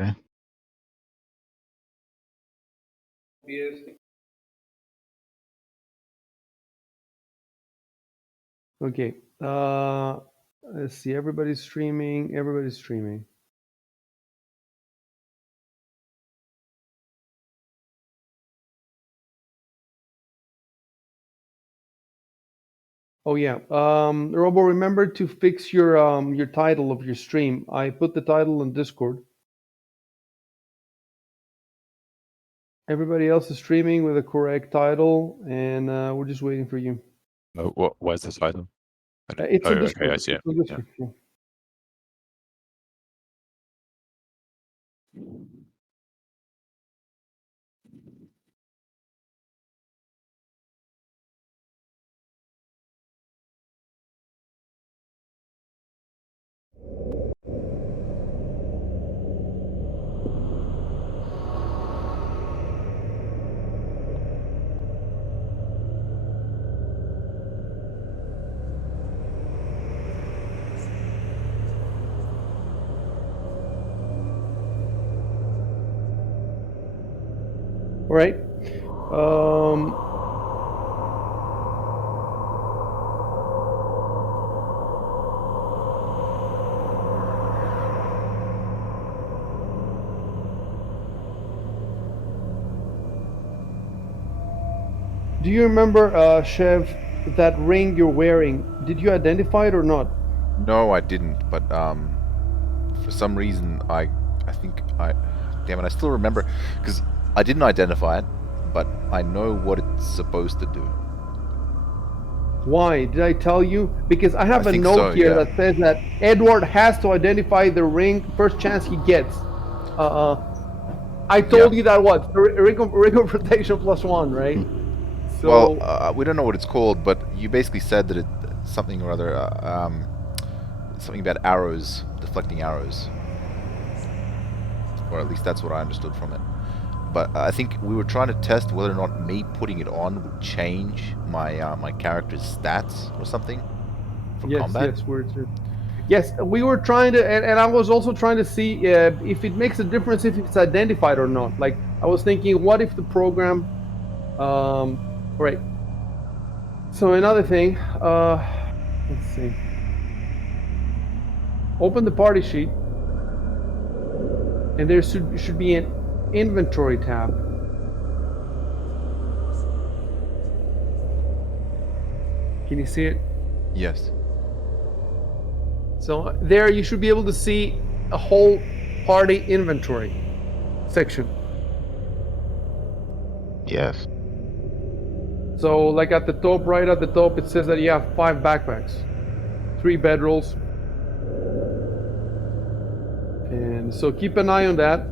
Okay. Okay. Let's see. Everybody's streaming. Everybody's streaming. Oh yeah. Robo, remember to fix your title of your stream. I put the title in Discord. Everybody else is streaming with a correct title, and we're just waiting for you. Where's the title? It's on Discord. Okay, I see it. It's on Discord. Yeah. All right. Do you remember, Chev, that ring you're wearing? Did you identify it or not? No, I didn't. But for some reason, I think I. Damn it! I still remember because I didn't identify it, but I know what it's supposed to do. Why? Did I tell you? Because I have a think note so, here yeah. that says that Edward has to identify the ring first chance he gets. I told you that what? Ring of protection +1, right? So Well, we don't know what it's called, but you basically said that it something or other, something about arrows, deflecting arrows, or at least that's what I understood from it. But I think we were trying to test whether or not me putting it on would change my my character's stats or something for combat. Yes, we were trying to, and I was also trying to see if it makes a difference if it's identified or not. Like I was thinking, what if the program, right? So another thing, let's see. Open the party sheet, and there should be an inventory tab. Can you see it? Yes. So there you should be able to see a whole party inventory section. Yes. So like at the top, right at the top, it says that you have 5 backpacks, 3 bedrolls. And so keep an eye on that.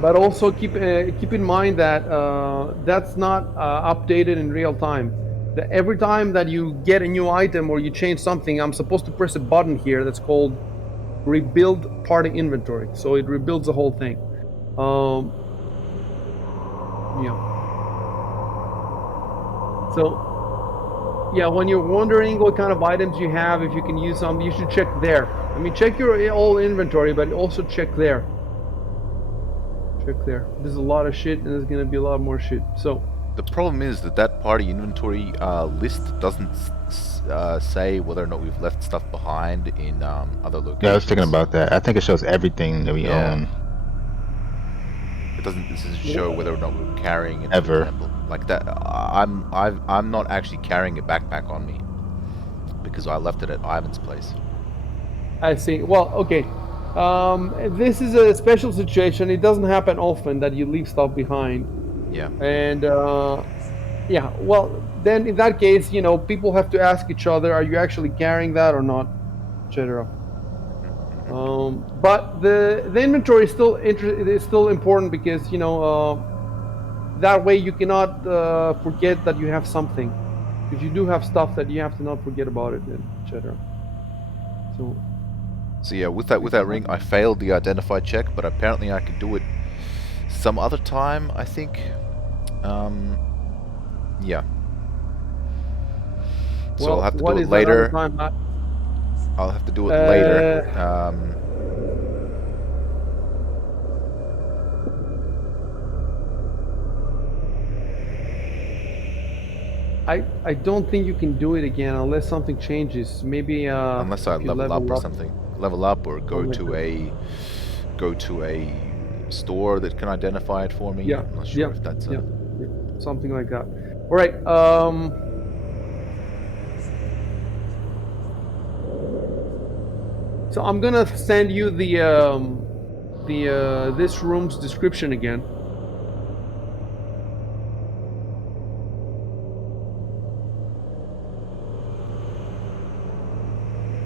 But also keep in mind that that's not updated in real time. That every time that you get a new item or you change something, I'm supposed to press a button here that's called rebuild party inventory. So it rebuilds the whole thing. Yeah. So yeah, when you're wondering what kind of items you have, if you can use some, you should check there. I mean, check your whole inventory, but also check there. Check there. There's a lot of shit, and there's gonna be a lot more shit. So The problem is that party inventory list doesn't say whether or not we've left stuff behind in other locations. Yeah, I was thinking about that. I think it shows everything that we own. It doesn't show whether or not we're carrying it. Ever. For example. Like that, I'm not actually carrying a backpack on me because I left it at Ivan's place. I see. Well, okay. This is a special situation. It doesn't happen often that you leave stuff behind. Yeah. And yeah, well, then in that case, you know, people have to ask each other, are you actually carrying that or not, etc. But the inventory is still it is still important because, you know, that way you cannot forget that you have something. If you do have stuff, that you have to not forget about it, etc. So yeah, with that ring, I failed the identify check, but apparently I can do it some other time, I think. Yeah. So I'll have to do it later. I'll have to do it later. I don't think you can do it again unless something changes. Maybe Unless I if you level up level or up. something. Level up or go Something like to that. a store that can identify it for me. Yeah, I'm not yeah, sure if that's yeah, a. yeah, something like that. All right. So I'm gonna send you the this room's description again.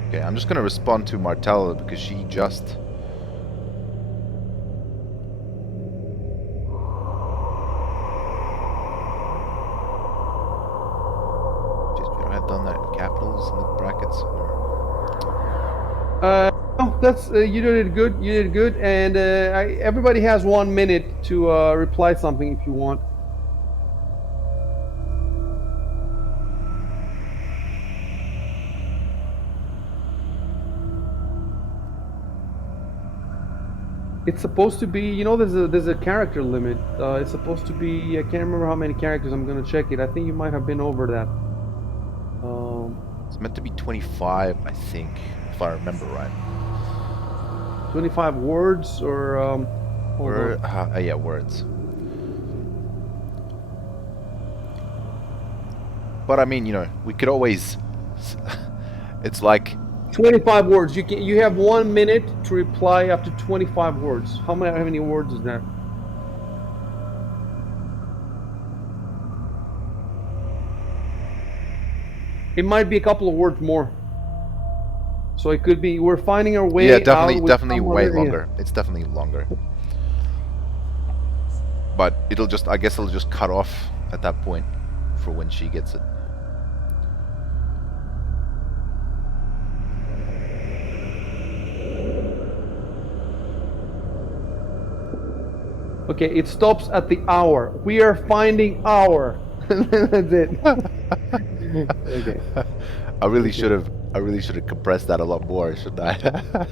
Okay, I'm just gonna respond to Martella because she just. Should I have done that in capitals in the brackets or? No, that's you did it good. You did it good, and everybody has 1 minute to reply something if you want. It's supposed to be, there's a character limit. It's supposed to be. I can't remember how many characters. I'm gonna check it. I think you might have been over that. It's meant to be 25, I think, if I remember right. 25 words or hold on. Yeah, words. But I mean, we could always. It's like 25 words. You have 1 minute to reply up to 25 words. How many words is that? It might be a couple of words more. So it could be we're finding our yeah, way out definitely, with definitely someone. way Yeah. longer. It's definitely longer. But I guess it'll just cut off at that point for when she gets it. Okay, it stops at the hour. We are finding our. That's it. Okay. I really Okay. should have compressed that a lot more, shouldn't I?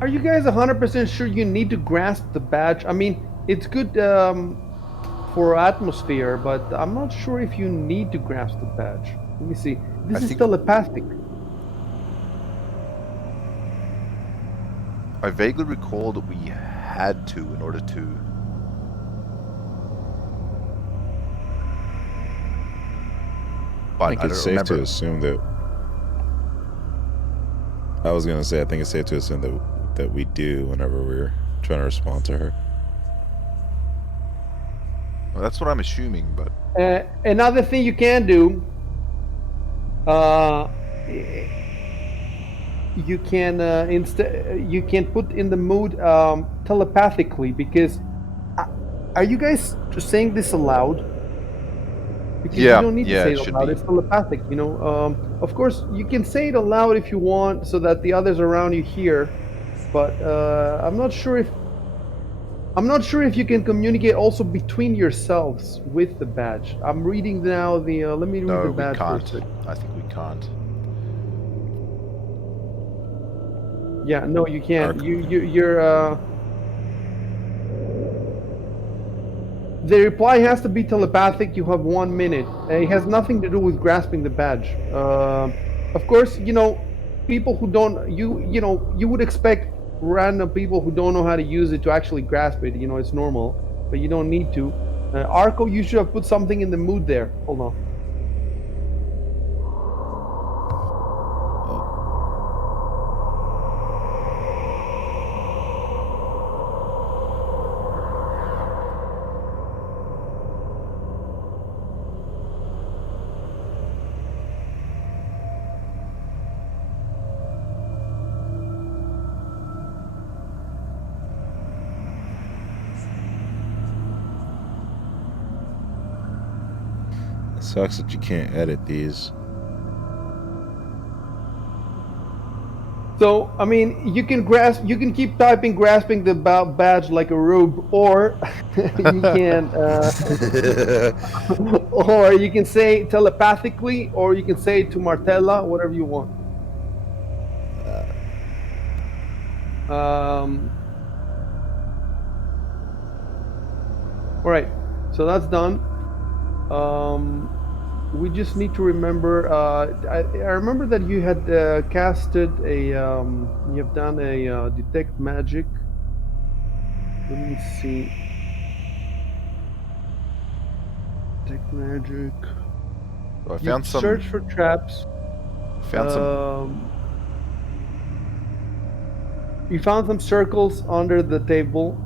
Are you guys 100% sure you need to grasp the badge? I mean, it's good for atmosphere, but I'm not sure if you need to grasp the badge. Let me see. I This is think telepathic. I vaguely recall that we had to in order to. I But think I it's don't safe to remember. assume that. I was gonna say, I think it's safe to assume that we do whenever we're trying to respond to her. Well, that's what I'm assuming, but Another thing you can do, uh, you can you can put in the mood telepathically because are you guys saying this aloud? Because you yeah, don't need to yeah, say it it should aloud. be. It's telepathic. Of course, you can say it aloud if you want, so that the others around you hear. But I'm not sure if you can communicate also between yourselves with the badge. I'm reading now the. Let me read the No, we badge for a can't. sec. I think we can't. Yeah, no, you Our, can't. You're. The reply has to be telepathic. You have 1 minute. It has nothing to do with grasping the badge. Of course, people who don't you would expect random people who don't know how to use it to actually grasp it. It's normal, but you don't need to. Arco, you should have put something in the mood there. Hold on. It sucks that you can't edit these. So, I mean, you can keep typing grasping the badge like a rube, or you can, or you can say telepathically, or you can say to Martella, whatever you want. All right, so that's done. We just need to remember. I remember that you had casted a. You have done a detect magic. Let me see. Detect magic. So I You found search some. for traps. Found some. You found some circles under the table.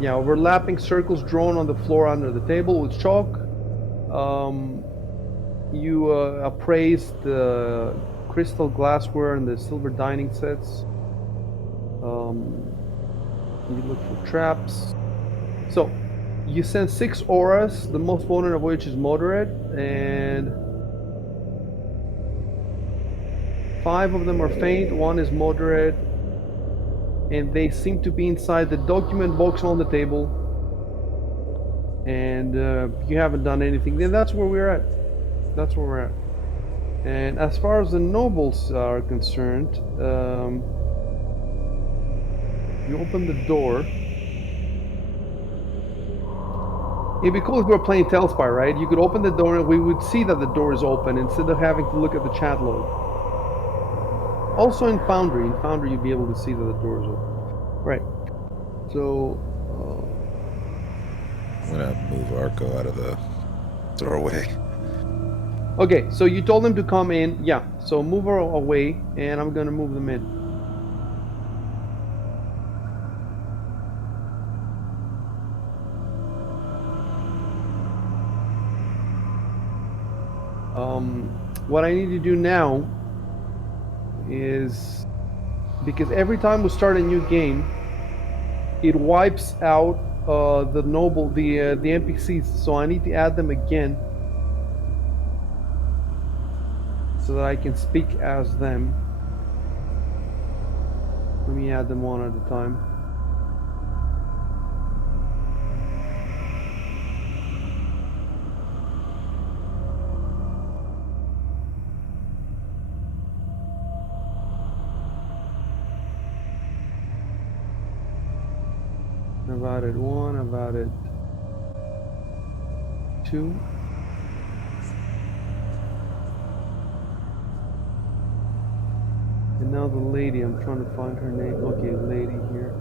Yeah, overlapping circles drawn on the floor under the table with chalk. You appraised the crystal glassware and the silver dining sets. You look for traps. So, you send 6 auras, the most potent of which is moderate, and 5 of them are faint, 1 is moderate, and they seem to be inside the document box on the table. And you haven't done anything. Then that's where we're at. That's where we're at. And as far as the nobles are concerned, you open the door. It'd be cool if we were playing Telspy, right? You could open the door and we would see that the door is open instead of having to look at the chat log. Also in Foundry you'd be able to see that the door is open. Right. So, I'm gonna move Arco out of the doorway. okay, so you told them to come in. Yeah, so move her away, and I'm gonna move them in. What I need to do now is, because every time we start a new game, it wipes out the NPCs. So I need to add them again, so that I can speak as them. Let me add them one at a time. I've added 1, I've added 2. And now the lady, I'm trying to find her name. Okay, lady here.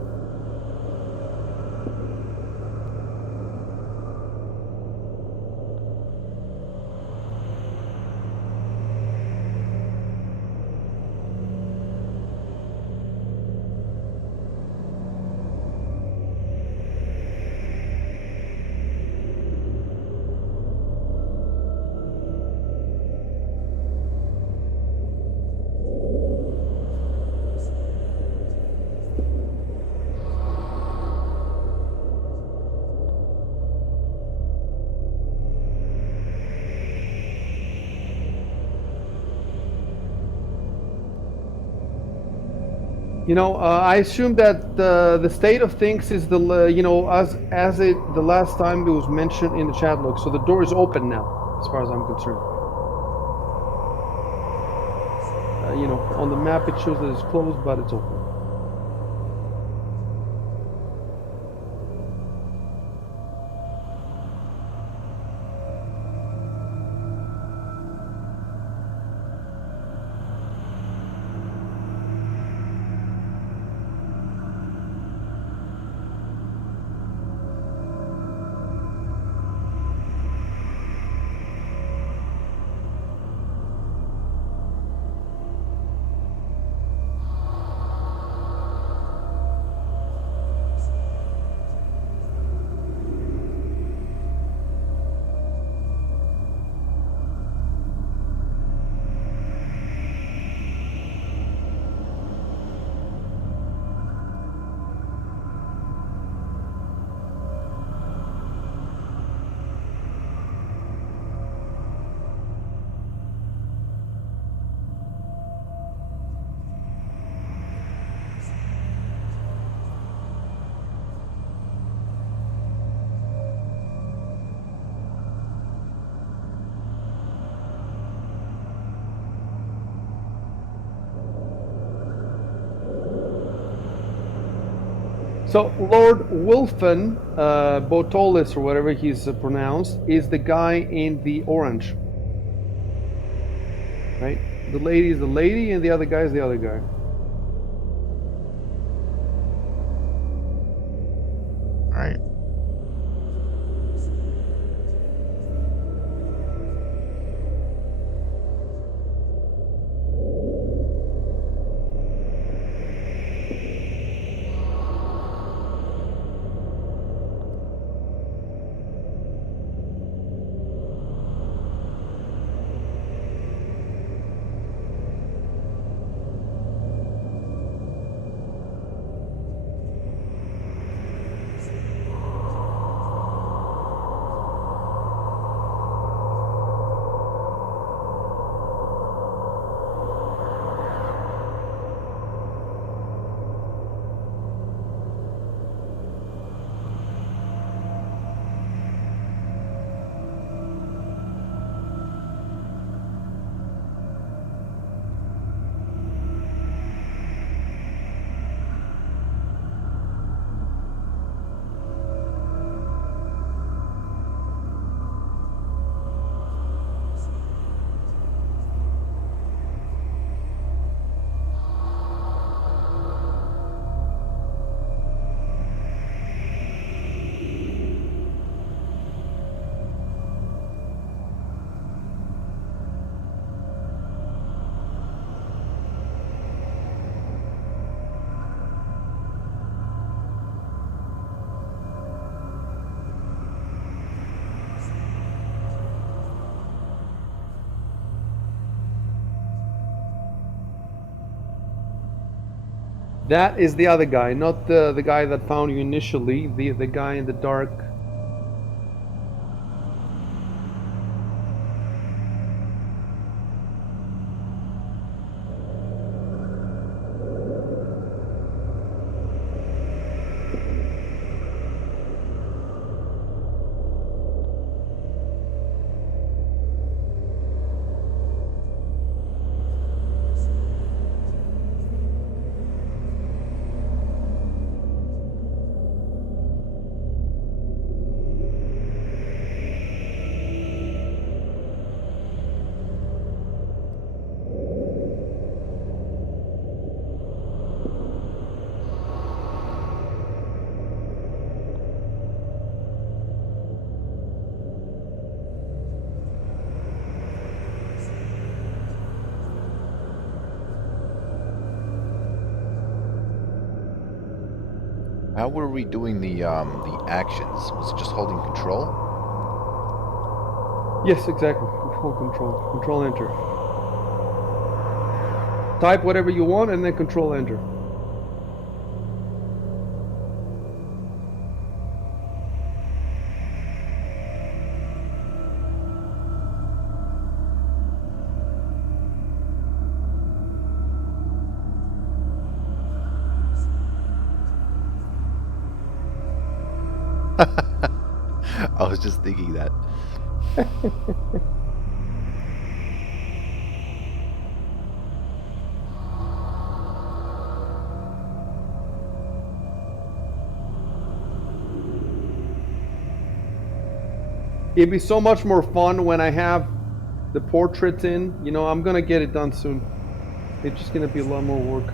I assume that the state of things is the the last time it was mentioned in the chat log. So the door is open now, as far as I'm concerned. On the map it shows that it's closed, but it's open. So Lord Wilfen Botolis, or whatever he's pronounced, is the guy in the orange, right? The lady is the lady, and the other guy is the other guy. Right. That is the other guy, not the guy that found you initially. The guy in the dark. How were we doing the actions? Was it just holding control? Yes, exactly. Full control. Control enter. Type whatever you want and then control enter. I was just thinking that. It'd be so much more fun when I have the portraits in. You know, I'm gonna get it done soon. It's just gonna be a lot more work.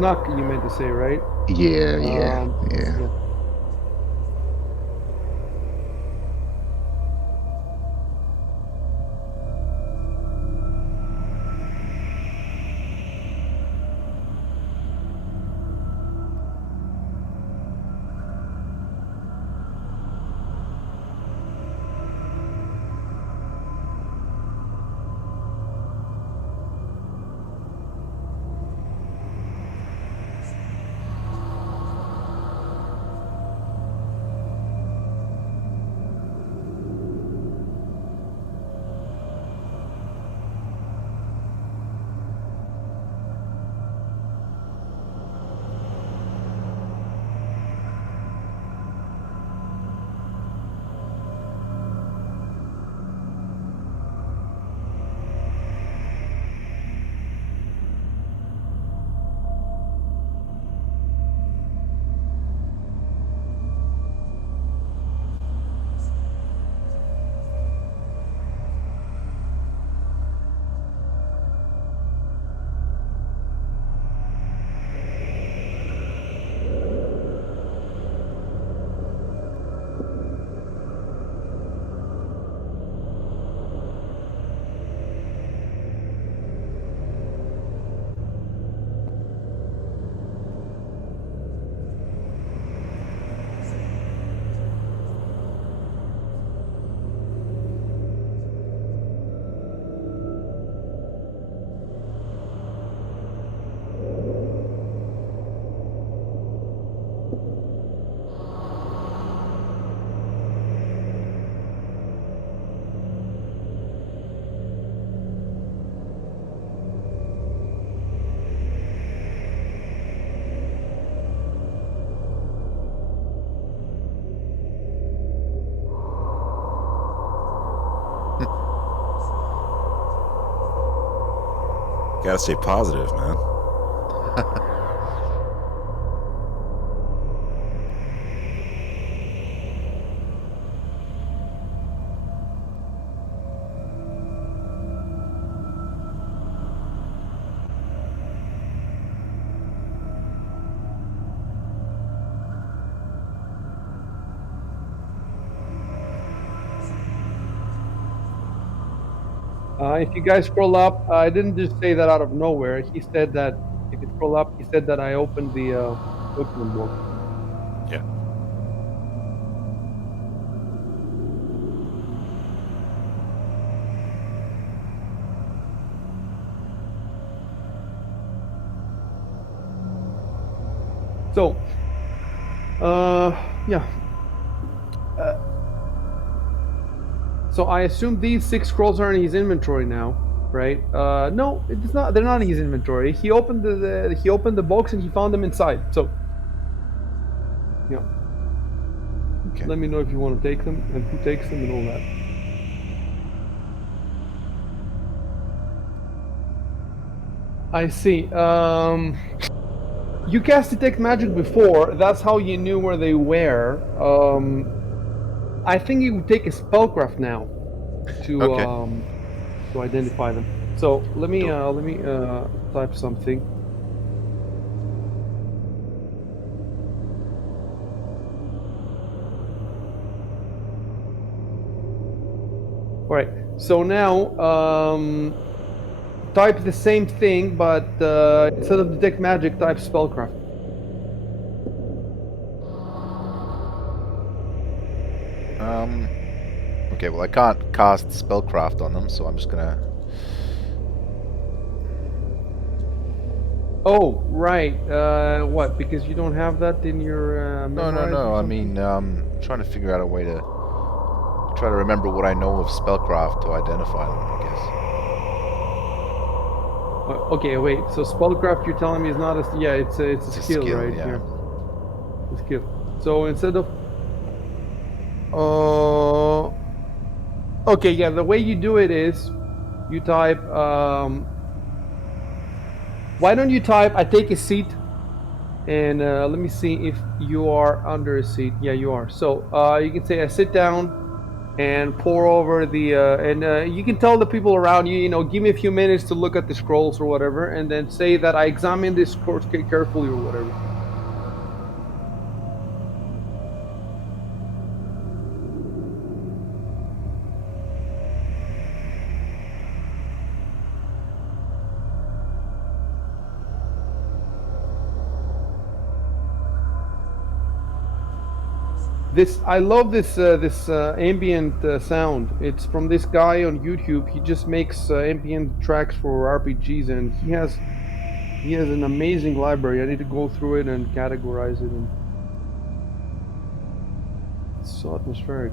Snuck, you meant to say, right? Yeah, Um, yeah. Gotta stay positive, man. If you guys scroll up, I didn't just say that out of nowhere. He said that if you scroll up, he said that I opened the document book. Yeah. So, yeah. So I assume these 6 scrolls are in his inventory now, right? No, it's not. They're not in his inventory. He opened he opened the box and he found them inside. So, yeah. Okay. Let me know if you want to take them and who takes them and all that. I see. You cast detect magic before. That's how you knew where they were. I think it would take a spellcraft now to Okay. to identify them. So let me Sure. type something. All right. So now type the same thing, but instead of detect magic, type spellcraft. Okay, well I can't cast spellcraft on them, so I'm just gonna. Oh, right. What? Because you don't have that in your No, memorize or I something? mean, trying to figure out a way to try to remember what I know of spellcraft to identify them, I guess. Okay, wait. So spellcraft, you're telling me is not a yeah, it's a It's a skill, skill, right? yeah. Here, a skill. So instead of uh, okay, yeah, the way you do it is you type why don't you type I take a seat and let me see if you are under a seat. Yeah, you are. So you can say I sit down and pour over the you can tell the people around you, give me a few minutes to look at the scrolls or whatever, and then say that I examined this scrolls carefully or whatever. I love this ambient sound. It's from this guy on YouTube. He just makes ambient tracks for RPGs, and he has an amazing library. I need to go through it and categorize it. And it's so atmospheric.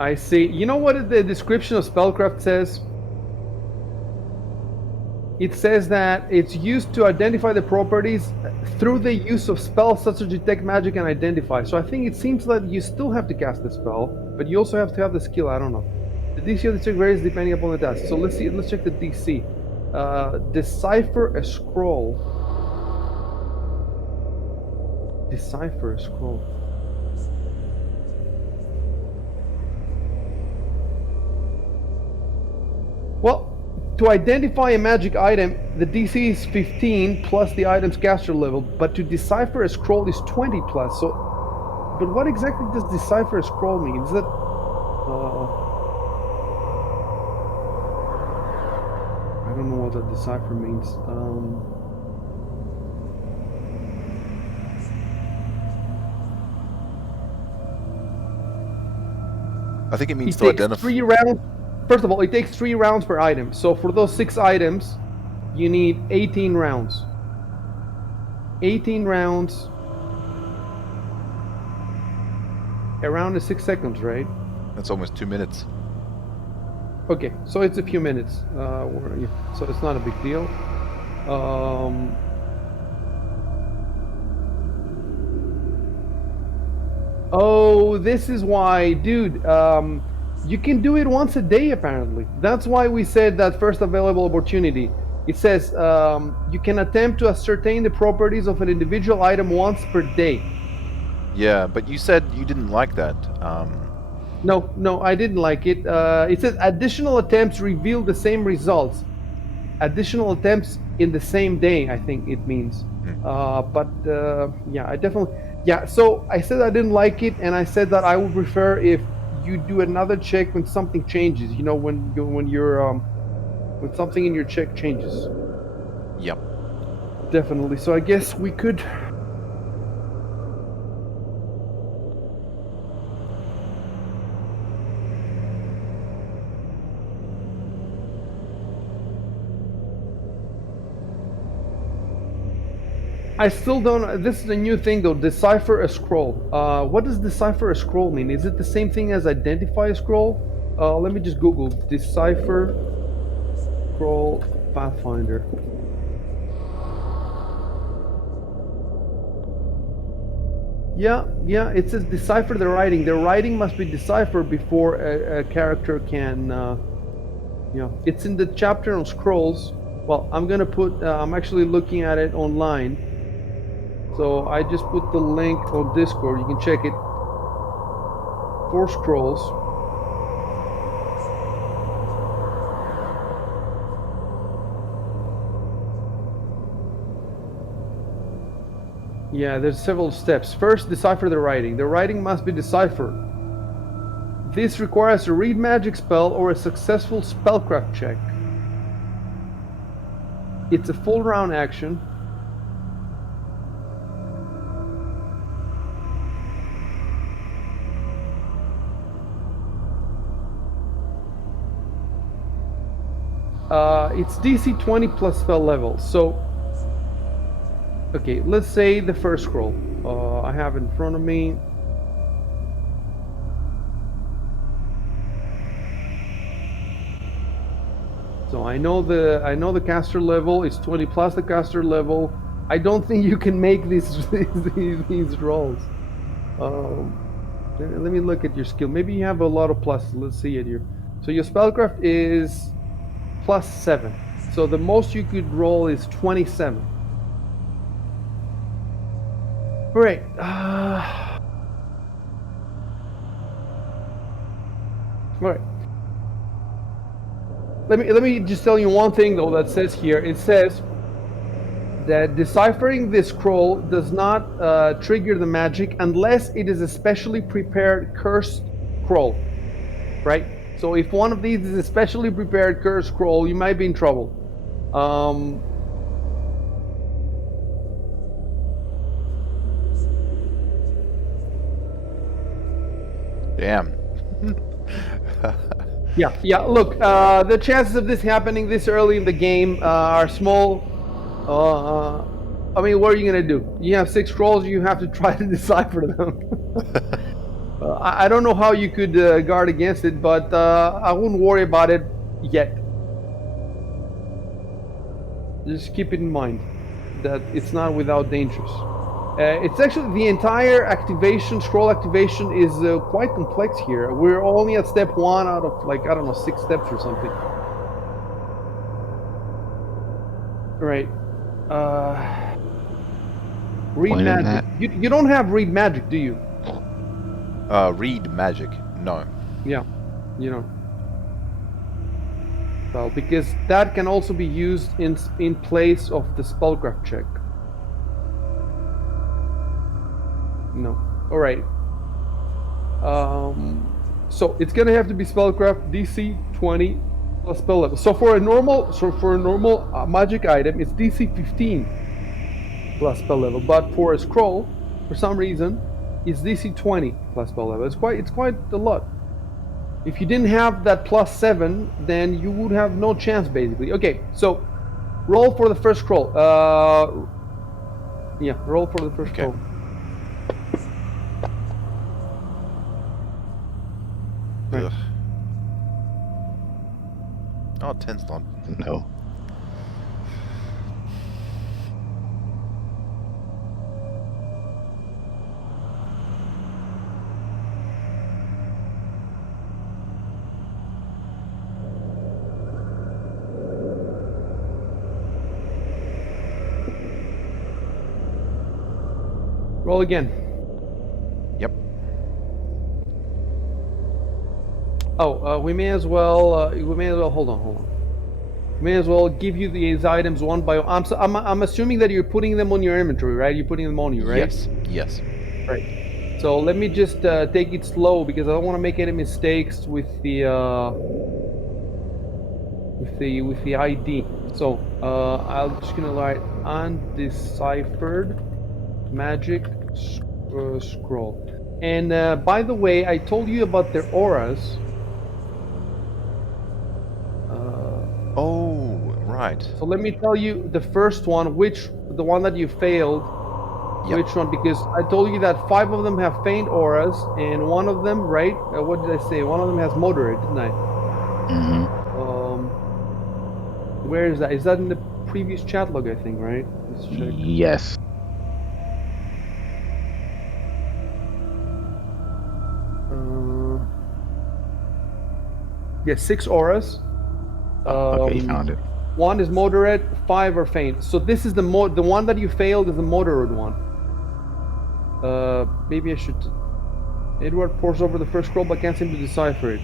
I see. You know what the description of spellcraft says? It says that it's used to identify the properties through the use of spells such as detect magic and identify. So I think it seems that you still have to cast the spell, but you also have to have the skill. I don't know. The DC of the check varies depending upon the task. So let's see. Let's check the DC. Decipher a scroll. Decipher a scroll. Well, to identify a magic item, the DC is 15 plus the item's caster level, but to decipher a scroll is 20 plus. So, but what exactly does decipher a scroll mean? Is that I don't know what that decipher means. I think it means It to takes identify. 3 rounds. First of all, it takes 3 rounds per item. So for those 6 items, you need 18 rounds. 18 rounds. Around the 6 seconds, right? That's almost 2 minutes. Okay, so it's a few minutes. So it's not a big deal. Oh, this is why, dude. You can do it once a day, apparently. That's why we said that first available opportunity. It says you can attempt to ascertain the properties of an individual item once per day. Yeah, but you said you didn't like that. No, I didn't like it. It says additional attempts reveal the same results. Additional attempts in the same day, I think it means. Yeah, I definitely. Yeah, so I said I didn't like it, and I said that I would prefer if you do another check when something changes. You know, when something in your check changes. Yep. Definitely. So I guess we could. I still don't. This is a new thing though. Decipher a scroll. What does decipher a scroll mean? Is it the same thing as identify a scroll? Let me just Google decipher scroll Pathfinder. Yeah. It says decipher the writing. The writing must be deciphered before a character can. It's in the chapter on scrolls. Well, I'm gonna put. I'm actually looking at it online. So I just put the link on Discord. You can check it. 4 scrolls. Yeah, there's several steps. First, decipher the writing. The writing must be deciphered. This requires a read magic spell or a successful spellcraft check. It's a full round action. It's DC 20 plus spell level. So, okay, let's say the first scroll. I have in front of me. So I know the caster level is 20 plus the caster level. I don't think you can make these rolls. Let me look at your skill. Maybe you have a lot of pluses. Let's see it here. So your spellcraft is +7. So the most you could roll is 27. All right. All right. Let me just tell you one thing though that says here. It says that deciphering this scroll does not trigger the magic unless it is a specially prepared cursed scroll, right? So if one of these is a specially prepared cursed scroll, you might be in trouble. Damn. Yeah. Look, the chances of this happening this early in the game are small. I mean, what are you gonna do? You have 6 scrolls. You have to try to decipher them. I don't know how you could guard against it, but I wouldn't worry about it yet. Just keep it in mind that it's not without dangers. It's actually the entire activation, scroll activation is quite complex here. We're only at step 1 out of like, I don't know, 6 steps or something. Right. Read Point in magic. You don't have read magic, do you? Read magic. No. Yeah, you know. Well, because that can also be used in place of the spellcraft check. No. All right. So it's gonna have to be spellcraft DC 20 plus spell level. So for a normal magic item, it's DC 15 plus spell level. But for a scroll, for some reason, it's DC 20 plus spell level. It's quite a lot. If you didn't have that +7, then you would have no chance basically. Okay, so roll for the first scroll. Yeah, roll for the first scroll. Right. Ugh. Oh, 10's not. No. Roll again. Yep. Oh, we may as well. Hold on. We may as well give you these items one by one. I'm assuming that you're putting them on your inventory, right? You're putting them on you, right? Yes. Right. So let me just take it slow because I don't want to make any mistakes with the ID. So I'm just gonna write undeciphered magic scroll. And by the way, I told you about their auras. Oh, right. So let me tell you the first one, the one that you failed, Yep. which one? Because I told you that 5 of them have faint auras, and one of them, right? What did I say? One of them has moderate, didn't I? Mm-hmm. Where is that? Is that in the previous chat log? I think, right? Let's check. Yes. Yeah, 6 auras. Okay, you found it. 1 is moderate, 5 are faint. So this is the one that you failed is the moderate one. Maybe I should. Edward pores over the first scroll but can't seem to decipher it.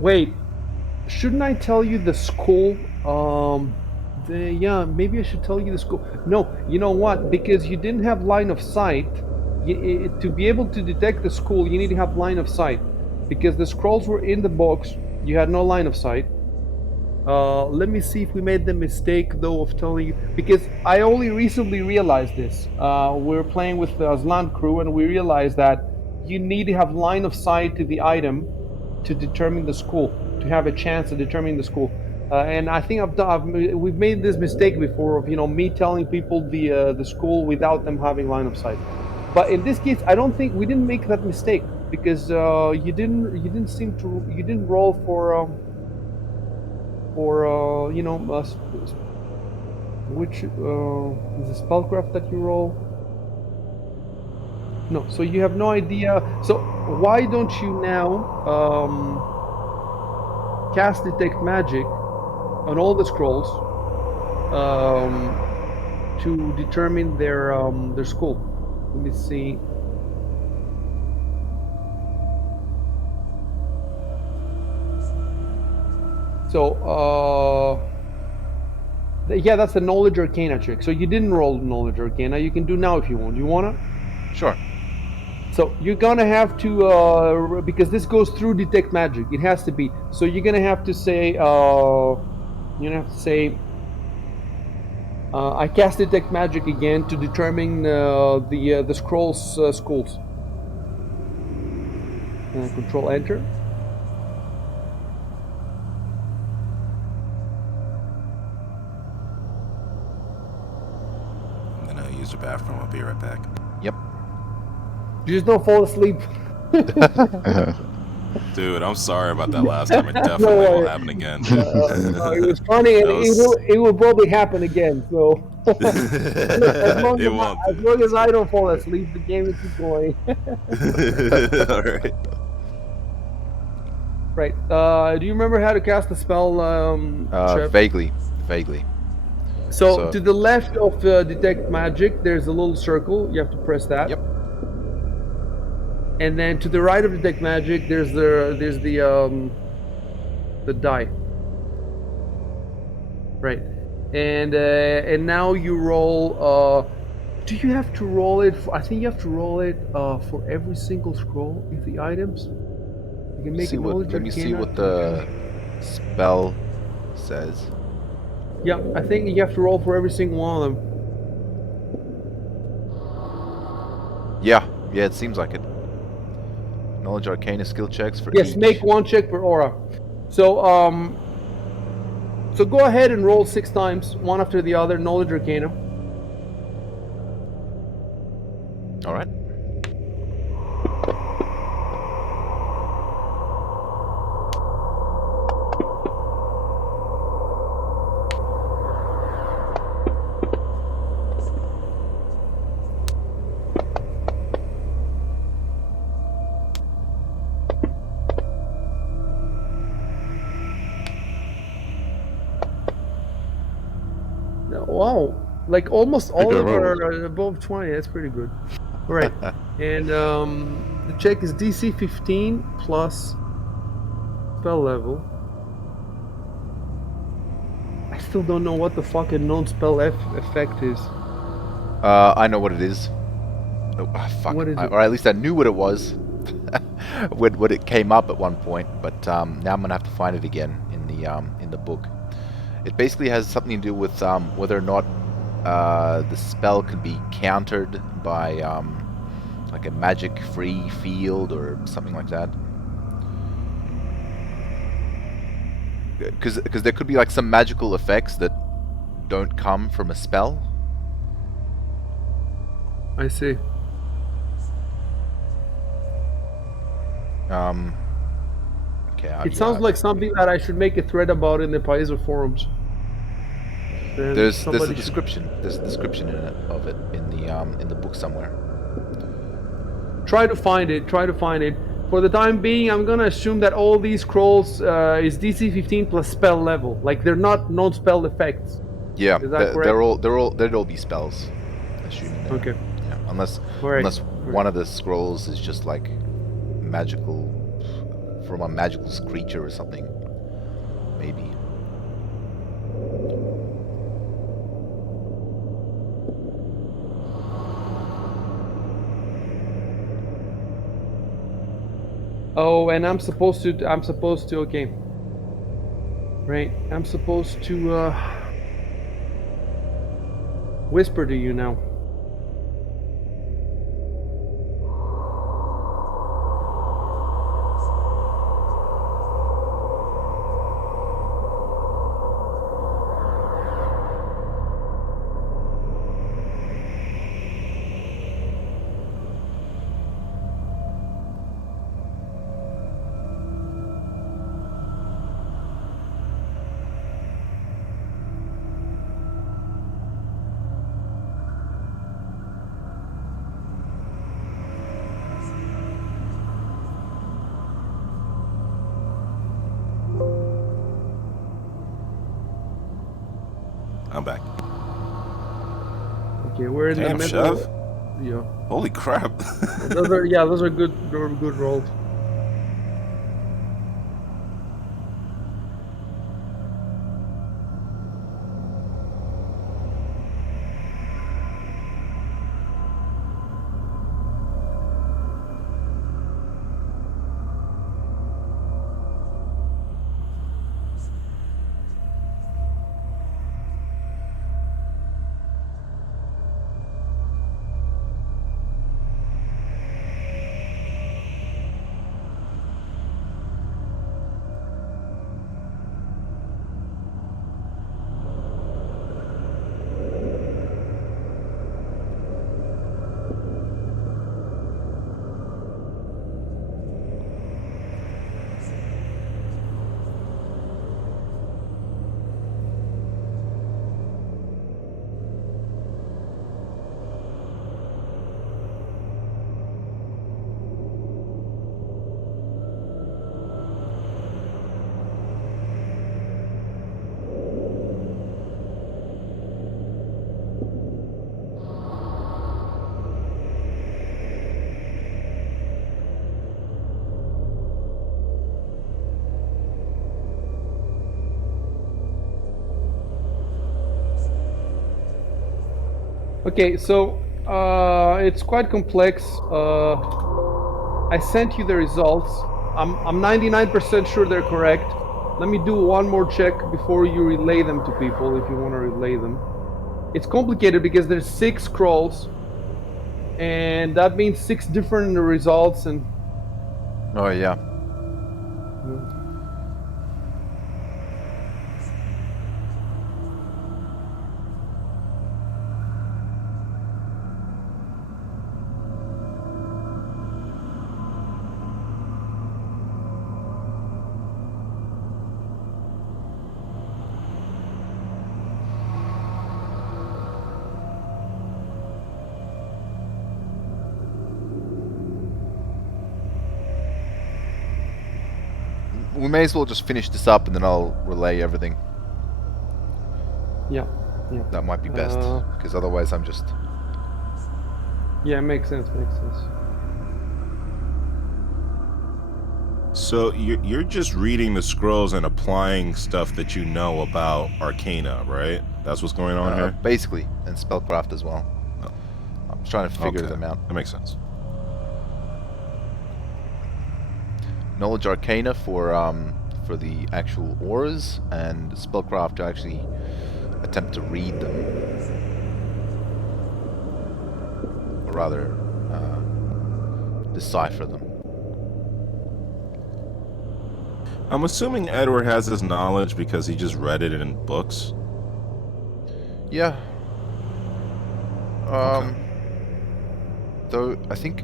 Wait, shouldn't I tell you the skull? Yeah, maybe I should tell you the skull. No, you know what? Because you didn't have line of sight. To be able to detect the skull, you need to have line of sight. Because the scrolls were in the box You had no line of sight. Let me see if we made the mistake though of telling you, because I only recently realized this. We were playing with the Aslan crew and we realized that you need to have line of sight to the item to determine the school, to have a chance of determining the school. And I think we've made this mistake before of me telling people the school without them having line of sight. But in this case, I don't think we didn't make that mistake because you didn't roll for which is the spellcraft that you roll. No, so you have no idea. So why don't you now cast detect magic on all the scrolls to determine their school? Let me see. So yeah, that's the knowledge arcana check. So you didn't roll knowledge arcana. You can do now if you want. You wanna? Sure. So you're gonna have to because this goes through detect magic. It has to be. So you're gonna have to say I cast detect magic again to determine the scrolls schools. Control enter. I'm gonna use the bathroom. I'll be right back. Yep. You just don't fall asleep. Dude, I'm sorry about that last time. It No definitely worries. won't happen again. It was funny, and it will probably happen again. So as long It won't. as I don't fall asleep, the game will keep going. All right. Right. Do you remember how to cast the spell, Chev? Vaguely. So to the left of detect magic, there's a little circle. You have to press that. Yep. And then to the right of detect magic, there's the die. Right. And now you roll. Do you have to roll it? I think you have to roll it for every single scroll in the items. You can make a knowledge Let me see arcana. what the spell says. Yeah, I think you have to roll for every single one of them. Yeah, it seems like it. Knowledge arcana skill checks for Yes, each. make one check per aura. So so go ahead and roll 6 times, one after the other, knowledge arcana. All right. Wow, like almost all good of them roll. are above 20. That's pretty good. All right, and the check is DC 15 plus spell level. I still don't know what the fucking non-spell effect is. I know what it is. Oh, fuck. What is it? Or at least I knew what it was when it came up at one point. But now I'm gonna have to find it again in the book. It basically has something to do with whether or not the spell can be countered by like a magic-free field or something like that. Because there could be like some magical effects that don't come from a spell. I see. Okay. It sounds like something that I should make a thread about in the Paizo forums. Then there's a somebody should- description. There's a description of it in the book somewhere. Try to find it. For the time being, I'm gonna assume that all these scrolls is DC 15 plus spell level. Like they're not non-spell effects. Yeah, Is that correct? they'd all be spells. Assuming that. Okay. Yeah, unless Right. one of the scrolls is just like magical from a magical creature or something. Maybe. Oh, and I'm supposed to. Okay. Right. I'm supposed to whisper to you now. I'm back. Okay, we're in the Damn, middle. Chev. Yeah. Holy crap. Those are good rolls. Okay, so it's quite complex. I sent you the results. I'm 99% sure they're correct. Let me do one more check before you relay them to people if you want to relay them. It's complicated because there's 6 scrolls, and that means 6 different results. And Oh yeah. We may as well just finish this up and then I'll relay everything. yeah. That might be best, because otherwise I'm just... Yeah, makes sense. So you're just reading the scrolls and applying stuff that you know about Arcana, right? That's what's going on here? Basically, and spellcraft as well. Oh. I'm trying to figure them out. That makes sense. Knowledge Arcana for the actual auras, and spellcraft to actually attempt to read them, or rather decipher them. I'm assuming Edward has this knowledge because he just read it in books. Yeah. Okay. Though I think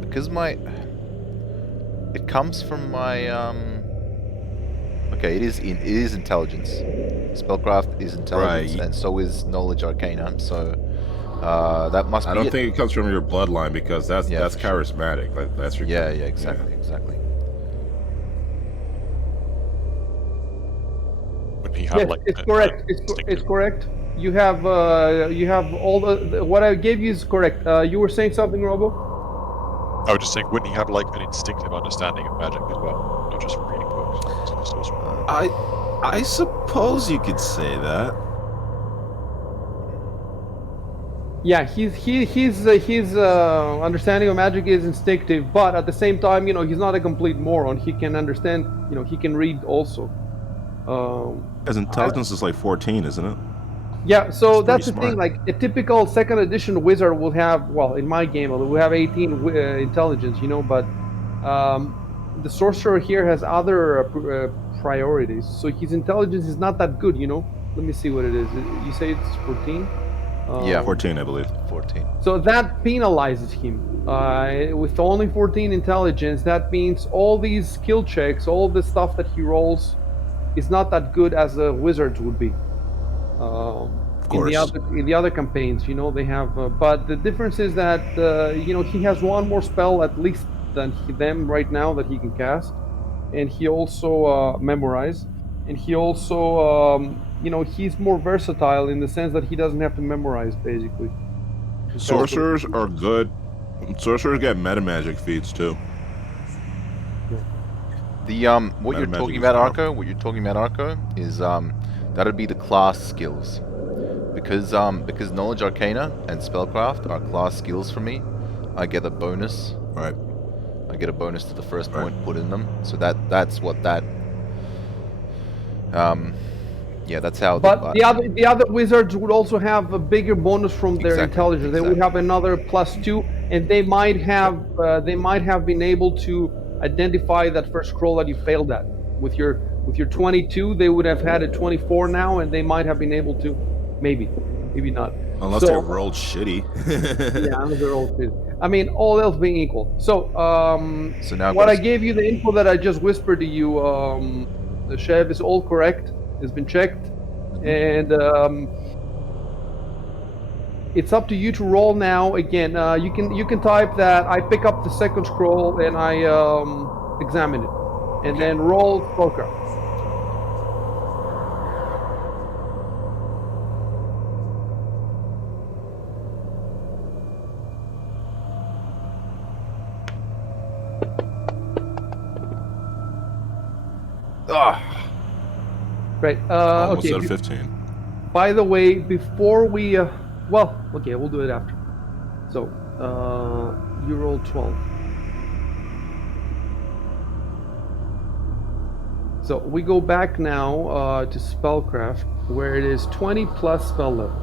because it comes from my okay, it is intelligence. Spellcraft is intelligence, Right. and so is knowledge arcana. So that must be. I don't think it comes from your bloodline because that's for sure. charismatic. That's your exactly. Wouldn't he have Yes, like it's correct. It's correct. You have all the what I gave you is correct. You were saying something, Robo? I was just saying, wouldn't he have like an instinctive understanding of magic as well, not just from reading books? I suppose you could say that. Yeah, his understanding of magic is instinctive, but at the same time, he's not a complete moron. He can understand. He can read also. His intelligence is like 14, isn't it? Yeah, so That's that's the pretty thing. smart. Like a typical second edition wizard will have, well, in my game, we have 18 intelligence, but the sorcerer here has other priorities. So his intelligence is not that good. Let me see what it is. You say it's 14? Yeah. 14, I believe. 14. So that penalizes him. With only 14 intelligence, that means all these skill checks, all the stuff that he rolls, is not that good as a wizard would be. Of In course. the other campaigns, they have. But the difference is that he has one more spell at least than them right now that he can cast, and he also memorize, and he also he's more versatile in the sense that he doesn't have to memorize basically. compared to- Sorcerers are good. Sorcerers get meta magic feats too. The what you're Meta talking magic is about, powerful. Arco, is that'd be the class skills. Because knowledge arcana and spellcraft are class skills for me, I get a bonus. Right. I get a bonus to the first Right. point put in them. So that's what that yeah, that's how But the other wizards would also have a bigger bonus from their Exactly, intelligence. They would have another +2, and they might have been able to identify that first scroll that you failed at. With your 22, they would have had a 24 now, and they might have been able to, maybe not. Unless So they rolled shitty. yeah, another old kid. I mean, all else being equal. So So now I've what got I gave you, the info that I just whispered to you, the Chev is all correct. It's been checked. And it's up to you to roll now. Again, you can type that I pick up the second scroll and I examine it, and then roll poker. Right. Almost Okay. at 15. By the way, before we, well, okay, we'll do it after. So, you roll 12. So we go back now to spellcraft, where it is 20 plus spell level.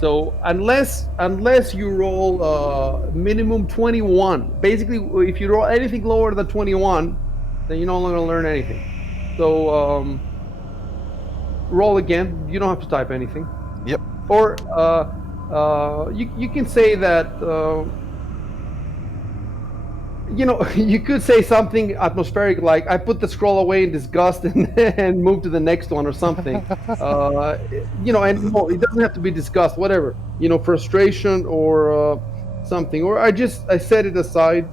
So unless you roll minimum 21, basically, if you roll anything lower than 21, then you're no longer gonna learn anything. So roll again. You don't have to type anything. Yep. Or you can say that you could say something atmospheric like I put the scroll away in disgust and move to the next one or something. And no, it doesn't have to be disgust. Whatever. Frustration or something. Or I set it aside.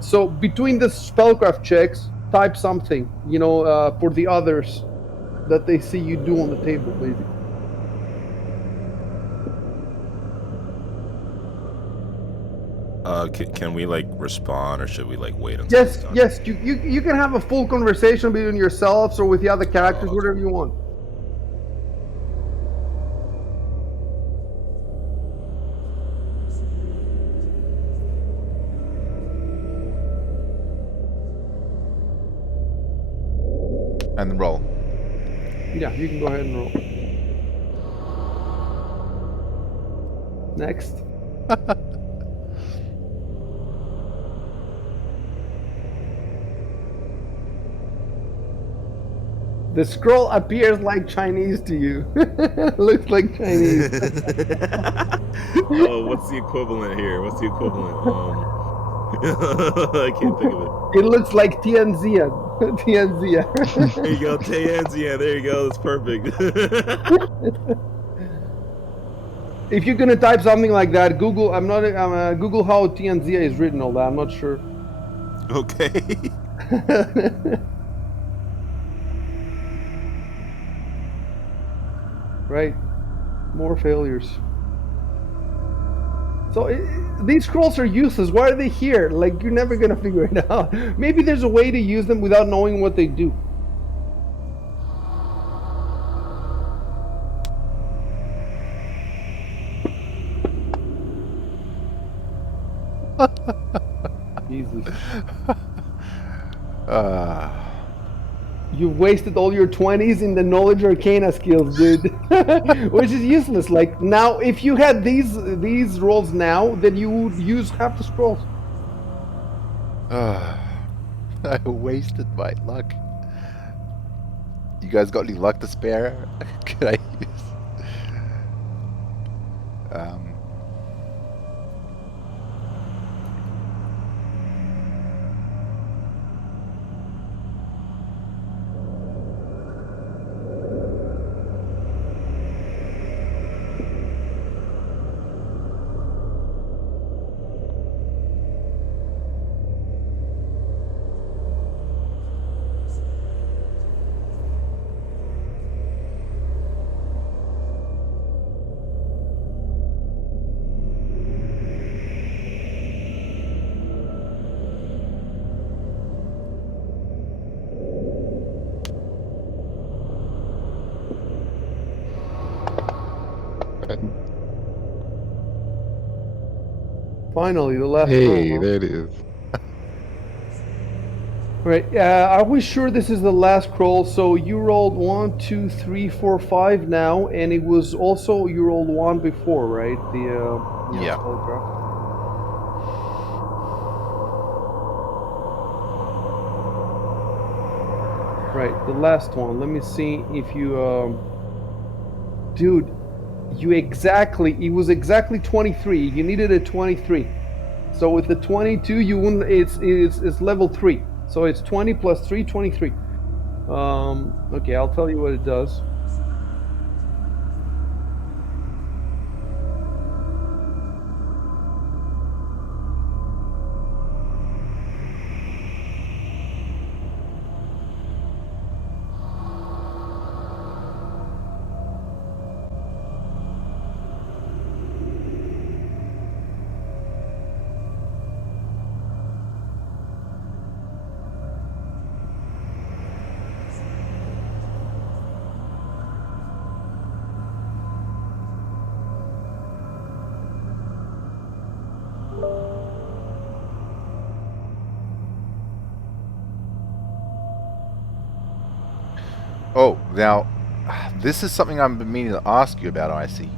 So between the spellcraft checks, type something. For the others that they see you do on the table, basically. Can we respond, or should we wait until it's done? Yes. You can have a full conversation between yourselves or with the other characters, whatever you want. And then roll. Yeah, you can go ahead and roll. Next. The scroll appears like Chinese to you. Looks like Chinese. Oh, what's the equivalent here? What's the equivalent? I can't think of it. It looks like Tianzia. Tianzia. There you go, Tianzia. There you go. That's perfect. If you're gonna type something like that, Google. Google how Tianzia is written. All that. I'm not sure. Okay. Right. More failures. So these scrolls are useless. Why are they here? You're never gonna figure it out. Maybe there's a way to use them without knowing what they do. Jesus. You've wasted all your 20s in the knowledge arcana skills, dude. Which is useless. Like now, if you had these rolls now, then you would use half the scrolls. I wasted my luck. You guys got any luck to spare? Could I use? Finally, the last roll. Hey, Huh? there it is. Right. Are we sure this is the last roll? So you rolled 1, 2, 3, 4, 5 now, and it was also you rolled 1 before, right? The Yeah. spellcraft. Right, the last one. Let me see if you, dude, it was exactly 23. You needed a 23. So with the 22, you wouldn't. It's level 3. So it's 20 plus 3, 23. Okay, I'll tell you what it does. Oh, now, this is something I've been meaning to ask you about, Icy.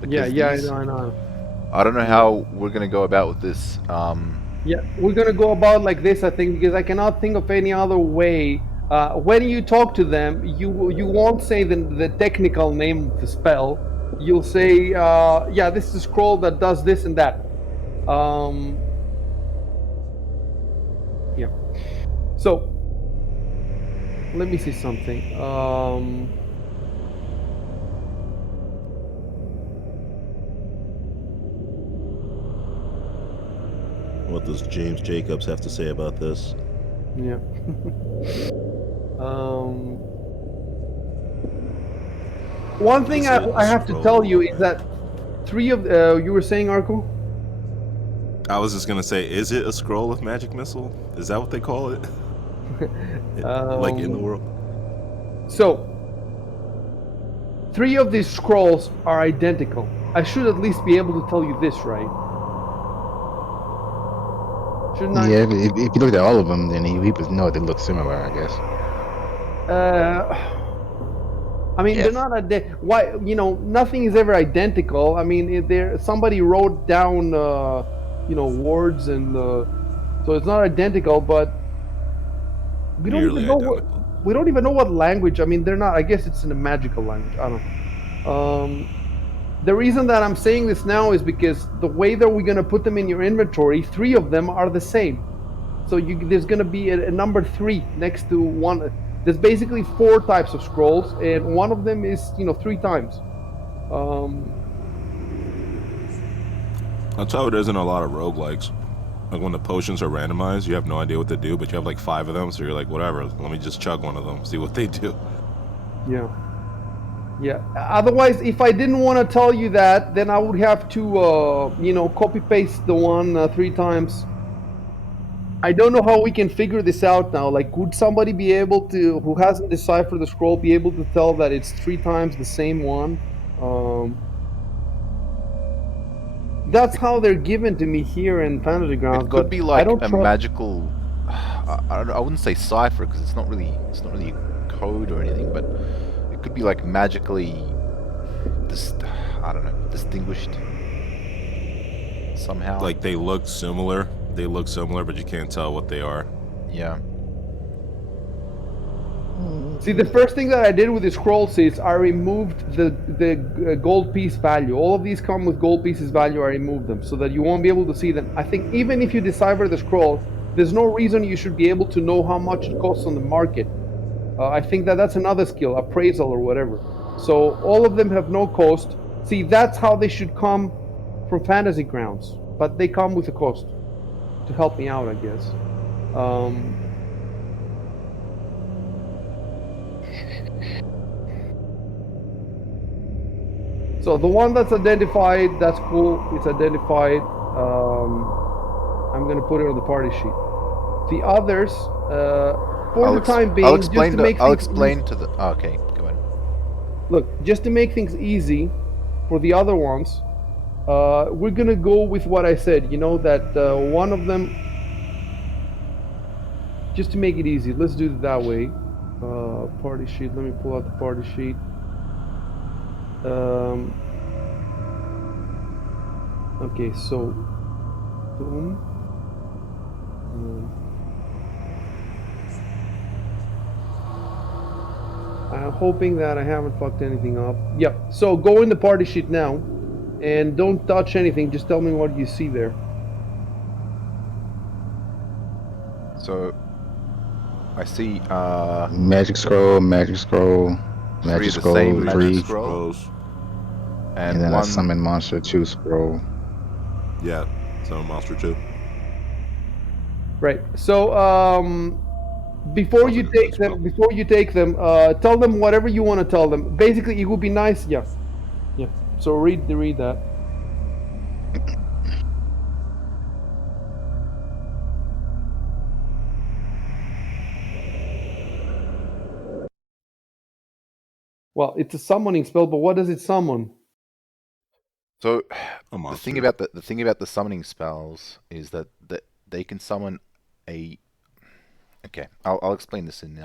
Because Yeah, these, I know. I don't know how we're going to go about with this. Yeah, we're gonna go about like this, I think, because I cannot think of any other way. When you talk to them, you won't say the technical name of the spell. You'll say, yeah, this is a scroll that does this and that. Yeah. So let me see something. What does James Jacobs have to say about this? Yeah. One thing Is it I a have to tell you scroll? is that 3 of you were saying, Arco? I was just gonna say, is it a scroll of magic missile? Is that what they call it? Like in the world? So 3 of these scrolls are identical. I should at least be able to tell you this, right? Shouldn't I? Yeah, if you looked at all of them, then he would know they look similar, I guess. I mean, Yes. they're not why, nothing is ever identical. I mean, somebody wrote down, words, and so it's not identical. But we don't Nearly even know identical. we don't even know what language. I mean, they're not. I guess it's in a magical language. I don't know. The reason that I'm saying this now is because the way that we're gonna put them in your inventory, 3 of them are the same. So there's going to be a number 3 next to one. There's basically 4 types of scrolls, and one of them is 3 times. That's how it is in a lot of roguelikes. Like when the potions are randomized, you have no idea what to do, but you have like 5 of them, so you're like, whatever, let me just chug one of them, see what they do. Yeah. Otherwise, if I didn't want to tell you that, then I would have to copy paste the one 3 times. I don't know how we can figure this out now. Like, would somebody be able to, who hasn't deciphered the scroll, be able to tell that it's 3 times the same one? That's how they're given to me here in Fantasy Grounds, It could but be I like don't a trust. magical. I wouldn't say cipher because it's not really code or anything, but it could be like magically, I don't know, distinguished somehow. Like they look similar. They look similar, but you can't tell what they are. Yeah. See, the first thing that I did with the scrolls is I removed the gold piece value. All of these come with gold pieces value. I removed them so that you won't be able to see them. I think even if you decipher the scroll, there's no reason you should be able to know how much it costs on the market. I think that that's another skill, appraisal or whatever. So all of them have no cost. See, that's how they should come from Fantasy Grounds, but they come with a cost to help me out, I guess. So the one that's identified, that's cool. It's identified. I'm gonna put it on the party sheet. The others, for the time being, I'll explain just to make I'll things explain to the. Oh, okay, go ahead. look, just to make things easy for the other ones, we're gonna go with what I said. You know that one of them. Just to make it easy, let's do it that way. Party sheet. Let me pull out the party sheet. Okay, so boom. I'm hoping that I haven't fucked anything up. Yep. So go in the party sheet now, and don't touch anything. Just tell me what you see there. So I see Magic scroll, magic scroll, three magic of the scroll, same magic 3, scroll, Scrolls. and and then one. a summon monster 2 scroll. Yeah. Summon monster 2. Right. So before Sounds you like a take good them, spell. tell them whatever you want to tell them. Basically, it would be nice. Yeah. Yeah. So read that. Well, it's a summoning spell, but what does it summon? So A the monster. thing about the thing about the summoning spells is that they can summon a. Okay, I'll explain this in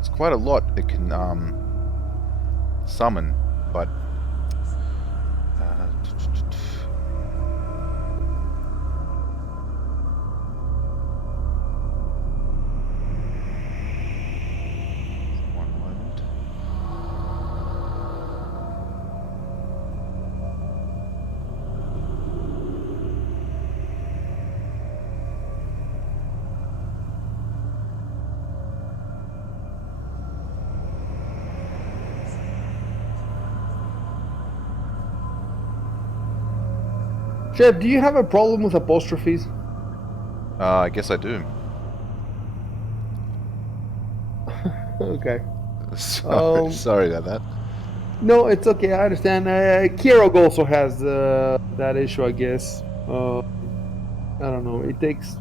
it's quite a lot it can summon, but one moment. Chev, do you have a problem with apostrophes? I guess I do. Okay. Sorry, sorry about that. No, it's okay. I understand. Kirog also has that issue, I guess. I don't know. It takes.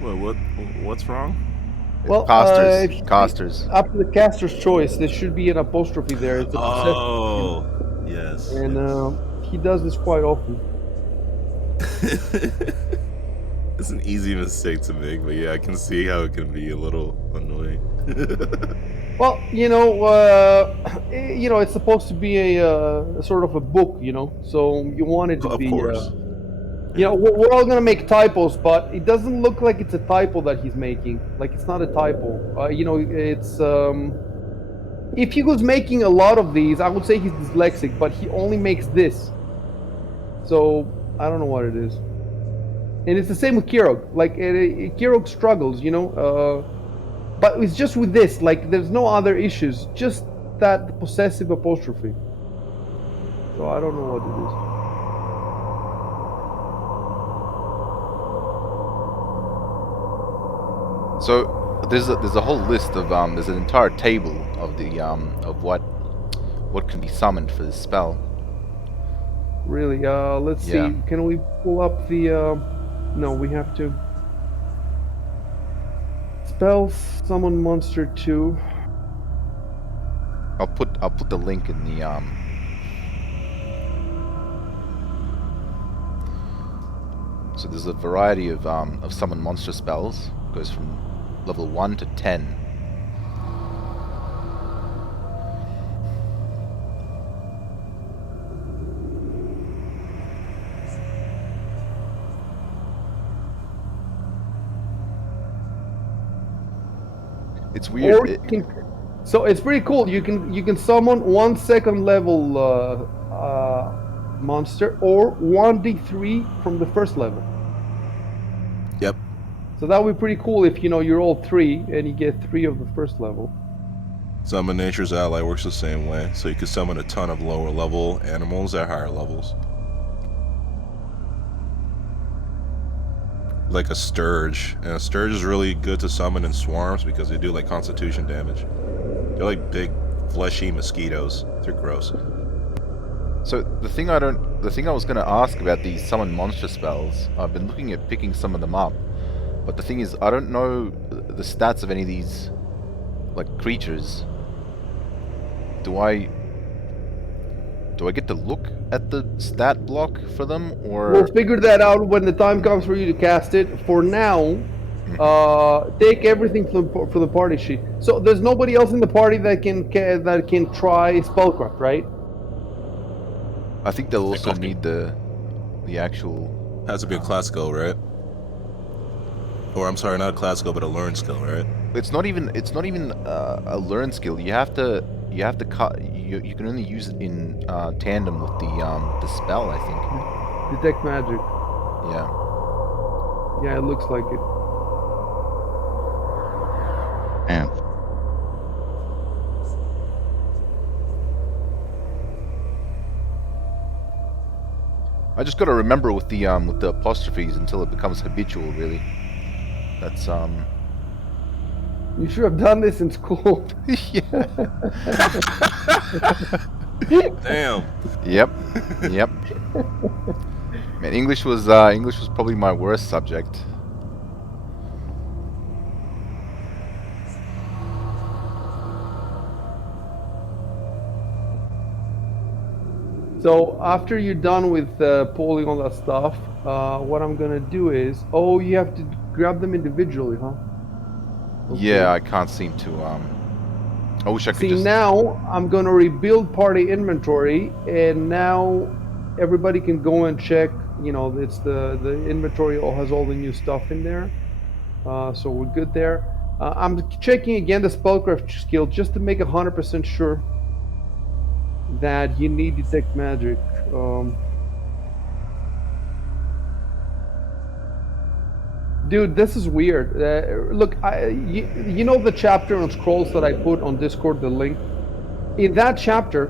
What's wrong? Well, Casters, casters. up to the caster's choice, there should be an apostrophe there. It's a possessive, Oh, yes. and he does this quite often. It's an easy mistake to make, but yeah, I can see how it can be a little annoying. Well, it's supposed to be a sort of a book, so you want it to Of be. course. We're all gonna make typos, but it doesn't look like it's a typo that he's making. Like it's not a typo. It's if he was making a lot of these, I would say he's dyslexic, but he only makes this. So I don't know what it is. And it's the same with Kirog. Like Kirog struggles, but it's just with this. Like there's no other issues. Just that possessive apostrophe. So I don't know what it is. So there's a whole list of there's an entire table of the of what can be summoned for this spell. Really? Let's see. Yeah. Can we pull up the? No, we have to. Spells, summon monster 2. I'll put the link in the So there's a variety of summon monster spells. Goes from level 1 to 10. It's weird. Or so it's pretty cool. You can summon 1 second level monster or 1d3 from the first level. Yep. So that would be pretty cool if you roll 3 and you get 3 of the first level. Summon Nature's Ally works the same way, so you can summon a ton of lower level animals at higher levels. Like a Sturge, and a Sturge is really good to summon in swarms because they do like constitution damage. They're like big, fleshy mosquitoes. They're gross. So the thing I was going to ask about these summon monster spells, I've been looking at picking some of them up, but the thing is, I don't know the stats of any of these, like, creatures. Do I get to look at the stat block for them, or? We'll figure that out when the time comes for you to cast it. For now, take everything for the party sheet. So there's nobody else in the party that can try spellcraft, right? I think they'll also need the actual. Has to be a class skill, right? Or I'm sorry, not a class skill, but a learn skill, right? It's not even a learn skill. You have to cut. You can only use it in tandem with the spell, I think. Detect magic. Yeah. Yeah, it looks like it. Man. I just got to remember with the apostrophes until it becomes habitual. Really, that's You should have done this in school. Yeah. Damn. Yep. Man, English was probably my worst subject. So after you're done with pulling all that stuff, what I'm gonna do is, you have to grab them individually, huh? Okay. Yeah, I can't seem to. I wish I could See, just. now I'm gonna rebuild party inventory, and now everybody can go and check. It's the inventory has all the new stuff in there, so we're good there. I'm checking again the spellcraft skill just to make 100% sure that you need detect magic. Dude, this is weird. Look, you know the chapter on scrolls that I put on Discord, the link? In that chapter,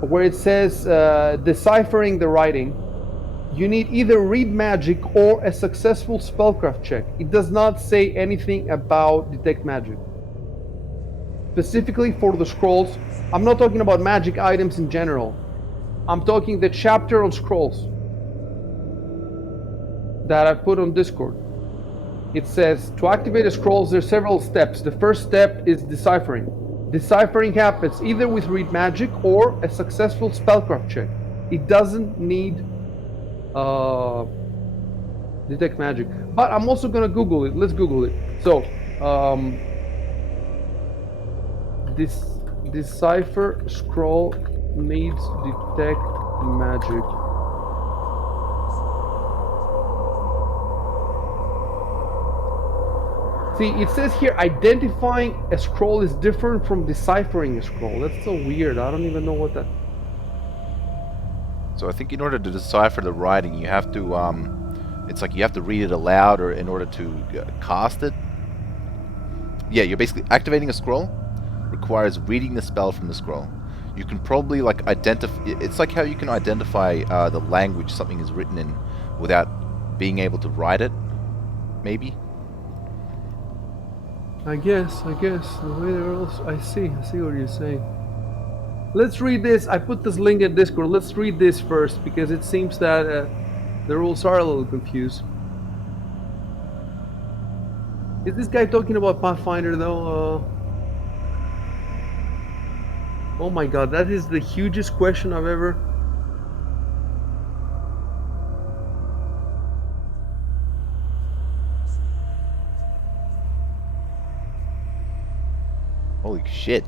where it says deciphering the writing, you need either read magic or a successful spellcraft check. It does not say anything about detect magic. Specifically for the scrolls, I'm not talking about magic items in general. I'm talking the chapter on scrolls that I put on Discord. It says, to activate the scrolls, there are several steps. The first step is deciphering. Deciphering happens either with read magic or a successful spellcraft check. It doesn't need detect magic. But I'm also gonna Google it. Let's Google it. So, this decipher scroll needs detect magic. See, it says here identifying a scroll is different from deciphering a scroll. That's so weird. I don't even know what that. So I think in order to decipher the writing, you have to. It's like you have to read it aloud or in order to cast it. Yeah, you're basically activating a scroll requires reading the spell from the scroll. You can probably like identify. It's like how you can identify the language something is written in without being able to write it. Maybe. I guess. The way they're also, I see what you're saying. Let's read this. I put this link in Discord. Let's read this first because it seems that the rules are a little confused. Is this guy talking about Pathfinder though? Oh my god, that is the hugest question I've ever... Holy shit.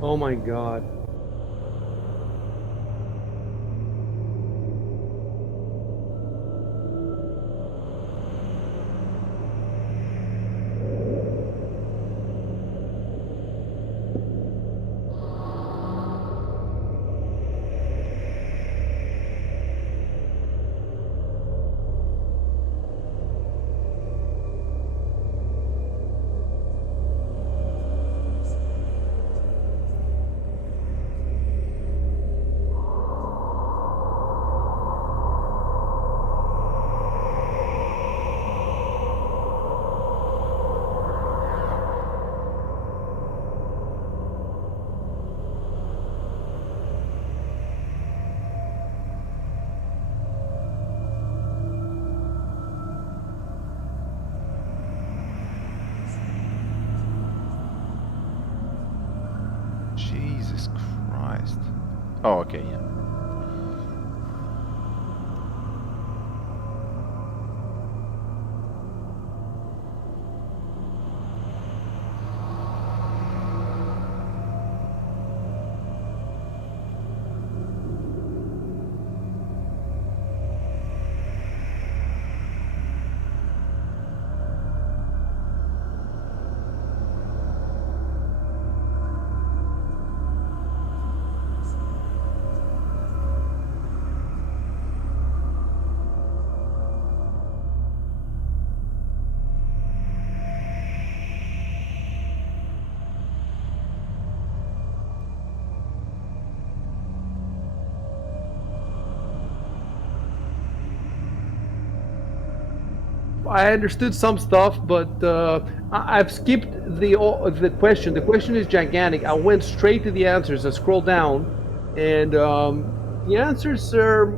Oh my god. Jesus Christ. Oh, okay, yeah. I understood some stuff, but I've skipped the question. The question is gigantic. I went straight to the answers. I scrolled down, and the answers are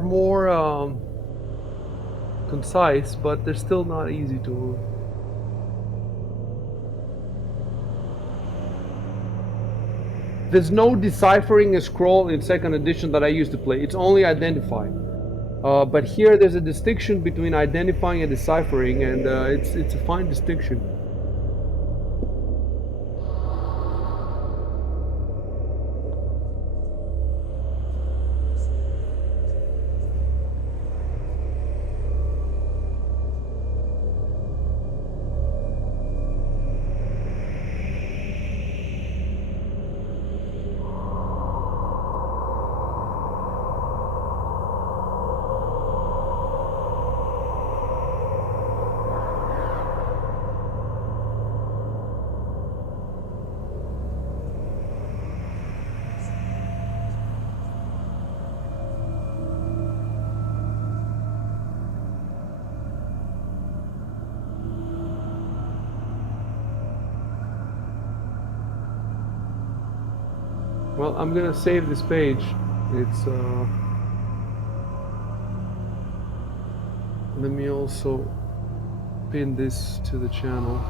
more concise, but they're still not easy to... There's no deciphering a scroll in second edition that I used to play. It's only identifying. But here there's a distinction between identifying and deciphering, and it's a fine distinction. Well, I'm gonna save this page. It's let me also pin this to the channel.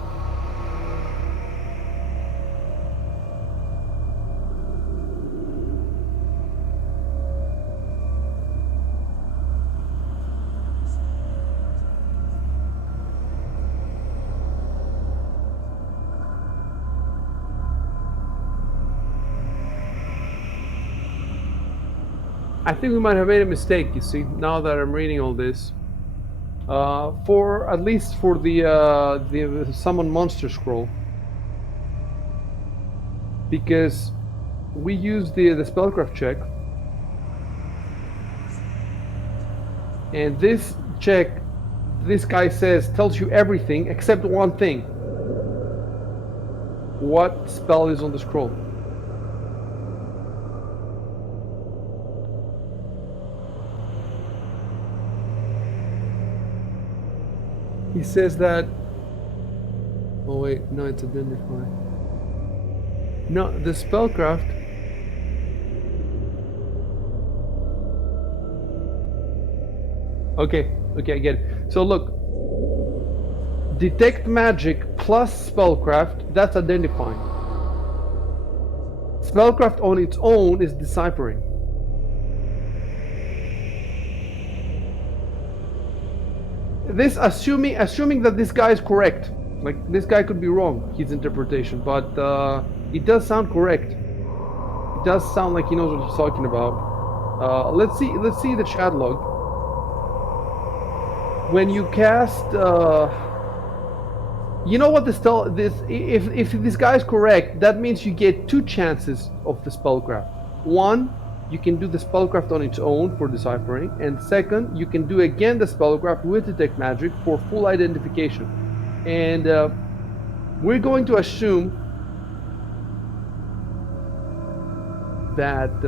I think we might have made a mistake, you see, now that I'm reading all this. For at least for the summon monster scroll, because we use the spellcraft check, and this check, this guy says, tells you everything except one thing. What spell is on the scroll? He says that. Oh wait, no, it's identify. No, the spellcraft. Okay, I get it. So look, detect magic plus spellcraft, that's identifying. Spellcraft on its own is deciphering. This assuming that this guy is correct. Like, this guy could be wrong, his interpretation, but it does sound correct. It does sound like he knows what he's talking about. Let's see the chat log. When you cast, you know what if this guy is correct, that means you get 2 chances of the spellcraft. One, you can do the spellcraft on its own for deciphering, and second, you can do again the spellcraft with detect magic for full identification. And we're going to assume that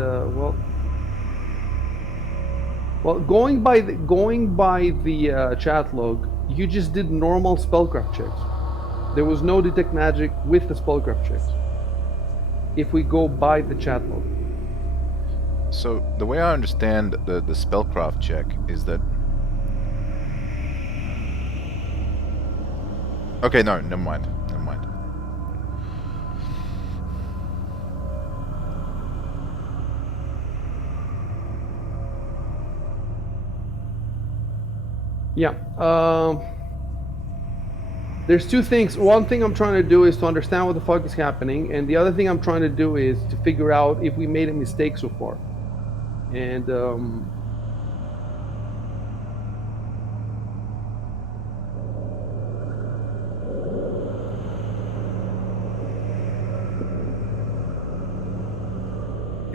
well, going by the chat log, you just did normal spellcraft checks. There was no detect magic with the spellcraft checks. If we go by the chat log. So the way I understand the spellcraft check is that. Okay, no, never mind. Yeah. There's 2 things. One thing I'm trying to do is to understand what the fuck is happening, and the other thing I'm trying to do is to figure out if we made a mistake so far. And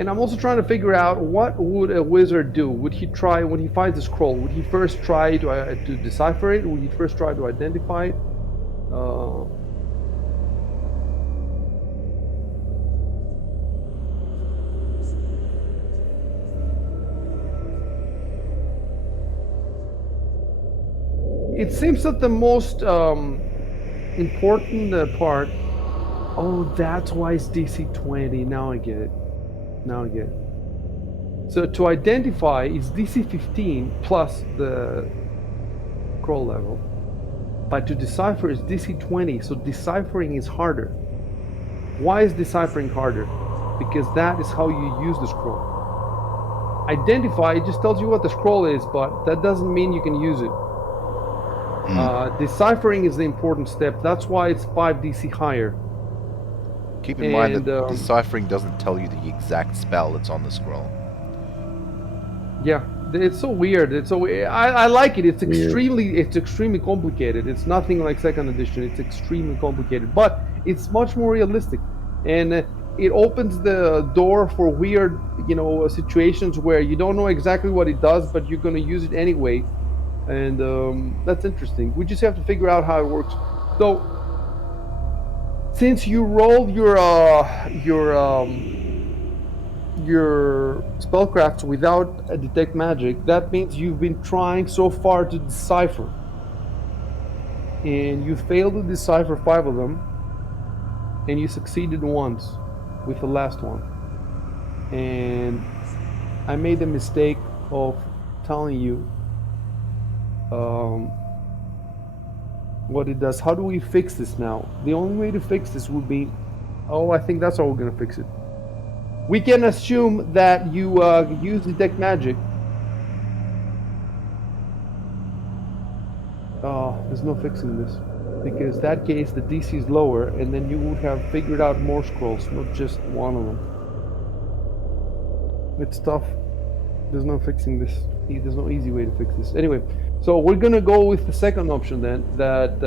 I'm also trying to figure out what would a wizard do. Would he try, when he finds a scroll, would he first try to decipher it? Would he first try to identify it? It seems that the most important part. Oh, that's why it's DC 20. Now I get it. So to identify is DC 15 plus the scroll level, but to decipher is DC 20. So deciphering is harder. Why is deciphering harder? Because that is how you use the scroll. Identify, it just tells you what the scroll is, but that doesn't mean you can use it. Deciphering is the important step. That's why it's 5 DC higher. Keep in mind that deciphering doesn't tell you the exact spell that's on the scroll. Yeah, it's so weird. I like it. It's extremely complicated. It's nothing like 2nd edition. It's extremely complicated, but it's much more realistic, and it opens the door for weird, situations where you don't know exactly what it does, but you're going to use it anyway, and that's interesting. We just have to figure out how it works. So, since you rolled your spellcrafts without a detect magic, that means you've been trying so far to decipher, and you failed to decipher 5 of them, and you succeeded once with the last one. And I made the mistake of telling you what it does. How do we fix this now? The only way to fix this would be, I think that's how we're gonna fix it. We can assume that you use detect magic. There's no fixing this, because in that case the DC is lower, and then you would have figured out more scrolls, not just one of them. It's tough. There's no fixing this. There's no easy way to fix this. Anyway, so we're gonna go with the second option then. That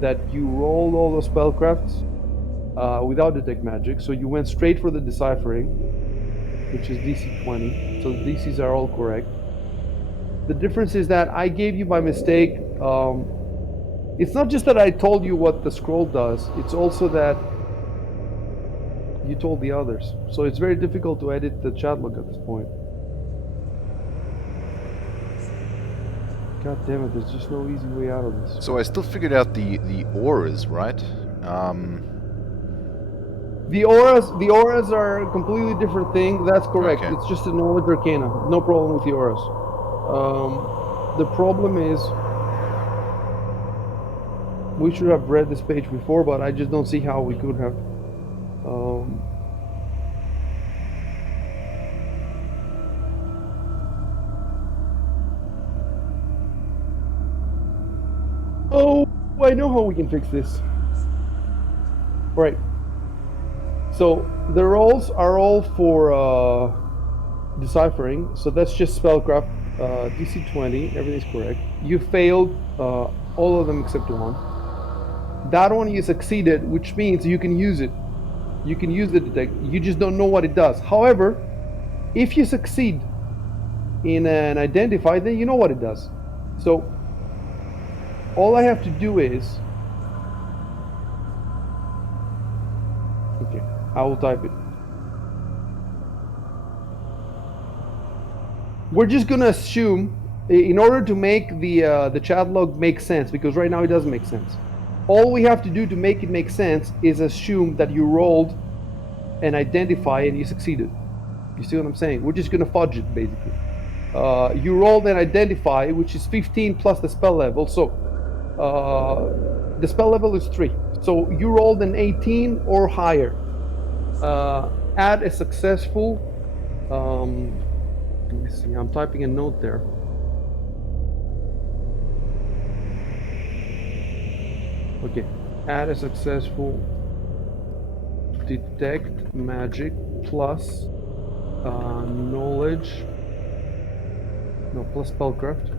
that you rolled all the spellcrafts without detect magic. So you went straight for the deciphering, which is DC 20. So the DCs are all correct. The difference is that I gave you by mistake. It's not just that I told you what the scroll does. It's also that you told the others. So it's very difficult to edit the chat log at this point. God damn it, there's just no easy way out of this. So I still figured out the auras, right? The auras are a completely different thing. That's correct. Okay. It's just a knowledge arcana. No problem with the auras. The problem is we should have read this page before, but I just don't see how we could have. Oh, I know how we can fix this. Right. So the rolls are all for deciphering. So that's just spellcraft, DC 20. Everything's correct. You failed all of them except one. That one you succeeded, which means you can use it. You can use the detect. You just don't know what it does. However, if you succeed in an identify, then you know what it does. So all I have to do is, okay, I will type it. We're just gonna assume, in order to make the chat log make sense, because right now it doesn't make sense. All we have to do to make it make sense is assume that you rolled an identify and you succeeded. You see what I'm saying? We're just gonna fudge it basically. You rolled an identify, which is 15 plus the spell level. So the spell level is 3. So you rolled an 18 or higher. Add a successful. Let me see. I'm typing a note there. Okay. Add a successful detect magic plus knowledge. No, plus spellcraft.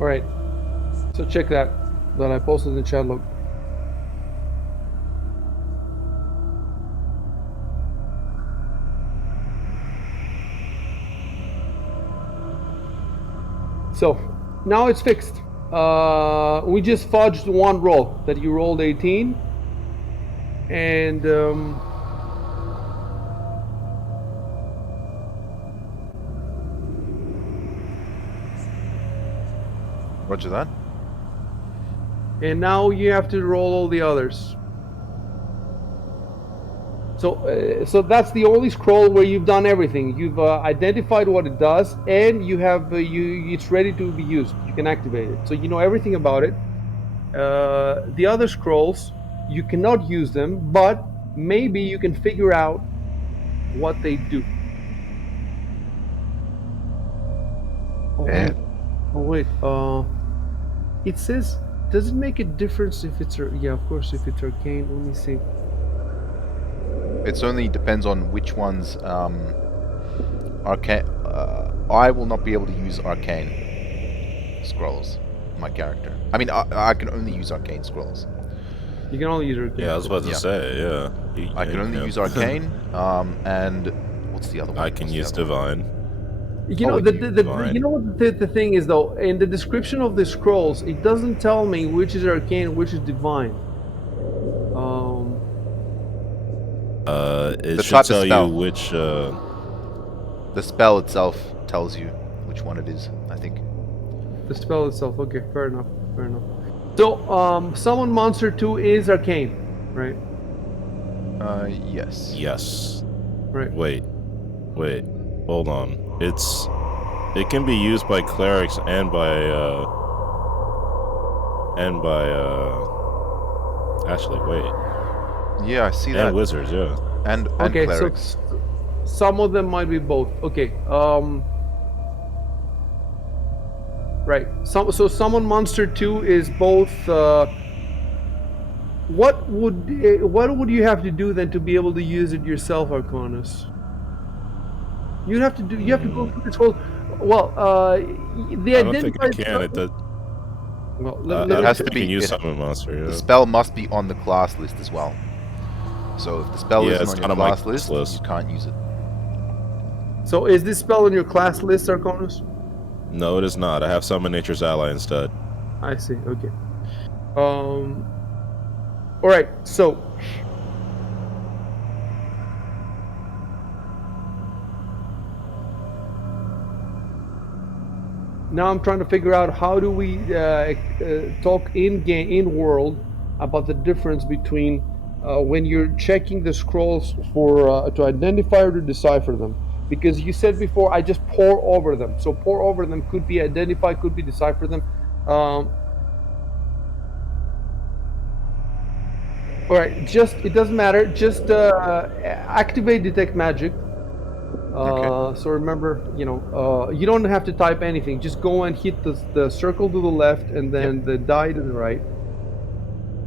All right, so check that I posted in the chat log. So now it's fixed. We just fudged one roll that you rolled 18, and Roger that. And now you have to roll all the others. So that's the only scroll where you've done everything. You've identified what it does, and you have it's ready to be used. You can activate it. So you know everything about it. The other scrolls, you cannot use them, but maybe you can figure out what they do. Oh wait. It says, does it make a difference if it's yeah? Of course, if it's arcane. Let me see. It's only depends on which ones arcane. I will not be able to use arcane scrolls. My character. I mean, I can only use arcane scrolls. You can only use arcane. Yeah, I was about to say, yeah. I can only use arcane. And what's the other one? I can use divine. You know, you know what the thing is though. In the description of the scrolls, it doesn't tell me which is arcane and which is divine. It should tell you which. The spell itself tells you which one it is, I think. The spell itself. Okay, fair enough. Fair enough. So, summon monster 2 is arcane, right? Yes. Yes. Right. Wait. Hold on. It can be used by clerics and by actually wait. Yeah, I see And that. wizards, yeah. And Okay, so clerics. some of them might be both. Okay. Right. So summon monster 2 is both. What would you have to do then to be able to use it yourself, Arcanus? You have to go through this whole. Well, the I don't think I identified. can. It does. Well, I let It me. don't has think to you can be. use summon monster. The Yeah. spell must be on the class list as well. So if the spell Yeah, isn't it's on your not on my class class list, you can't use it. So is this spell on your class list, Arcanus? No, it is not. I have summon nature's ally instead. I see. Okay. All right. So. Now I'm trying to figure out how do we talk in world about the difference between when you're checking the scrolls for to identify or to decipher them. Because you said before, I just pour over them. So pour over them could be identify, could be decipher them. All right, just it doesn't matter. Just activate detect magic. Okay. So remember, you don't have to type anything. Just go and hit the circle to the left and then Yep. the die to the right.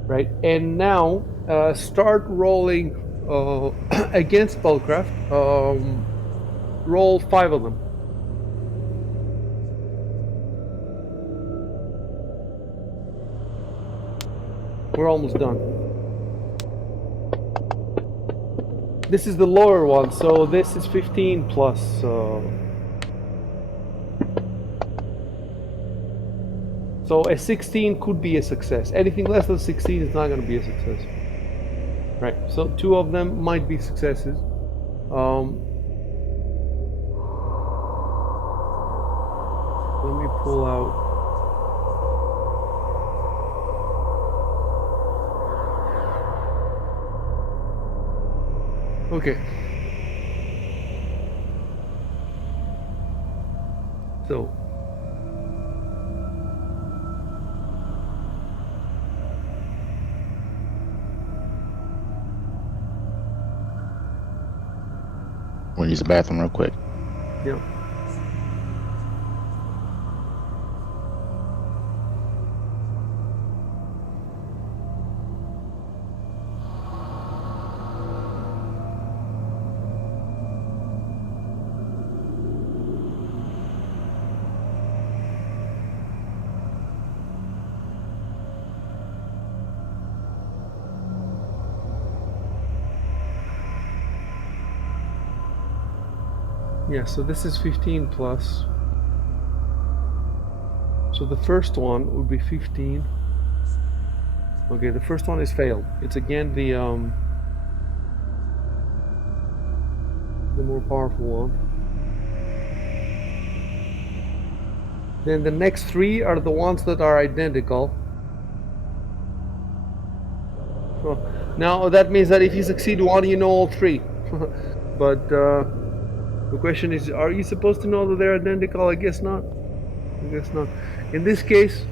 Right, and now start rolling against spellcraft. Roll 5 of them. We're almost done. This is the lower one, so this is 15 plus. So a 16 could be a success. Anything less than 16 is not going to be a success. Right, so 2 of them might be successes. Let me pull out. Okay. So. Want to use the bathroom real quick? Yeah. Yeah, so this is 15 plus. So the first one would be 15. Okay, the first one is failed. It's again the more powerful one. Then the next 3 are the ones that are identical. Well, now that means that if you succeed one, you know all 3. But the question is, are you supposed to know that they're identical? I guess not. I guess not. In this case,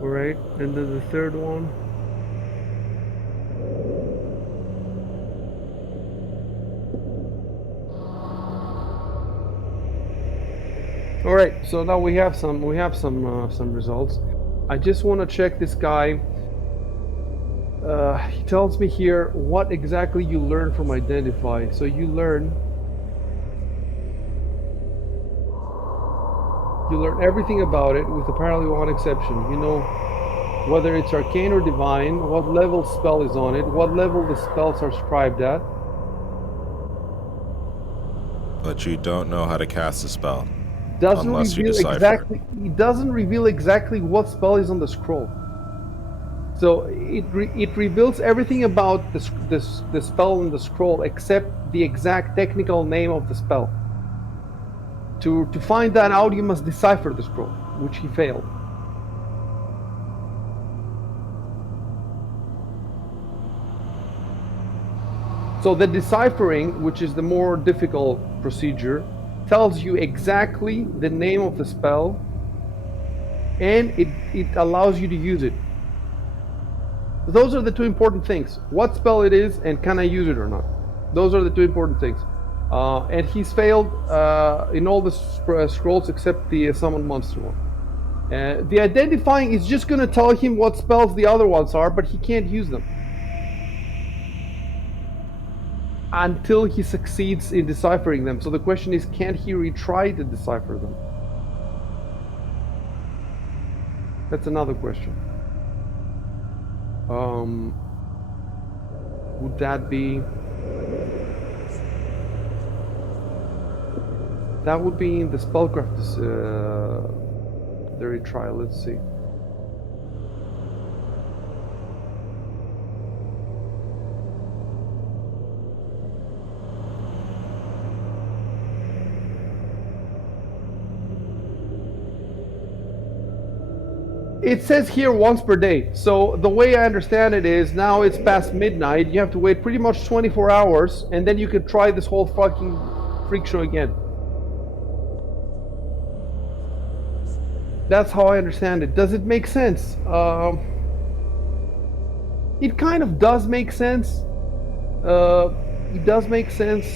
all right, and then the third one. All right, so now we have some results. I just want to check this guy. He tells me here what exactly you learn from identify. So you learn everything about it with apparently one exception. You know whether it's arcane or divine, what level spell is on it, what level the spells are scribed at. But you don't know how to cast a spell. Doesn't Unless you reveal decipher exactly. It doesn't reveal exactly what spell is on the scroll. So it reveals everything about the spell and the scroll except the exact technical name of the spell. To find that out, you must decipher the scroll, which he failed. So the deciphering, which is the more difficult procedure, tells you exactly the name of the spell, and it allows you to use it. Those are the two important things: what spell it is, and can I use it or not. Those are the two important things. And he's failed in all the scrolls except the summon monster one. The identifying is just going to tell him what spells the other ones are, but he can't use them until he succeeds in deciphering them. So the question is, can he retry to decipher them? That's another question. Would that be... That would be in the spellcraft the retry. Let's see. It says here once per day. So the way I understand it is, now it's past midnight. You have to wait pretty much 24 hours, and then you could try this whole fucking freak show again. That's how I understand it. Does it make sense? It kind of does make sense. It does make sense.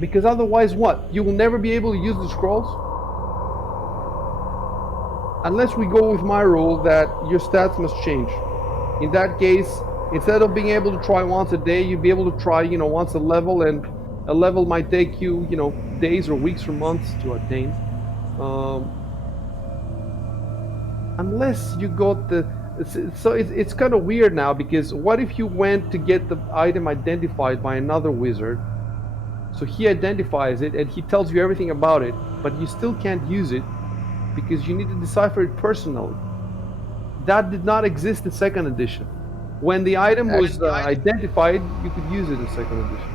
Because otherwise what? You will never be able to use the scrolls? Unless we go with my rule that your stats must change. In that case, instead of being able to try once a day, you'd be able to try, once a level, and a level might take you, days or weeks or months to attain. Unless you got the... So it's kind of weird now, because what if you went to get the item identified by another wizard? So he identifies it and he tells you everything about it, but you still can't use it because you need to decipher it personally. That did not exist in second edition. When the item was identified, you could use it in second edition.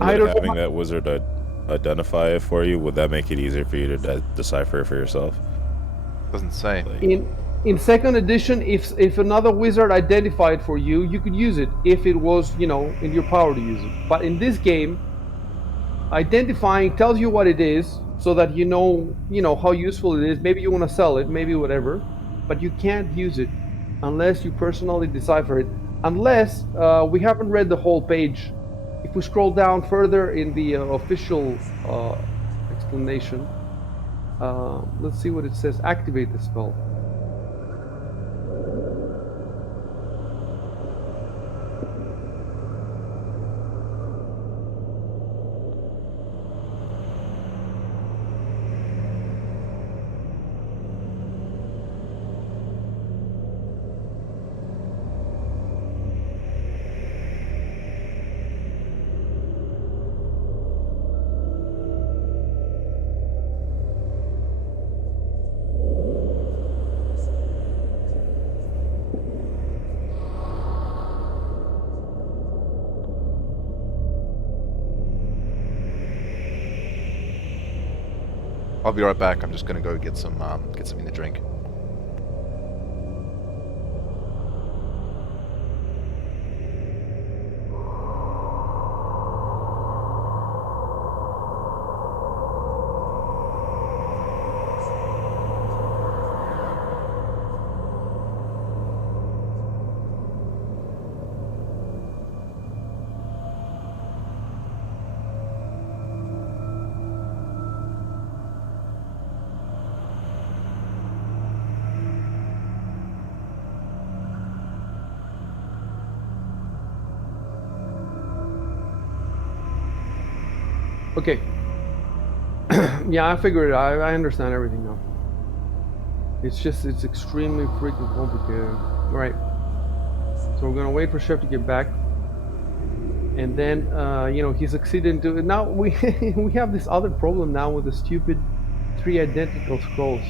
I don't Having know. that wizard identify it for you, would that make it easier for you to decipher it for yourself? Doesn't say. In second edition, if another wizard identified for you, you could use it if it was, in your power to use it. But in this game, identifying tells you what it is, so that you know how useful it is. Maybe you want to sell it, maybe whatever, but you can't use it unless you personally decipher it. Unless we haven't read the whole page. If we scroll down further in the official explanation, let's see what it says. Activate the spell. I'll be right back. I'm just gonna go get something to drink. Okay. Yeah, I figured it out. I understand everything now. It's extremely freaking complicated. All right. So we're gonna wait for Chef to get back, and then he succeeded into. Now we we have this other problem now with the stupid 3 identical scrolls.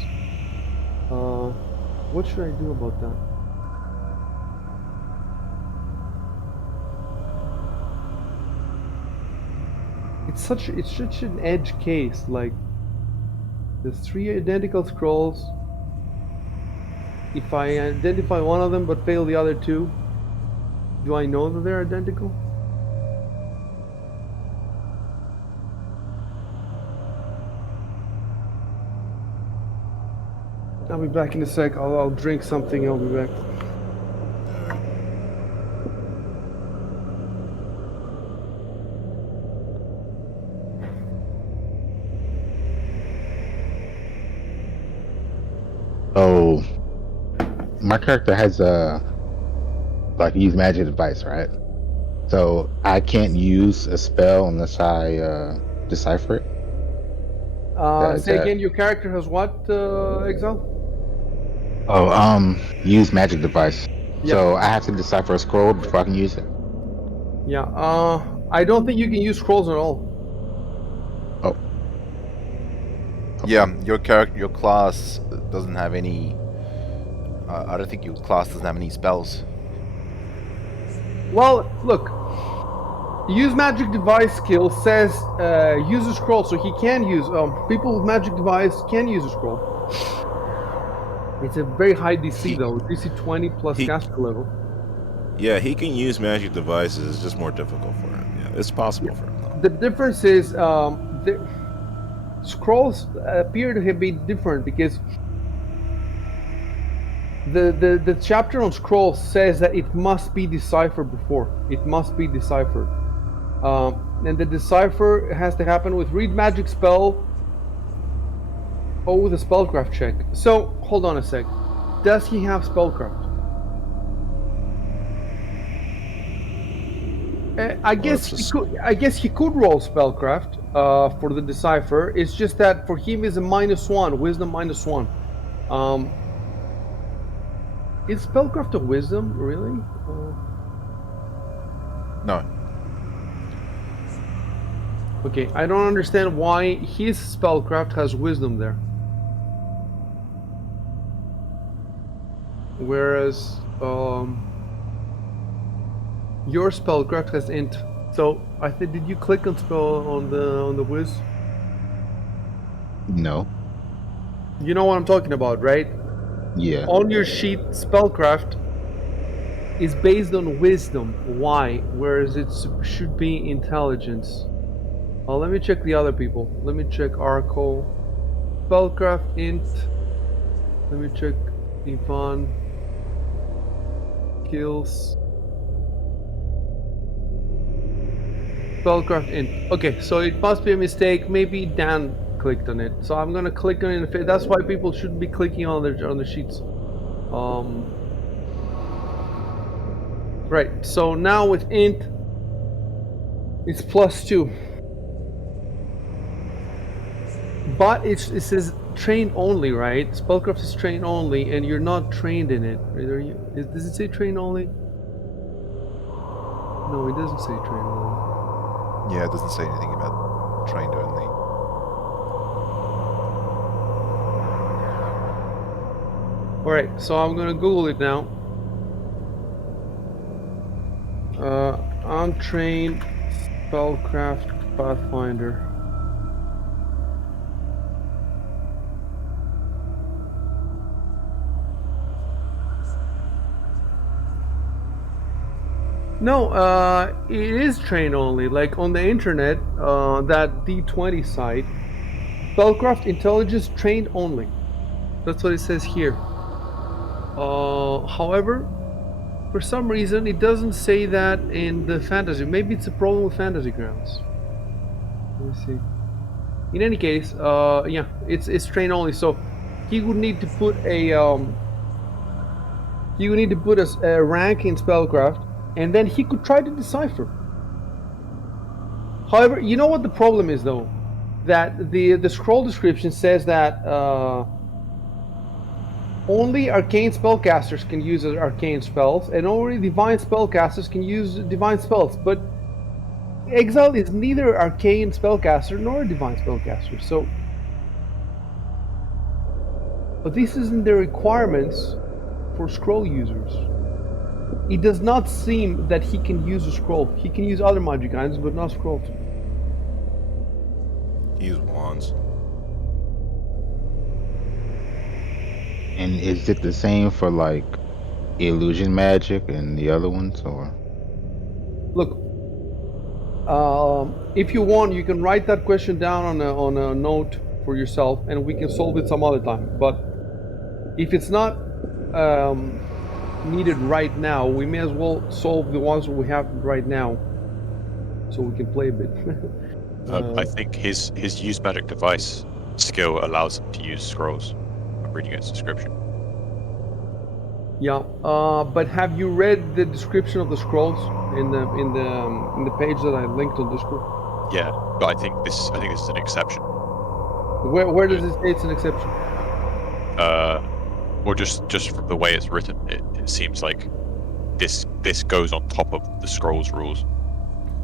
What should I do about that? It's such an edge case. Like, there's 3 identical scrolls. If I identify one of them but fail the other 2, do I know that they're identical? I'll be back in a sec. I'll drink something. I'll be back. Oh, my character has like use magic device, right? So I can't use a spell unless I decipher it. Is Say that- again, your character has what, Exile? Use magic device. Yeah. So I have to decipher a scroll before I can use it. Yeah, I don't think you can use scrolls at all. Oh. Yeah, your class doesn't have any. I don't think your class doesn't have any spells. Well, look, use magic device skill says use a scroll, so he can use. People with magic device can use a scroll. It's a very high DC though, DC 20 plus caster level. Yeah, he can use magic devices. It's just more difficult for him. Yeah, it's possible for him. Though. The difference is the scrolls appear to be different because the chapter on scrolls says that it must be deciphered before. It must be deciphered. And the decipher has to happen with read magic spell or with a spellcraft check. So, hold on a sec. Does he have spellcraft? I guess he could roll spellcraft for the decipher. It's just that for him is a -1, wisdom -1. Is spellcraft a wisdom, really? No. Okay, I don't understand why his spellcraft has wisdom there. Whereas your spellcraft has int. So I think, did you click on spell on the whiz? No. You know what I'm talking about, right? Yeah. On your sheet, spellcraft is based on wisdom. Why? Whereas it should be intelligence. Let me check the other people. Let me check Arco. Spellcraft int. Let me check Ivan. Kills. Spellcraft int. Okay, so it must be a mistake. Maybe Dan clicked on it. So I'm gonna click on it. That's why people shouldn't be clicking on the sheets. Right. So now with int, it's +2. But it says train only, right? Spellcraft is train only, and you're not trained in it. Does it say train only? No, it doesn't say train only. Yeah, it doesn't say anything about trained only. Alright, so I'm gonna Google it now. Untrained spellcraft Pathfinder. No, it is train only. Like on the internet, that D20 site, spellcraft intelligence trained only. That's what it says here. However, for some reason, it doesn't say that in the fantasy. Maybe it's a problem with Fantasy Grounds. Let me see. In any case, yeah, it's train only. So he would need to put a rank in spellcraft, and then he could try to decipher. However, you know what the problem is, though, that the scroll description says that only arcane spellcasters can use arcane spells, and only divine spellcasters can use divine spells. But Exile is neither arcane spellcaster nor a divine spellcaster, so But this isn't the requirements for scroll users. It does not seem that he can use a scroll. He can use other magic items, but not scrolls. He used wands. And is it the same for like illusion magic and the other ones, or? Look, if you want, you can write that question down on a note for yourself, and we can solve it some other time. But if it's not needed right now, we may as well solve the ones we have right now, so we can play a bit. I think his use magic device skill allows him to use scrolls. I'm reading its description. Yeah, but have you read the description of the scrolls in the page that I linked on Discord? Yeah, but I think this is an exception. Where does it say it's an exception? Well, just from the way it's written, it seems like this goes on top of the scrolls rules.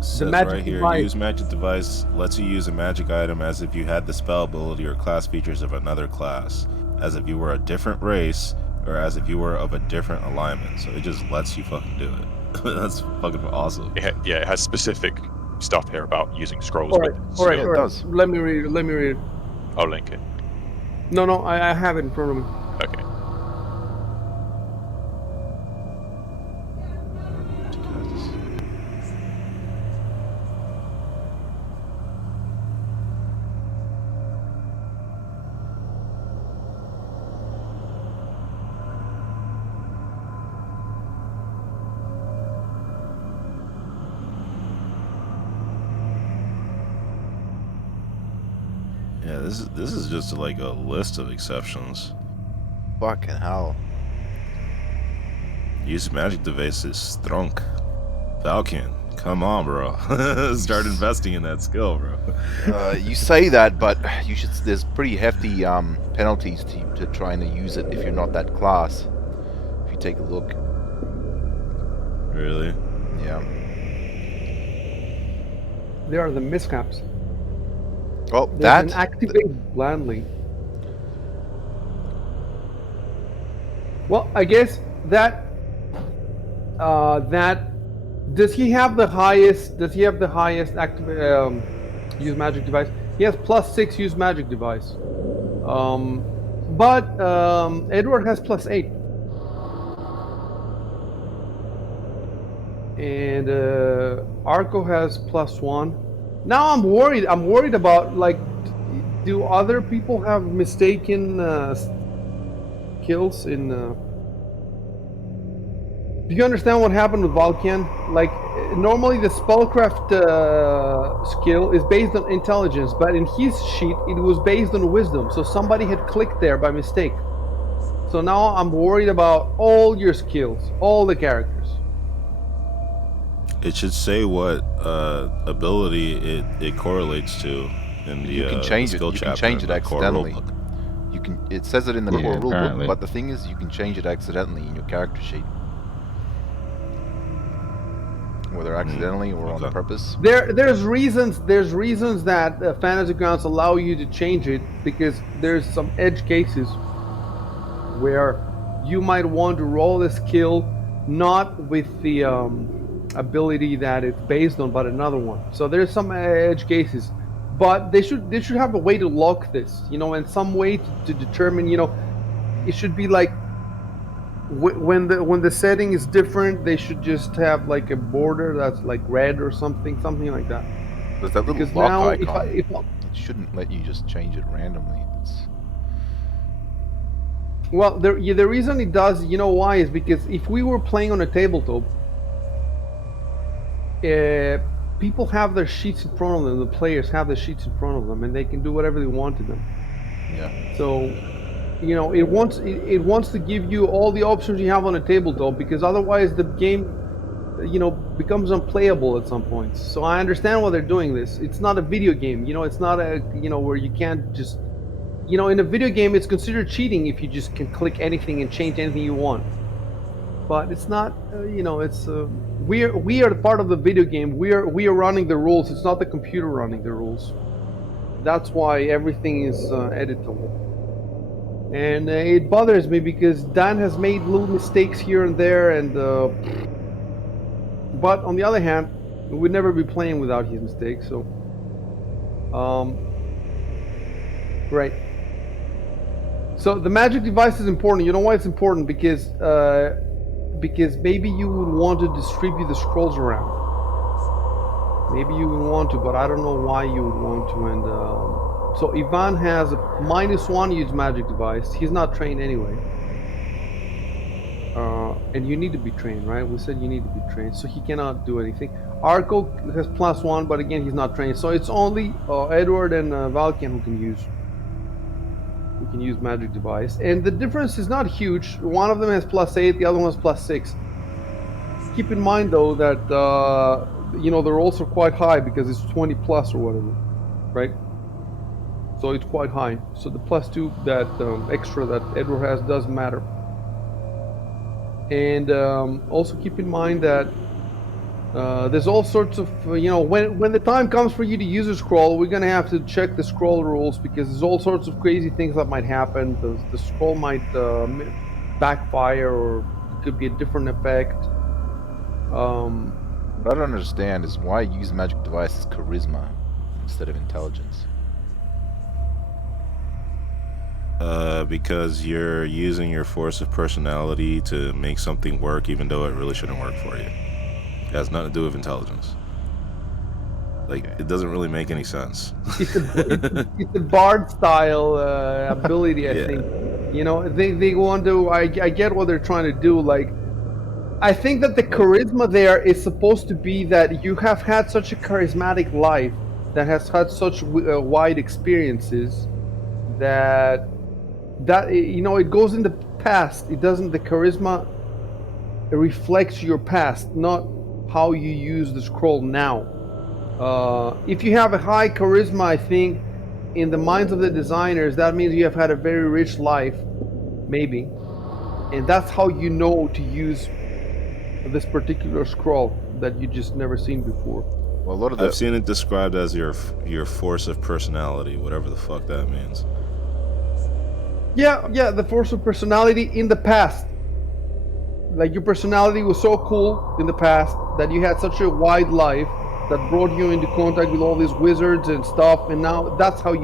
Says magic right here, device. use magic device lets you use a magic item as if you had the spell ability or class features of another class, as if you were a different race, or as if you were of a different alignment. So it just lets you fucking do it. That's fucking awesome. It has specific stuff here about using scrolls. All right, with all right, skill. all it right. does. Let me read it. I'll link it. No, I have it in front of me. Okay. Yeah, this is just like a list of exceptions. Fucking hell. Use magic device is strong. Falcon, come on, bro. Start investing in that skill, bro. You say that, but you should. There's pretty hefty penalties to trying to use it if you're not that class. If you take a look, Really? yeah. There are the miscaps. Oh, There's that an activate blandly. Well, I guess that does he have the highest? Does he have the highest use magic device? He has +6 use magic device. But Edward has +8. And Arco has +1. Now I'm worried. I'm worried about, like, do other people have mistaken kills in? Do you understand what happened with Valkian? Like, normally the spellcraft skill is based on intelligence, but in his sheet it was based on wisdom. So somebody had clicked there by mistake. So now I'm worried about all your skills, all the characters. It should say what ability it correlates to in the you can change the it. skill You can chapter change in it the core accidentally. rulebook. You can. It says it in the Yeah, core rulebook, apparently. but the thing is, you can change it accidentally in your character sheet, whether accidentally or on okay. purpose. There's reasons that fantasy grounds allow you to change it, because there's some edge cases where you might want to roll a skill not with the ability that it's based on, but another one. So there's some edge cases, but they should have a way to lock this, and some way to determine, it should be like when the setting is different, they should just have like a border that's like red or something like that. There's that little Because lock now icon. if It shouldn't let you just change it randomly. well, the reason it does, why, is because if we were playing on a tabletop, people have their sheets in front of them. The players have their sheets in front of them, and they can do whatever they want to them. Yeah. So, it wants to give you all the options you have on a tabletop, because otherwise the game, becomes unplayable at some points. So I understand why they're doing this. It's not a video game. It's not a where you can't just, in a video game it's considered cheating if you just can click anything and change anything you want. But it's not. It's we are part of the video game. We are running the rules. It's not the computer running the rules. That's why everything is editable. And it bothers me because Dan has made little mistakes here and there, and but on the other hand, we'd never be playing without his mistakes. So, right. So the magic device is important. You know why it's important? Because maybe you would want to distribute the scrolls around. Maybe you would want to, but I don't know why you would want to. And so Ivan has a -1 use magic device. He's not trained anyway. And you need to be trained, right? We said you need to be trained, so he cannot do anything. Arco has +1, but again, he's not trained. So it's only Edward and Valkian who can use magic device, and the difference is not huge. One of them has +8, the other one has +6. Keep in mind though that they're also quite high because it's 20 plus or whatever, right? So it's quite high. So the +2, that extra that Edward has, does matter. And also keep in mind that there's all sorts of, when the time comes for you to use a scroll, we're going to have to check the scroll rules because there's all sorts of crazy things that might happen. The scroll might backfire, or it could be a different effect. What I don't understand is why use magic device as charisma instead of intelligence. Because you're using your force of personality to make something work even though it really shouldn't work for you. It has nothing to do with intelligence. It doesn't really make any sense. It's a bard style ability, I think. They want to. I get what they're trying to do. I think that the charisma there is supposed to be that you have had such a charismatic life that has had such wide experiences that it goes in the past. It doesn't. The charisma reflects your past, not how you use the scroll now. If you have a high charisma, I think in the minds of the designers, that means you have had a very rich life, maybe, and that's how you know to use this particular scroll that you just never seen before. Well, a lot of I've seen it described as your force of personality, whatever the fuck that means. Yeah, the force of personality in the past. Like your personality was so cool in the past that you had such a wide life that brought you into contact with all these wizards and stuff, and now that's how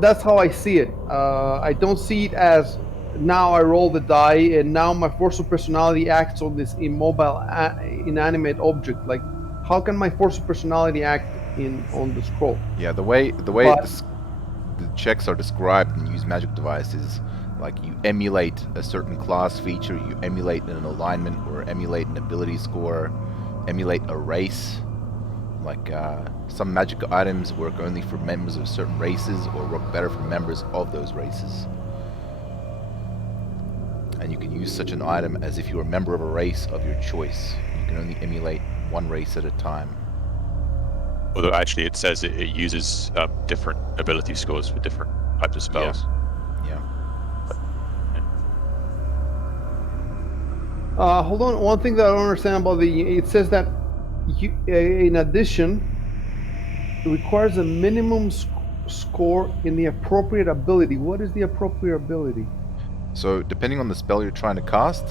that's how I see it. I don't see it as now I roll the die and now my force of personality acts on this immobile, inanimate object. Like, how can my force of personality act on the scroll? Yeah, the way the checks are described in use magic device is like you emulate a certain class feature, you emulate an alignment, or emulate an ability score, emulate a race. Like some magic items work only for members of certain races, or work better for members of those races. And you can use such an item as if you were a member of a race of your choice. You can only emulate one race at a time. Although actually it says it uses different ability scores for different types of spells. Yeah. Hold on, one thing that I don't understand about it says that in addition, it requires a minimum score in the appropriate ability. What is the appropriate ability? So depending on the spell you're trying to cast,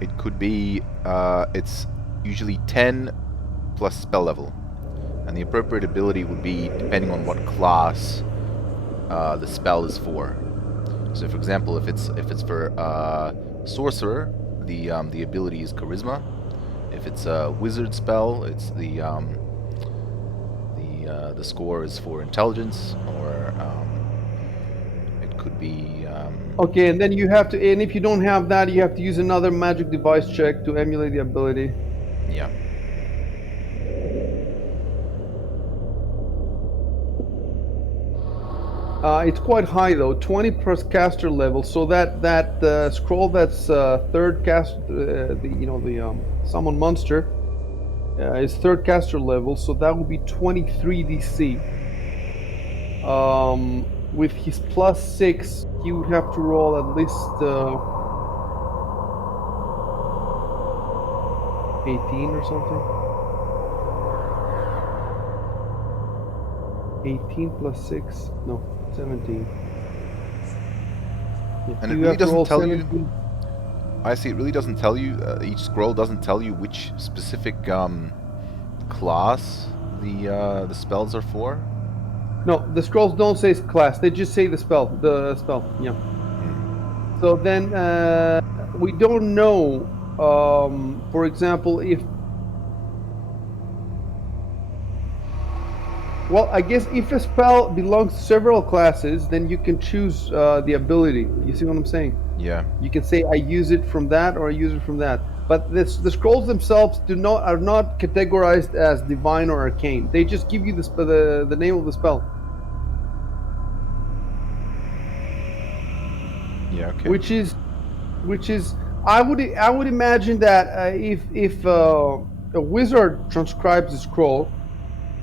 it could be, it's usually 10 plus spell level, and the appropriate ability would be depending on what class the spell is for. So for example, if it's for sorcerer, the ability is charisma. If it's a wizard spell, it's the score is for intelligence, or it could be okay, and then you have to, and if you don't have that, you have to use another magic device check to emulate the ability. yeah. It's quite high though, 20 per caster level. So that scroll that's third cast, the summon monster is third caster level. So that would be 23 DC. With his +6, he would have to roll at least 18 or something. 18 plus 6, no, 17. Yeah, And so it you really have to doesn't roll tell you. 17. I see. It really doesn't tell you. Each scroll doesn't tell you which specific class the spells are for. No, the scrolls don't say class. They just say the spell. The spell. Yeah. So then we don't know. For example, if well, I guess if a spell belongs to several classes, then you can choose the ability. You see what I'm saying? Yeah. You can say I use it from that or I use it from that. But the scrolls themselves are not categorized as divine or arcane. They just give you the name of the spell, Yeah. Okay. which is which is I would imagine that if a wizard transcribes a scroll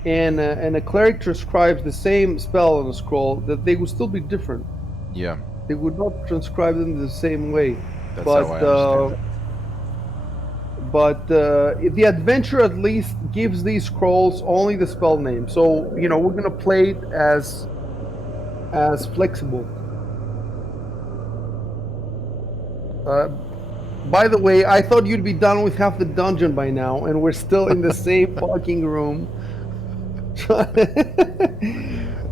and a cleric transcribes the same spell on a scroll, that they would still be different. Yeah. They would not transcribe them the same way. That's how But I understand it. the adventure at least gives these scrolls only the spell name. So we're gonna play it as flexible. Uh, by the way, I thought you'd be done with half the dungeon by now, and we're still in the same fucking room.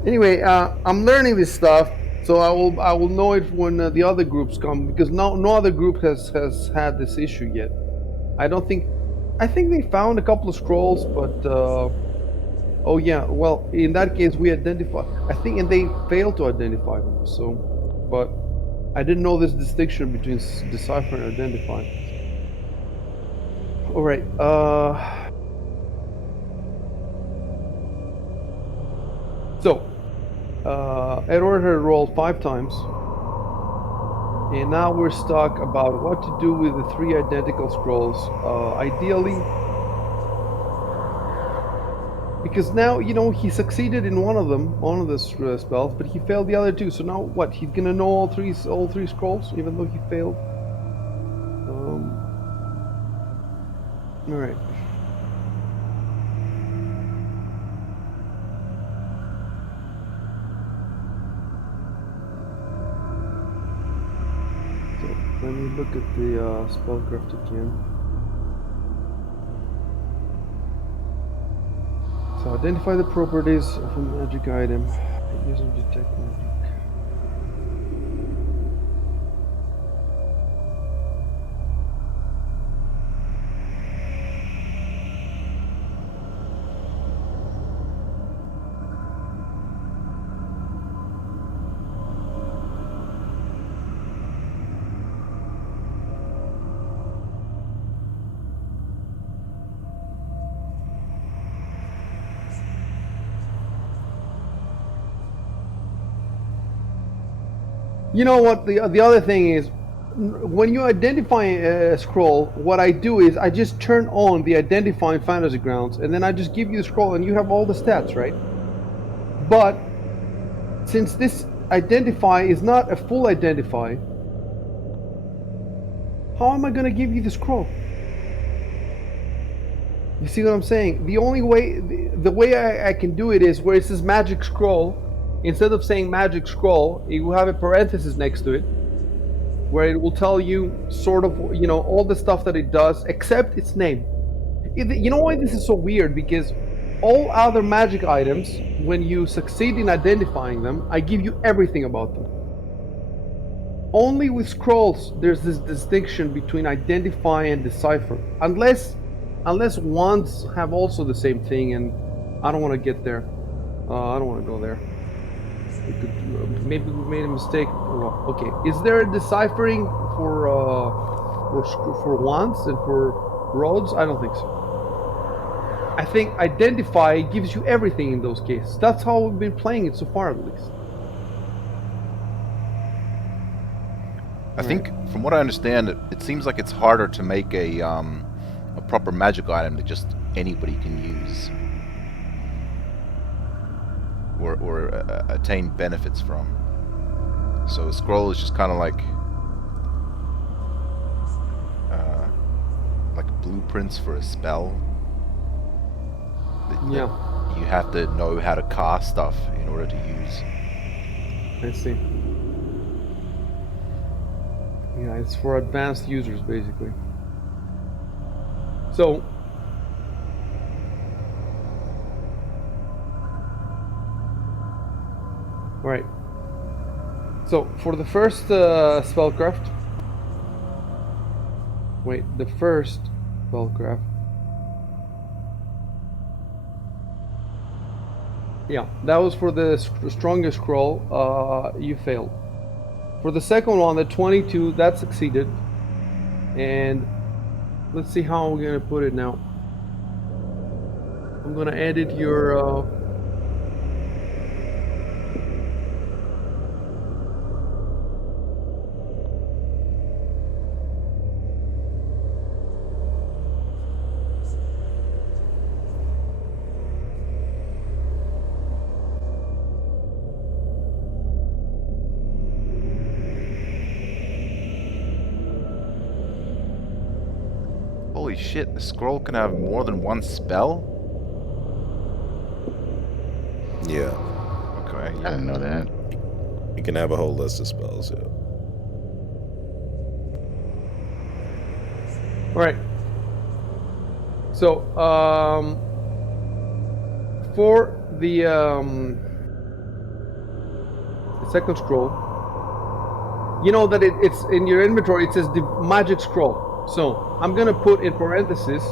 Anyway, I'm learning this stuff, so I will know it when the other groups come, because no other group has had this issue yet. I don't think. I think they found a couple of scrolls, but oh yeah. Well, in that case, we identify. I think, and they failed to identify them. So, but I didn't know this distinction between decipher and identify. All right. So, Edward had rolled 5 times, and now we're stuck about what to do with the 3 identical scrolls. Ideally, because now he succeeded in one of them, one of the spells, but he failed the other 2. So now what? He's gonna know all three scrolls, even though he failed. All right. So let me look at the spellcraft again. So identify the properties of a magic item using detect magic. You know what? The other thing is, when you identify a scroll, what I do is I just turn on the identifying fantasy grounds, and then I just give you the scroll, and you have all the stats, right? But since this identify is not a full identify, how am I going to give you the scroll? You see what I'm saying? The only way, the way I can do it is where it says magic scroll. Instead of saying magic scroll, you will have a parenthesis next to it, where it will tell you sort of, all the stuff that it does, except its name. You know why this is so weird? Because all other magic items, when you succeed in identifying them, I give you everything about them. Only with scrolls, there's this distinction between identify and decipher. Unless wands have also the same thing, and I don't want to get there. I don't want to go there. Maybe we made a mistake. Well, okay, is there a deciphering for wands and for roads? I don't think so. I think identify gives you everything in those cases. That's how we've been playing it so far, at least. I think, from what I understand, it seems like it's harder to make a proper magic item that just anybody can use or attain benefits from. So a scroll is just kind of like blueprints for a spell. Yeah. you have to know how to cast stuff in order to use. I see. Yeah, it's for advanced users, basically. So, all right. So for the first spellcraft, wait, the first spellcraft. Yeah, that was for the strongest scroll. You failed. For the second one, the 22, that succeeded. And let's see how I'm gonna put it now. I'm gonna edit your. Holy shit, the scroll can have more than one spell? Yeah. Okay, I yeah. didn't know that. You can have a whole list of spells, yeah. All right. So for the second scroll, you know that it's in your inventory. It says the magic scroll. So I'm gonna put in parentheses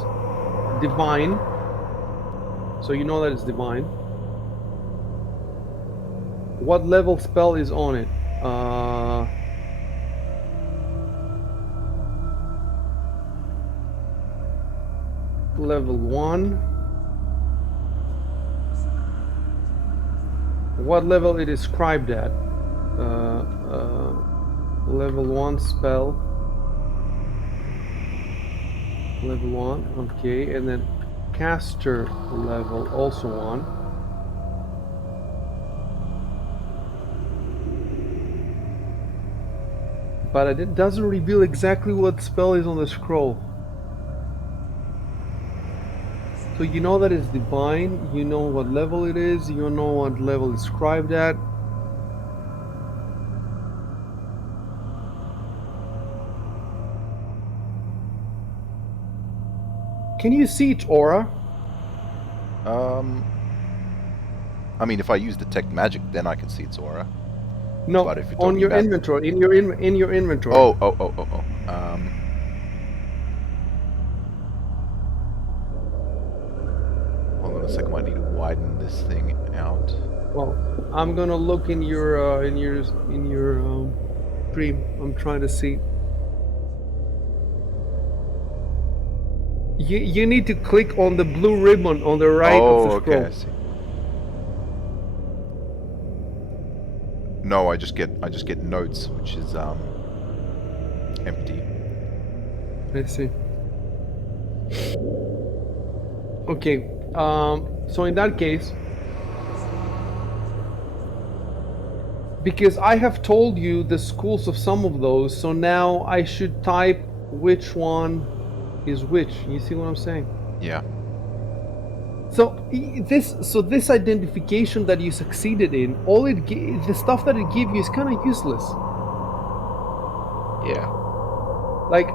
divine. So you know that it's divine. What level spell is on it? Level 1. What level it is scribed at? Level 1 spell. Level 1, okay, and then caster level also 1. But it doesn't reveal exactly what spell is on the scroll. So you know that it's divine, you know what level it is, you know what level it's scribed at. Can you see its aura? I mean, if I use detect magic, then I can see its aura. No, But if you're on talking your about... inventory, in your inventory. Oh. Hold on a second. I need to widen this thing out. Well, I'm gonna look in your stream. I'm trying to see. You need to click on the blue ribbon on the right of the scroll. Okay, I see. No, I just get notes, which is empty. I see. Okay. So in that case, because I have told you the schools of some of those, so now I should type which one is which. You see what I'm saying? Yeah. So this identification that you succeeded in, the stuff that it gives you is kind of useless. Yeah. Like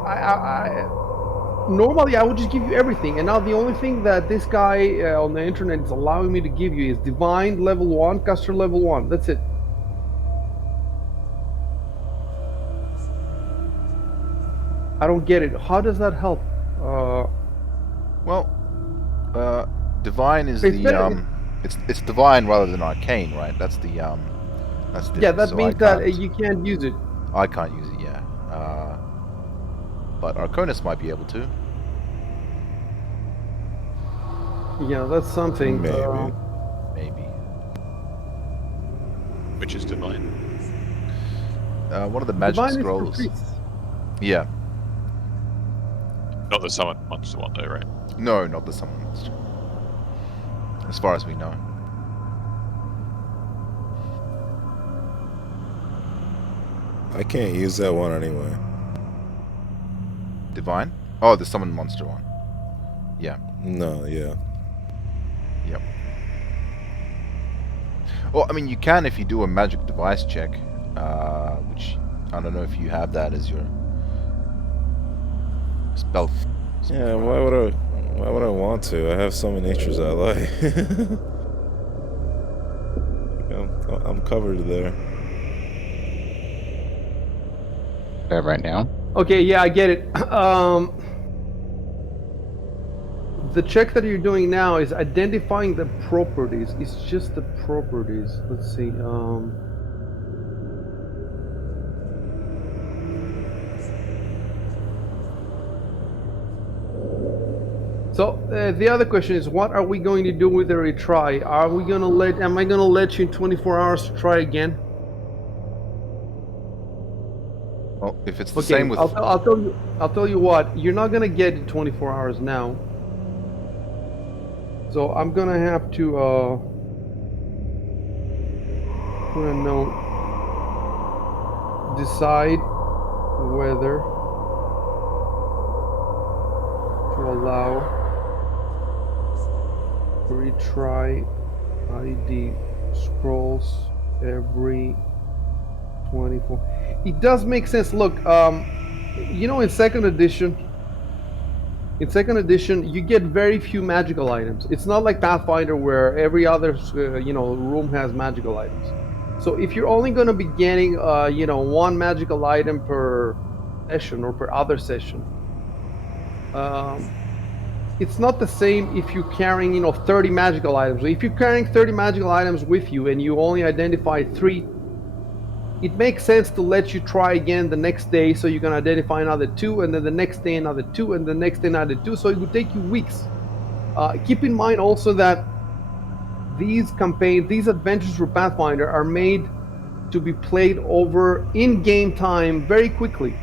normally I would just give you everything, and now the only thing that this guy on the internet is allowing me to give you is divine level 1, caster level 1. That's it. I don't get it. How does that help? Well, divine is It's the better- it's divine rather than arcane, right? That's the yeah, difference. that So means that you can't use it. I can't use it, yeah. But Arconus might be able to. Yeah, that's something. Maybe. Maybe. Which is divine. One of the magic Divine is for scrolls. priests. Yeah. Not the summon monster one though, right? No, not the summon monster. As far as we know. I can't use that one anyway. Divine? Oh, the summon monster one. Yeah. No, yeah. Yep. Well, I mean, you can if you do a magic device check, which I don't know if you have that as your spell. Yeah, why would I want to? I have so many natures I like. I'm covered there. That right now. Okay, yeah, I get it. The check that you're doing now is identifying the properties. It's just the properties. Let's see. So the other question is, what are we going to do with the retry? Are we gonna let? Am I gonna let you in 24 hours to try again? Well, if it's the Okay, same with I'll tell you what. You're not gonna get it 24 hours now. So I'm gonna have to put a note. Decide whether to allow retry ID scrolls every 24. It does make sense. Look, you know, in second edition, you get very few magical items. It's not like Pathfinder where every other room has magical items. So if you're only going to be getting one magical item per session or per other session, it's not the same if you're carrying 30 magical items. If you're carrying 30 magical items with you and you only identify 3, it makes sense to let you try again the next day, so you can identify another 2, and then the next day another 2, and the next day another 2. So it would take you weeks. Keep in mind also that these campaigns, these adventures for Pathfinder, are made to be played over in-game time very quickly.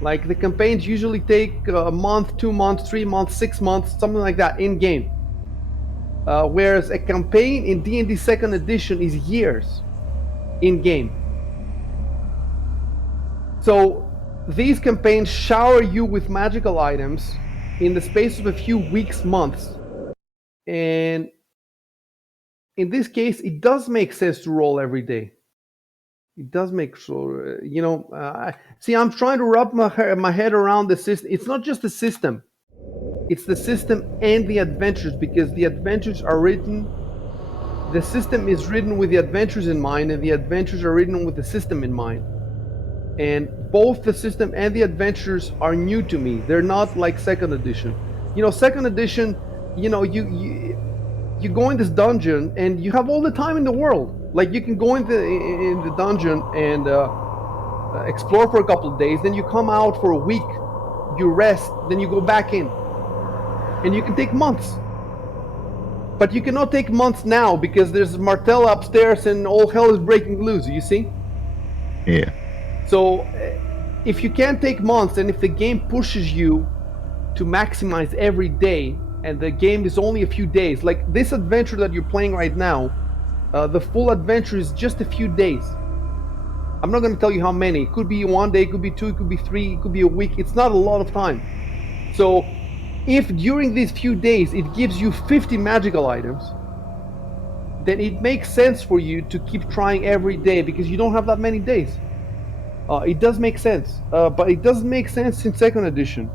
Like the campaigns usually take a month, 2 months, 3 months, 6 months, something like that in game. Whereas a campaign in D&D Second Edition is years in game. So these campaigns shower you with magical items in the space of a few weeks, months. And in this case, it does make sense to roll every day. It does make so, see, I'm trying to wrap my head around the system. It's not just the system. It's the system and the adventures, because the adventures are written, the system is written with the adventures in mind, and the adventures are written with the system in mind. And both the system and the adventures are new to me. They're not like second edition. Second edition, you go in this dungeon and you have all the time in the world. Like you can go in the dungeon and explore for a couple of days, then you come out for a week, you rest, then you go back in, and you can take months. But you cannot take months now because there's Martell upstairs and all hell is breaking loose. You see? Yeah. So if you can't take months, and if the game pushes you to maximize every day, and the game is only a few days, like this adventure that you're playing right now, the full adventure is just a few days. I'm not going to tell you how many. It could be 1 day, it could be 2, it could be 3, it could be a week. It's not a lot of time. So if during these few days it gives you 50 magical items, then it makes sense for you to keep trying every day, because you don't have that many days. It does make sense, but it doesn't make sense in second edition,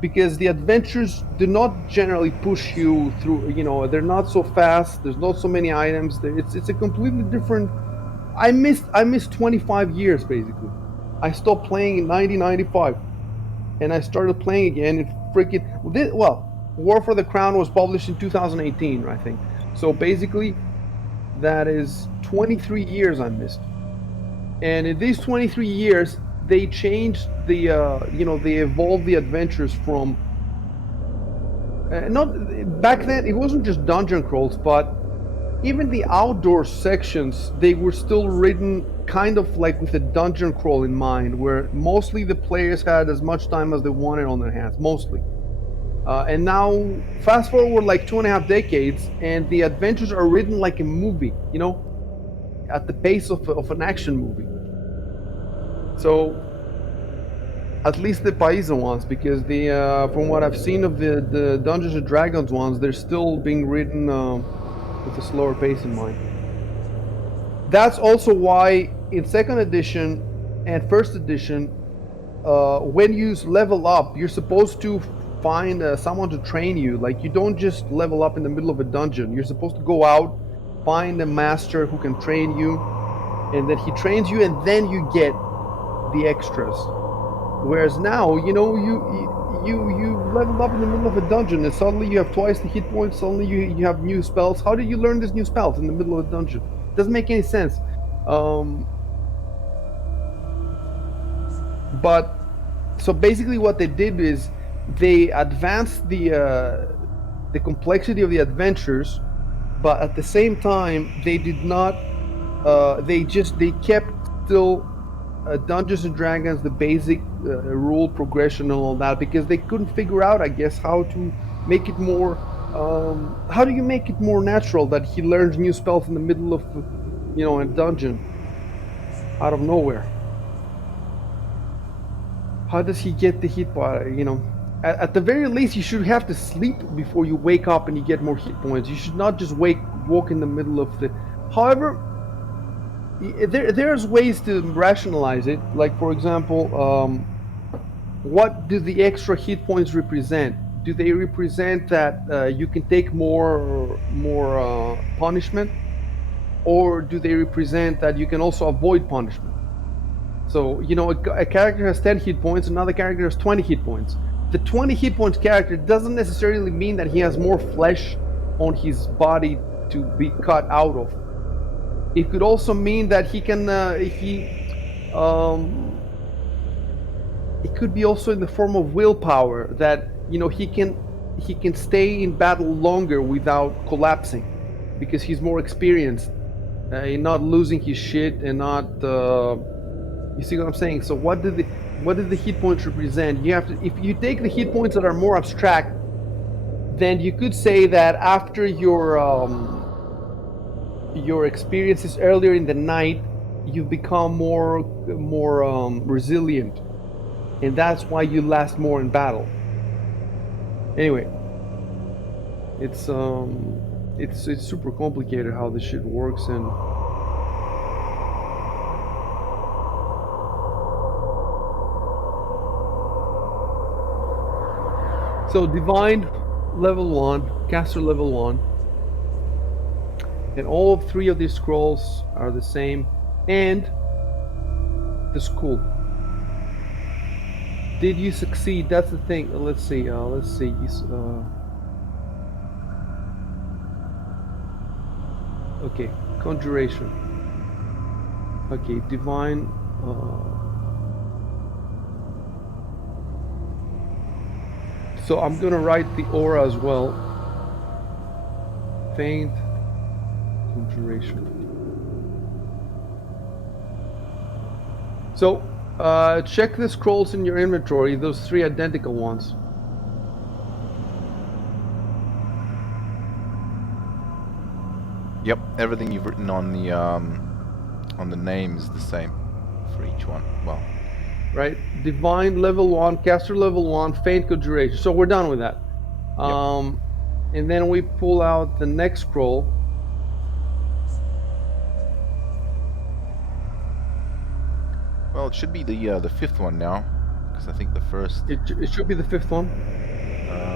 because the adventures do not generally push you through. They're not so fast. There's not so many items. It's a completely different. I missed 25 years basically. I stopped playing in 1995, and I started playing again in freaking War for the Crown was published in 2018, I think. So basically, that is 23 years I missed. And in these 23 years, they changed they evolved the adventures from, not back then, it wasn't just dungeon crawls, but even the outdoor sections, they were still written kind of like with a dungeon crawl in mind, where mostly the players had as much time as they wanted on their hands, mostly. And now, fast forward like 2.5 decades, and the adventures are written like a movie, at the pace of an action movie. So, at least the Paisa ones, because from what I've seen of the Dungeons and Dragons ones, they're still being written with a slower pace in mind. That's also why in second edition and first edition, when you level up, you're supposed to find someone to train you. Like, you don't just level up in the middle of a dungeon. You're supposed to go out, find a master who can train you, and then he trains you, and then you get the extras. Whereas now, you level up in the middle of a dungeon, and suddenly you have twice the hit points. Suddenly you have new spells. How did you learn these new spells in the middle of a dungeon? Doesn't make any sense. But so basically, what they did is they advanced the complexity of the adventures, but at the same time, they did not. They kept still Dungeons and Dragons, the basic rule progression and all that, because they couldn't figure out, I guess, how to make it more. How do you make it more natural that he learns new spells in the middle of, a dungeon, out of nowhere? How does he get the hit bar? At the very least, you should have to sleep before you wake up and you get more hit points. You should not just walk in the middle of the. However, there's ways to rationalize it. Like, for example, what do the extra hit points represent? Do they represent that you can take more punishment, or do they represent that you can also avoid punishment? So, a character has 10 hit points, another character has 20 hit points. The 20 hit points character doesn't necessarily mean that he has more flesh on his body to be cut out of. It could also mean that he can, it could be also in the form of willpower, that, he can stay in battle longer without collapsing, because he's more experienced in not losing his shit and not, you see what I'm saying? So what do the hit points represent? You have to, if you take the hit points that are more abstract, then you could say that after your experiences earlier in the night, you've become more resilient, and that's why you last more in battle. Anyway, it's super complicated how this shit works. And so Divine level 1, Caster level 1, and all three of these scrolls are the same, and the school. Did you succeed? That's the thing. Let's see. Okay, conjuration. Okay, divine. So I'm gonna write the aura as well. Faint, conjuration. So check the scrolls in your inventory, those 3 identical ones. Yep, everything you've written on the name is the same for each one. Well, right? Divine level 1, Caster level 1, Faint, conjuration. So we're done with that. Yep. And then we pull out the next scroll. well, it should be the 5th one now, because I think the first. It should be the 5th one.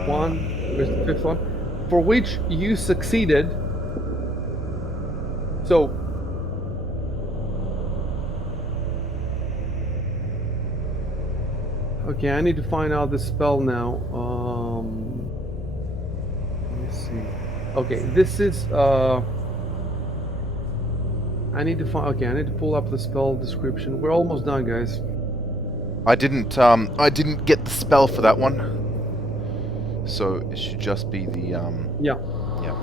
Where's the 5th one? For which you succeeded. So okay, I need to find out the spell now. Let me see. Okay, this is I need to pull up the spell description. We're almost done, guys. I didn't get the spell for that one, so it should just be the Yeah. Yeah.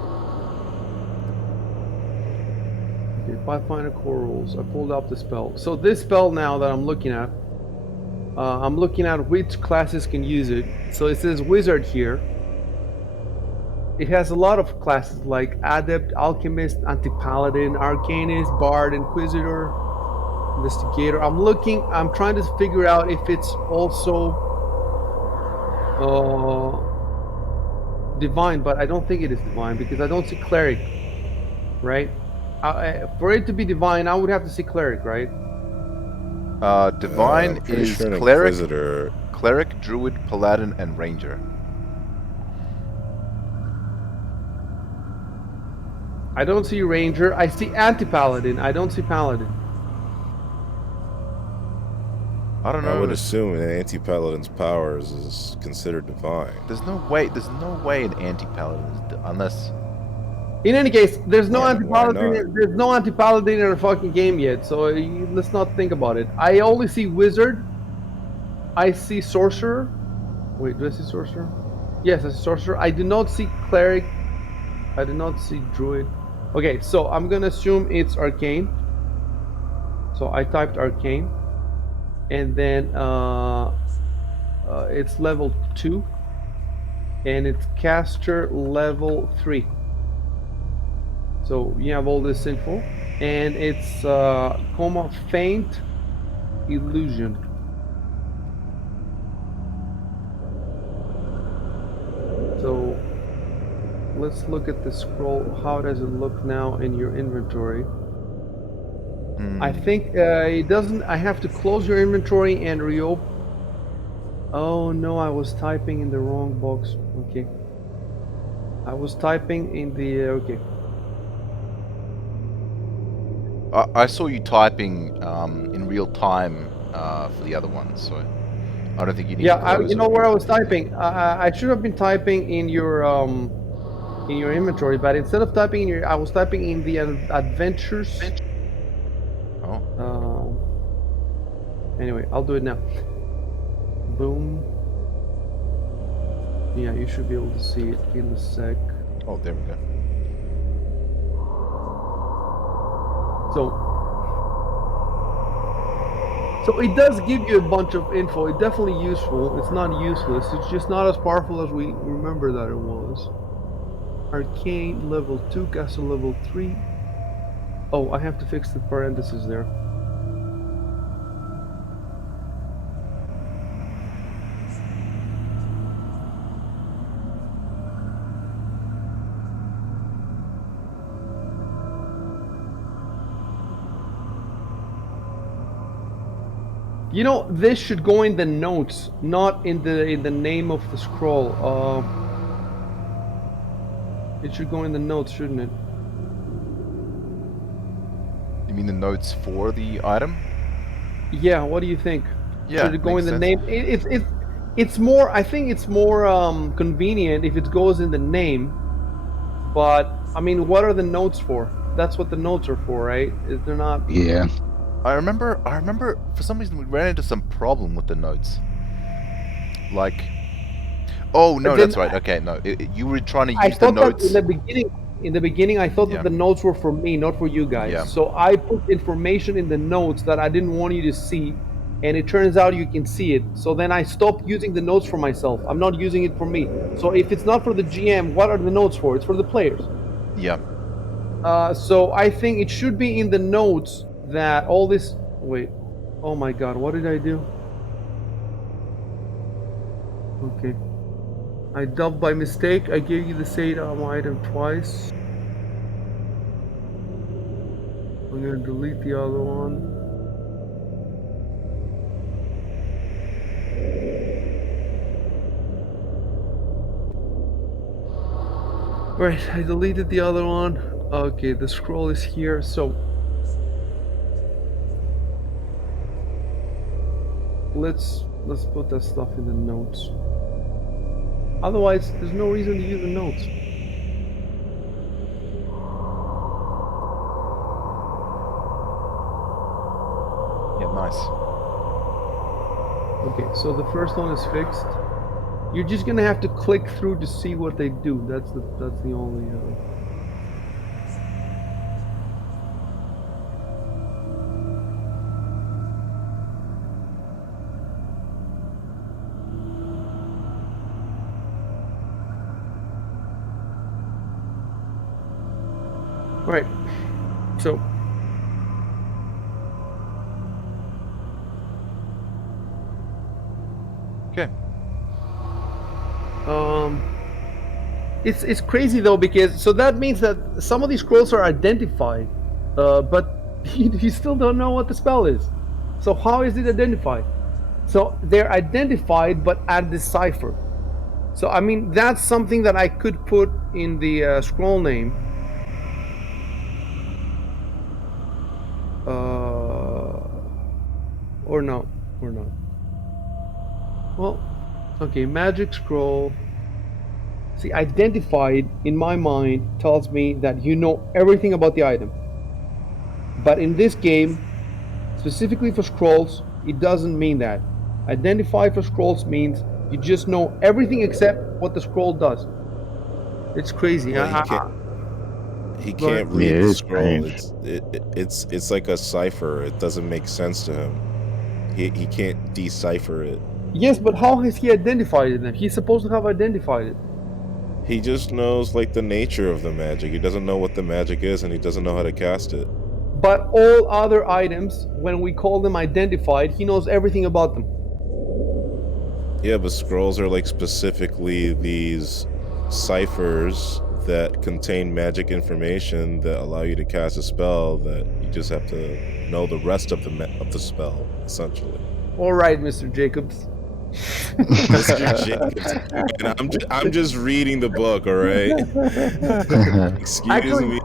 Okay, Pathfinder core rules. I pulled up the spell. So this spell now that I'm looking at which classes can use it. So it says wizard here. It has a lot of classes like adept, alchemist, anti-paladin, arcanist, bard, inquisitor, investigator. I'm trying to figure out if it's also divine, but I don't think it is divine because I don't see cleric, right? For it to be divine, I would have to see cleric, right? Divine I'm pretty is sure an cleric, Inquisitor. druid, paladin, and ranger. I don't see ranger. I see anti-paladin. I don't see paladin. I don't I know. would assume an anti-paladin's powers is considered divine. There's no way. There's no way an anti-paladin is unless. In any case, there's no Why anti-paladin. not? There's no anti-paladin in the fucking game yet. So let's not think about it. I only see wizard. I see sorcerer. Wait, do I see sorcerer? Yes, I see sorcerer. I do not see cleric. I do not see druid. Okay, so I'm gonna assume it's arcane. So I typed arcane, and then it's level 2, and it's caster level 3. So you have all this info, and it's coma faint illusion. So let's look at the scroll. How does it look now in your inventory? I think it doesn't. I have to close your inventory and reopen. Oh no, I was typing in the wrong box. Okay. I was typing in the okay. I saw you typing in real time for the other one, so I don't think you need Yeah, to close you it. know where I was typing. I should have been typing in your inventory, but instead of typing in your, I was typing in the adventures. Oh. Anyway, I'll do it now. Boom. Yeah, you should be able to see it in a sec. Oh, there we go. So it does give you a bunch of info. It's definitely useful. It's not useless. It's just not as powerful as we remember that it was. Arcane level 2, castle level 3. Oh, I have to fix the parentheses there. You know, this should go in the notes, not in the name of the scroll. It should go in the notes, shouldn't it? You mean the notes for the item? Yeah. What do you think? Yeah, Should it go makes in the sense. name? It's more. I think it's more convenient if it goes in the name. But I mean, what are the notes for? That's what the notes are for, right? They're not. Yeah. I remember for some reason we ran into some problem with the notes. Like, oh no, Then that's right. Okay, no, you were trying to I use the thought that notes. in the beginning, I thought Yeah. that the notes were for me, not for you guys. Yeah. So I put information in the notes that I didn't want you to see, and it turns out you can see it. So then I stopped using the notes for myself. I'm not using it for me. So if it's not for the GM, what are the notes for? It's for the players. Yeah. So I think it should be in the notes that all this. Wait. Oh my God! What did I do? Okay. I dubbed by mistake. I gave you the same item twice. I'm gonna delete the other one. Right, I deleted the other one. Okay, the scroll is here, so let's put that stuff in the notes. Otherwise, there's no reason to use the notes. Yeah, nice. Okay, so the first one is fixed. You're just gonna have to click through to see what they do. That's the only. Right. So. Okay. It's crazy though, because so that means that some of these scrolls are identified. but he still don't know what the spell is. So how is it identified? So they're identified but undeciphered. So I mean that's something that I could put in the scroll name. Or no, or not. Well, okay, magic scroll. See, identified in my mind tells me that you know everything about the item. But in this game, specifically for scrolls, it doesn't mean that. Identify for scrolls means you just know everything except what the scroll does. It's crazy. Well, he Go ahead. can't Yeah, read it the is scroll. strange. It's like a cipher. It doesn't make sense to him. He can't decipher it. Yes, but how has he identified it then? He's supposed to have identified it. He just knows like the nature of the magic. He doesn't know what the magic is, and he doesn't know how to cast it. But all other items, when we call them identified, he knows everything about them. Yeah, but scrolls are like specifically these ciphers that contain magic information that allow you to cast a spell that you just have to know the rest of the spell, essentially. All right, Mr. Jacobs. Mr. Jacobs, and I'm just reading the book, all right? Excuse Actually, me.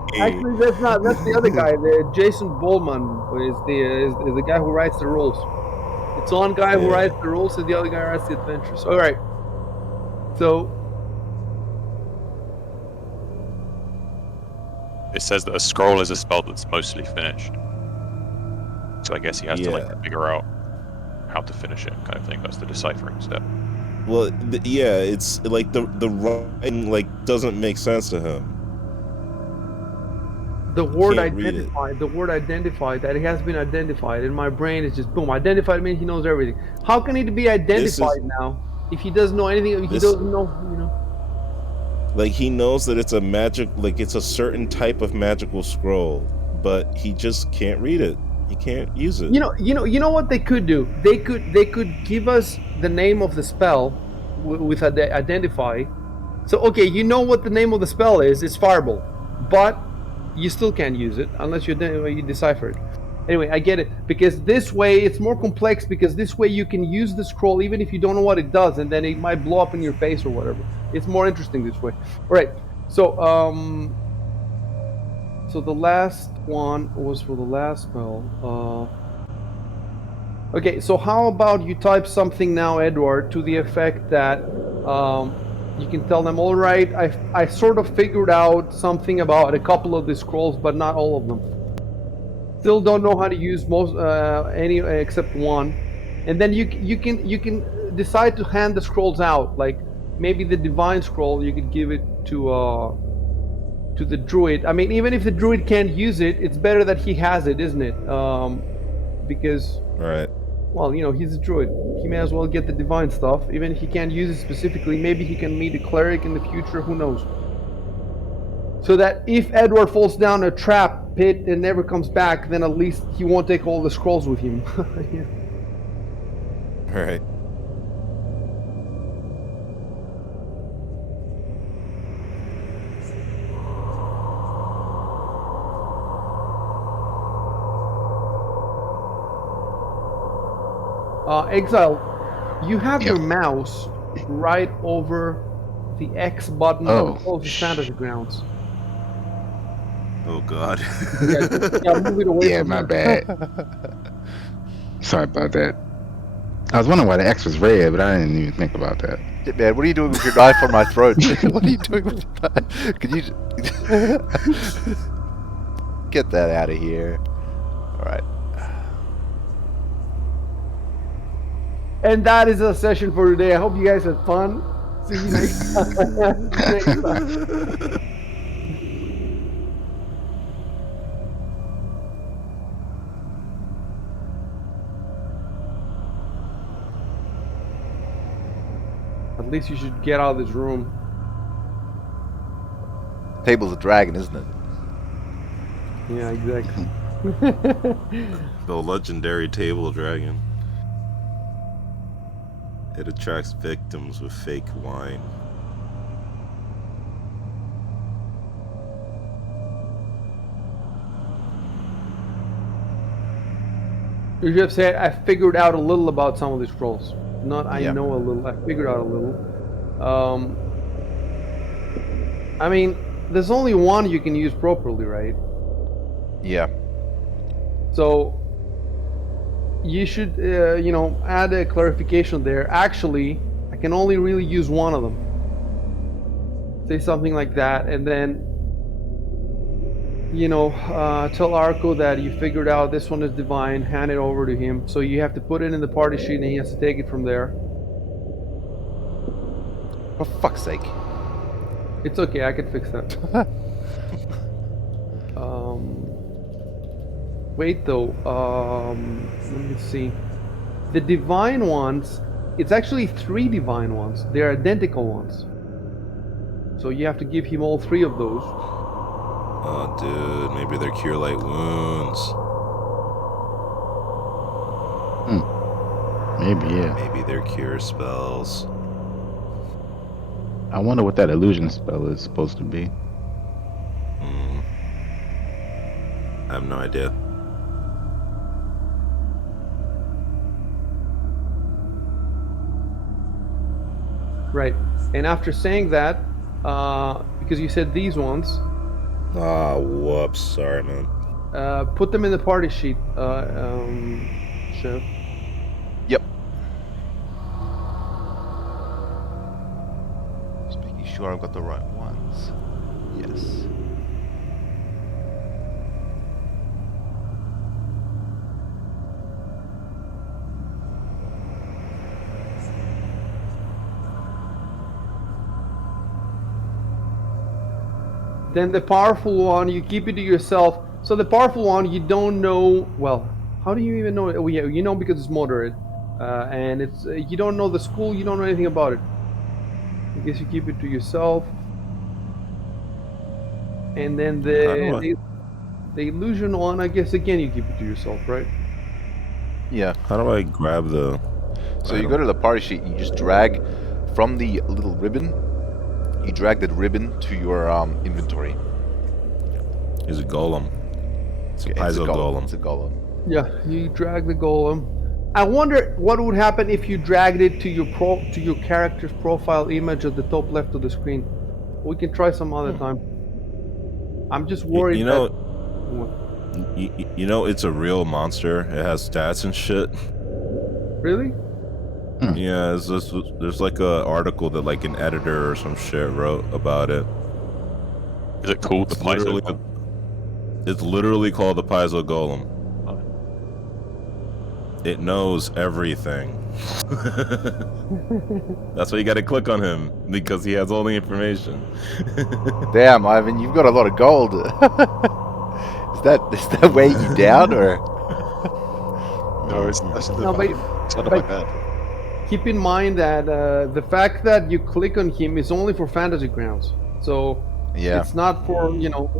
that's not. That's the other guy. The Jason Bollman is the guy who writes the rules. It's one guy who Yeah. writes the rules, and the other guy writes the adventures. All right. So It says that a scroll is a spell that's mostly finished. So I guess he has to Yeah. like figure out how to finish it, kind of thing. That's the deciphering step. Well, yeah, it's like the writing like doesn't make sense to him. the word can't read it. identified, the word identified, that it has been identified in my brain is just boom. Identified means he knows everything. How can it be identified now if he doesn't know anything? If he doesn't know, you know. Like he knows that it's a magic, like it's a certain type of magical scroll, but he just can't read it. He can't use it. You know what they could do? They could give us the name of the spell with identify. So okay, you know what the name of the spell is? It's Fireball, but you still can't use it unless you decipher it. Anyway, I get it, because this way it's more complex, because this way you can use the scroll even if you don't know what it does, and then it might blow up in your face or whatever. It's more interesting this way. All right. So so the last one was for the last spell. Okay, so how about you type something now, Edward, to the effect that you can tell them, all right, I sort of figured out something about a couple of the scrolls, but not all of them. Still don't know how to use most any except one, and then you can decide to hand the scrolls out. Like maybe the divine scroll, you could give it to the druid. I mean, even if the druid can't use it, it's better that he has it, isn't it? Because, Right. well, you know, he's a druid. He may as well get the divine stuff, even if he can't use it specifically. Maybe he can meet a cleric in the future. Who knows? So that if Edward falls down a trap pit and never comes back, then at least he won't take all the scrolls with him. Yeah. Right. Exile, you have Yep. your mouse right over the X button Oh. of closest fantasy grounds. Oh God. Yeah, move it away Yeah, from my that. bad. Sorry about that. I was wondering why the X was red, but I didn't even think about that. Shit, man, what are you doing with your knife on my throat? What are you doing with your knife? Can you get that out of here? All right. And that is a session for today. I hope you guys had fun. See you next time. Next time. At least you should get out of this room. Table's a dragon, isn't it? Yeah, exactly. The legendary table dragon. It attracts victims with fake wine. You should have said, I figured out a little about some of these scrolls. Not I Yeah. know a little, I figured out a little. I mean, there's only one you can use properly, right? Yeah. So you should, add a clarification there. Actually, I can only really use one of them. Say something like that, and then, tell Arco that you figured out this one is divine, hand it over to him. So you have to put it in the party sheet, and he has to take it from there. For fuck's sake. It's okay, I can fix that. Wait though, let me see. The divine ones, it's actually 3 divine ones. They're identical ones. So you have to give him all 3 of those. Oh, dude, maybe they're cure light wounds. Maybe, yeah. Maybe they're cure spells. I wonder what that illusion spell is supposed to be. I have no idea. Right. And after saying that, because you said these ones, Ah, whoops. Sorry, man. put them in the party sheet, Chev. Yep. Just making sure I've got the right ones. Yes. Then the powerful one, you keep it to yourself. So the powerful one, you don't know. Well, how do you even know? Oh yeah, you know because it's moderate, and it's you don't know the school. You don't know anything about it. I guess you keep it to yourself. And then the illusion one, I guess again you keep it to yourself, right? Yeah. How do I grab the... So you go to the party sheet and you just drag from the little ribbon. You drag that ribbon to your inventory. It's a golem. It's a It's Paizo golem. It's a golem. Yeah, you drag the golem. I wonder what would happen if you dragged it to your character's profile image at the top left of the screen. We can try some other time. I'm just worried. You know, it's a real monster. It has stats and shit. Really? Yeah, there's like a article that like an editor or some shit wrote about it. Is it called the Paizo? It's literally called the Paizo Golem. It knows everything. That's why you gotta click on him, because he has all the information. Damn, Ivan, you've got a lot of gold. Is that weighing you down, or? No, it's not No, but like that. keep in mind that the fact that you click on him is only for fantasy grounds. So Yeah. it's not for,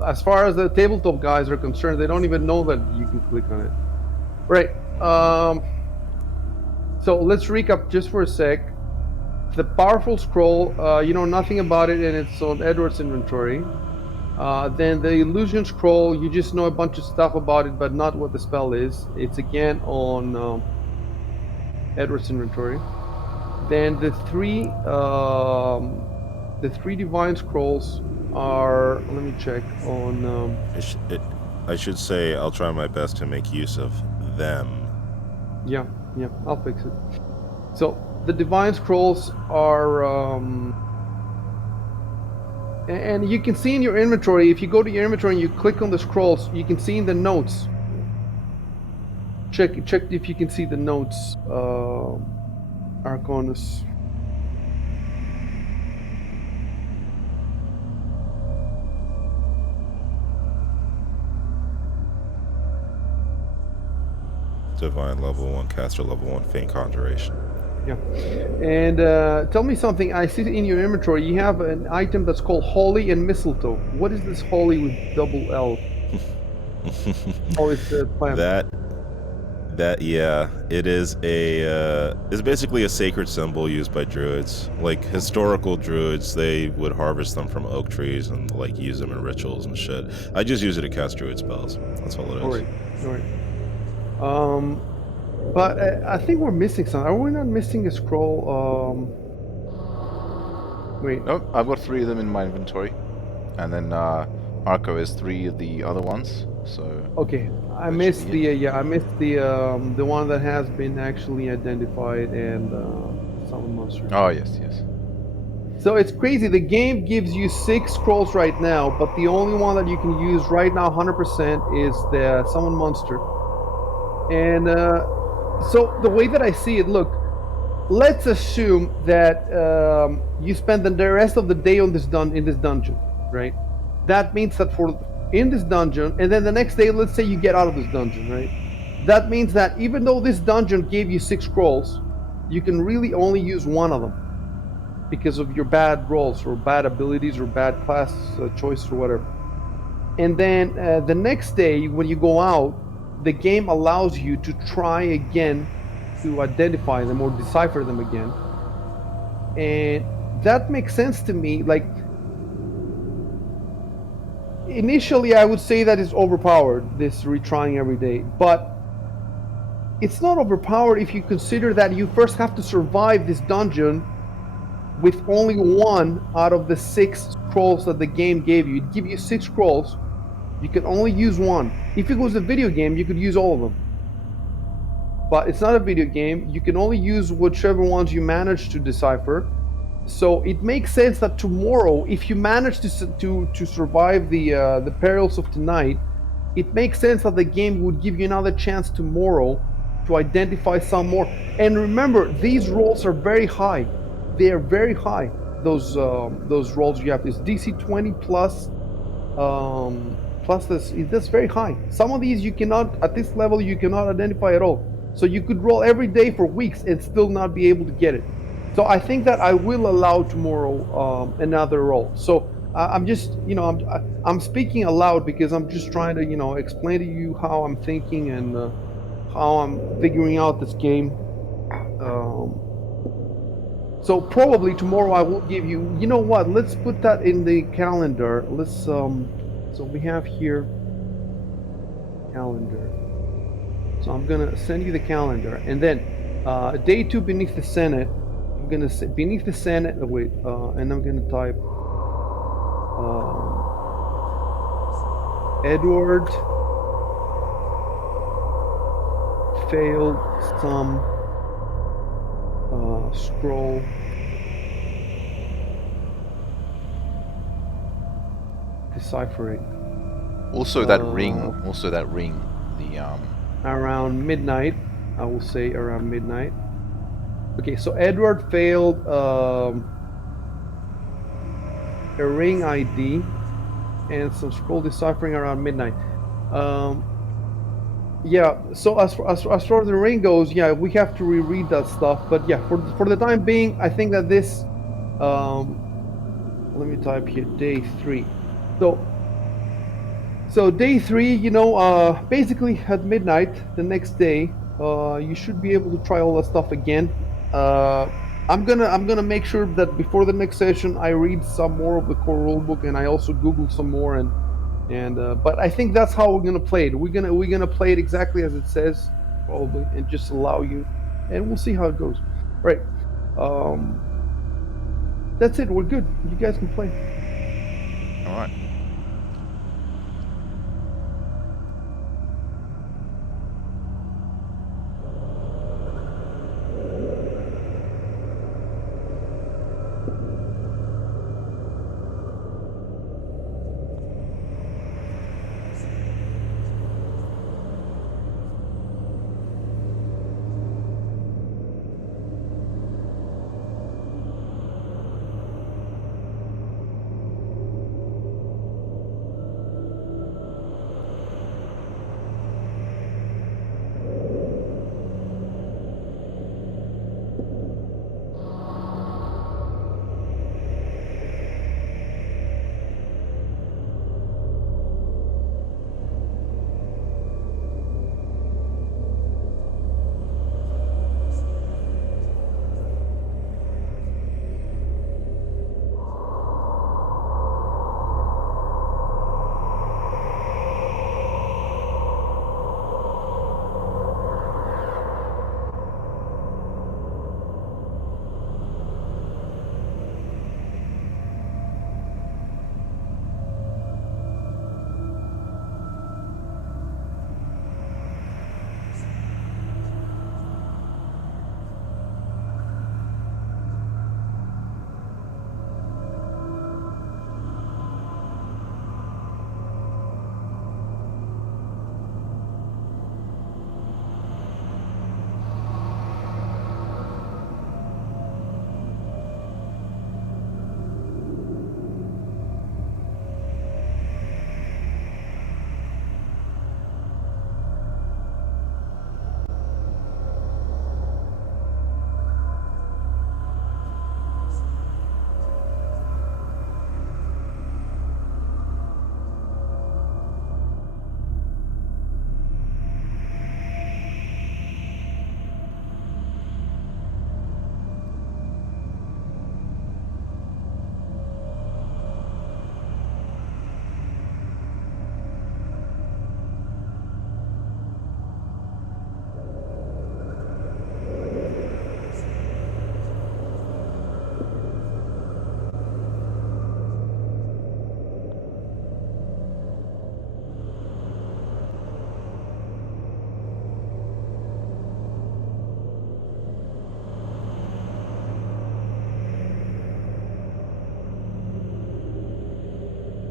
as far as the tabletop guys are concerned, they don't even know that you can click on it. Right. So let's recap just for a sec. The powerful scroll, you know nothing about it, and it's on Edward's inventory. Then the illusion scroll, you just know a bunch of stuff about it, but not what the spell is. It's again on Edward's inventory. Then the three divine scrolls are. Let me check on. I should say I'll try my best to make use of them. Yeah, I'll fix it. So the divine scrolls are. And you can see in your inventory, if you go to your inventory and you click on the scrolls, you can see in the notes. Check if you can see the notes, Arconus. Divine level 1, caster level 1, faint conjuration. Yeah. And tell me something. I see in your inventory you have an item that's called Holly and Mistletoe. What is this Holly with double L? Oh, it's a plant. Yeah, it is it's basically a sacred symbol used by druids. Like historical druids, they would harvest them from oak trees and like use them in rituals and shit. I just use it to cast druid spells. That's all it is. All right. But I think we're missing something. Are we not missing a scroll? Wait. Nope, I've got 3 of them in my inventory, and then Marco has 3 of the other ones. So Okay, I that should missed be it. I missed the one that has been actually identified and summon monster. Oh yes, yes. So it's crazy. The game gives you 6 scrolls right now, but the only one that you can use right now, 100%, is the summon monster. And so the way that I see it, look, let's assume that you spend the rest of the day on in this dungeon, right? That means that for in this dungeon, and then the next day, let's say you get out of this dungeon, right? That means that even though this dungeon gave you 6 scrolls, you can really only use one of them because of your bad rolls or bad abilities or bad class choice or whatever. And then the next day, when you go out, the game allows you to try again to identify them or decipher them again. And that makes sense to me. Like, initially, I would say that it's overpowered, this retrying every day. But it's not overpowered if you consider that you first have to survive this dungeon with only one out of the 6 scrolls that the game gave you. It gives you 6 scrolls. You can only use one. If it was a video game, you could use all of them. But it's not a video game. You can only use whichever ones you manage to decipher. So it makes sense that tomorrow, if you manage to survive the perils of tonight, it makes sense that the game would give you another chance tomorrow to identify some more. And remember, these rolls are very high. They are very high. Those rolls you have, this DC 20 plus plus this. That's very high. Some of these you cannot, at this level, you cannot identify at all. So you could roll every day for weeks and still not be able to get it. So I think that I will allow tomorrow another roll. So I'm just, I'm speaking aloud because I'm just trying to, explain to you how I'm thinking and how I'm figuring out this game. So probably tomorrow I will give you. You know what? Let's put that in the calendar. Let's. So we have here calendar. So I'm gonna send you the calendar, and then day 2 beneath the Senate. I'm gonna say beneath the Senate. Oh, wait, and I'm gonna type Edward failed some scroll deciphering. Also that ring. Also that ring. The Around midnight. I will say around midnight. Okay, so Edward failed a ring ID and some scroll deciphering around midnight. Yeah, so as far as the ring goes, yeah, we have to reread that stuff. But yeah, for the time being, I think that this. Let me type here day 3. So day 3, basically at midnight the next day, you should be able to try all that stuff again. I'm gonna make sure that before the next session I read some more of the core rulebook and I also Google some more and but I think that's how we're gonna play it. We're gonna play it exactly as it says probably and just allow you, and we'll see how it goes. Right. That's it. We're good. You guys can play. all right.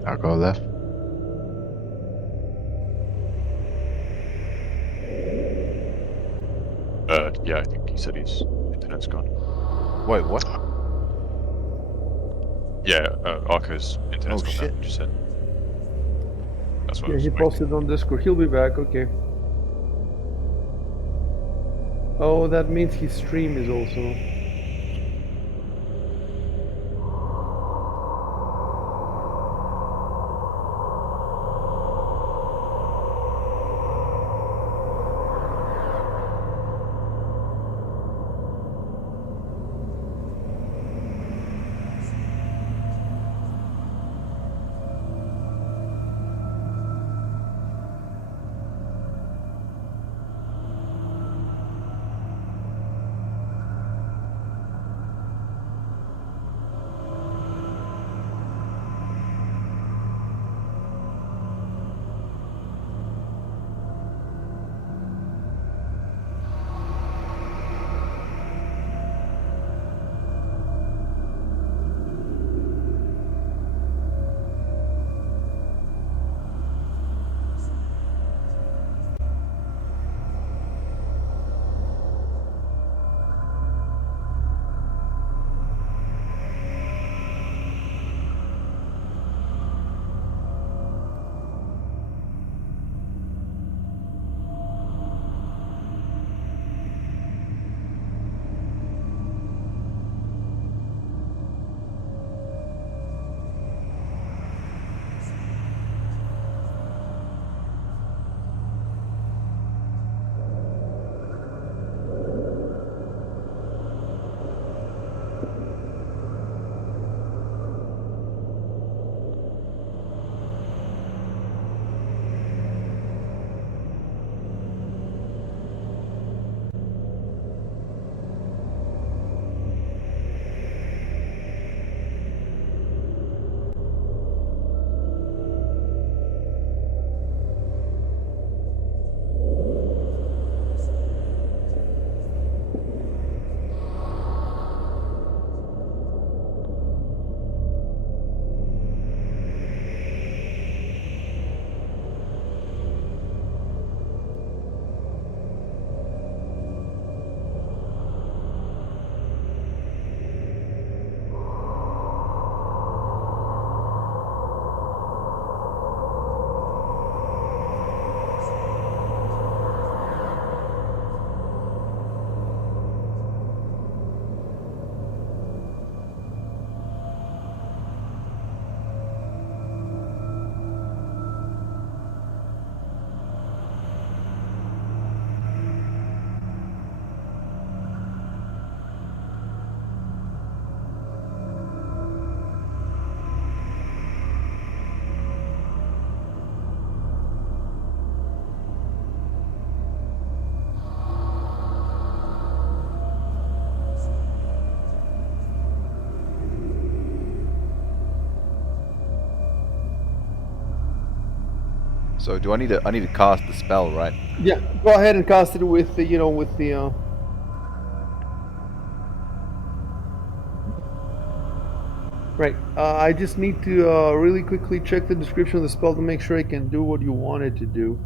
I'll go left. Yeah, I think he said his internet's gone. Wait, what? Yeah, Arco's internet's Oh gone shit. down, just said. That's what I Yeah, was he waiting. posted on Discord. He'll be back. Okay. Oh, that means his stream is also. So do I need to cast the spell, right? Yeah, go ahead and cast it with the, with the. Right. I just need to really quickly check the description of the spell to make sure it can do what you want it to do.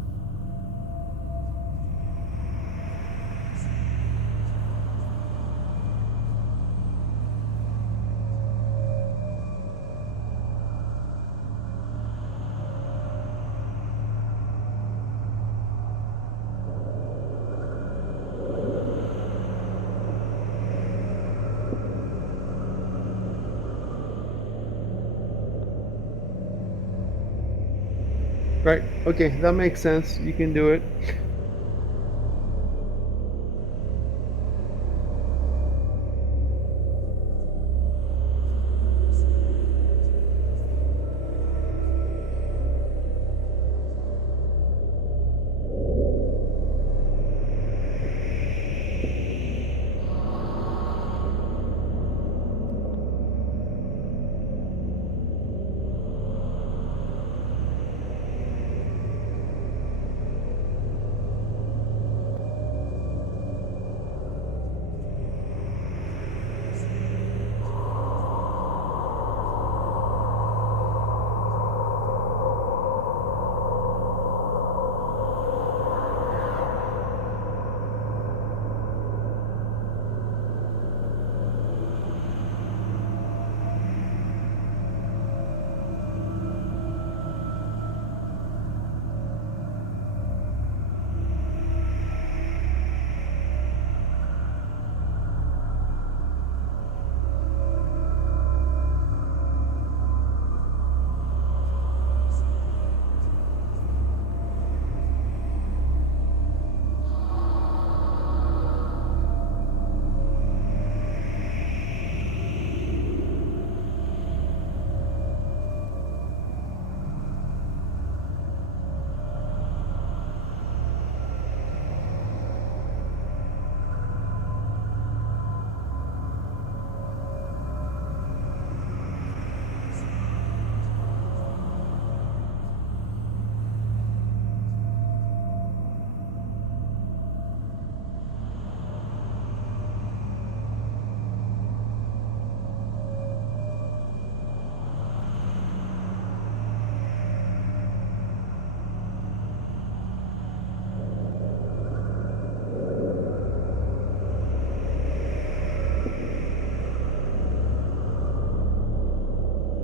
Right. Okay, that makes sense. You can do it.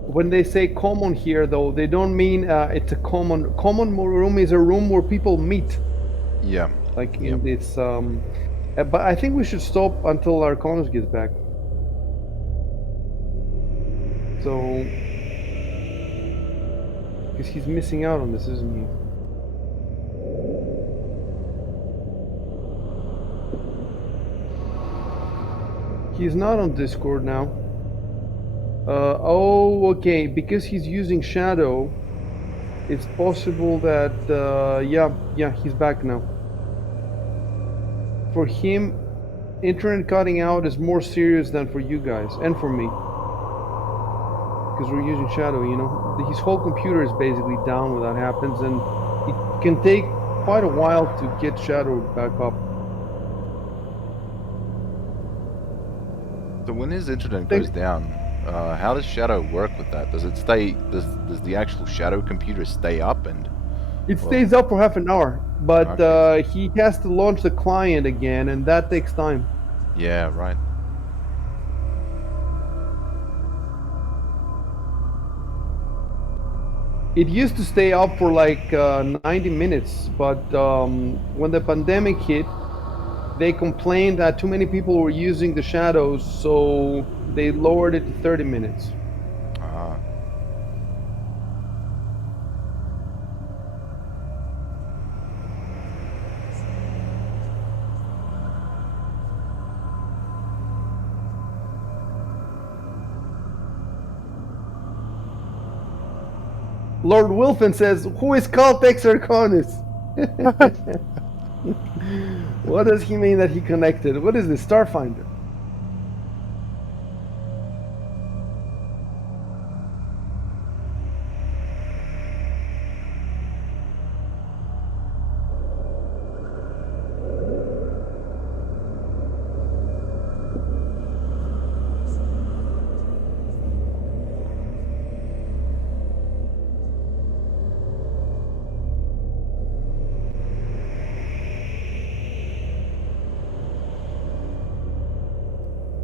When they say common here, though, they don't mean it's a common room is a room where people meet, Yeah. like Yep. in this. But I think we should stop until our Connors gets back. So, because he's missing out on this, isn't he? He's not on Discord now. Oh, okay. Because he's using Shadow, it's possible that yeah, he's back now. For him, internet cutting out is more serious than for you guys and for me, because we're using Shadow. You know, his whole computer is basically down when that happens, and it can take quite a while to get Shadow back up. So when his internet goes down, how does Shadow work with that? Does it stay? Does the actual Shadow computer stay up and? It stays up for half an hour, but Okay. he has to launch the client again, and that takes time. Yeah. Right. It used to stay up for like 90 minutes, but when the pandemic hit, they complained that too many people were using the shadows, so they lowered it to 30 minutes. Ah. Lord Wilfin says, "Who is Caltex Arconis?" What does he mean that he connected? What is this, Starfinder?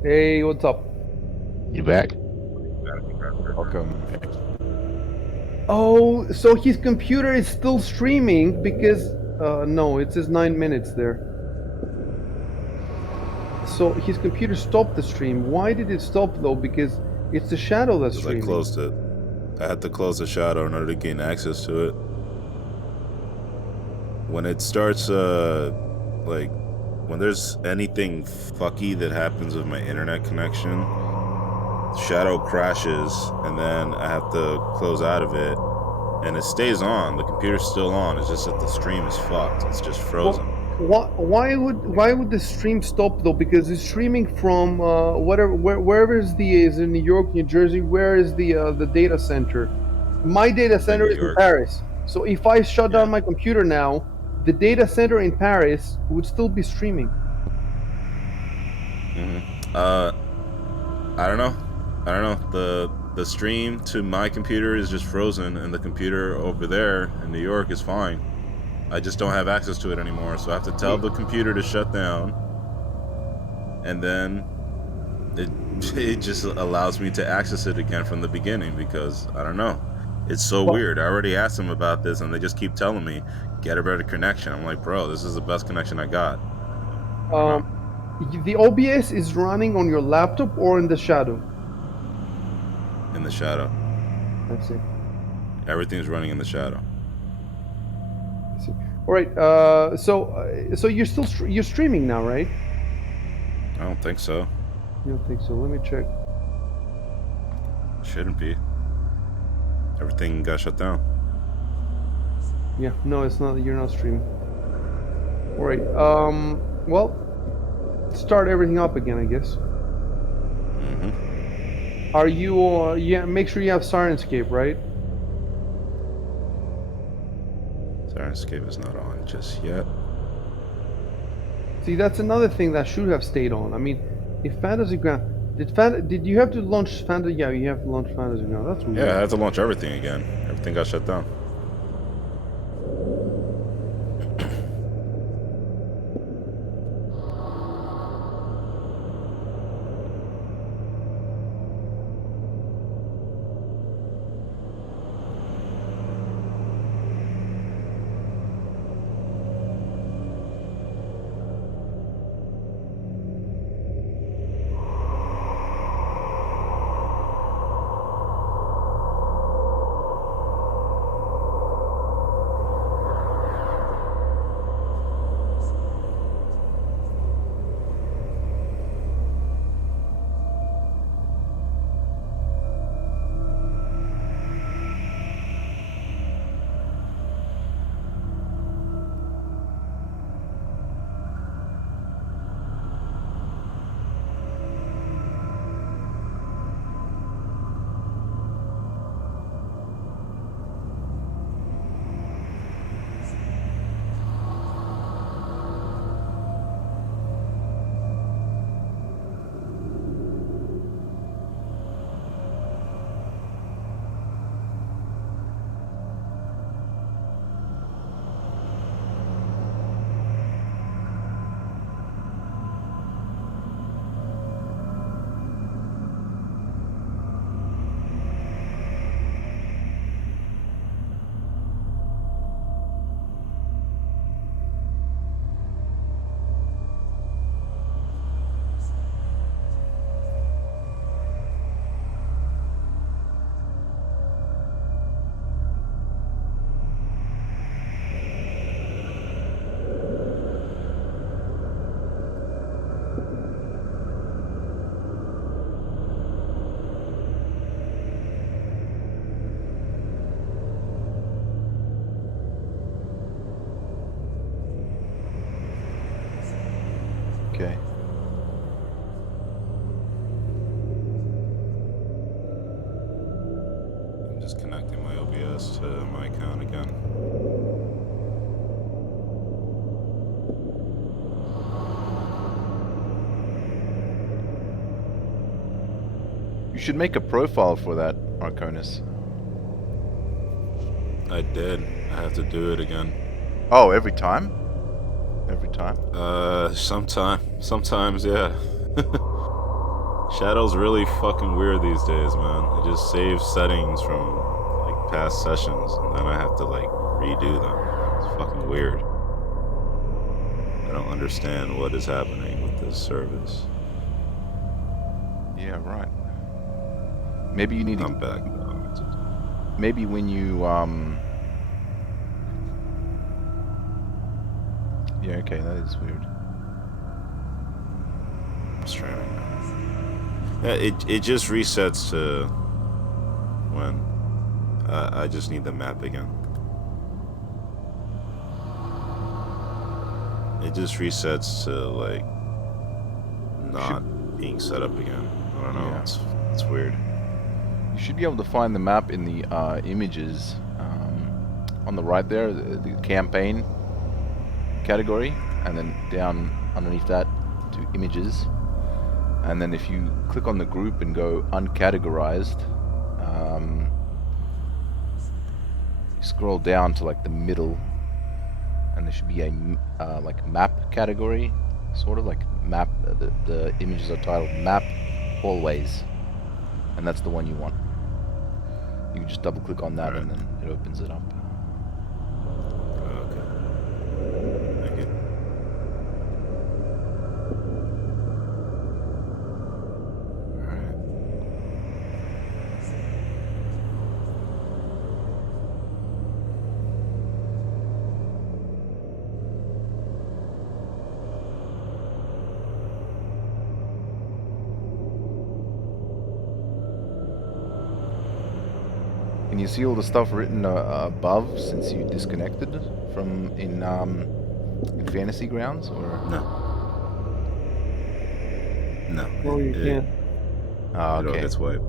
Hey, what's up? You back? Welcome. Oh, so his computer is still streaming because no, it says 9 minutes there. So his computer stopped the stream. Why did it stop though? Because it's the shadow that's Because I streaming. closed it. I had to close the shadow in order to gain access to it. When it starts, like, when there's anything fucky that happens with my internet connection, shadow crashes, and then I have to close out of it, and it stays on. The computer's still on. It's just that the stream is fucked. It's just frozen. Why would the stream stop though? Because it's streaming from wherever is in New York, New Jersey. Where is the data center? My data It's in center New is in York. Paris. So if I shut Yeah. down my computer now, the data center in Paris would still be streaming. I don't know. The stream to my computer is just frozen, and the computer over there in New York is fine. I just don't have access to it anymore, so I have to tell the computer to shut down, and then it just allows me to access it again from the beginning, because I don't know. It's so weird. I already asked them about this, and they just keep telling me, get a better connection. I'm like, bro, this is the best connection I got. I don't know. The OBS is running on your laptop or in the shadow? In the shadow. I see. Everything's running in the shadow. I see. All right. So you're still you're streaming now, right? I don't think so. You don't think so? Let me check. Shouldn't be. Everything got shut down. Yeah. No, it's not. You're not streaming. All right. Well, start everything up again, I guess. Are you? Yeah. Make sure you have Sirenscape, right? Sirenscape is not on just yet. See, that's another thing that should have stayed on. I mean, if Fantasy Ground did you have to launch Fantasy? Yeah, you have to launch Fantasy Ground. That's weird. Yeah, I had to launch everything again. Everything got shut down. access to my account again. You should make a profile for that, Arconis. I did. I have to do it again. Oh, every time? Every time? Sometimes, yeah. Shadow's really fucking weird these days, man. It just saves settings from like past sessions, and then I have to like redo them. It's fucking weird. I don't understand what is happening with this service. Yeah, right. Maybe you need to... I'm back. Maybe when you, yeah, okay, that is weird. I'm streaming now. Yeah, it just resets to when I just need the map again. It just resets to like not being set up again. I don't know. Yeah. It's weird. You should be able to find the map in the images on the right there, the campaign category, and then down underneath that to images. And then if you click on the group and go uncategorized, you scroll down to like the middle, and there should be a like map category, sort of like map. The images are titled map hallways, and that's the one you want. You can just double click on that, Right. and then it opens it up. Okay. Thank you. Alright. Can you see all the stuff written above since you disconnected from in Fantasy Grounds, or? No, No, you can't. Oh, it all okay. gets wiped.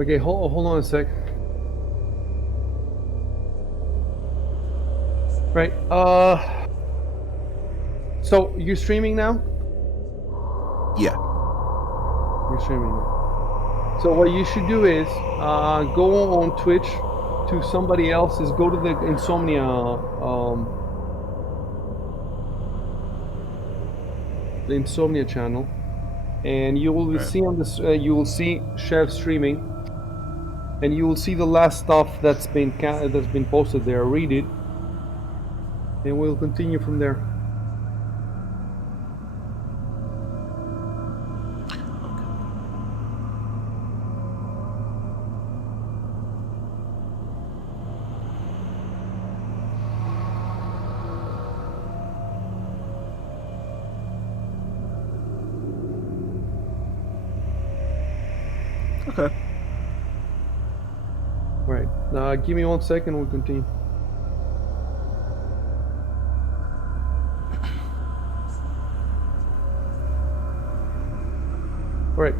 Okay, hold on a sec. Right. So you're streaming now? Yeah. You're streaming now. So what you should do is go on Twitch to somebody else's. Go to the Insomnia. The Insomnia channel, and you will Right. see on this. You will see Chev streaming, and you will see the last stuff that's been posted there. Read it, and we'll continue from there. Okay. Right. Give me 1 second. We'll continue. All right.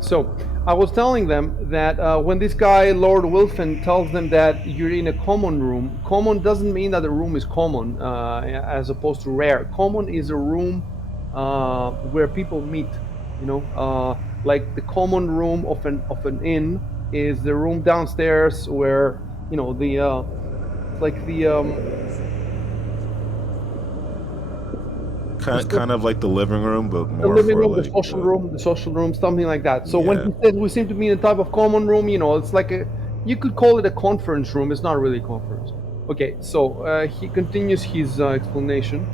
So I was telling them that when this guy Lord Wilfin tells them that you're in a common room, common doesn't mean that the room is common as opposed to rare. Common is a room where people meet. You know, like the common room of an inn is the room downstairs where the like the Kind of like the living room, but the more living for room, like the social room, something like that. So when Yeah. he said we seem to be in a type of common room, it's like you could call it a conference room. It's not really a conference. Okay, so he continues his explanation.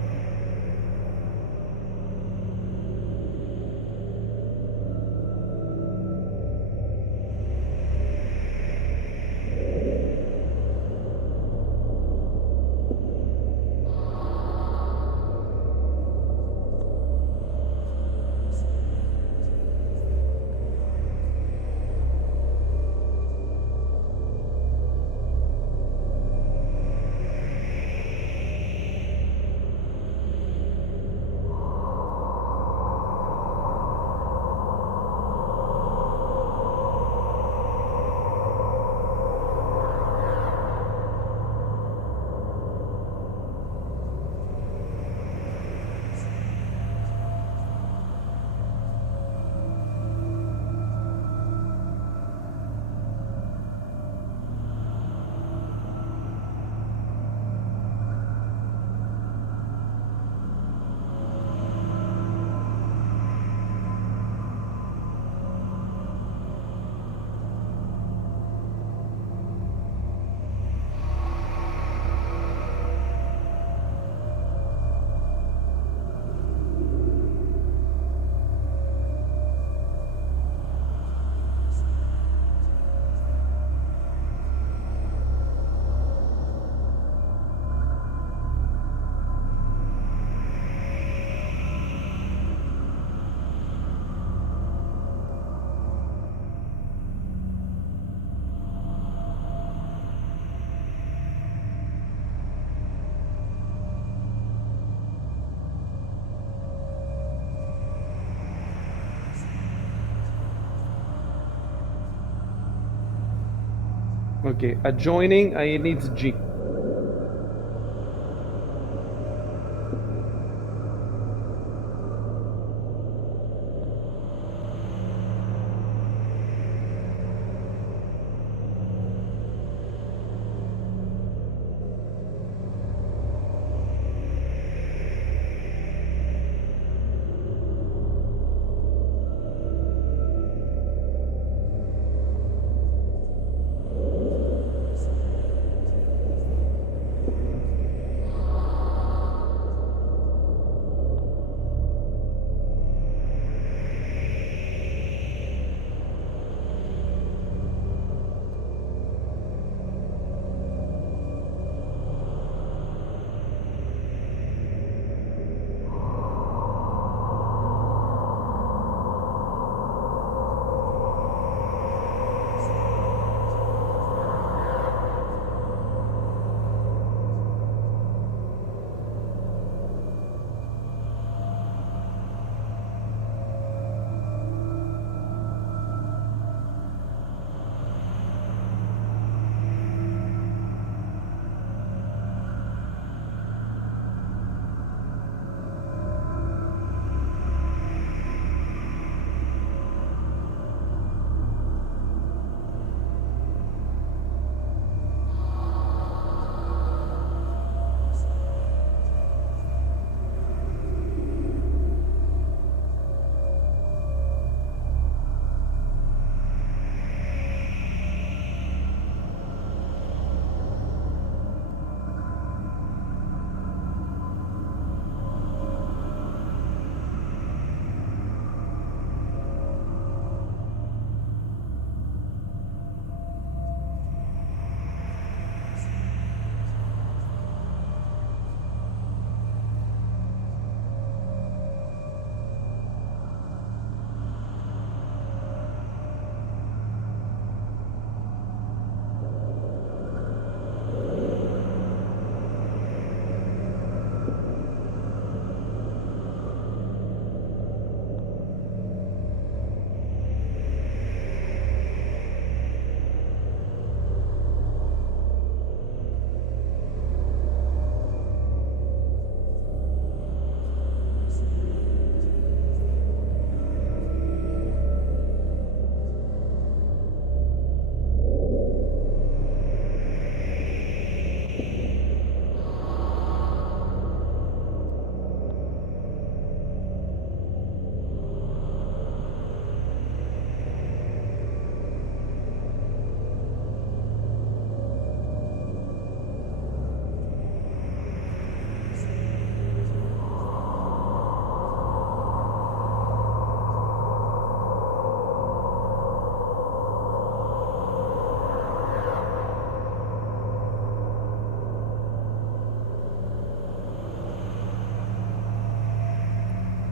Okay, adjoining, it needs G.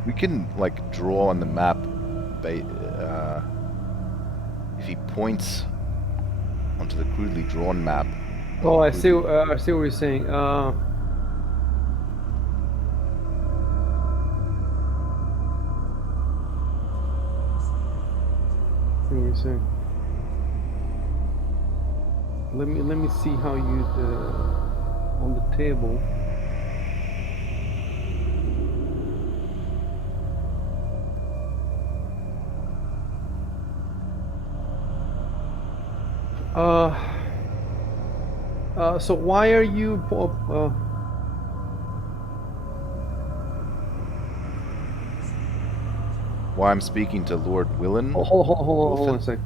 We can like draw on the map. If he points onto the crudely drawn map. Oh, I see what you're saying. Let me see. Let me see how you on the table. So why are you? Why I'm speaking to Lord Willen? Hold on a sec.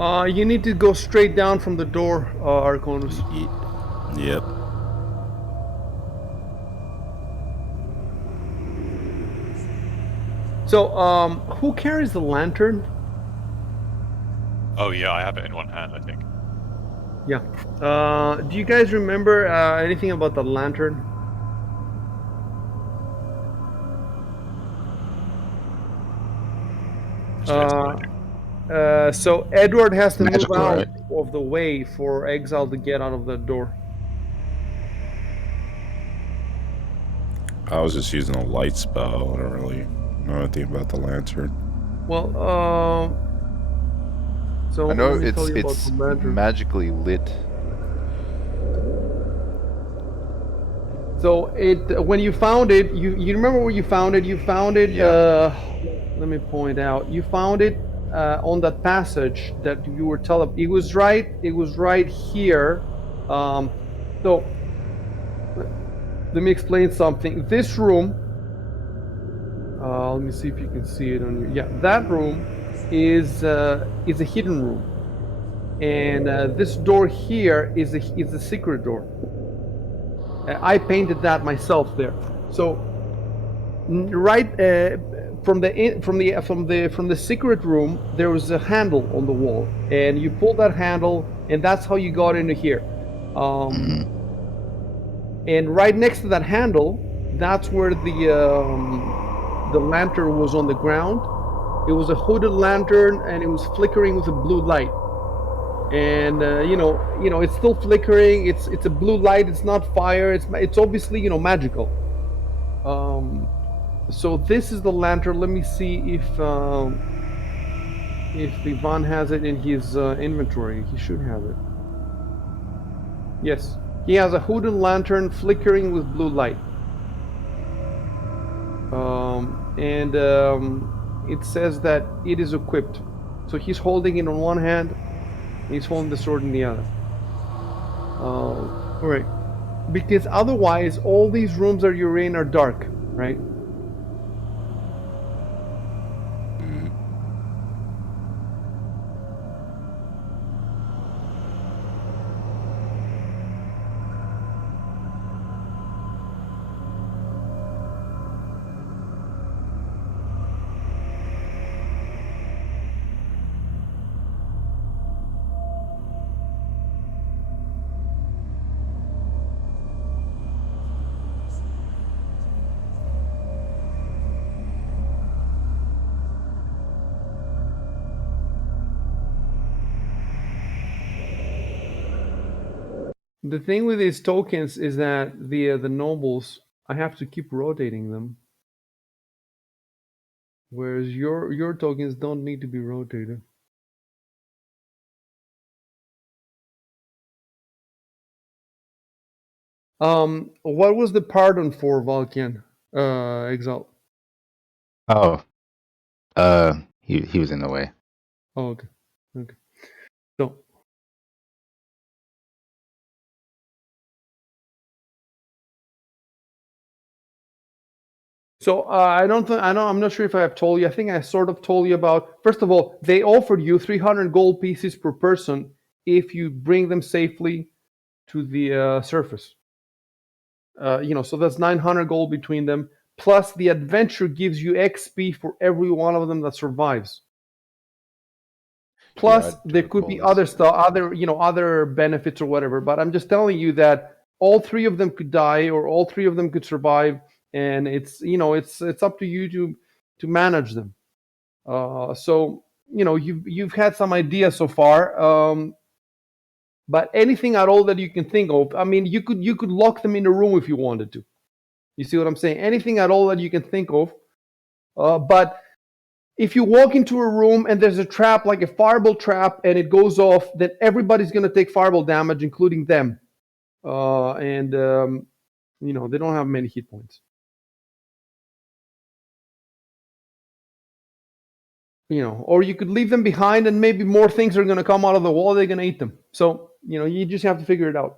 You need to go straight down from the door, Arconus. Yep. So, who carries the lantern? Oh yeah, I have it in one hand, I think. Yeah. Do you guys remember anything about the lantern? It's Uh, magic. so Edward has to move Magical, out right? of the way for Exile to get out of the door. I was just using a light spell. I don't really know anything about the lantern. Well, so I know let me tell you about it's the lantern. magically lit. So when you found it, you remember where you found it? You found it. Yeah. Let me point out. You found it on that passage that you were telling. It was right. It was right here. So let me explain something. This room. Let me see if you can see it on your. Yeah, that room is a hidden room, and this door here is a secret door. I painted that myself there. So right from the secret room there was a handle on the wall, and you pull that handle, and that's how you got into here. Hmm. And right next to that handle, that's where the lantern was on the ground. It was a hooded lantern, and it was flickering with a blue light. And it's still flickering. It's a blue light. It's not fire. It's obviously magical. So this is the lantern. Let me see if Ivan has it in his inventory. He should have it. Yes, he has a hooded lantern flickering with blue light. And it says that it is equipped. So he's holding it on one hand, and he's holding the sword in the other. All right. Because otherwise, all these rooms that you're in are dark, right? Mhm. The thing with these tokens is that the nobles, I have to keep rotating them, whereas your tokens don't need to be rotated. What was the pardon for Vulcan? Exalt. Oh, he was in the way. Oh, okay. Okay. So I don't think I know. I'm not sure if I have told you. I think I sort of told you about. First of all, they offered you 300 gold pieces per person if you bring them safely to the surface. So that's 900 gold between them. Plus, the adventure gives you XP for every one of them that survives. Yeah, I Plus, do there could recall be this. other stuff, other benefits or whatever. But I'm just telling you that all three of them could die, or all three of them could survive, and it's up to you to manage them. So you've had some ideas so far, but anything at all that you can think of. I mean, you could lock them in a room if you wanted to. You see what I'm saying? Anything at all that you can think of. But if you walk into a room and there's a trap, like a fireball trap, and it goes off, then everybody's going to take fireball damage, including them. And they don't have many hit points. Or you could leave them behind, and maybe more things are going to come out of the wall. They're going to eat them. So you just have to figure it out.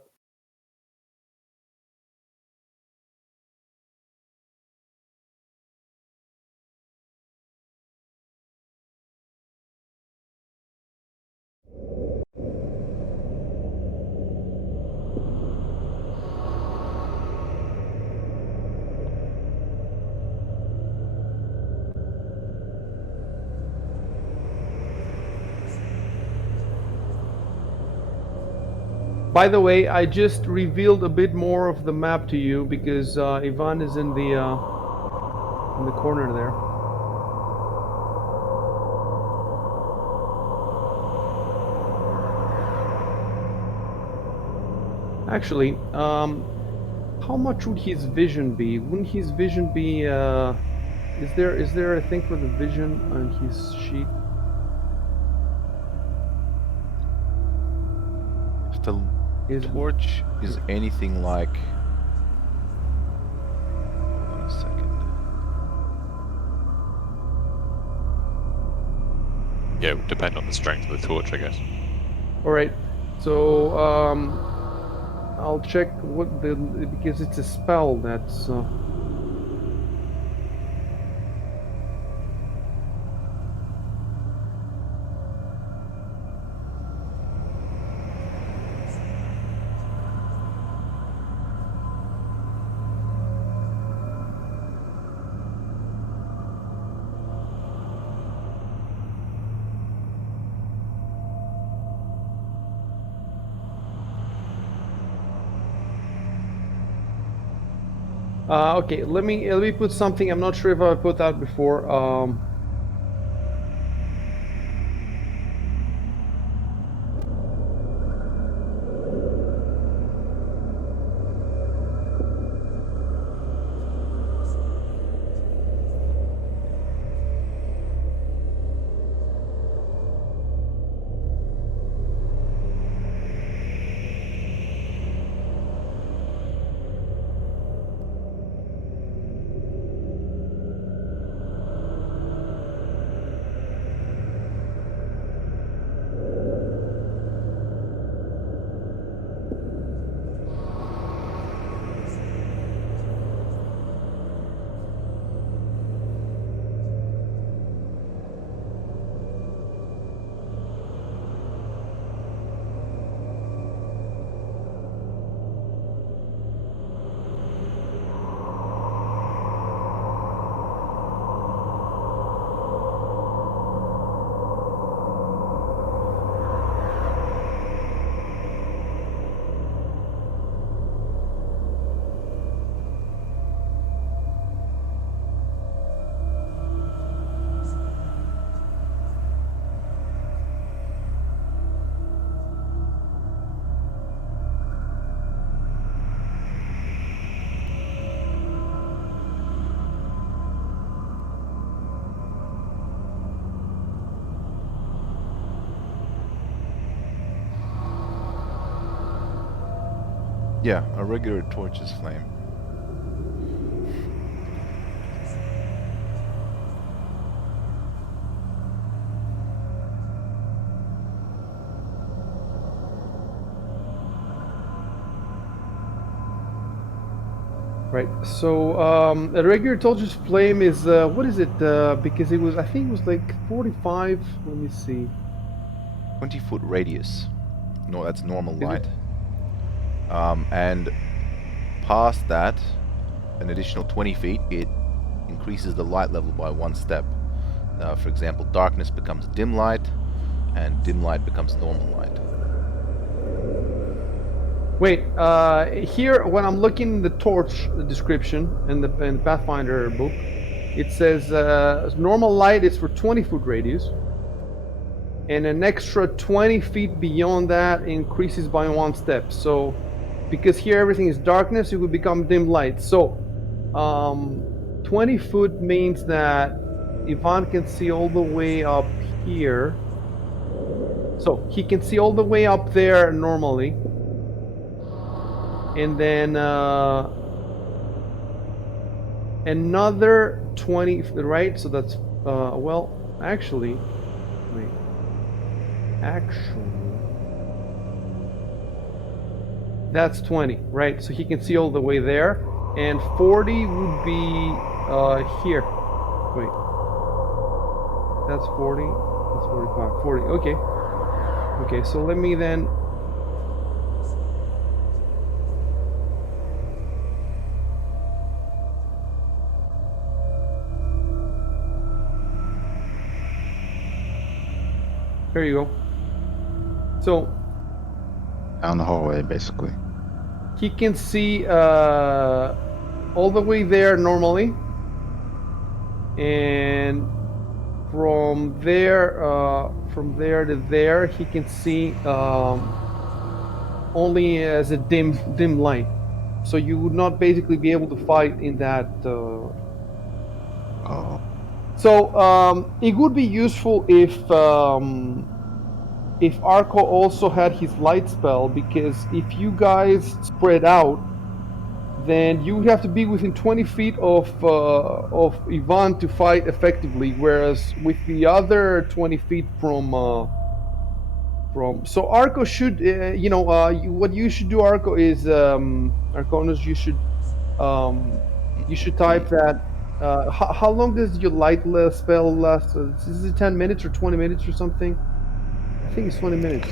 By the way, I just revealed a bit more of the map to you because Ivan is in the corner there. Actually, how much would his vision be? Wouldn't his vision be? Is there a thing for the vision on his sheet? If the Is torch is anything like... Hold on a second. Yeah, it would depend on the strength of the torch, I guess. all right. So I'll check what the because it's a spell that's. Okay, let me put something. I'm not sure if I put that before. Yeah, a regular torch's flame. Right. So a regular torch's flame is what is it? Because it was I think it was like 45. Let me see. 20-foot radius. No, that's normal Is it? light. And past that, an additional 20 feet, it increases the light level by 1 step. For example, darkness becomes dim light, and dim light becomes normal light. Wait, here when I'm looking the torch description in the Pathfinder book, it says normal light is for 20-foot radius, and an extra 20 feet beyond that increases by 1 step. So, because here everything is darkness, it would become dim light. So, 20 foot means that Ivan can see all the way up here. So he can see all the way up there normally. And then another 20, right? So that's well, actually, wait, that's 20, right? So he can see all the way there, and 40 would be here. Wait, that's 40. That's 45. 40. Okay. Okay. So let me then. There you go. So down the hallway, basically. He can see all the way there normally, and from there to there, he can see only as a dim light. So you would not basically be able to fight in that. Oh, So it would be useful if Arco also had his light spell, because if you guys spread out, then you would have to be within 20 feet of Ivan to fight effectively. Whereas with the other 20 feet from so Arco should what you should do, Arco, is Arconus, you should type that. How long does your light spell last? Is it 10 minutes or 20 minutes or something? I think it's 20 minutes.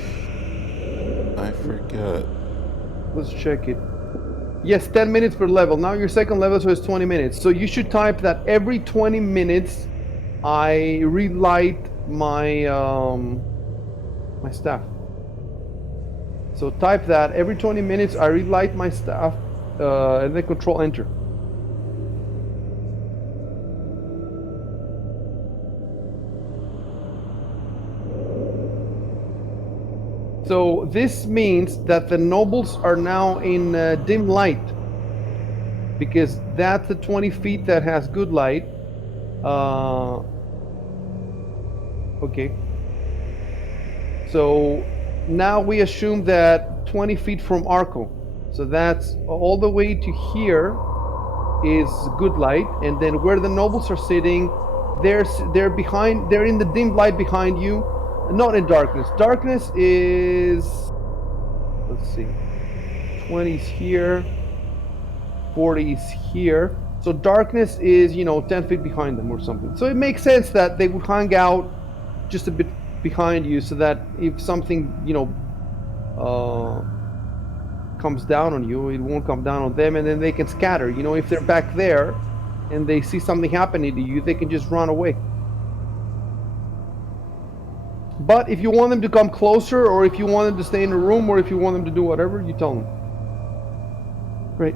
I forget. Let's check it. Yes, 10 minutes per level. Now you're second level, so it's 20 minutes. So you should type that every 20 minutes I relight my staff. So type that every 20 minutes I relight my staff, and then control enter. So this means that the nobles are now in dim light, because that's the 20 feet that has good light. Okay. So now we assume that 20 feet from Arco. So that's all the way to here is good light, and then where the nobles are sitting, they're behind. They're in the dim light behind you, not in darkness. Darkness is, let's see, 20's here, 40's here. So darkness is 10 feet behind them or something. So it makes sense that they would hang out just a bit behind you, so that if something comes down on you, it won't come down on them, and then they can scatter. If they're back there and they see something happening to you, they can just run away. But if you want them to come closer, or if you want them to stay in the room, or if you want them to do whatever, you tell them. Great.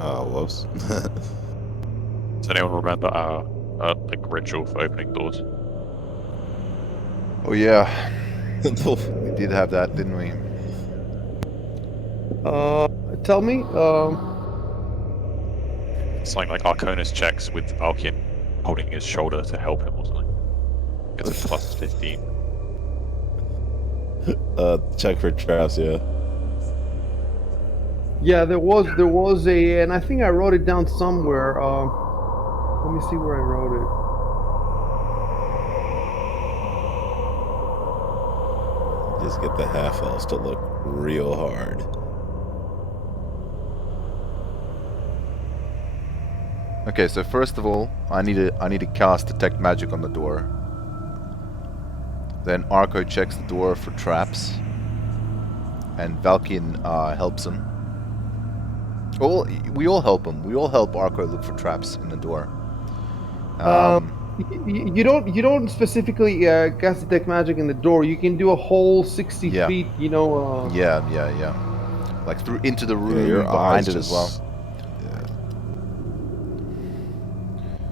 Oh, whoops. Does anyone remember our like ritual for opening doors? Oh yeah, we did have that, didn't we? Tell me. Something like Arconus checks with Alkian holding his shoulder to help him or something. It's a plus 15. Check for traps, yeah. Yeah, there was a, and I think I wrote it down somewhere. Let me see where I wrote it. Just get the half elves to look real hard. Okay, so first of all, I need to cast detect magic on the door. Then Arco checks the door for traps, and Valkian helps him. We all help him. We all help Arco look for traps in the door. You don't specifically cast detect magic in the door. You can do a whole 60 Yeah. feet. Yeah. Like through into the room, your behind eyes it as well. Yeah,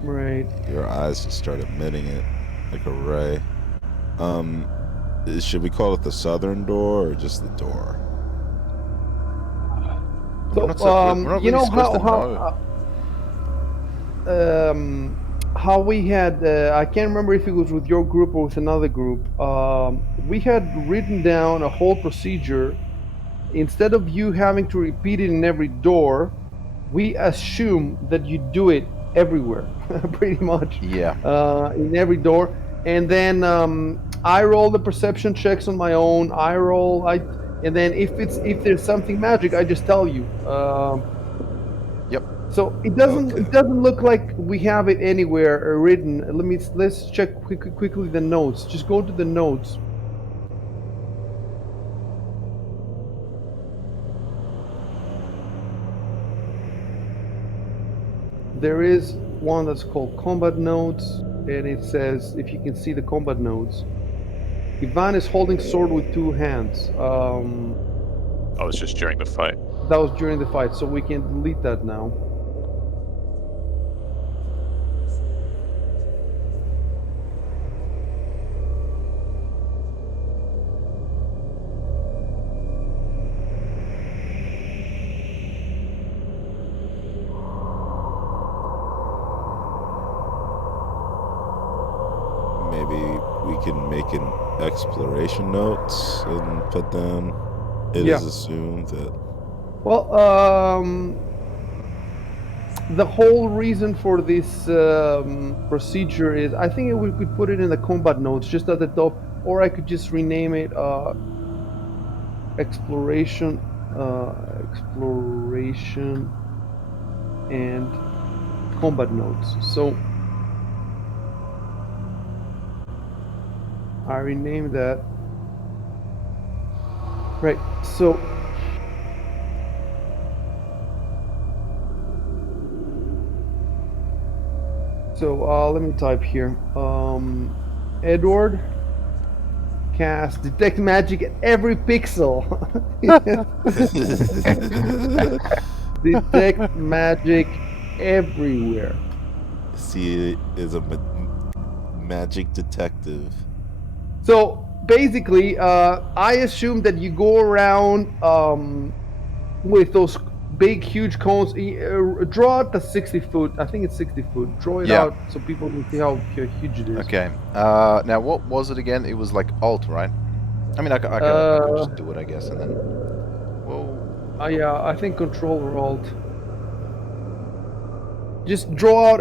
Right. your eyes just start emitting it like a ray. Should we call it the southern door or just the door? We're not you really know supposed to know. How we had, I can't remember if it was with your group or with another group. We had written down a whole procedure. Instead of you having to repeat it in every door, we assume that you do it everywhere, pretty much, Yeah. in every door. And then I roll the perception checks on my own. And then if there's something magic, I just tell you. Yep. So Okay. it doesn't look like we have it anywhere written. Let's check quickly the notes. Just go to the notes. There is one that's called combat notes, and it says, if you can see the combat notes, Ivan is holding sword with two hands. That was just during the fight. That was during the fight, so we can delete that now. Maybe we can make an exploration notes and put down. It Yeah. is assumed that. Well, the whole reason for this procedure is, I think we could put it in the combat notes just at the top, or I could just rename it exploration and combat notes. So I renamed that. Right. So let me type here. Edward cast detect magic at every pixel. Detect magic everywhere. See it as a magic detective. So basically, I assume that you go around with those big, huge cones. Draw out the 60 foot. I think it's 60 foot. Draw it Yeah. out so people can see how huge it is. Okay. Now what was it again? It was like Alt, right? I mean, I could just do it, I guess, and then. Whoa. Yeah, I think Control or Alt. Just draw out.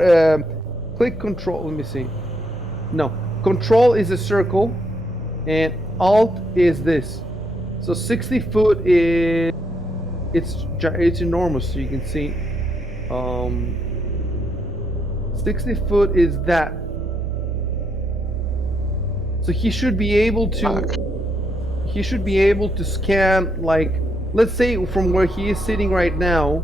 Click Control. Let me see. No, Control is a circle, and Alt is this. So 60 foot is it's enormous. So you can see. 60 foot is that. So he should be able to. He should be able to scan, like, let's say from where he is sitting right now.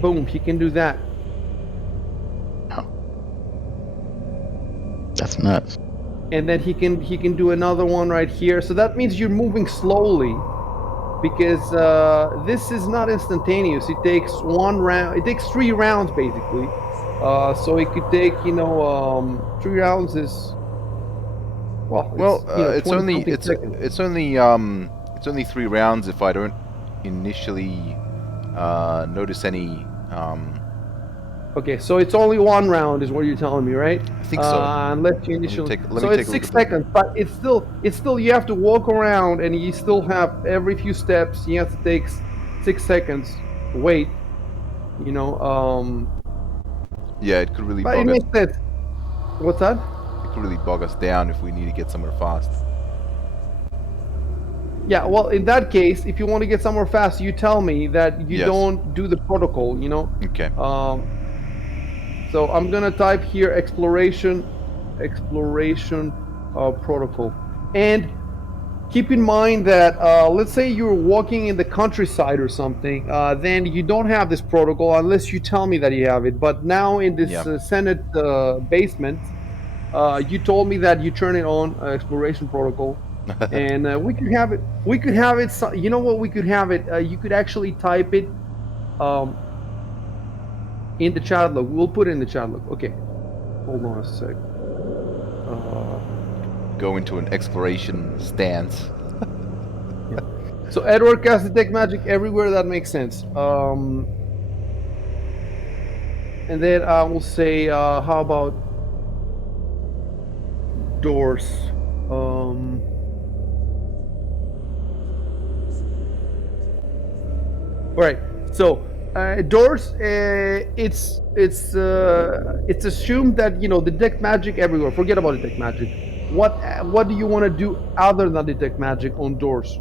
Boom, he can do that. That's nuts. And then he can do another one right here. So that means you're moving slowly, because this is not instantaneous. It takes one round. It takes 3 rounds basically. So it could take 3 rounds is it's only 3 rounds if I don't initially notice any. Okay, so it's only 1 round, is what you're telling me, right? I think so. Unless you initially. Let so me it's take a 6 look at seconds, but it's still you have to walk around, and you still have every few steps. You have to take 6 seconds to wait. Yeah, it could really But it bog us. makes sense. What's that? It could really bog us down if we need to get somewhere fast. Yeah, well, in that case, if you want to get somewhere fast, you tell me that you Yes. don't do the protocol, Okay. So I'm gonna type here exploration protocol, and keep in mind that let's say you're walking in the countryside or something, then you don't have this protocol unless you tell me that you have it. But now in this Yeah. Senate basement, you told me that you turn it on, exploration protocol. And we could have it. You know what? We could have it. You could actually type it in the chat log. We'll put it in the chat log. Okay. Hold on a sec. go into an exploration stance. So Edward casts detect magic everywhere. That makes sense. And then I will say, how about doors? All right. So doors. It's assumed that detect magic everywhere. Forget about detect magic. What do you want to do other than detect magic on doors?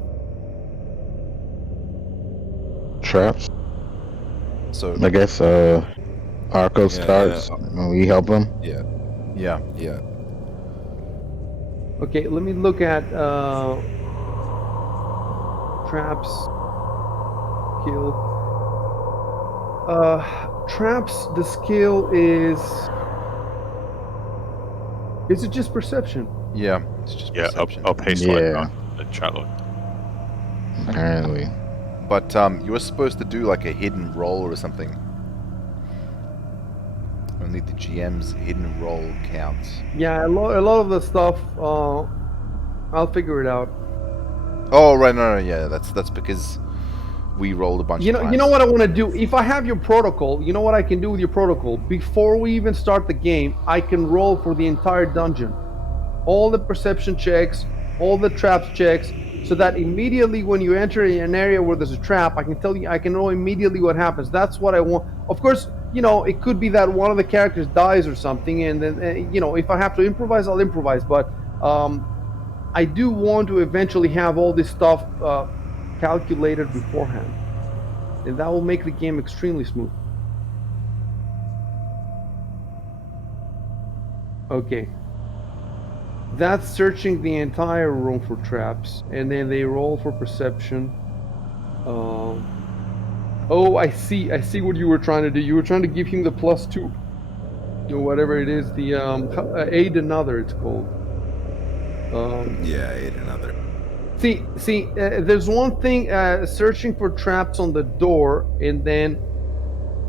Traps. So I guess Arco starts when we help him. Yeah. yeah, Yeah. Okay, let me look at traps skill. Traps. The skill is it just perception? yeah, it's just Yeah, perception. up haste Yeah, the chat log. apparently. But you're supposed to do like a hidden roll or something. Only the GM's hidden roll counts. Yeah, a lot of the stuff. I'll figure it out. Oh right, no, yeah, that's because we rolled a bunch of times. You know what I want to do. If I have your protocol, you know what I can do with your protocol. Before we even start the game, I can roll for the entire dungeon, all the perception checks, all the traps checks, so that immediately when you enter an area where there's a trap, I can know immediately what happens. That's what I want. Of course, it could be that one of the characters dies or something, and then if I have to improvise, I'll improvise. But I do want to eventually have all this stuff calculated beforehand, and that will make the game extremely smooth. Okay. That's searching the entire room for traps, and then they roll for perception. Oh, I see. I see what you were trying to do. You were trying to give him the +2, or whatever it is. The aid another. It's called. Yeah, ate another. See. There's one thing searching for traps on the door, and then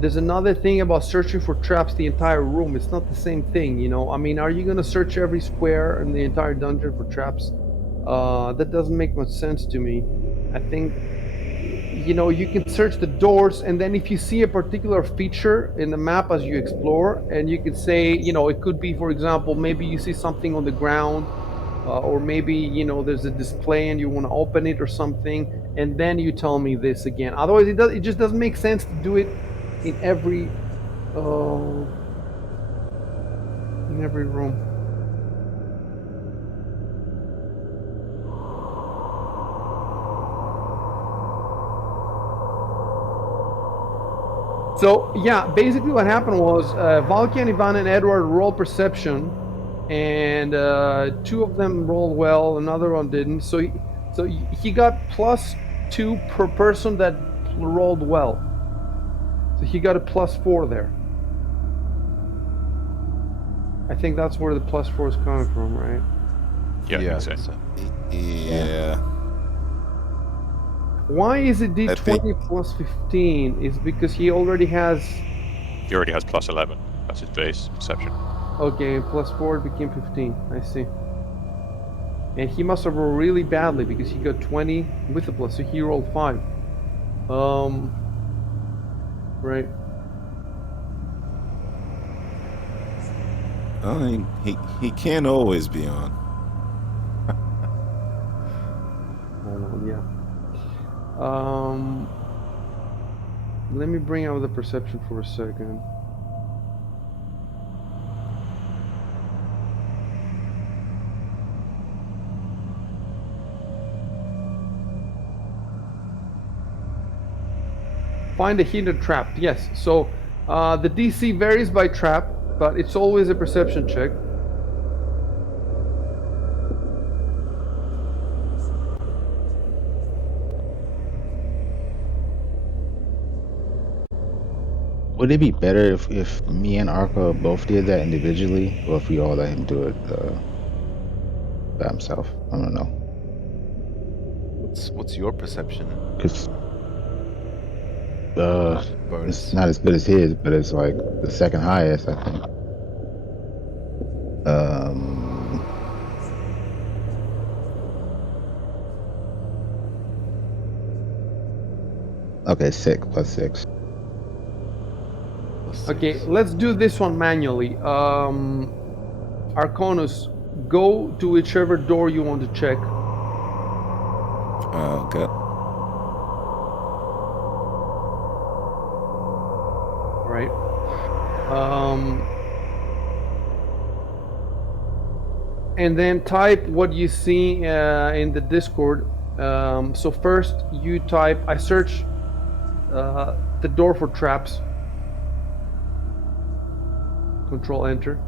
there's another thing about searching for traps the entire room. It's not the same thing, I mean, are you gonna search every square in the entire dungeon for traps? That doesn't make much sense to me. I think you can search the doors, and then if you see a particular feature in the map as you explore, and you could say, it could be, for example, maybe you see something on the ground, or maybe there's a display and you want to open it or something, and then you tell me this again. Otherwise, it just doesn't make sense to do it in every room. So yeah, basically what happened was Valkian, Ivan, and Edward rolled perception, and two of them rolled well, another one didn't. So he got +2 per person that rolled well. So he got a +4 there. I think that's where the +4 is coming from, right? Yeah, I so. think so. Yeah. Why is it I think- D20 +15? Is because he already has. He already has +11. That's his base perception. Okay, +4 it became 15. I see. And he must have rolled really badly because he got 20 with the plus, so he rolled 5. Right. I mean, he can't always be on. Hold on, yeah. Let me bring out the perception for a second. Find a hidden trap. Yes. So the DC varies by trap, but it's always a perception check. Would it be better if me and Arco both did that individually, or if we all let him do it by himself? I don't know. What's your perception? Because Bonus. it's not as good as his, but it's like the second highest, I think. Okay, 6 plus 6. Okay, let's do this one manually. Arconus, go to whichever door you want to check. Okay. Right. And then type what you see in the Discord. So first you type, I search the door for traps. Control Enter.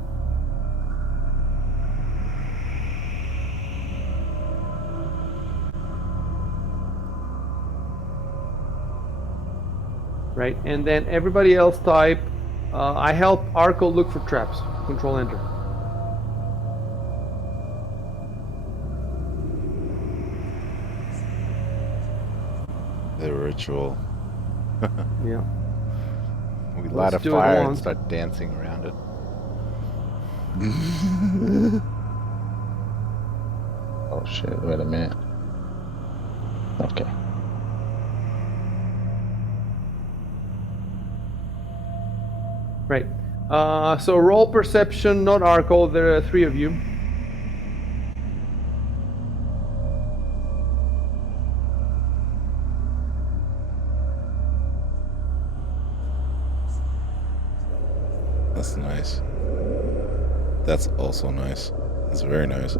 Right, and then everybody else type, I help Arco look for traps. Control Enter. The ritual. Yeah. We light Let's a do it fire and once. start dancing around it. Oh shit! Wait a minute. Okay. Right. So roll perception, not Arco. There are 3 of you. That's nice. That's also nice. That's very nice.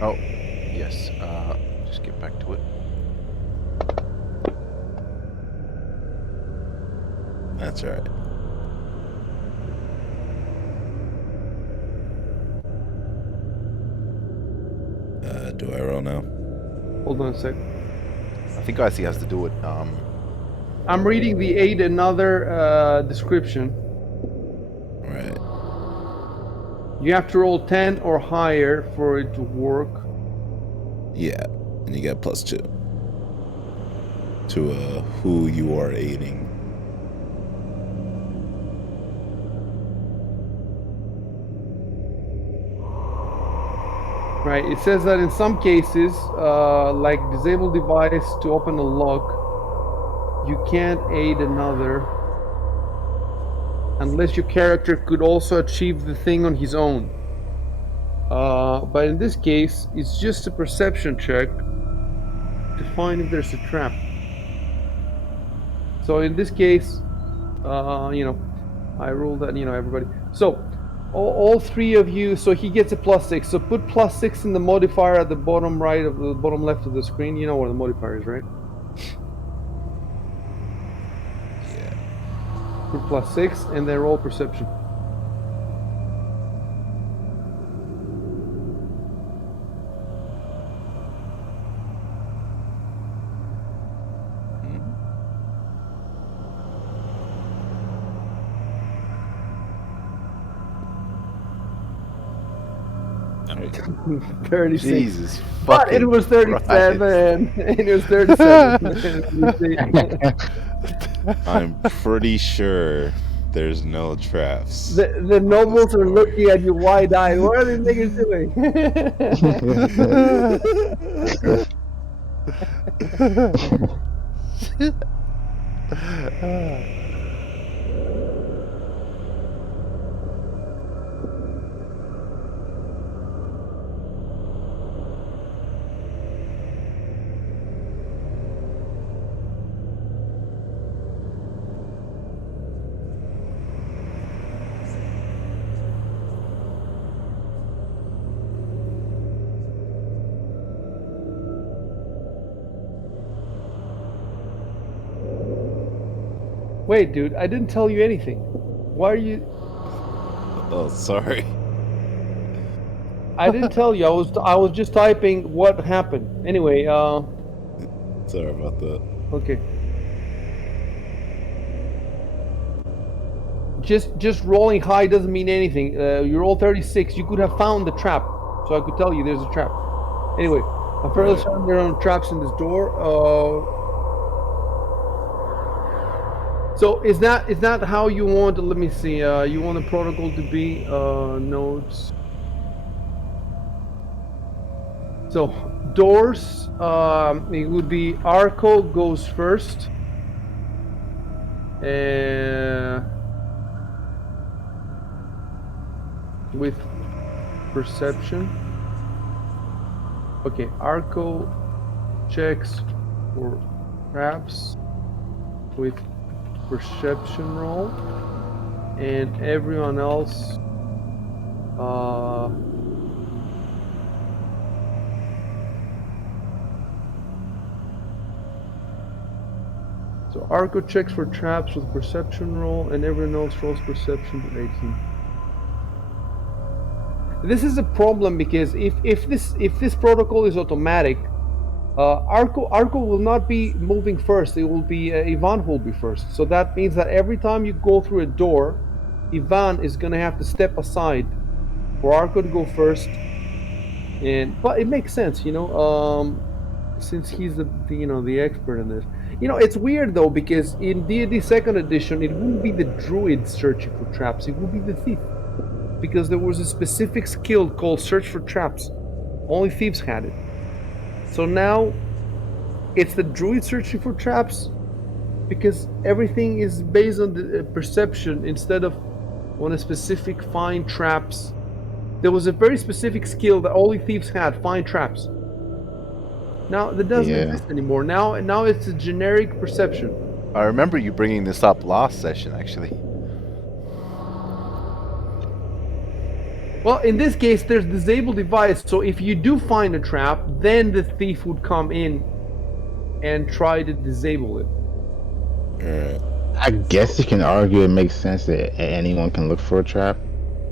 Oh, yes. Just get back to it. That's right. Do I roll now? Hold on a sec. I think IC has to do it. I'm reading the aid another description. Right. You have to roll 10 or higher for it to work. Yeah. And you get +2 to who you are aiding. Right. It says that in some cases, like disable device to open a lock, you can't aid another unless your character could also achieve the thing on his own. But in this case, it's just a perception check to find if there's a trap. So in this case, I ruled that, everybody. So all 3 of you, so he gets a +6. So put +6 in the modifier at the bottom right of the bottom left of the screen. You know where the modifier is, right? Yeah. Put +6 and then roll perception. Mm-hmm. 36. Jesus But fucking it was 37. It was 37. I'm pretty sure there's no traps. The nobles are looking at you wide-eyed. What are these niggas doing? Wait, dude, I didn't tell you anything. Why are you... Oh, sorry. I didn't tell you. I was just typing what happened. Anyway, Sorry about that. okay. Just rolling high doesn't mean anything. You roll 36. You could have found the trap, so I could tell you there's a trap. Anyway, I'm fairly certain there are traps in this door. So is that how you want? Let me see. You want the protocol to be notes. So doors, it would be Arco goes first. With perception. Okay, Arco checks for traps with perception roll, and everyone else so Arco checks for traps with perception roll, and everyone else rolls perception with 18. This is a problem because if this protocol is automatic, Arco will not be moving first. It will be Ivan who will be first. So that means that every time you go through a door, Ivan is gonna have to step aside for Arco to go first. But it makes sense, since he's the expert in this. It's weird though because in D&D Second Edition, it wouldn't be the druid searching for traps. It would be the thief, because there was a specific skill called Search for Traps. Only thieves had it. So now it's the druid searching for traps, because everything is based on the perception instead of on a specific find traps. There was a very specific skill that only thieves had, find traps. Now that doesn't exist anymore. Now it's a generic perception. I remember you bringing this up last session, actually. Well, in this case, there's disable device, so if you do find a trap, then the thief would come in and try to disable it. Alright. I guess you can argue it makes sense that anyone can look for a trap,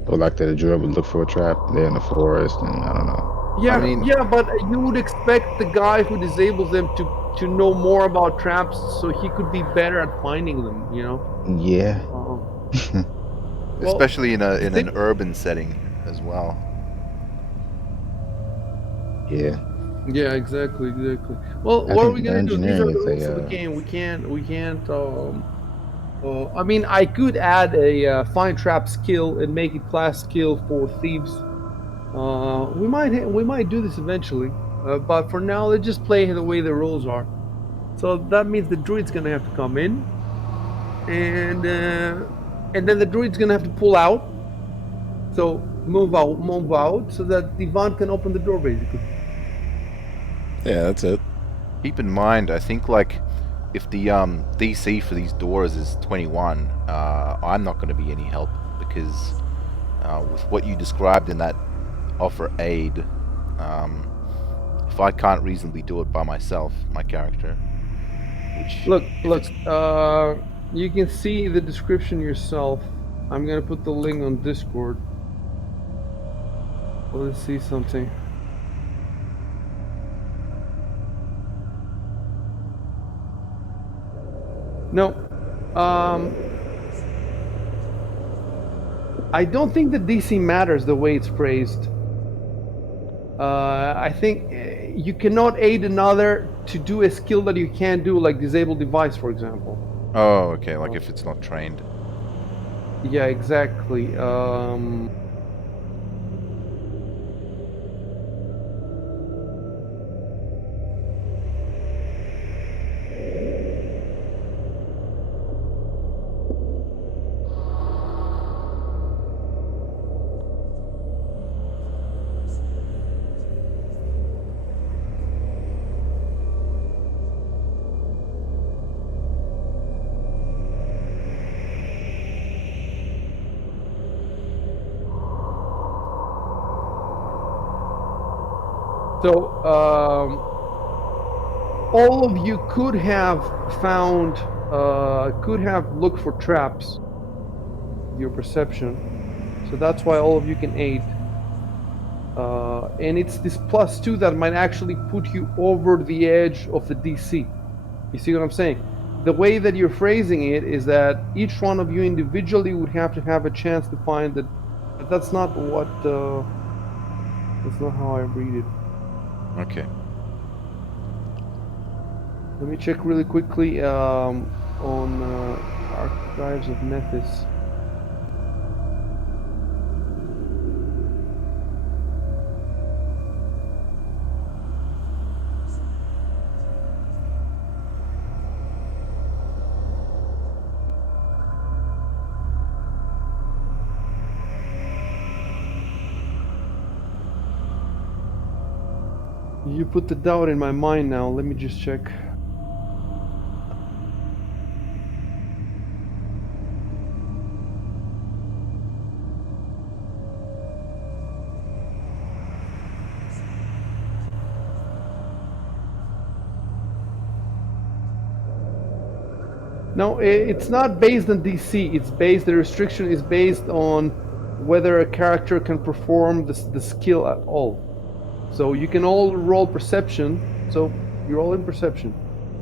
or like that a druid would look for a trap. They're in the forest, and I don't know. Yeah, but you would expect the guy who disables them to know more about traps, so he could be better at finding them. Yeah. Especially in an urban setting as well. Yeah. Yeah, exactly. Well, what are we gonna do? These are the rules of the game. We can't. I mean, I could add a find trap skill and make it class skill for thieves. We might do this eventually, but for now, let's just play the way the rules are. So that means the druid's gonna have to come in, and then the druid's gonna have to pull out. So move out, so that Ivan can open the door, basically. Yeah, that's it. Keep in mind, I think like if the DC for these doors is 21, I'm not going to be any help because with what you described in that offer aid, if I can't reasonably do it by myself, my character, which look, you can see the description yourself. I'm gonna put the link on Discord. Let's see something. No, I don't think the DC matters the way it's phrased. I think you cannot aid another to do a skill that you can't do, like disable device, for example. Oh, okay, like if it's not trained. Yeah, exactly. So, all of you could have found, could have looked for traps, your perception. So that's why all of you can aid. And it's this +2 that might actually put you over the edge of the DC. You see what I'm saying? The way that you're phrasing it is that each one of you individually would have to have a chance to find that. But that's not what, that's not how I read it. Okay. Let me check really quickly on Archives of Nethys. You put the doubt in my mind now. Let me just check. No, it's not based on DC. It's based. The restriction is based on whether a character can perform the skill at all. So you can all roll perception. So you're all in perception.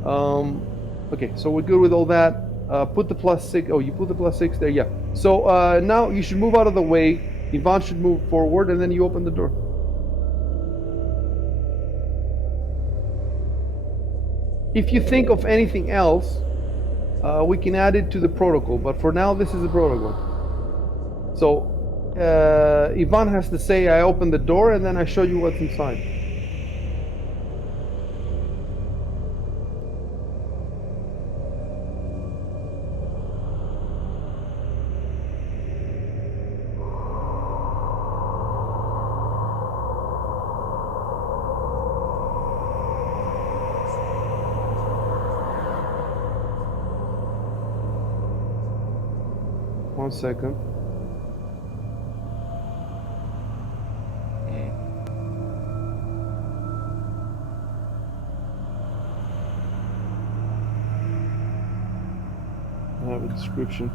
Okay, so we're good with all that. Put the +6. Oh, you put the +6 there. Yeah. So now you should move out of the way. Ivan should move forward, and then you open the door. If you think of anything else, we can add it to the protocol. But for now, this is the protocol. So Ivan has to say, "I open the door," and then I show you what's inside. One second. I have a description.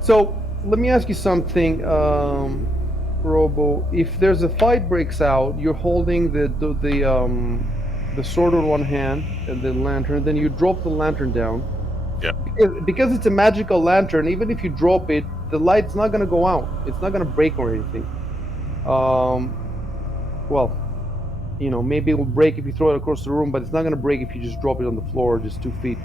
So let me ask you something, Robo. If there's a fight breaks out, you're holding the sword in one hand and the lantern. Then you drop the lantern down. Yeah. Because it's a magical lantern. Even if you drop it, the light's not gonna go out. It's not gonna break or anything. Well, you know, maybe it will break if you throw it across the room, but it's not gonna break if you just drop it on the floor, just 2 feet.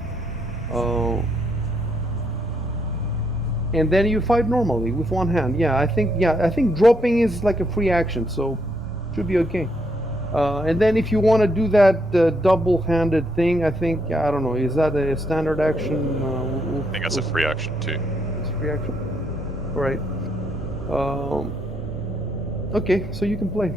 And then you fight normally with one hand. Yeah, I think dropping is like a free action, so should be okay. And then if you want to do that double-handed thing, I think, I don't know, is that a standard action? I think that's a free action too. It's a free action. All right. Okay, so you can play.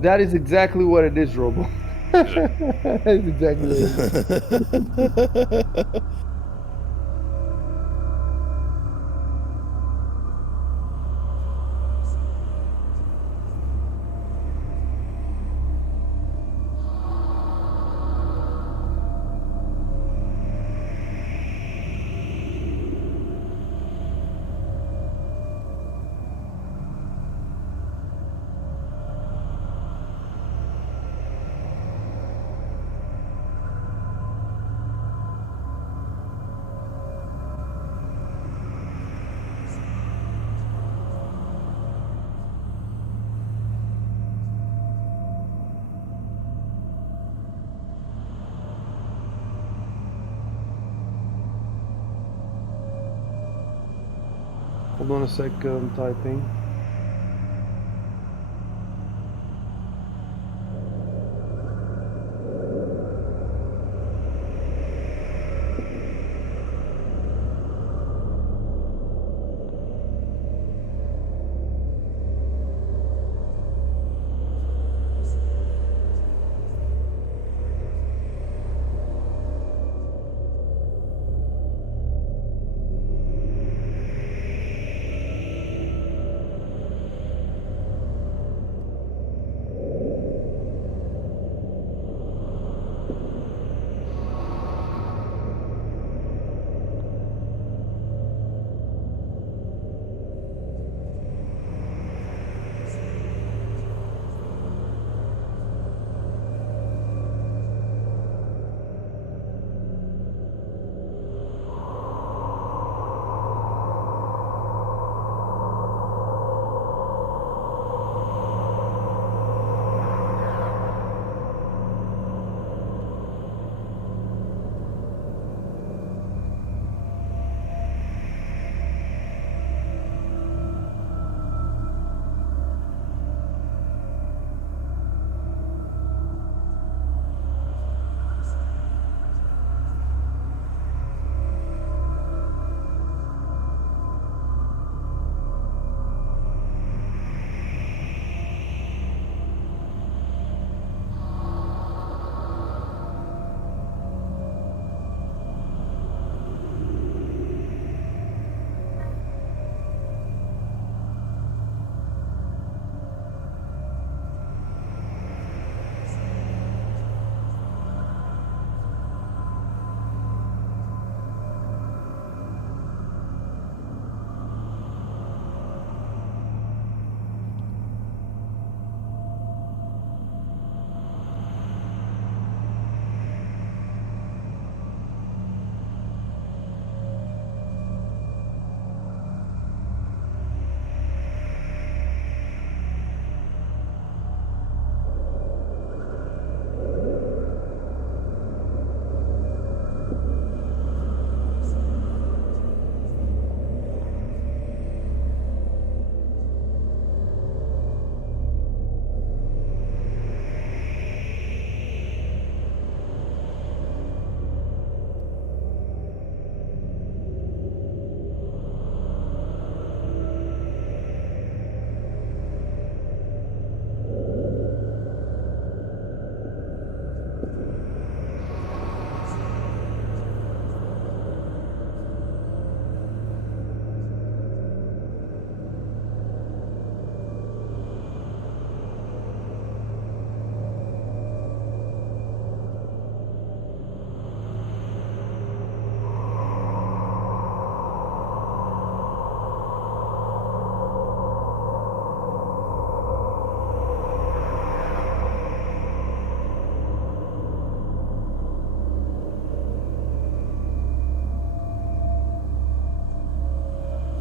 That is exactly what it is, Robo. That's exactly what it is. Hold on a sec, I'm typing.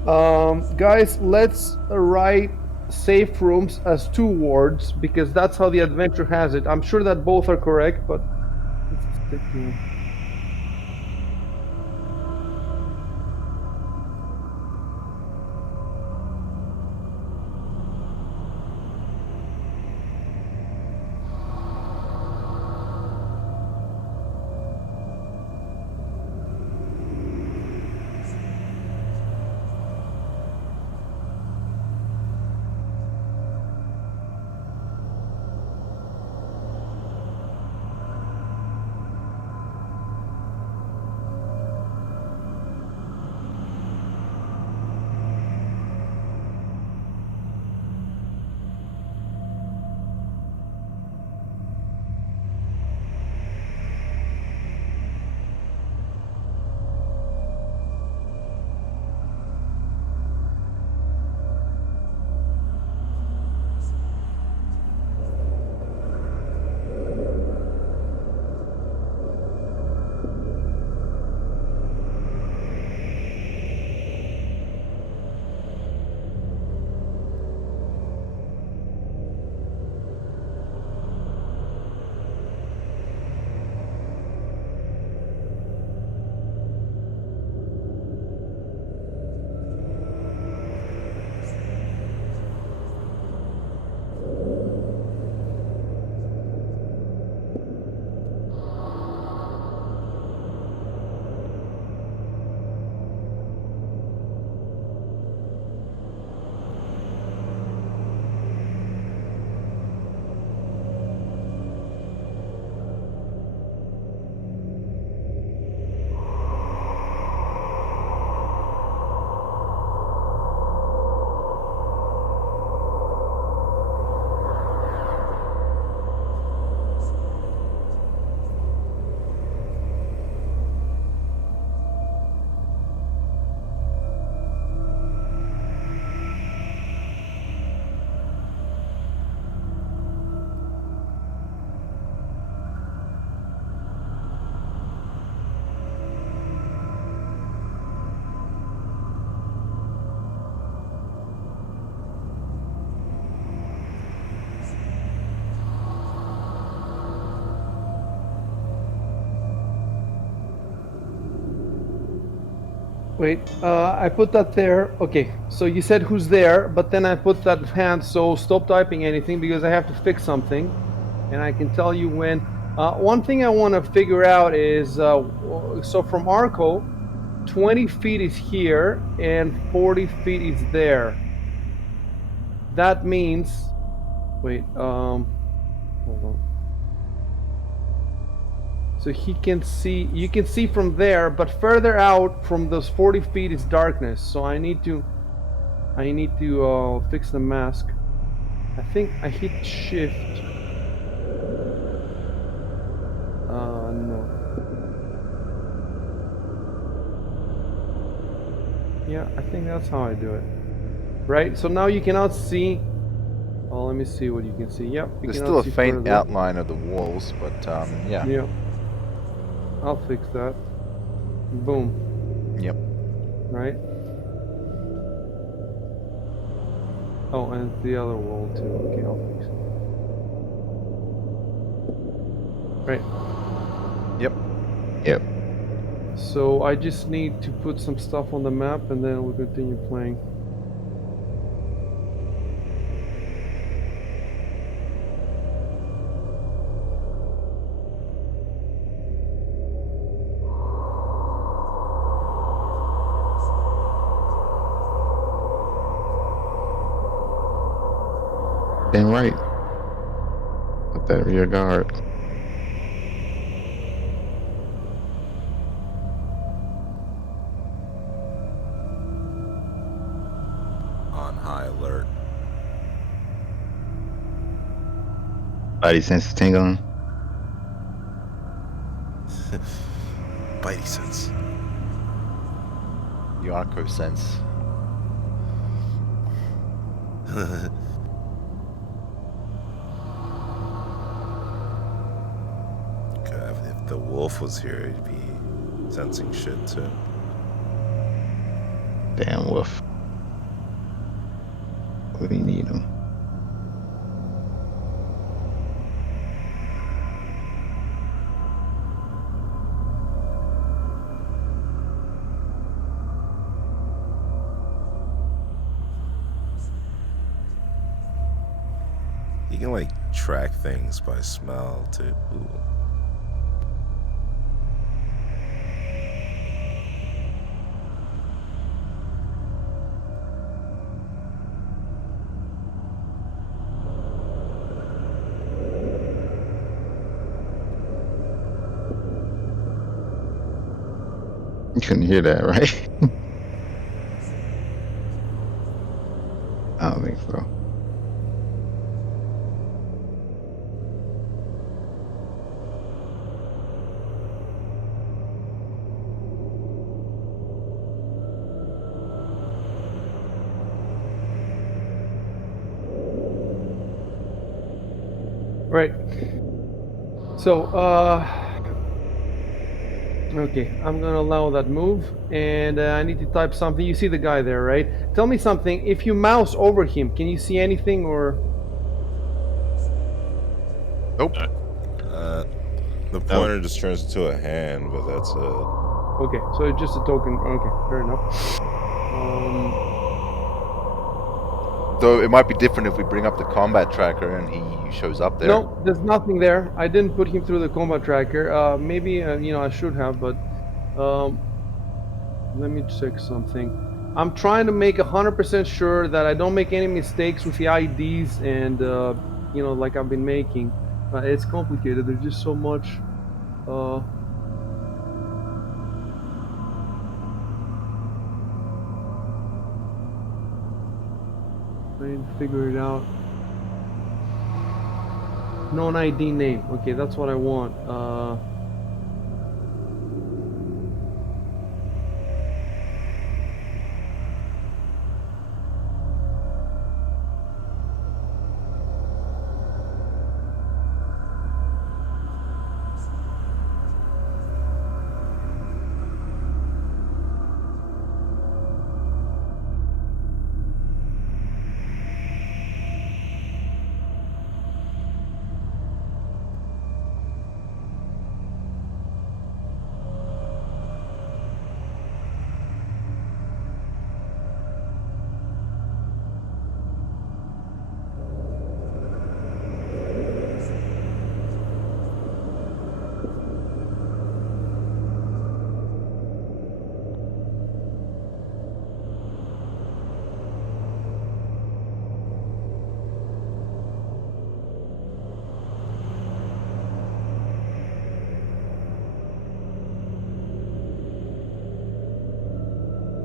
Guys, let's write safe rooms as 2 words because that's how the adventure has it. I'm sure that both are correct, but let's stick to one. Wait, I put that there. Okay, so you said who's there, but then I put that hand, so stop typing anything because I have to fix something, and I can tell you when. One thing I want to figure out is, so from Arco, 20 feet is here and 40 feet is there. That means, wait, hold on. So he can see, you can see from there, but further out from those 40 feet is darkness. So I need to fix the mask. I think I hit shift. No. Yeah, I think that's how I do it. Right, so now you cannot see. Oh, let me see what you can see. Yep, you There's cannot still a see faint further. outline of the walls, but yeah. Yeah. I'll fix that. Boom. Yep. Right? Oh, and the other wall too. Okay, I'll fix it. Right. Yep. Yep. So I just need to put some stuff on the map and then we'll continue playing. Damn right. With that rear guard. On high alert. Body senses tingling. Bitey sense. The Arco sense. If the wolf was here, he'd be sensing shit too. Damn wolf. What do you need them? You can like track things by smell too. Ooh. You couldn't hear that, right? I don't think so. Right. So, okay, I'm gonna allow that move, and I need to type something. You see the guy there, right? Tell me something. If you mouse over him, can you see anything or? Nope. The pointer just turns into a hand, but that's it. Okay, so it's just a token. Okay, fair enough. Though it might be different if we bring up the combat tracker and he shows up there. No, there's nothing there. I didn't put him through the combat tracker. Maybe I should have, but let me check something. I'm trying to make 100% sure that I don't make any mistakes with the IDs and like I've been making. It's complicated. There's just so much. Trying to figure it out. Known ID name. Okay, that's what I want.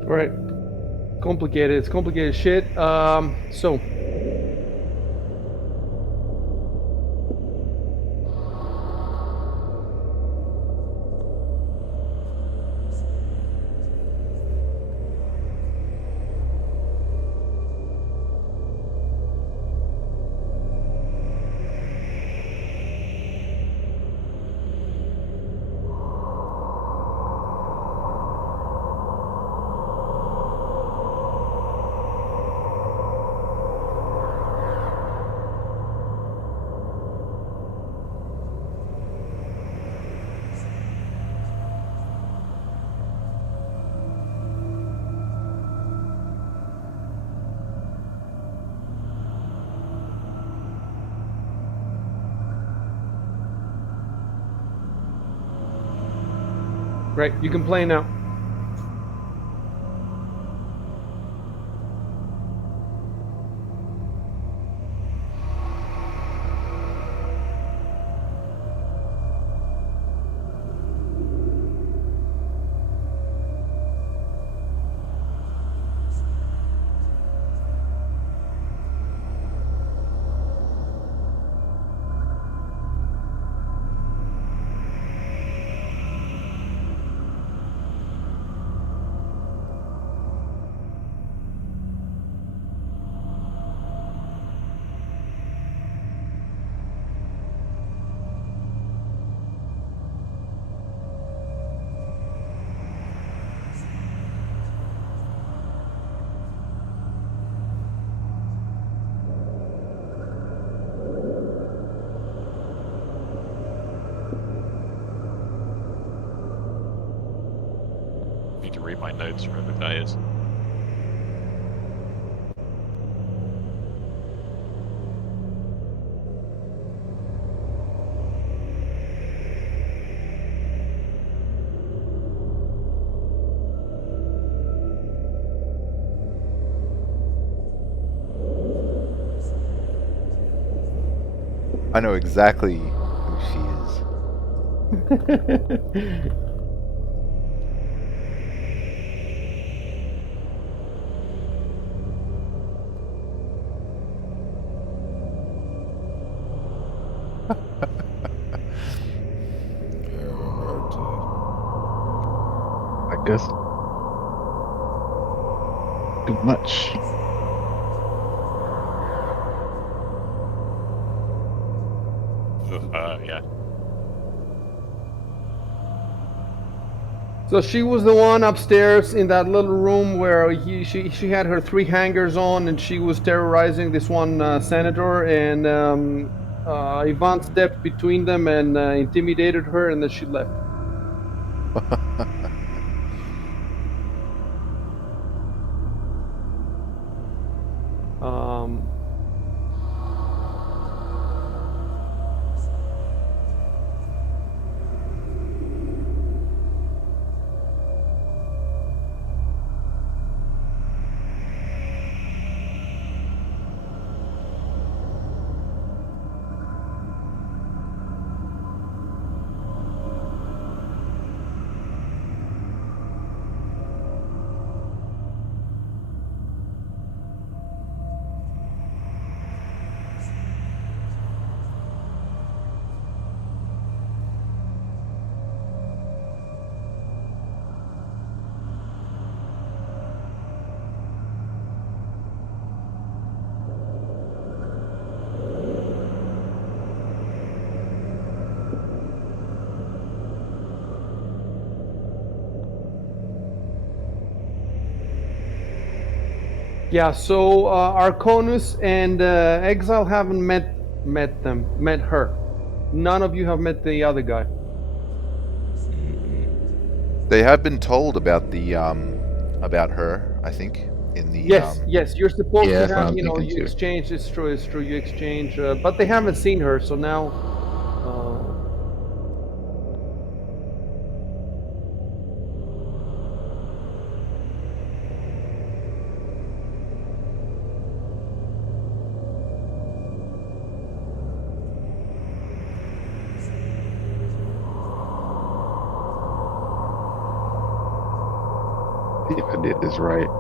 Right. Complicated. It's complicated shit. So. Right, you can play now. my notes wherever the guy is. I know exactly who she is. I guess too much. Yeah. So she was the one upstairs in that little room where she had her three hangers on, and she was terrorizing this one senator. And Ivan stepped between them and intimidated her, and then she left. Um, Yeah, so Arconus and Exile haven't met her. None of you have met the other guy. They have been told about the about her, I think, in the Yes, you're supposed Yeah, to that's what have, I'm thinking you too. exchange. It's true, you exchange, but they haven't seen her, so now. See if I did this right.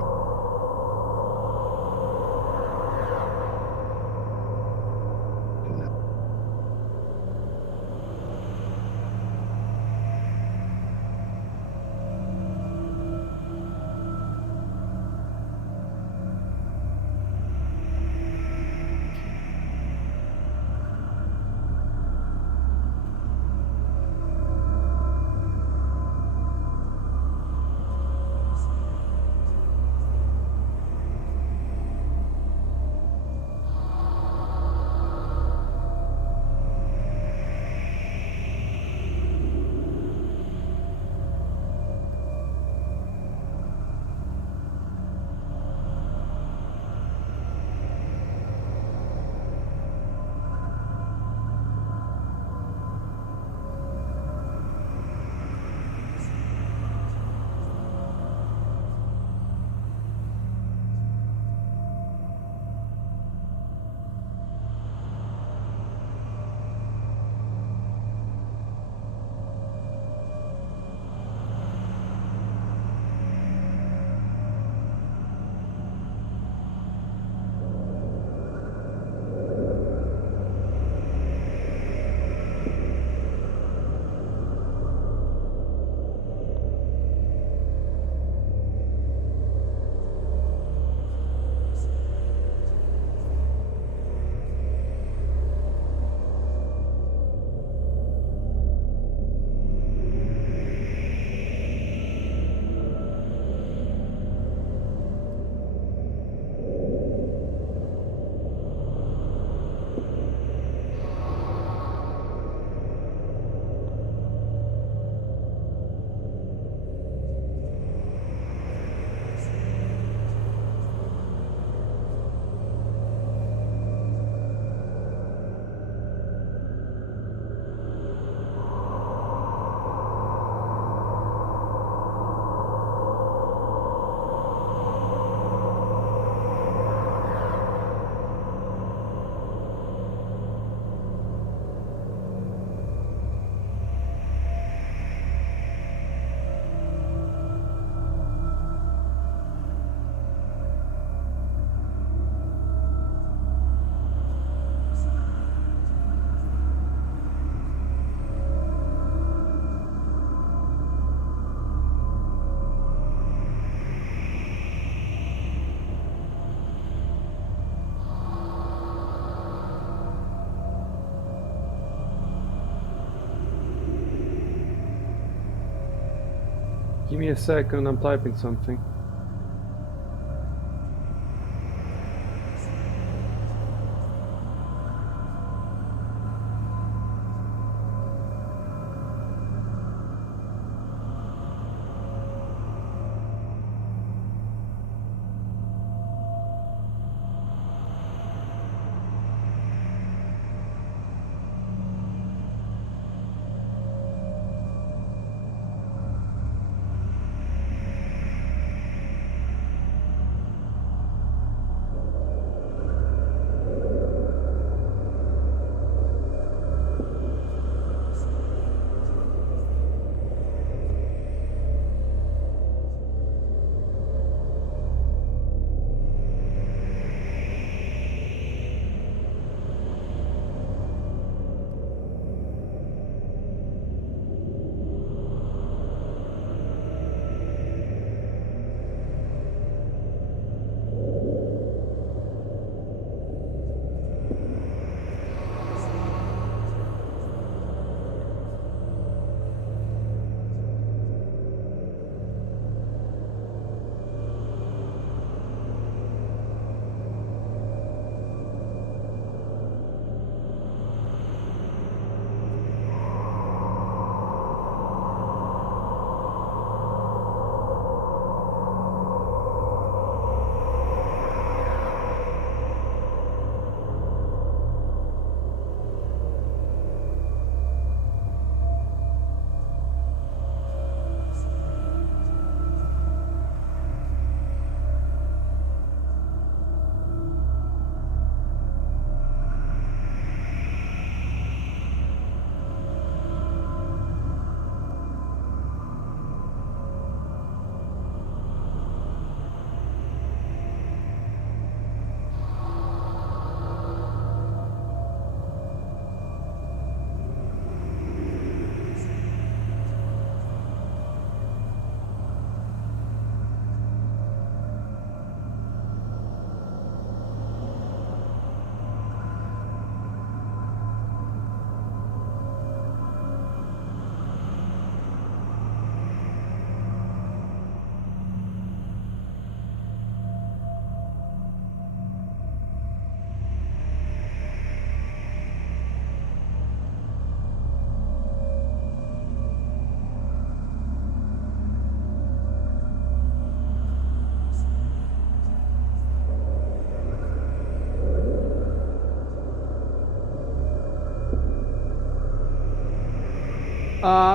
me a second, I'm typing something.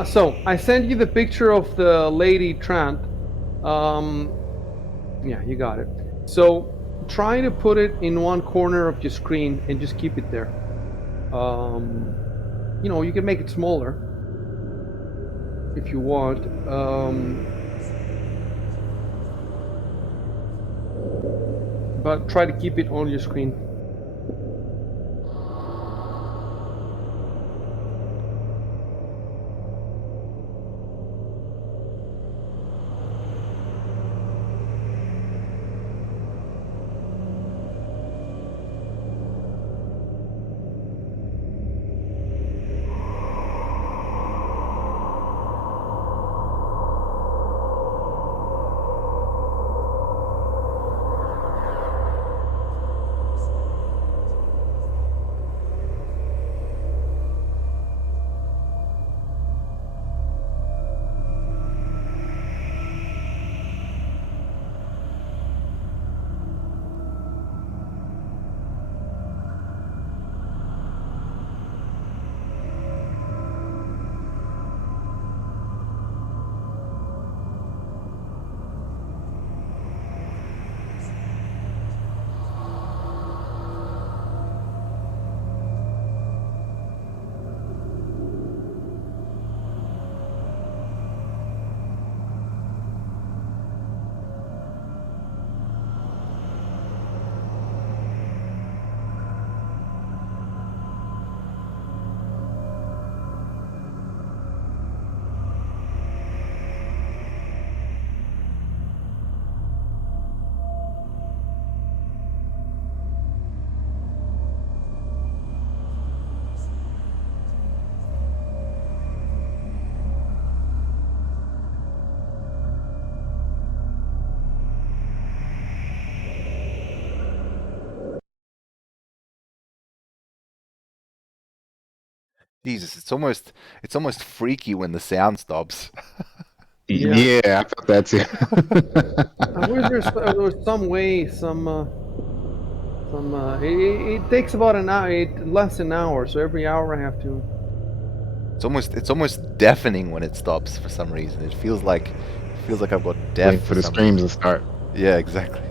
So I sent you the picture of the lady Trant. Yeah, you got it. So try to put it in one corner of your screen and just keep it there. You can make it smaller if you want. But try to keep it on your screen. Jesus, it's almost freaky when the sound stops. Yeah. Yeah, I felt that too. I wish there was some way, it takes about an hour, less than an hour. So every hour I have to. It's almost deafening when it stops for some reason. It feels like I've got deaf Waiting for for the some screams reason. to start. Yeah, exactly.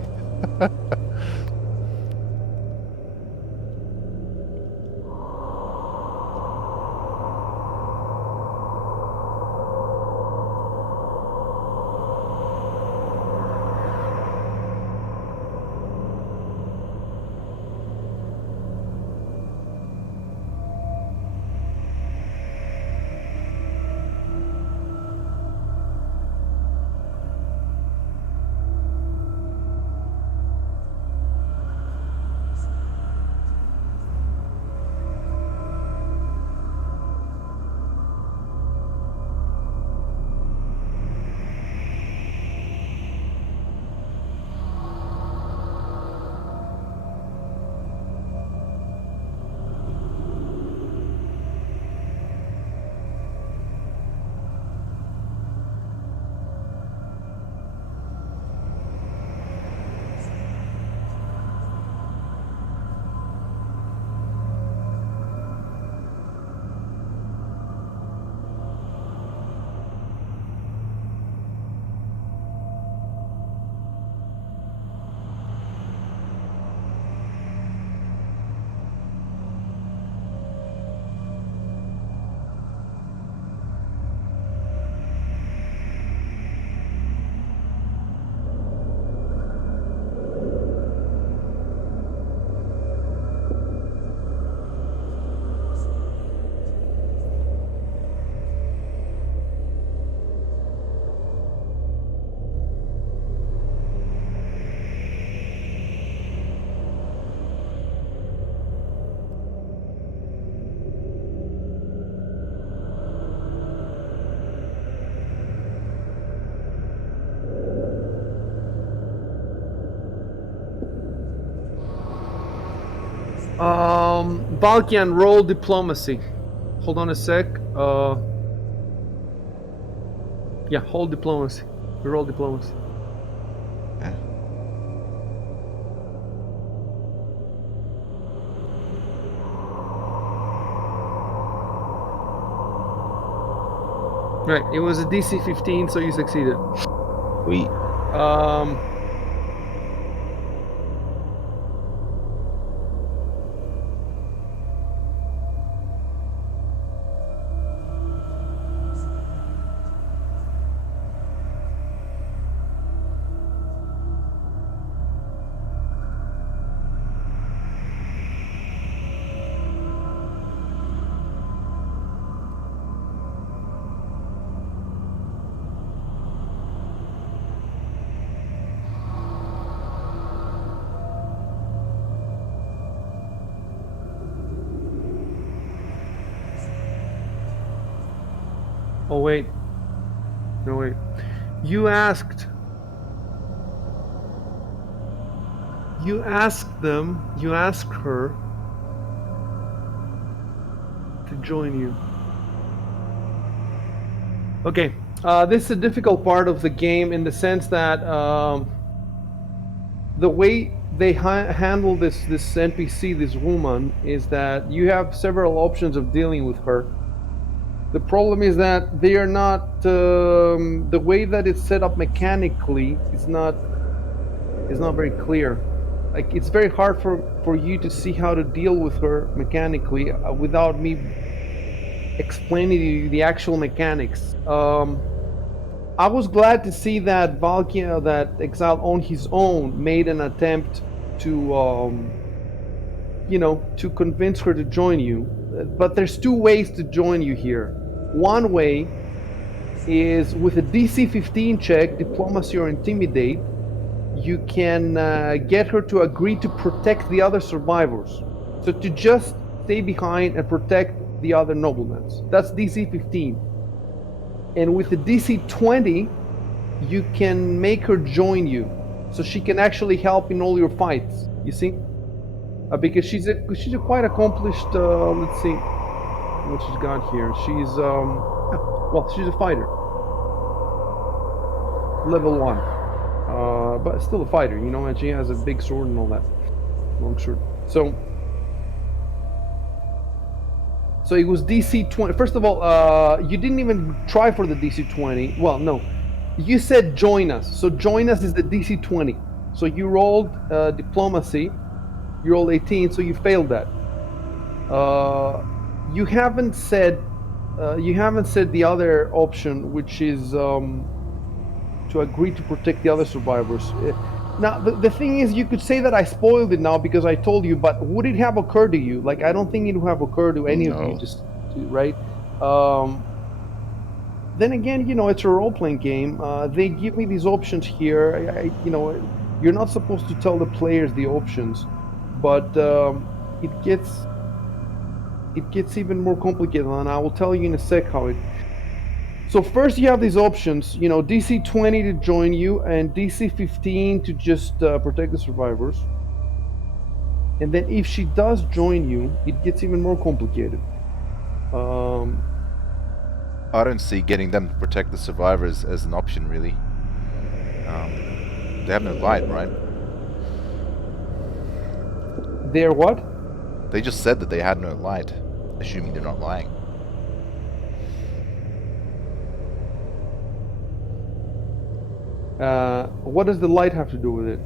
Balkan, roll diplomacy. Hold on a sec. Yeah, hold diplomacy. Roll diplomacy. Yeah. Right, it was a DC 15, so you succeeded. Sweet. Oh wait. No wait. You asked her to join you. Okay. This is a difficult part of the game in the sense that the way they handle this NPC, this woman, is that you have several options of dealing with her. The problem is that they are not the way that it's set up mechanically is not very clear. Like it's very hard for you to see how to deal with her mechanically without me explaining to you the actual mechanics. I was glad to see that Valkia, that Exile on his own, made an attempt to to convince her to join you. But there's two ways to join you here. One way is with a DC 15 check, diplomacy or intimidate, you can get her to agree to protect the other survivors. So to just stay behind and protect the other noblemen. That's DC 15. And with the DC 20, you can make her join you, so she can actually help in all your fights. You see, because she's a quite accomplished. Let's see, what she's got here. She's well, she's a fighter, level 1, but still a fighter, you know, and she has a big sword and all that, long sword. So it was DC 20. First of all, you didn't even try for the DC 20. Well, no, you said join us. So join us is the DC 20. So you rolled diplomacy. You rolled 18, so you failed that. You haven't said the other option, which is to agree to protect the other survivors. Now, the thing is, you could say that I spoiled it now because I told you, but would it have occurred to you? Like, I don't think it would have occurred to any of you, No. right? Then again, you know, it's a role-playing game. They give me these options here. You know, you're not supposed to tell the players the options, but it gets even more complicated, and I will tell you in a sec how it. So first you have these options, you know, DC 20 to join you and DC 15 to just protect the survivors. And then if she does join you, it gets even more complicated. I don't see getting them to protect the survivors as an option, really. They have no light, right? They're what? They just said that they had no light, assuming they're not lying. What does the light have to do with it?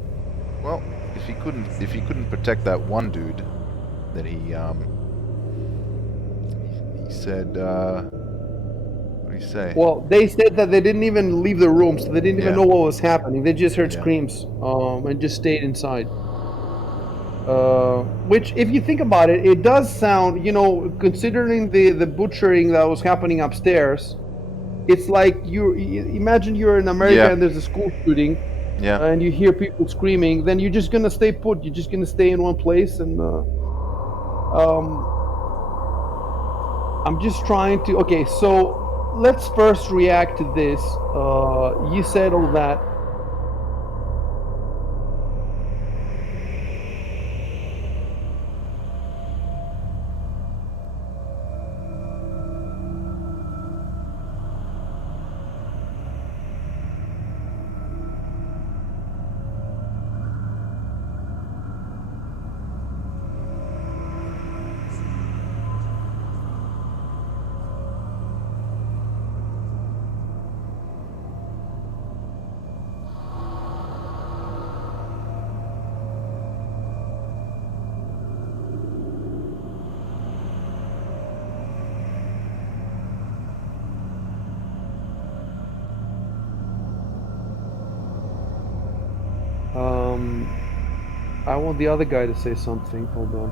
Well, if he couldn't protect that one dude, then he said, what did he say? Well, they said that they didn't even leave the room, so they didn't even Yeah. know what was happening. They just heard Yeah. screams and just stayed inside. Which, if you think about it, it does sound, you know, considering the butchering that was happening upstairs, it's like you imagine you're in America Yeah. and there's a school shooting Yeah. and you hear people screaming, then you're just gonna stay put. You're just gonna stay in one place, and I'm just trying to. Okay, so let's first react to this. You said all that. I want the other guy to say something. Hold on.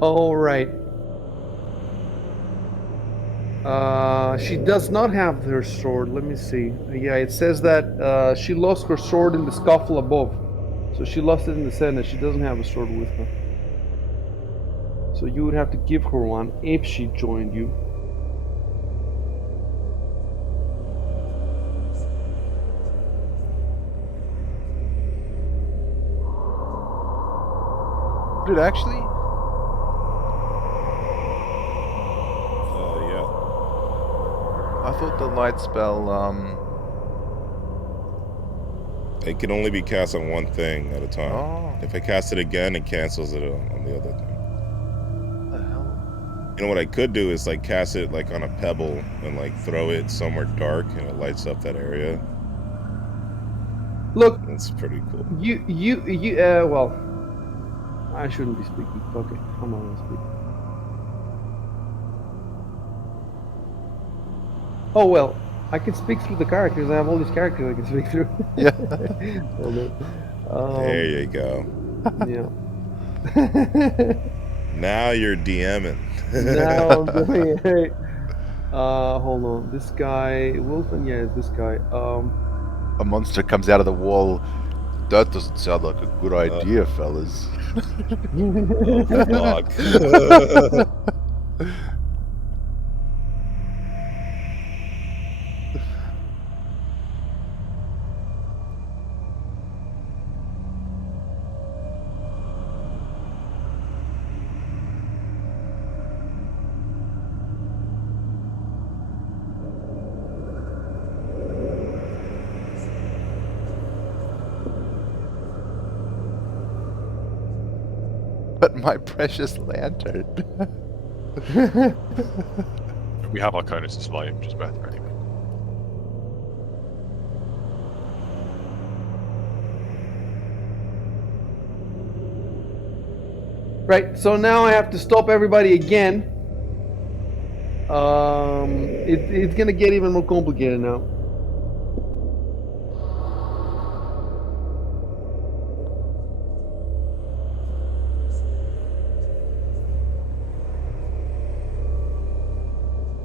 All right. She does not have her sword. Let me see. Yeah, it says that she lost her sword in the scuffle above. So she lost it in the Senate. She doesn't have a sword with her. So you would have to give her one if she joined you. Did it actually? Yeah. I thought the light spell, It can only be cast on one thing at a time. Oh. If I cast it again, it cancels it on the other thing. What the hell? You know what I could do is like cast it like on a pebble and like throw it somewhere dark and it lights up that area. Look, That's pretty cool. well, I shouldn't be speaking. Fuck it. I'm not gonna speak. Oh well, I can speak through the characters. I have all these characters I can speak through. Yeah. Hold on. There you go. Yeah. Now you're DMing. Now I'm doing it. Hold on. This guy, Wilson. Yeah, it's this guy. A monster comes out of the wall. That doesn't sound like a good idea, fellas. Oh fuck. But my precious lantern. We have Arcanus' light, which is better anyway. Right. So now I have to stop everybody again. It's gonna get even more complicated now.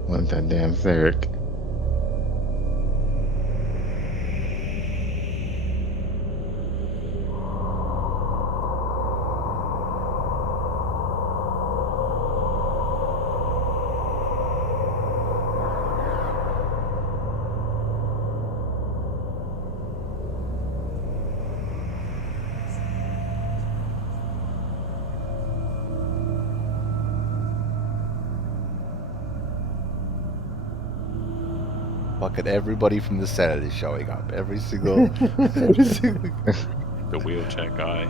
Want that damn Zerk. Fucking everybody from the Senate is showing up. Every single. The wheelchair guy.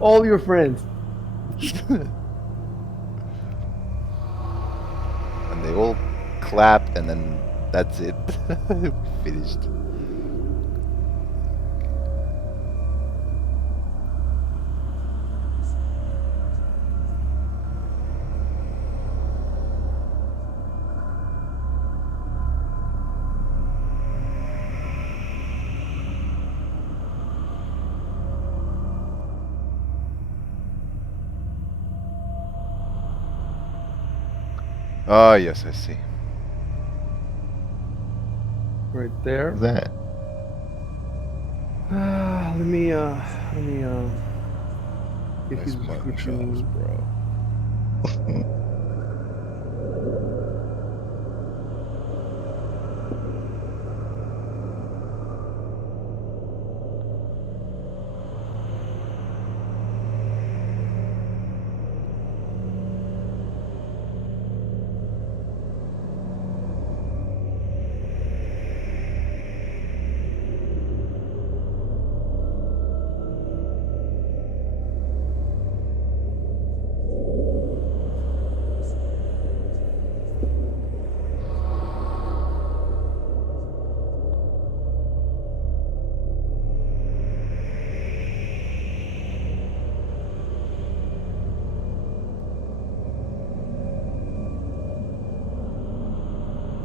All your friends. And they all clap, and then that's it. Finished. Oh, yes, I see. Right there. What's that? Let me get Nice his mutton chops, description. bro.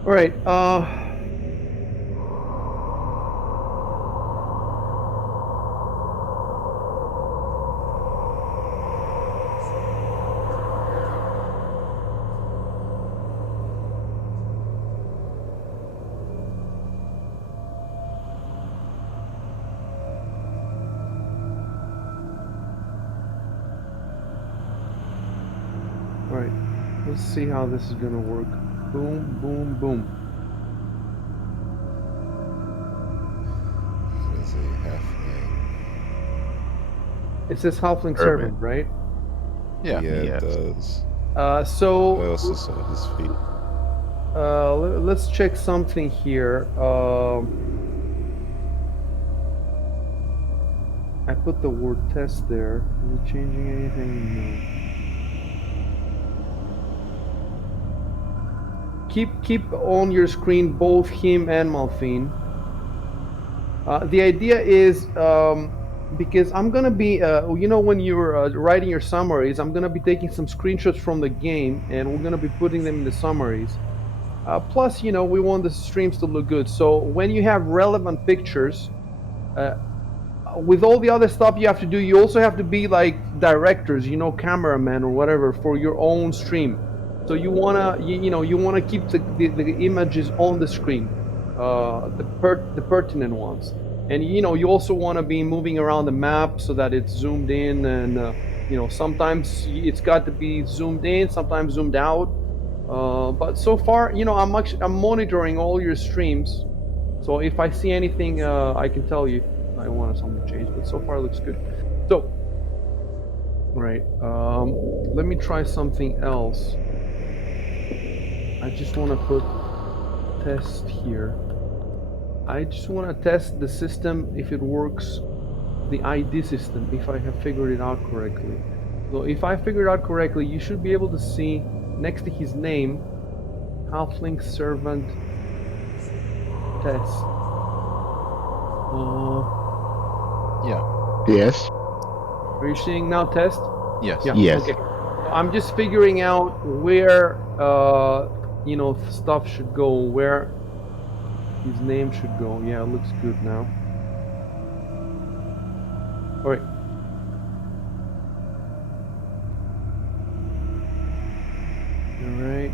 All right. All right. Let's see how this is gonna work. Boom, boom, boom. What is a halfling? It says halfling Hermit. servant, right? Yeah. Yeah, Yeah. it does. So What else is on his feet? let's check something here. I put the word test there. Is it changing anything? No. Keep on your screen both him and Malphine. The idea is because I'm gonna be, when you're writing your summaries, I'm gonna be taking some screenshots from the game, and we're gonna be putting them in the summaries. Plus, we want the streams to look good. So when you have relevant pictures, uh, with all the other stuff you have to do, you also have to be like directors, cameraman or whatever for your own stream. So you wanna keep the images on the screen, the pertinent ones, and you also want to be moving around the map so that it's zoomed in, and sometimes it's got to be zoomed in, sometimes zoomed out. But so far, I'm monitoring all your streams, so if I see anything, I can tell you I want something to change. But so far, it looks good. So, right, let me try something else. I just want to put test here. I just want to test the system if it works, the ID system, if I have figured it out correctly. So if I figured it out correctly, you should be able to see next to his name, Halfling Servant Test. Yeah. Yes. Are you seeing now test? Yes. Yeah. Yes. Okay. I'm just figuring out where stuff should go, where his name should go. Yeah, it looks good now. All right. All right.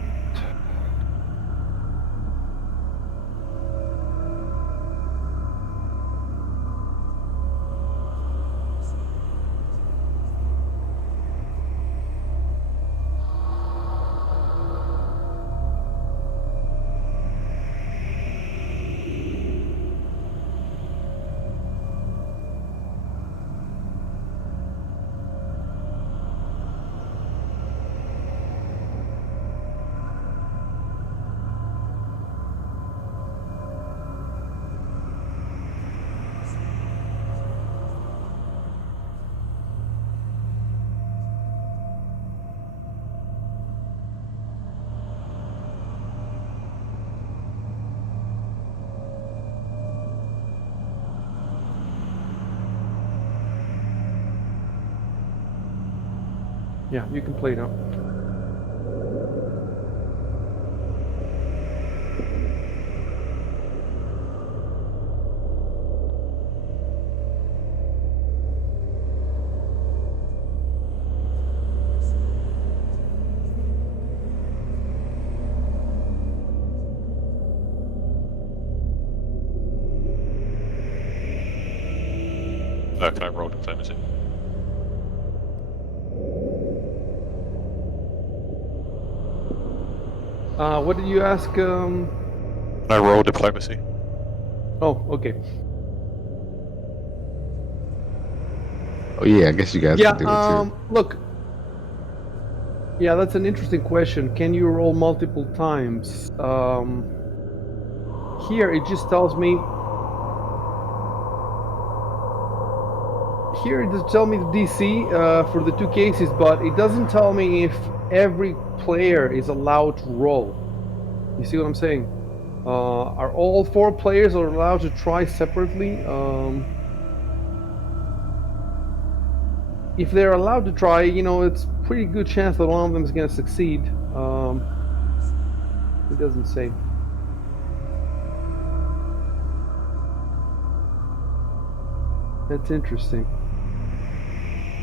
Yeah, you can play now. Can I roll diplomacy? What did you ask? Can I roll diplomacy? Oh, okay. Oh yeah, I guess you guys Yeah. can do it too. Look. Yeah, that's an interesting question. Can you roll multiple times? Here it just tells me. Here it does tell me the DC for the two cases, but it doesn't tell me if every player is allowed to roll. You see what I'm saying? Are all 4 players allowed to try separately? If they're allowed to try, it's pretty good chance that one of them is going to succeed. It doesn't say. That's interesting.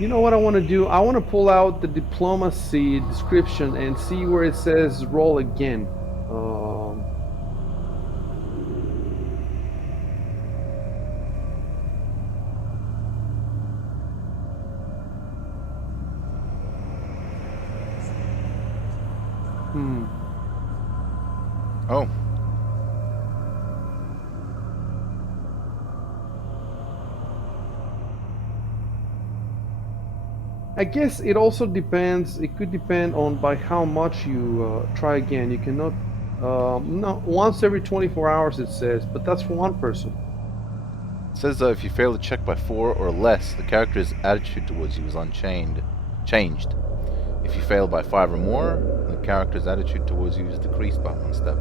You know what I want to do? I want to pull out the diplomacy description and see where it says roll again. Oh. I guess it also depends. It could depend on by how much you try again. You cannot. No, once every 24 hours it says, but that's for one person. It says if you fail to check by 4 or less, the character's attitude towards you is changed. If you fail by 5 or more, the character's attitude towards you is decreased by 1 step.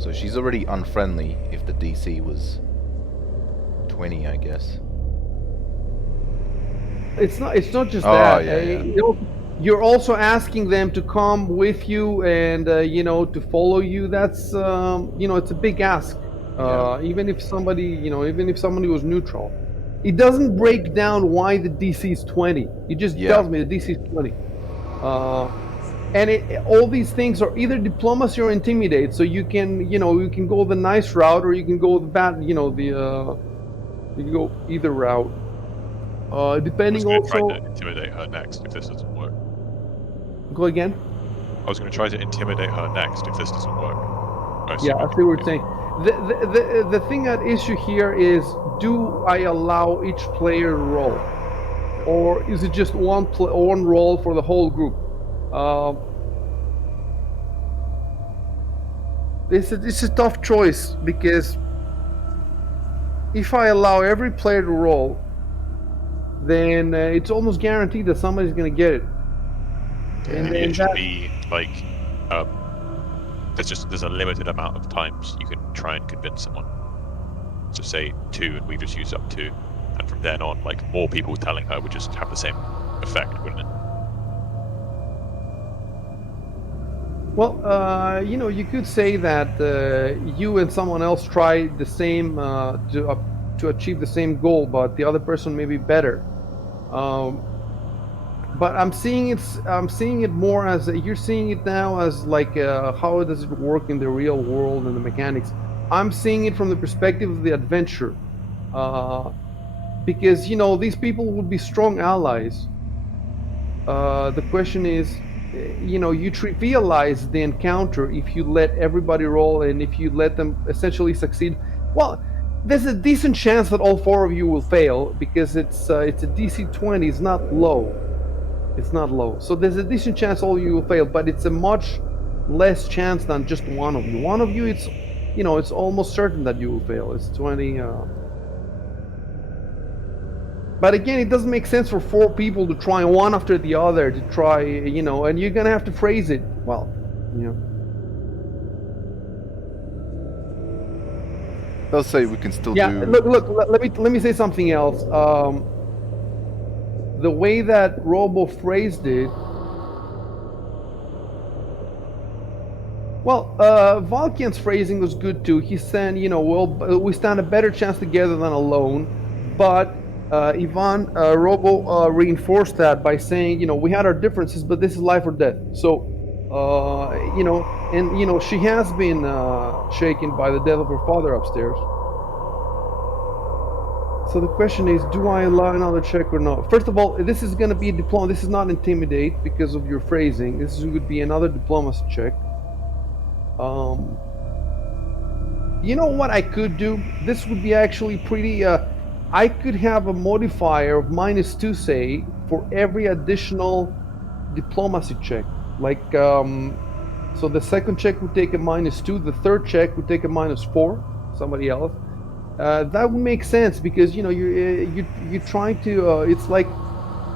So she's already unfriendly if the DC was 20, I guess. It's not just Oh, that. yeah. You're also asking them to come with you and to follow you. That's it's a big ask. Yeah. Even if somebody was neutral, it doesn't break down why the DC is 20. It just Yeah. tells me the DC is 20. And all these things are either diplomacy or intimidate. So you can go the nice route or you can go the bad. You can go either route. I was Depending going to try also. to intimidate her next if this doesn't work. Go again. I was going to try to intimidate her next if this doesn't work. Yeah, I see what you're saying. The thing at issue here is, do I allow each player to roll, or is it just one roll for the whole group? It's a tough choice because if I allow every player to roll, then it's almost guaranteed that somebody's going to get it. And Maybe then it should be like there's a limited amount of times you can try and convince someone. So say 2, and we just use up 2, and from then on, like more people telling her would just have the same effect, wouldn't it? Well, you could say that you and someone else try the same to achieve the same goal, but the other person may be better. But I'm seeing it more as you're seeing it now as like how does it work in the real world and the mechanics. I'm seeing it from the perspective of the adventure, because these people would be strong allies. The question is, you trivialize the encounter if you let everybody roll and if you let them essentially succeed. Well, there's a decent chance that all 4 of you will fail because it's a DC 20. It's not low. It's not low. So there's a decent chance all of you will fail, but it's a much less chance than just one of you. One of you, it's almost certain that you will fail. It's 20. But again, it doesn't make sense for 4 people to try one after the other to try, and you're gonna have to phrase it well, They'll say we can still Yeah, do. look. Let me say something else. The way that Robo phrased it. Well, Valkian's phrasing was good too. He said, we stand a better chance together than alone. But Robo reinforced that by saying, we had our differences, but this is life or death. So, she has been shaken by the death of her father upstairs. So the question is, do I allow another check or not? First of all, this is going to be diplomacy. This is not intimidate because of your phrasing. This would be another diplomacy check. You know what I could do? This would be actually pretty. I could have a modifier of -2, say, for every additional diplomacy check. Like, so the second check would take a -2. The third check would take a -4. Somebody else. That would make sense because you're trying to. It's like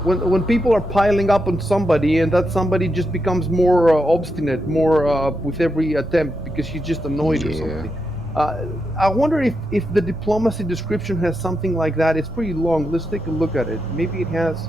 when people are piling up on somebody and that somebody just becomes more obstinate, more with every attempt because she's just annoyed or something. I wonder if the diplomacy description has something like that. It's pretty long. Let's take a look at it. Maybe it has.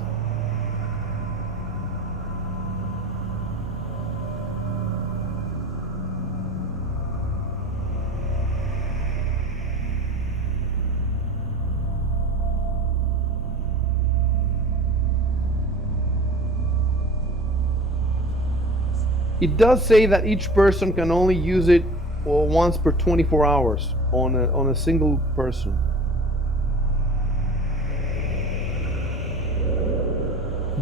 It does say that each person can only use it once per 24 hours on a single person.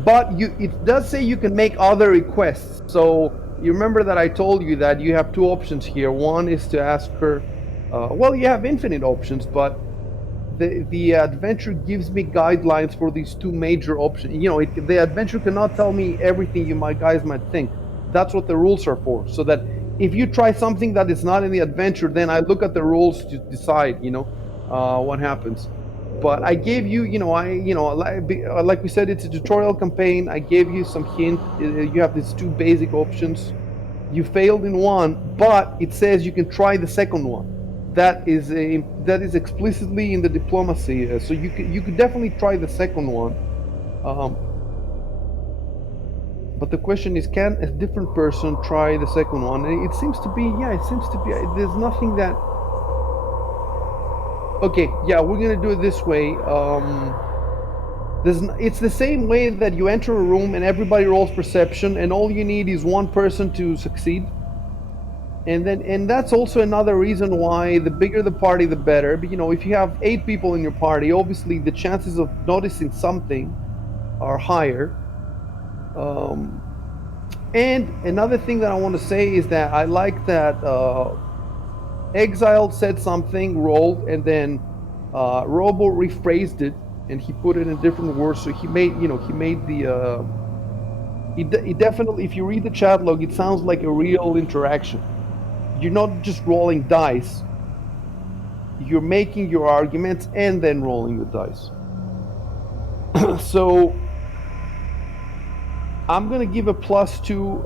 But it does say you can make other requests. So you remember that I told you that you have 2 options here. One is to ask her. Well, you have infinite options, but the adventure gives me guidelines for these 2 major options. The adventure cannot tell me everything you guys might think. That's what the rules are for. So that if you try something that is not in the adventure, then I look at the rules to decide, what happens. But I gave you, like we said, it's a tutorial campaign. I gave you some hint. You have these 2 basic options. you failed in one, but it says you can try the second one. That is explicitly in the diplomacy, so you could definitely try the second one. But the question is, can a different person try the second one? And it seems to be, there's nothing that. Okay, yeah, we're gonna do it this way. It's the same way that you enter a room and everybody rolls perception, and all you need is one person to succeed. And that's also another reason why the bigger the party, the better. But, if you have 8 people in your party, obviously the chances of noticing something are higher. And another thing that I want to say is that I like that Exiled said something, rolled, and then Robo rephrased it, and he put it in different words. So he made the. It definitely, if you read the chat log, it sounds like a real interaction. You're not just rolling dice. You're making your arguments and then rolling the dice. So I'm gonna give a +2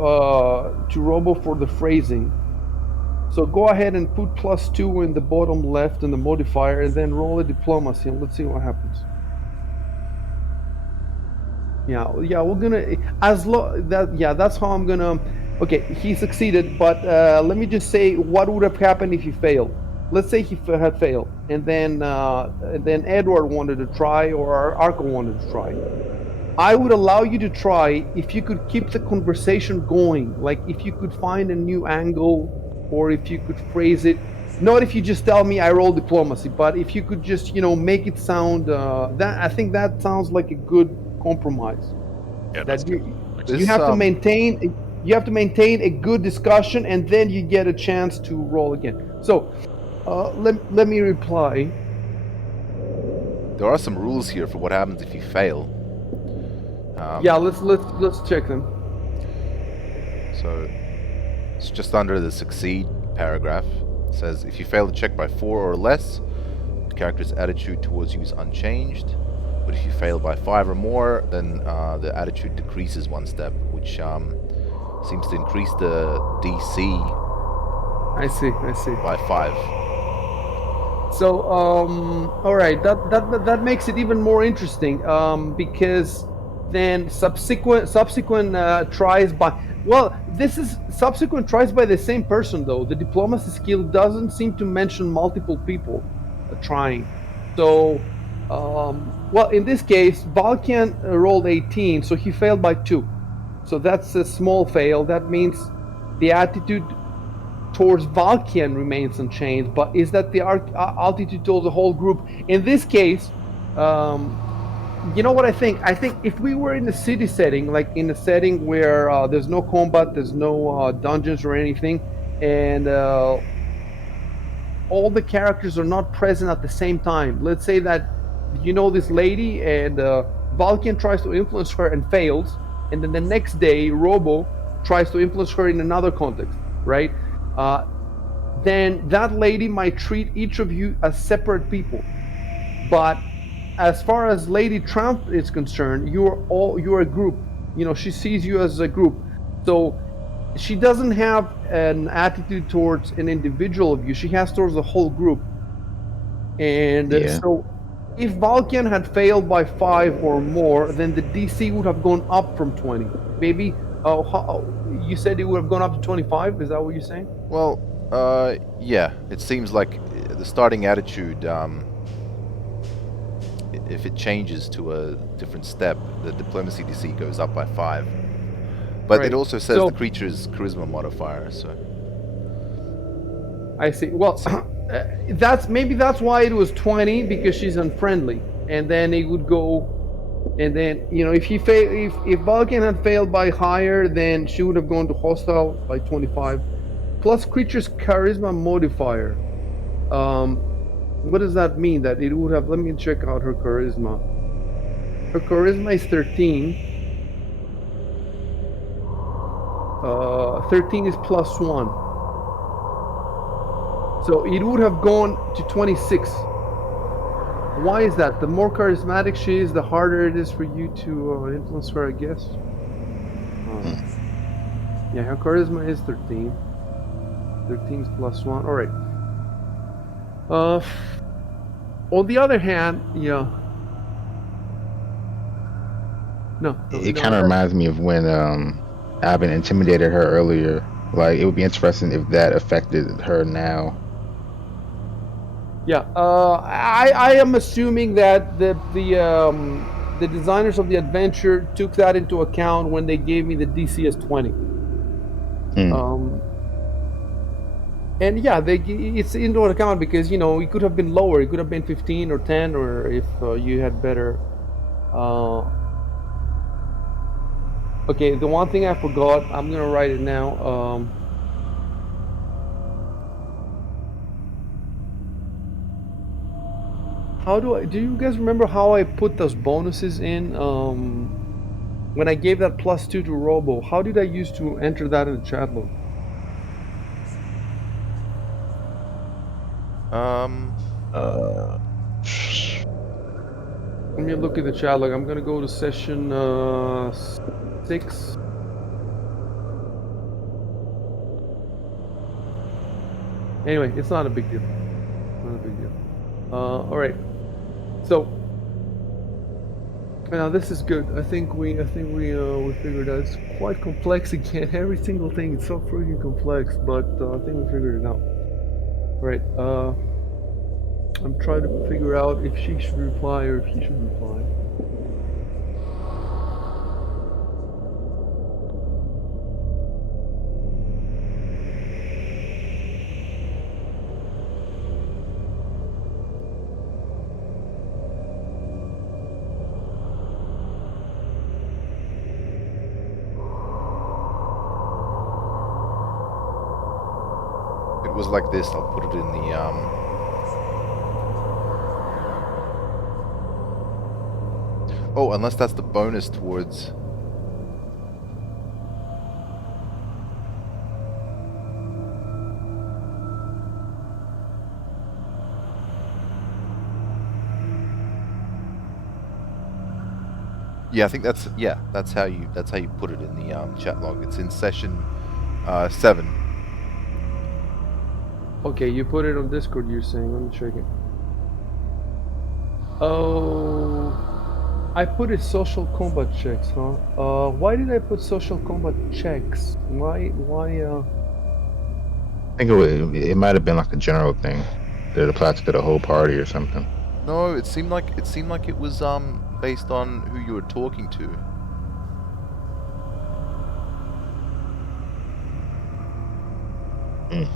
to Robo for the phrasing. So go ahead and put +2 in the bottom left in the modifier, and then roll a diplomacy, and let's see what happens. Yeah, we're gonna that's how I'm gonna. Okay, he succeeded, but let me just say what would have happened if he failed. Let's say he had failed, and then Edward wanted to try, or Arco wanted to try. I would allow you to try if you could keep the conversation going, like if you could find a new angle, or if you could phrase it. Not if you just tell me I roll diplomacy, but if you could just make it sound that I think that sounds like a good compromise. Yeah, That that's good. you have to maintain a good discussion, and then you get a chance to roll again. So let me reply. There are some rules here for what happens if you fail. Yeah, let's check them. So it's just under the succeed paragraph. It says if you fail the check by 4 or less, the character's attitude towards you is unchanged. But if you fail by 5 or more, then the attitude decreases 1 step, which seems to increase the DC. I see. By 5. So all right, that makes it even more interesting, because then subsequent tries by. Well, this is subsequent tries by the same person, though. The diplomacy skill doesn't seem to mention multiple people trying. So, well, in this case, Valkian rolled 18, so he failed by 2. So that's a small fail. That means the attitude towards Valkian remains unchanged, but is that the altitude towards the whole group? In this case, you know what I think? I think if we were in a city setting, like in a setting where there's no combat, there's no dungeons or anything, and all the characters are not present at the same time. Let's say that this lady, and Valkian tries to influence her and fails, and then the next day Robo tries to influence her in another context, right? Then that lady might treat each of you as separate people. But as far as Lady Trump is concerned, you're a group. She sees you as a group. So she doesn't have an attitude towards an individual of you. She has towards the whole group. And so if Valkian had failed by 5 or more, then the DC would have gone up from 20. Maybe, you said it would have gone up to 25? Is that what you're saying? Well, yeah. It seems like the starting attitude, if it changes to a different step, the diplomacy DC goes up by 5. But it also says the creature's charisma modifier, so... I see. Well, that's why it was 20, because she's unfriendly. And then it would go... And then, if Balkan had failed by higher, then she would have gone to hostile by 25. Plus creature's charisma modifier. What does that mean? That it would have... Let me check out her charisma. Her charisma is 13. 13 is +1. So it would have gone to 26. Why is that? The more charismatic she is, the harder it is for you to influence her, I guess. Yeah, her charisma is 13. 13 plus 1. All right. On the other hand, yeah. No, no, It no. kind of reminds me of when Alvin intimidated her earlier. Like it would be interesting if that affected her now. Yeah. I am assuming that the designers of the adventure took that into account when they gave me the DC as 20. Mm. Um, and yeah, it's into account because it could have been lower. It could have been 15 or 10, or if you had better. Uh, okay, the one thing I forgot, I'm gonna write it now. How do you guys remember how I put those bonuses in? When I gave that +2 to Robo, how did I use to enter that in the chat log? Um, Uh, Let me look at the chat log. I'm gonna go to session 6. Anyway, it's not a big deal. Not a big deal. All right. So now this is good. I think we figured out. It's quite complex again. Every single thing is so freaking complex, but I think we figured it out. All right. I'm trying to figure out if she should reply or if he should reply. it was like this. I'll put it in the Oh, unless that's the bonus towards. Yeah, I think that's how you put it in the chat log. It's in session 7. Okay, you put it on Discord, you're saying. Let me check it. Oh, I put it social combat checks, huh? Why did I put social combat checks? Why, I think it might have been like a general thing that applied to the whole party or something. No, it seemed like it was based on who you were talking to. Mm.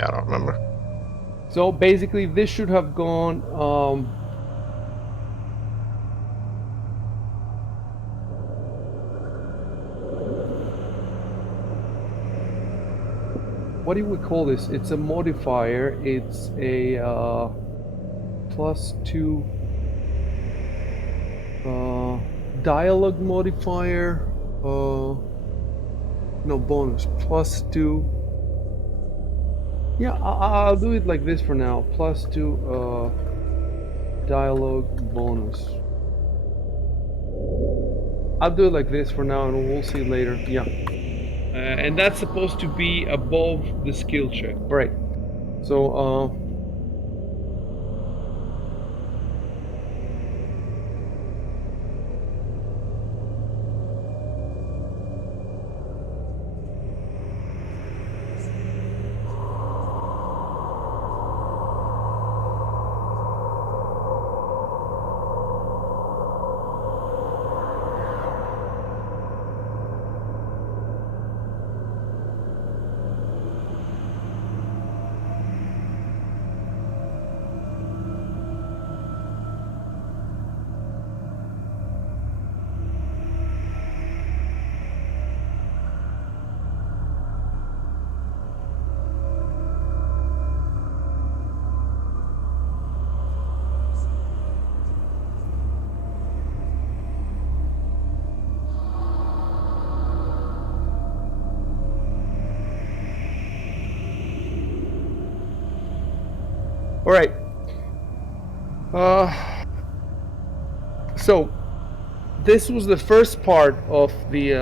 I don't remember. So basically, this should have gone. What do we call this? It's a modifier. It's a +2 dialogue modifier. No bonus. +2. Yeah, I'll do it like this for now. +2 dialogue bonus. I'll do it like this for now, and we'll see later. Yeah. And that's supposed to be above the skill check. Right. So, All right. So this was the first part of the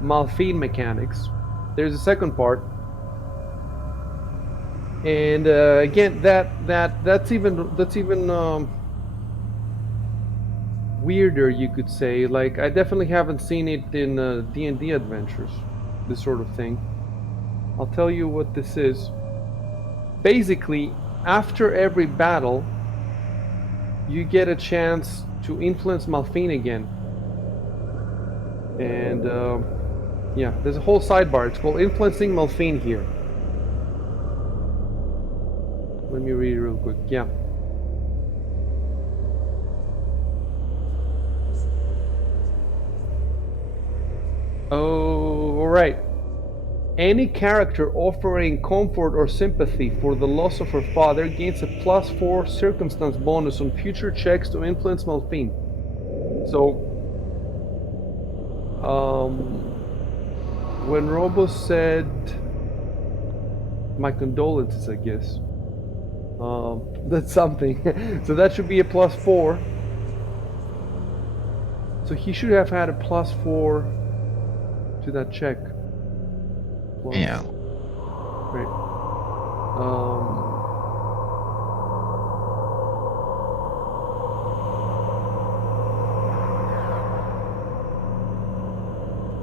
Malphine mechanics. There's a second part, and again, that's even weirder, you could say. Like, I definitely haven't seen it in D&D adventures, this sort of thing. I'll tell you what this is. Basically, after every battle, you get a chance to influence Malphine again. And yeah, there's a whole sidebar. It's called Influencing Malphine here. Let me read it real quick. Yeah. Oh, all right. Any character offering comfort or sympathy for the loss of her father gains a +4 circumstance bonus on future checks to influence Malphine. So, when Robo said, my condolences, I guess. That's something. So that should be a +4. So he should have had a +4 to that check. Plus, Yeah. right.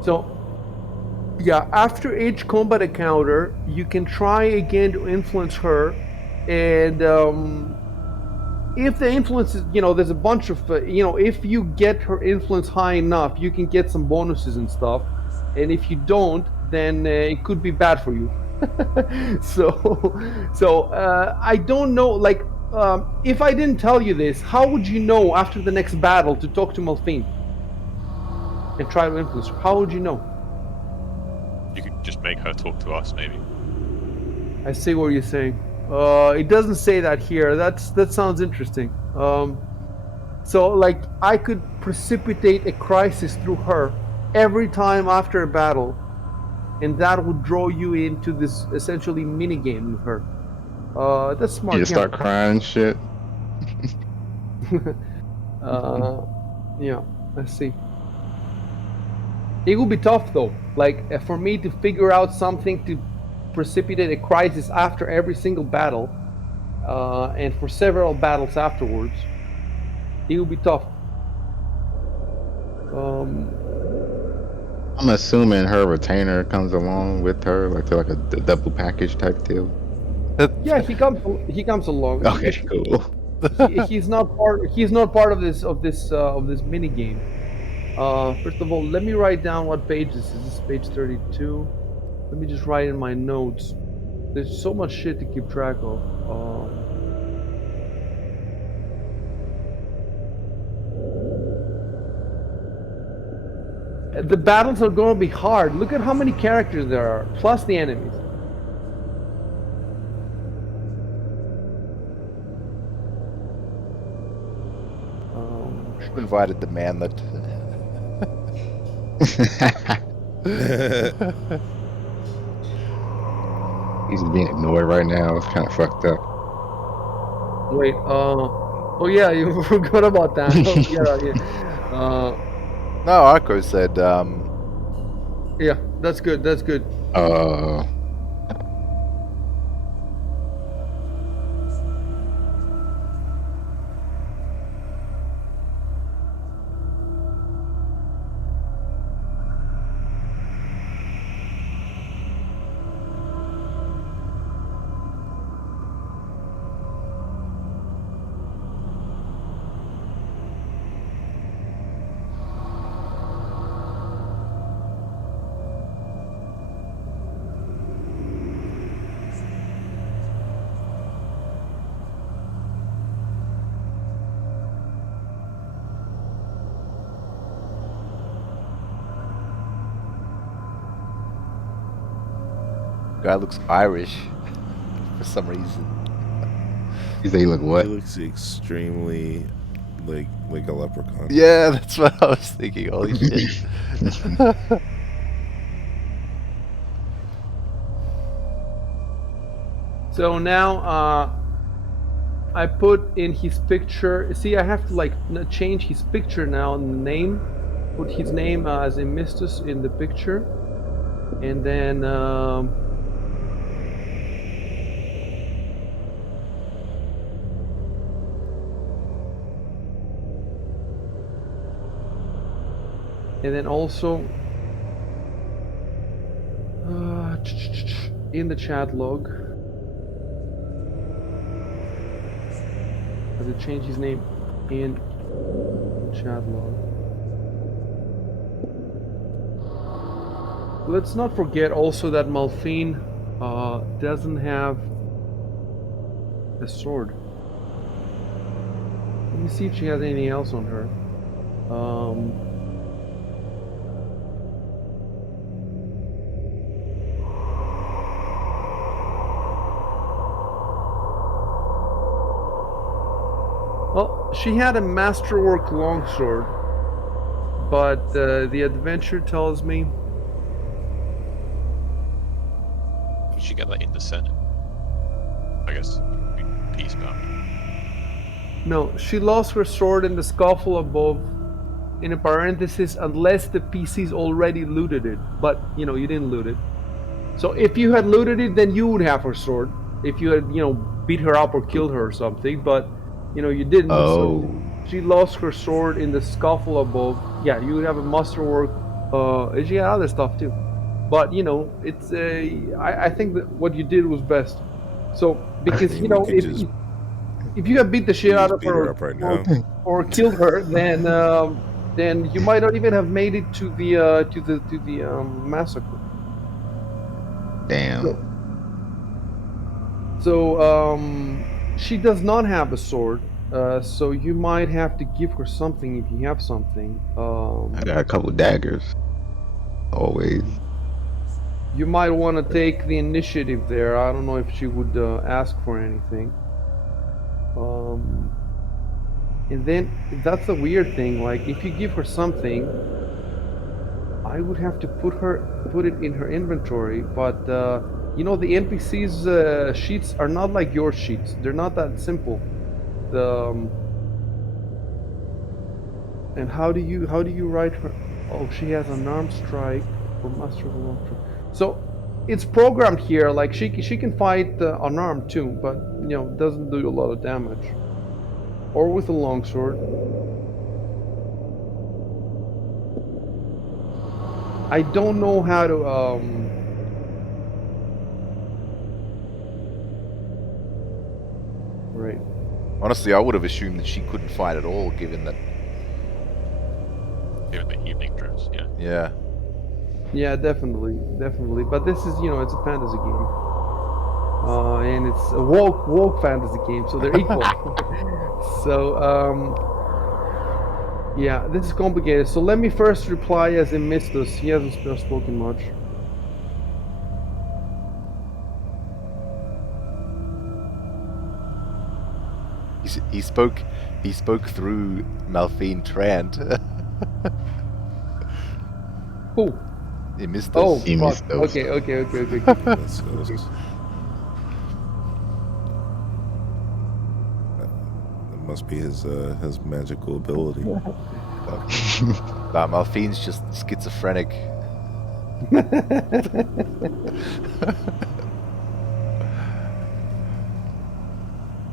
So, yeah, after each combat encounter, you can try again to influence her, and if the influence is, there's a bunch of, if you get her influence high enough, you can get some bonuses and stuff, and if you don't, then it could be bad for you. So I don't know, like, if I didn't tell you this, how would you know after the next battle to talk to Malphine and try to influence her? How would you know? You could just make her talk to us, maybe. I see what you're saying. It doesn't say that here. That sounds interesting. So, like, I could precipitate a crisis through her every time after a battle, and that would draw you into this essentially mini game with her. That's smart. You start crying and shit. Yeah, I see. It would be tough though, like, for me to figure out something to precipitate a crisis after every single battle, and for several battles afterwards. It would be tough. I'm assuming her retainer comes along with her, like a double package type deal. Yeah, he comes along. Okay, cool. He's not part of this mini game. First of all, let me write down what page this is. This is page 32. Let me just write in my notes. There's so much shit to keep track of. The battles are going to be hard. Look at how many characters there are, plus the enemies. Who invited the manlet? He's being ignored right now. It's kind of fucked up. Wait, oh yeah, you forgot about that. Yeah. No, Arco said, Yeah, that's good, that's good. guy looks Irish for some reason. You say you look He what? looks extremely like a leprechaun. Yeah, that's what I was thinking. Holy shit. So now, I put in his picture. See, I have to like change his picture now in the name. Put his name as Emistus in the picture, and then also in the chat log. Has it changed his name in chat log? Let's not forget also that Malphine doesn't have a sword. Let me see if she has anything else on her. Well, she had a masterwork longsword, but the adventure tells me Did she get that in the Senate? I guess peacebound. no, she lost her sword in the scuffle above. In a parenthesis, unless the PCs already looted it, but you know you didn't loot it. So if you had looted it, then you would have her sword. If you had beat her up or killed her or something, but you didn't. So Oh, she lost her sword in the scuffle above. Yeah, you would have a masterwork. She had other stuff too, but it's I think that what you did was best. So I because mean, we could just if you have beat the shit out of beat her her up right or now. killed her, then you might not even have made it to the massacre. damn. So, she does not have a sword, so you might have to give her something if you have something. I got a couple daggers. Always. You might want to take the initiative there. I don't know if she would ask for anything. And then that's the weird thing. Like if you give her something, I would have to put it in her inventory. But the NPCs sheets are not like your sheets. They're not that simple. The And how do you write her? Oh, she has an arm strike for master of a long strike. So it's programmed here. Like she can fight unarmed too, but doesn't do a lot of damage. Or with a longsword. I don't know how to Right. Honestly, I would have assumed that she couldn't fight at all, given that. Even the evening dress, yeah. Yeah. Yeah, definitely. But this is it's a fantasy game. And it's a woke fantasy game, so they're equal. So yeah, this is complicated. So let me first reply as Emistus. He hasn't spoken much. He spoke through Malphine Trant. Who? He missed Oh, us. He fuck. missed those. Okay. That's Okay. that must be his magical ability. Malphine's just schizophrenic.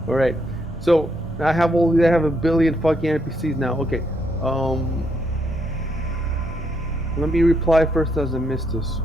All right. So I have a billion fucking NPCs now. Okay. Let me reply first as Emistus.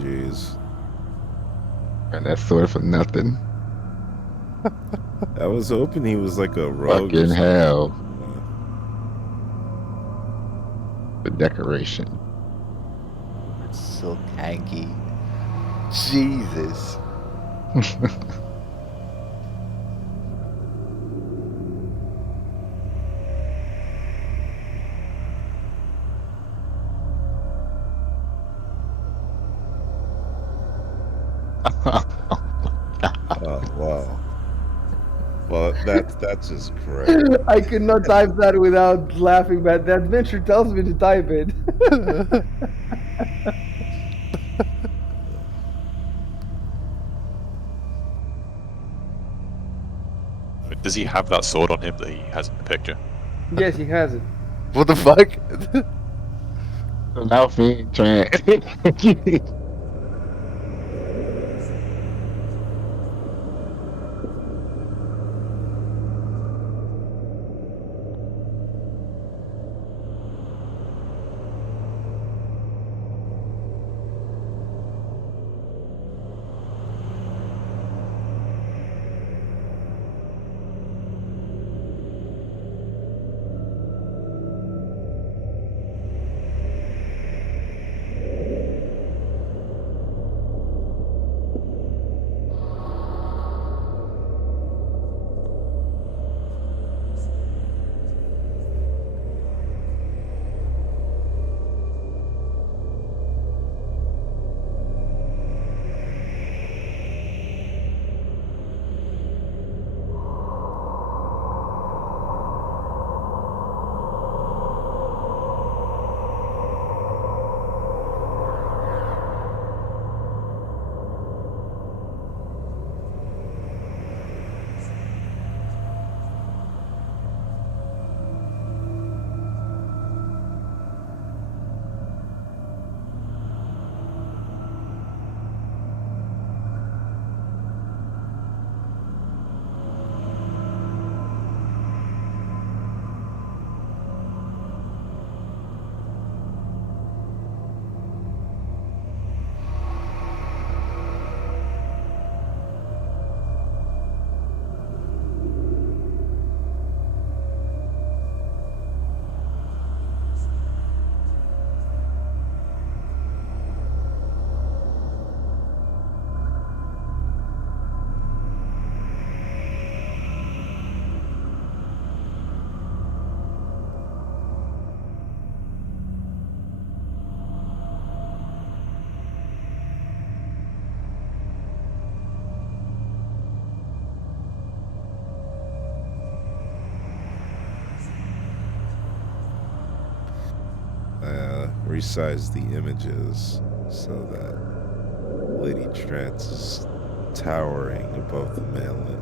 jeez. And that sword for nothing. I was hoping he was like a rogue or Fucking something. hell. The decoration. It's silk hanky. Jesus. Oh wow. Well, that's just great. I could not type that without laughing, but the adventure tells me to type it. Does he have that sword on him that he has in the picture? Yes, he has it. What the fuck? So now me trying. Resize the images so that Lady Trance is towering above the mainland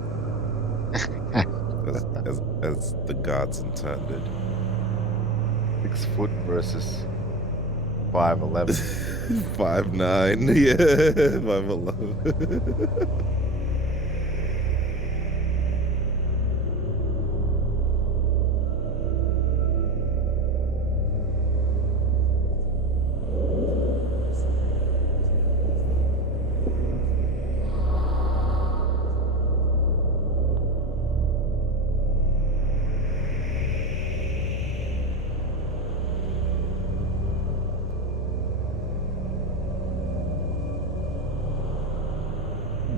as the gods intended. 6 foot versus 5'11. 5'9", yeah, 5'11".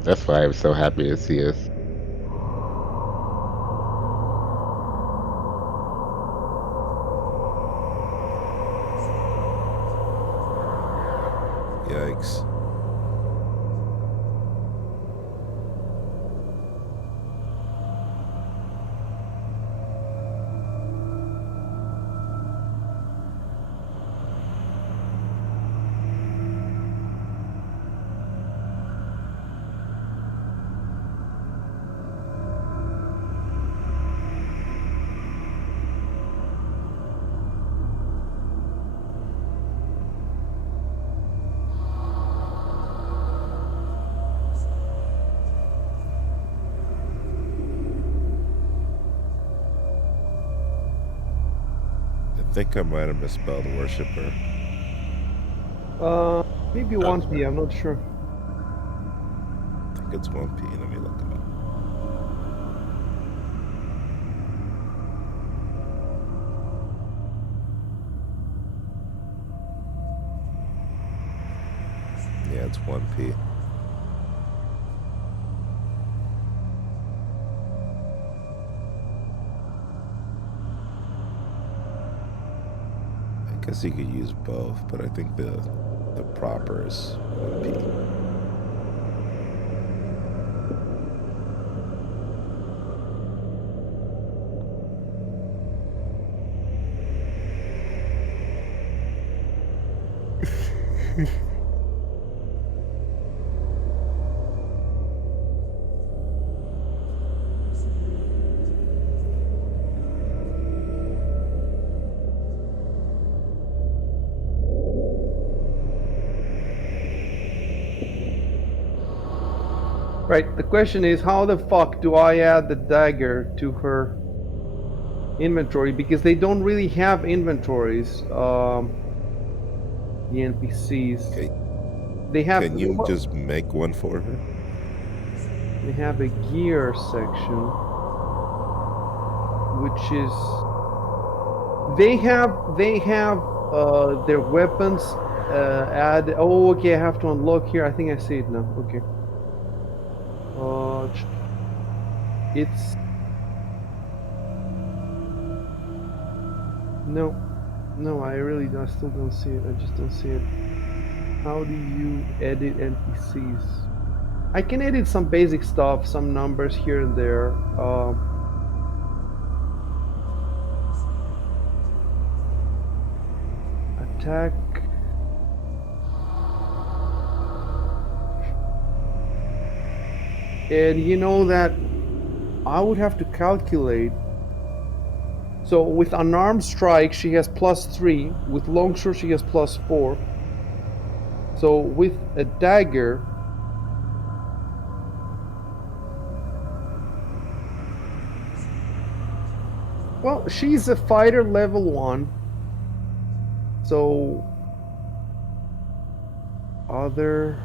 That's why I was so happy to see us. Yikes. I think I might have misspelled worshiper. Maybe 1p, I'm not sure. I think it's 1p. Let me look it up. Yeah, it's 1p. I guess you could use both, but I think the proper is 1p. Right, the question is, how the fuck do I add the dagger to her inventory? Because they don't really have inventories, the NPCs. Okay. They have, Can you just make one for her? they have a gear section, which is, they have their weapons add. Oh, okay, I have to unlock here. I think I see it now. Okay. It's no, I really I still don't see it. I just don't see it. How do you edit NPCs? I can edit some basic stuff, some numbers here and there. Attack. And you know that I would have to calculate. So with unarmed strike, she has +3. With longsword, she has +4. So with a dagger, well, she's a fighter level 1. So other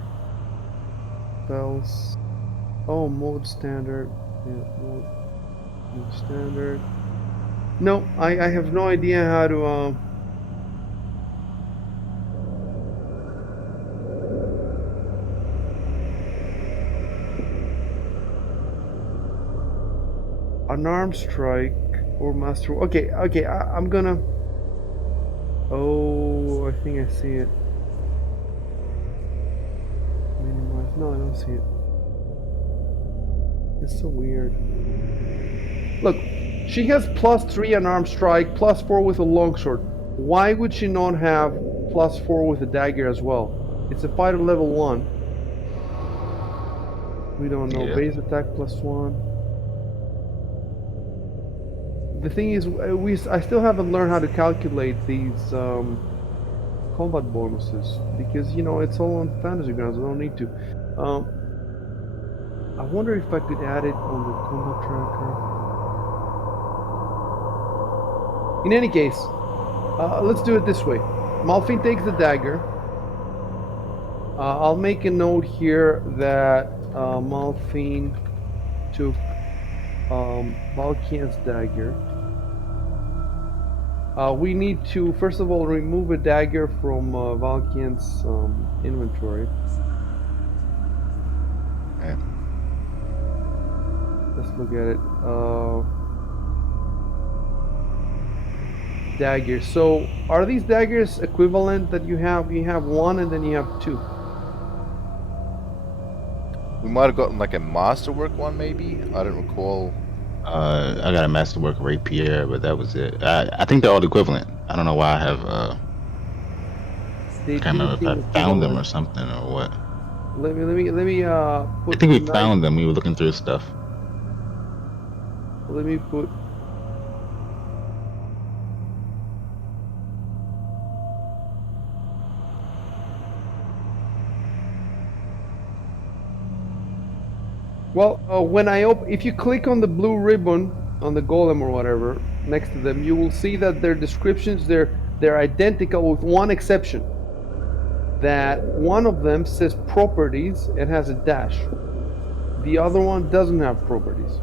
spells. Oh, mode standard. Yeah, mode standard. No, I have no idea how to unarmed strike or master. Okay, I'm gonna. Oh, I think I see it. Minimize. No, I don't see it. It's so weird. Look, she has +3 unarmed strike, +4 with a longsword. Why would she not have +4 with a dagger as well? It's a fighter level 1. We don't know. Yeah. Base attack +1. The thing is, I still haven't learned how to calculate these combat bonuses, because, you know, it's all on fantasy grounds. I don't need to. I wonder if I could add it on the combat tracker. In any case, let's do it this way. Malphine takes the dagger. I'll make a note here that Malphine took Valkian's dagger. We need to, first of all, remove a dagger from Valkian's inventory. Yeah. Let's look at it. Daggers. So, are these daggers equivalent that you have? You have 1 and then you have 2. We might have gotten like a masterwork one, maybe. I don't recall. I got a masterwork rapier, but that was it. I think they're all equivalent. I don't know why I have. They I can't do remember if seem I found them or equivalent. something or what. Let me put. I think we knife- found them. We were looking through stuff. Let me put. Well, when I open, if you click on the blue ribbon on the golem or whatever next to them, you will see that their descriptions they're identical with one exception. that one of them says properties and has a dash. The other one doesn't have properties.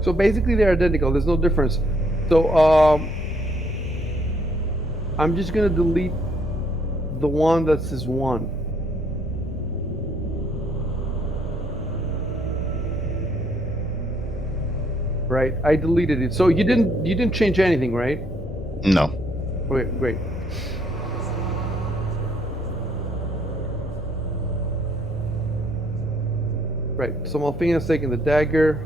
So basically they're identical. There's no difference. So I'm just going to delete the one that says 1. Right? I deleted it. So you didn't change anything, right? No. Okay, great. Right. So Malfina's taking the dagger.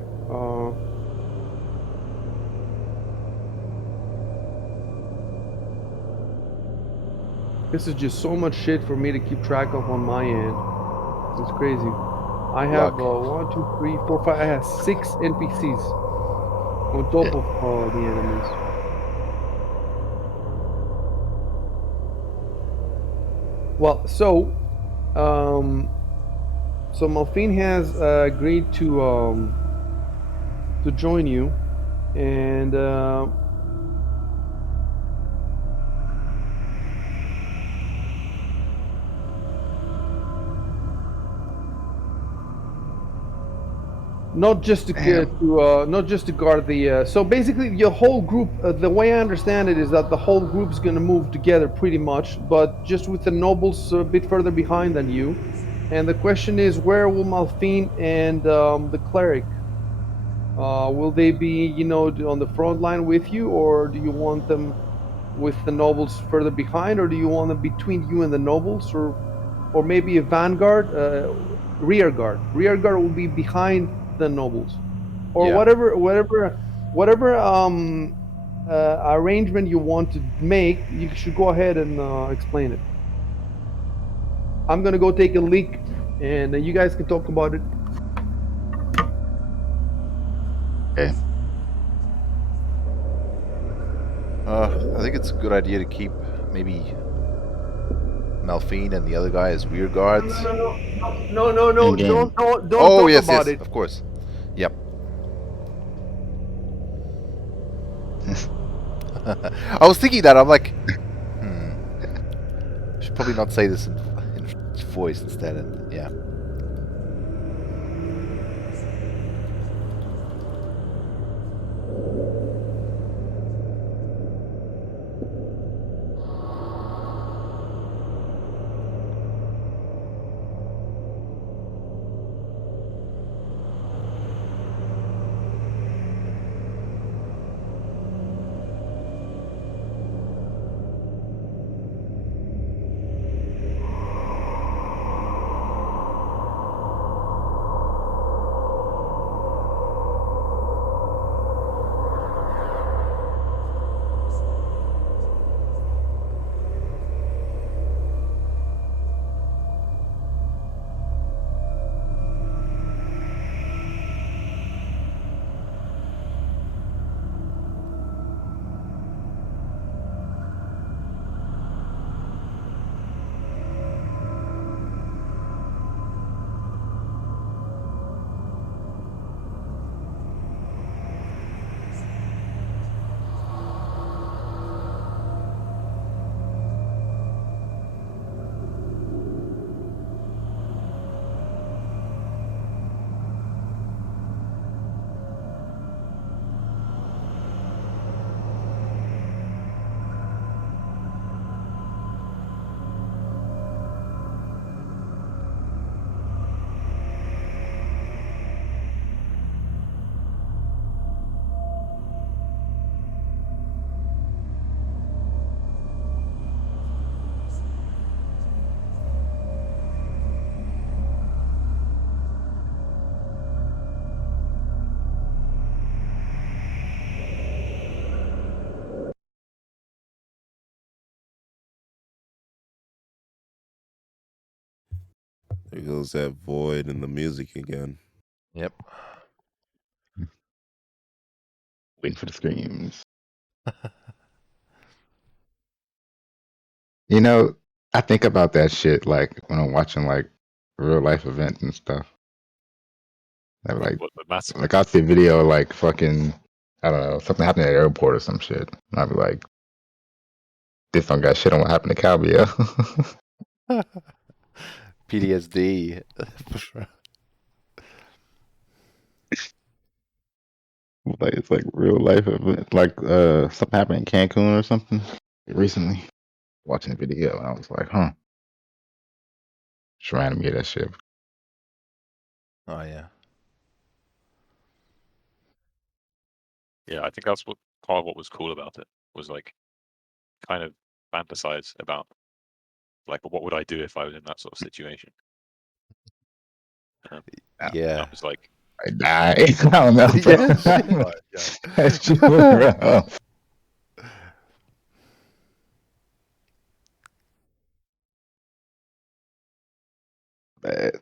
This is just so much shit for me to keep track of on my end. It's crazy. I have Luck. 1, 2, 3, 4, 5. I have 6 NPCs on top of the enemies. Well, so Malfine has agreed to join you, and not just to not just to guard the. So basically, your whole group. The way I understand it is that the whole group's going to move together pretty much, but just with the nobles a bit further behind than you. And the question is, where will Malfine and the cleric? Will they be, on the front line with you, or do you want them with the nobles further behind, or do you want them between you and the nobles, or maybe a vanguard, rear guard? Rear guard will be behind the nobles, or Yeah. whatever arrangement you want to make. You should go ahead and explain it. I'm gonna go take a leak, and you guys can talk about it. Okay. I think it's a good idea to keep maybe Malfine and the other guy as rear guards. No. In game. Don't Oh talk yes, about yes, it. of course. Yep. I was thinking that. I'm like, I should probably not say this in voice instead. And yeah. There goes that void in the music again. Yep. Waiting for the screams. You know, I think about that shit like when I'm watching like real life events and stuff. I like What the massacre? like I'll see a video like fucking I don't know, something happened at the airport or some shit. And I'll be like, This don't got shit on what happened to Calbia. PTSD. Like it's like real life event. Like something happened in Cancun or something recently. Watching the video and I was like, huh. Just reminded me of that shit. Oh yeah. Yeah, I think that's what part of what was cool about it was like kind of fantasize about like what would I do if I was in that sort of situation. Yeah. I was like, I die. I don't know, bro. Yeah, shit. Oh, yeah. That's just rough. Bad.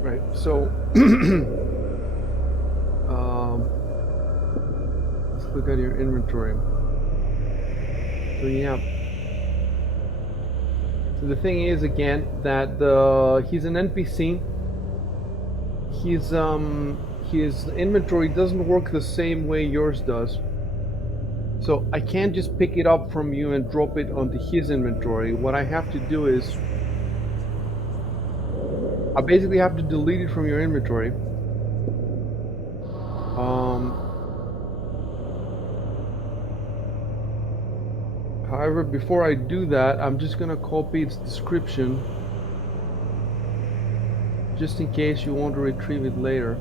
Right. So look at your inventory. So yeah. So the thing is again that he's an NPC. His inventory doesn't work the same way yours does. So I can't just pick it up from you and drop it onto his inventory. What I have to do is I basically have to delete it from your inventory. However, before I do that, I'm just gonna copy its description just in case you want to retrieve it later.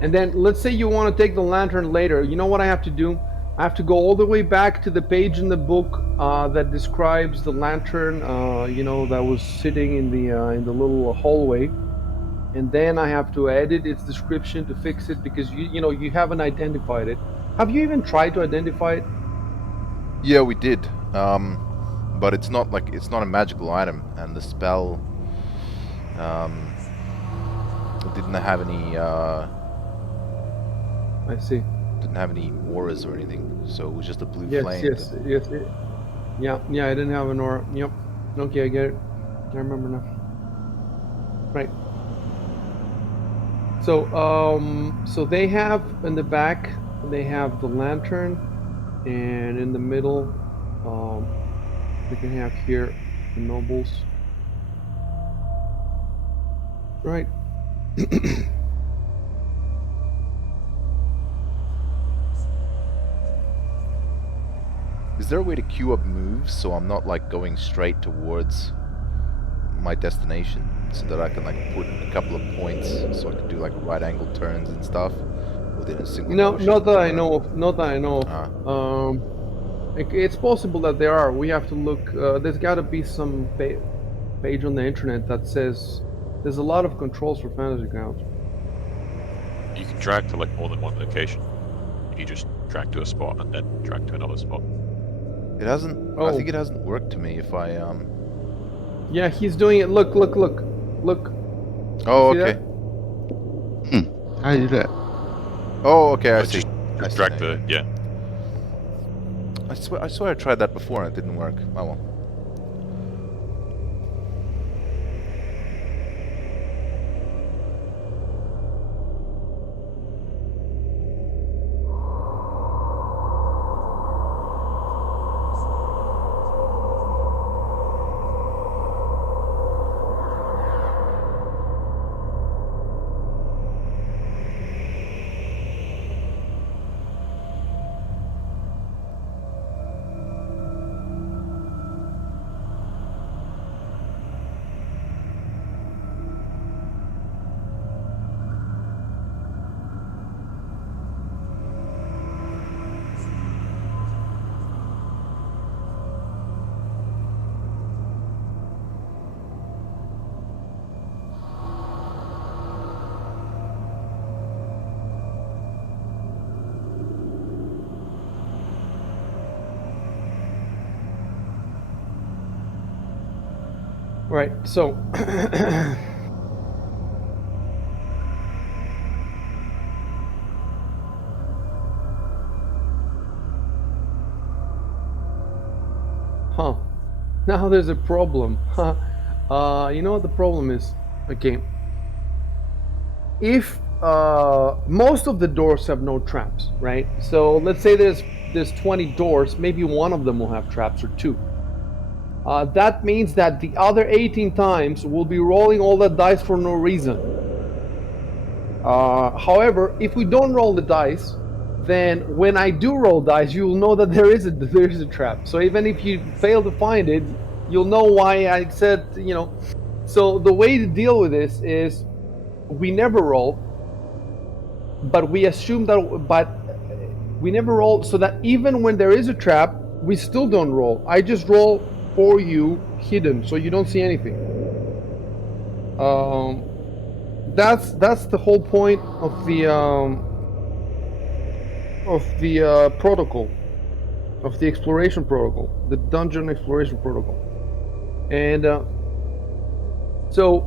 And then let's say you want to take the lantern later. You know what I have to do? I have to go all the way back to the page in the book that describes the lantern, that was sitting in the little hallway. And then I have to edit its description to fix it because you haven't identified it. Have you even tried to identify it? Yeah, we did. But it's not a magical item, and the spell didn't have any I see. auras or anything, so it was just a blue Yes, flame. yes, yes. Yeah, I didn't have an aura. Yep. Okay, I get it. I remember now. Right. So they have in the back, they have the lantern, and in the middle, we can have here the nobles. Right. Is there a way to queue up moves so I'm not like going straight towards my destination, so that I can like put a couple of points so I can do like right angle turns and stuff within a single No, motion? not that I know of. Not that I know of. Ah. It's possible that there are. We have to look. There's got to be some page on the internet that says there's a lot of controls for fantasy grounds. You can drag to like more than one location. You just drag to a spot and then drag to another spot. It hasn't. I think it hasn't worked to me if I Yeah, he's doing it. Look. Oh, See okay. that? How do you do that? Oh, okay. I But see. just drag the I swear I tried that before and it didn't work. Oh well. Right. So. Huh. Now there's a problem. You know what the problem is? Okay. If most of the doors have no traps, right? So let's say there's 20 doors, maybe one of them will have traps or two. That means that the other 18 times we'll be rolling all the dice for no reason. However, if we don't roll the dice, then when I do roll dice, you will know that there is a trap. So even if you fail to find it, you'll know why I said, So the way to deal with this is we never roll, but we assume that, we never roll so that even when there is a trap, we still don't roll. I just roll for you hidden, so you don't see anything. That's the whole point of the protocol, of the exploration protocol, the dungeon exploration protocol. And so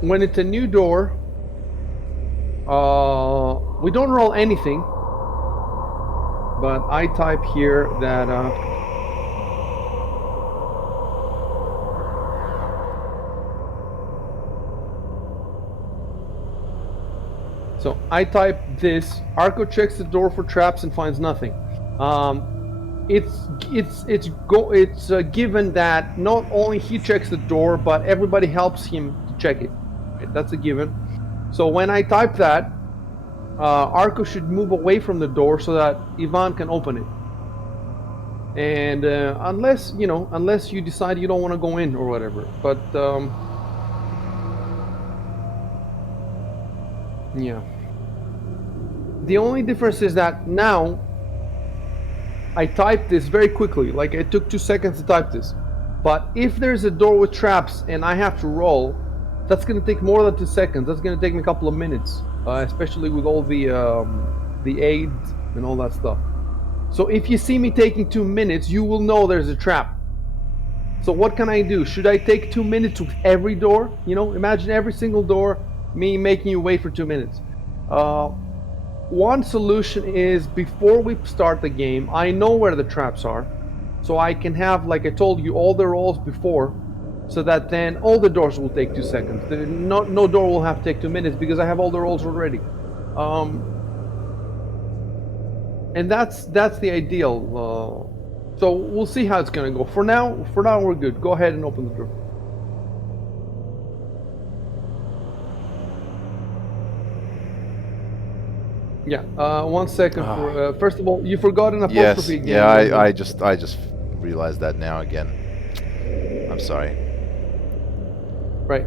when it's a new door, we don't roll anything, but I type here that so I type this. Arco checks the door for traps and finds nothing. It's given that not only he checks the door, but everybody helps him to check it. Right? That's a given. So when I type that, Arco should move away from the door so that Ivan can open it. And unless you decide you don't want to go in or whatever, but yeah. The only difference is that now I typed this very quickly, like it took 2 seconds to type this. But if there's a door with traps and I have to roll, that's going to take more than 2 seconds. That's going to take me a couple of minutes, especially with all the aids and all that stuff. So if you see me taking 2 minutes, you will know there's a trap. So what can I do? Should I take 2 minutes with every door? Imagine every single door, me making you wait for 2 minutes. One solution is, before we start the game, I know where the traps are. So I can have, like I told you, all the rolls before, so that then all the doors will take 2 seconds. No door will have to take 2 minutes because I have all the rolls already. And that's the ideal. So we'll see how it's gonna go. For now we're good. Go ahead and open the door. Yeah. 1 second. First of all, you forgot an apostrophe again. Yeah, I just realized that now again. I'm sorry. Right.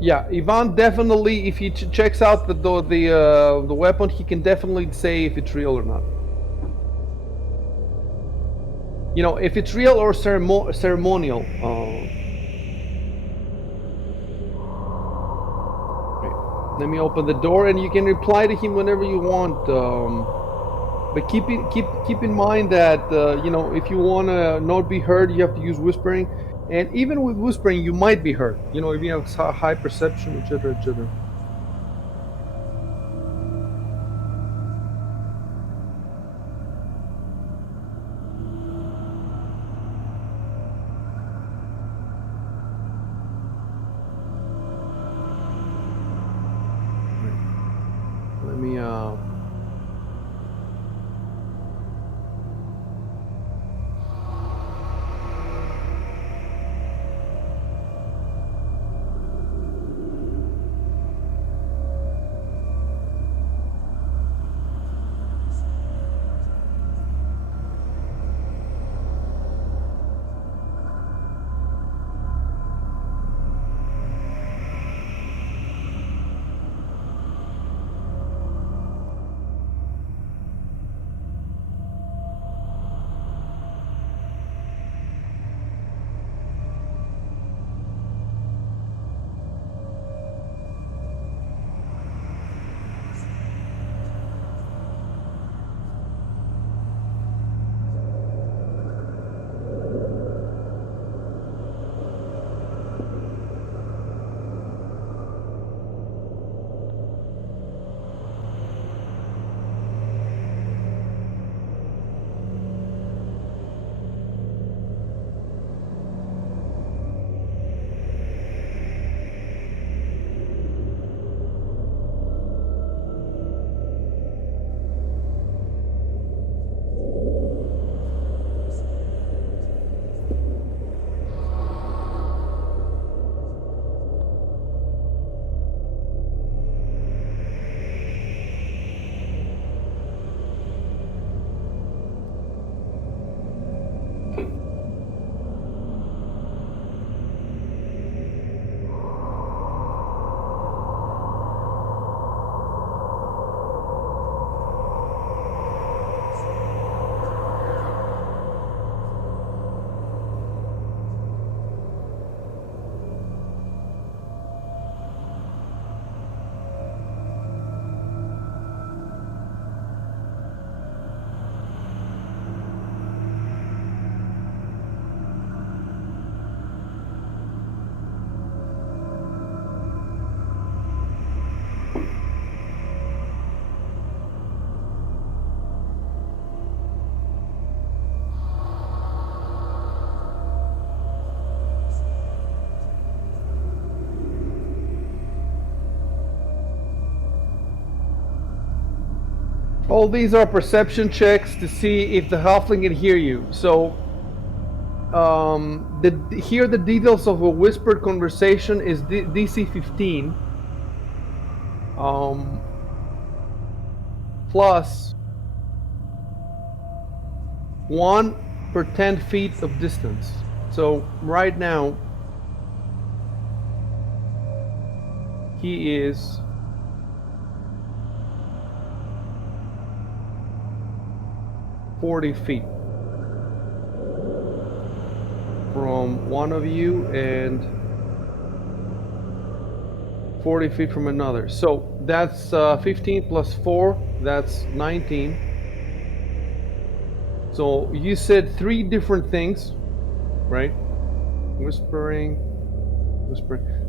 Yeah, Ivan definitely, if he checks out the weapon, he can definitely say if it's real or not. If it's real or ceremonial. Let me open the door, and you can reply to him whenever you want. But keep in mind that if you want to not be heard, you have to use whispering. And even with whispering, you might be heard. If you have high perception, etc., etc. Let me All these are perception checks to see if the halfling can hear you. So, here the details of a whispered conversation is DC 15. Plus 1 per 10 feet of distance. So right now, he is 40 feet from one of you and 40 feet from another. So that's 15 plus 4, that's 19. So you said 3 different things, right? Whispering.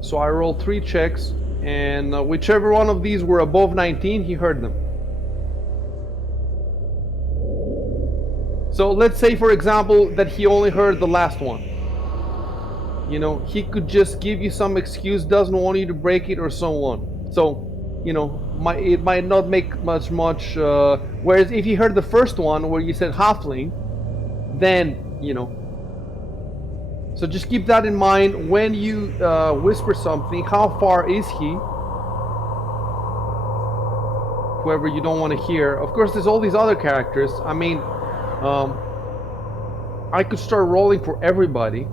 So I rolled 3 checks, and whichever one of these were above 19, he heard them. So let's say, for example, that he only heard the last one. You know, he could just give you some excuse, doesn't want you to break it, or so on. So, you know, it might not make much. Whereas if you heard the first one where you said halfling, then, you know. So just keep that in mind when you whisper something. How far is he? Whoever you don't want to hear. Of course, there's all these other characters. I mean, I could start rolling for everybody.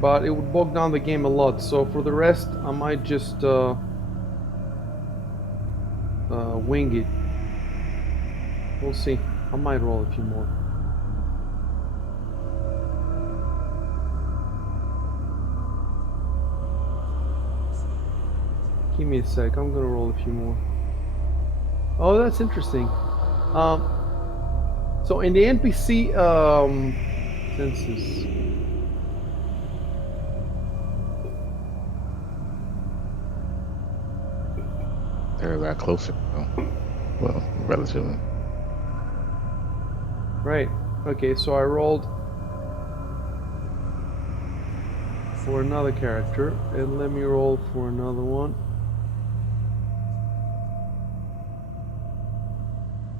But it would bog down the game a lot. So for the rest, I might just wing it. We'll see. I might roll a few more. Give me a sec. I'm gonna roll a few more. Oh, that's interesting. So in the NPC census. They're a lot closer. Well, relatively. Right. Okay, so I rolled for another character, and let me roll for another one.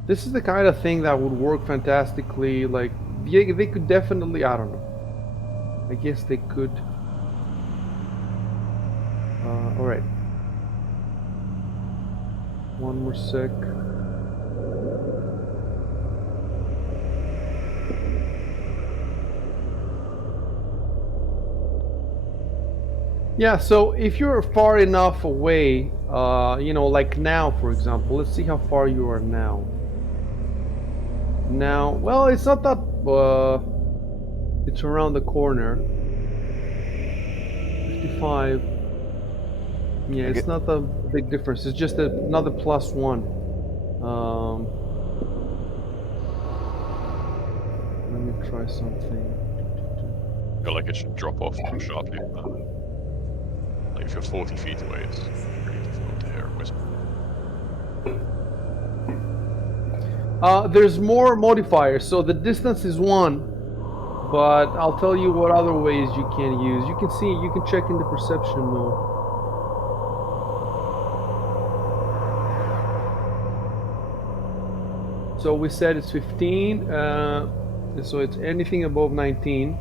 This is the kind of thing that would work fantastically. Like, they could definitely, I don't know. I guess they could. Alright. One more sec. Yeah, so if you're far enough away, you know, like now, for example, let's see how far you are now. Now, well, it's not that, it's around the corner. 55. Yeah, it's not a big difference. It's just another +1. Let me try something. I feel like it should drop off sharply. Like if you're 40 feet away, it's pretty difficult to hear a whisper. There's more modifiers. So the distance is 1, but I'll tell you what other ways you can use. You can see, you can check in the perception mode. So we said it's 15, so it's anything above 19.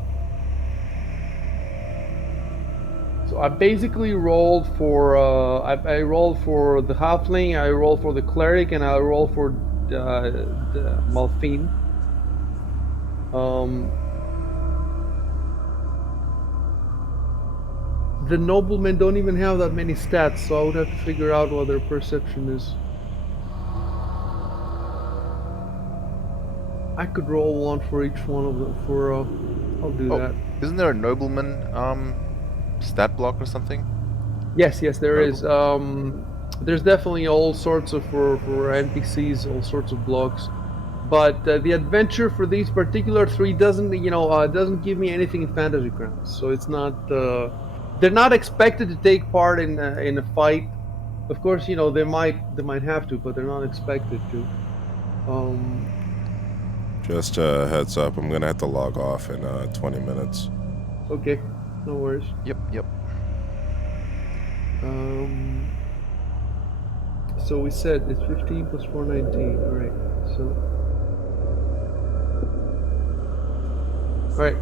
So I basically rolled for, I rolled for the halfling, I rolled for the cleric, and I rolled for the Malfine. The noblemen don't even have that many stats, so I would have to figure out what their perception is. I could roll one for each one of them. I'll do that. Isn't there a nobleman stat block or something? Yes, there is. There's definitely all sorts of for NPCs, all sorts of blocks. But the adventure for these particular 3 doesn't, doesn't give me anything in Fantasy Grounds. So it's not. They're not expected to take part in a fight. Of course, they might have to, but they're not expected to. Just a heads up, I'm gonna have to log off in 20 minutes. Okay, no worries. Yep. So we said it's 15 plus 4, 19. All right. So. All right.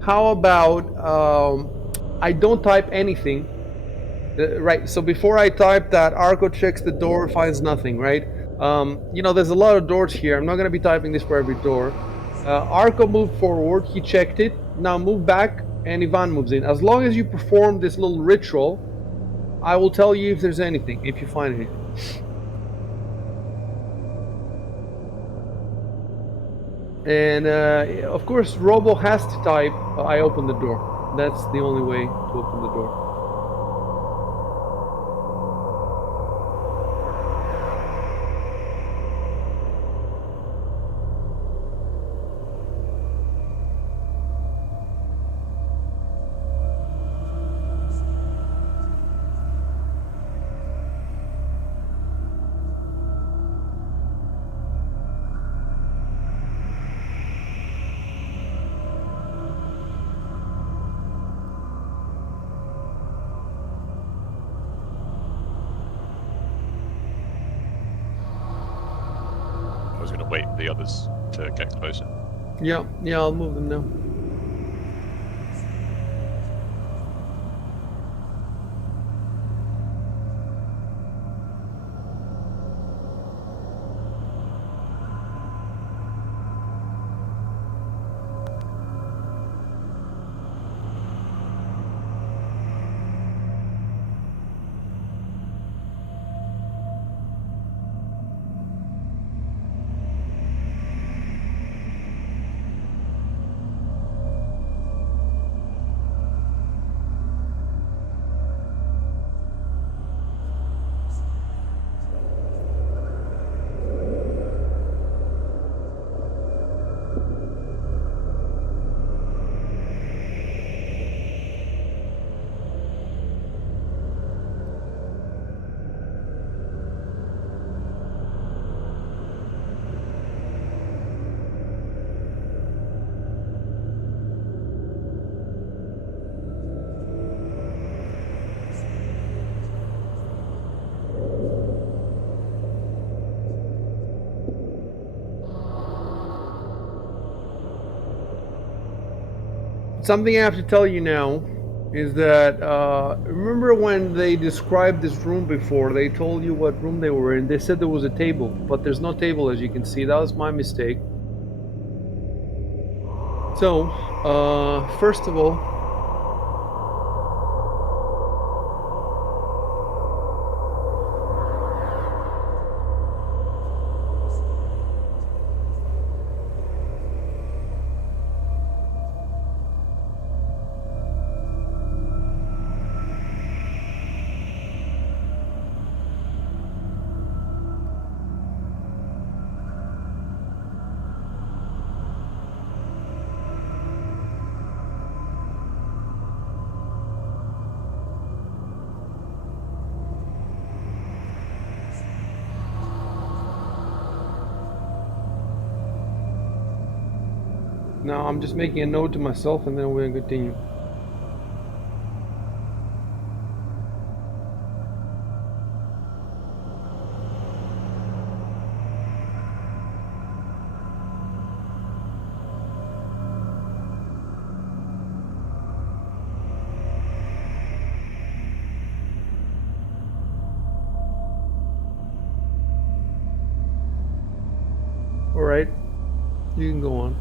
How about I don't type anything, right? So before I type that, Arco checks the door, finds nothing, right? There's a lot of doors here. I'm not going to be typing this for every door. Arco moved forward, he checked it. Now move back, and Ivan moves in. As long as you perform this little ritual, I will tell you if there's anything, if you find anything. And of course, Robo has to type, I open the door. That's the only way to open the door. I was going to wait for the others to get closer. Yeah, I'll move them now. Something I have to tell you now is that remember when they described this room before, they told you what room they were in. They said there was a table, but there's no table, as you can see. That was my mistake. So first of all, now I'm just making a note to myself, and then we're gonna continue. All right, you can go on.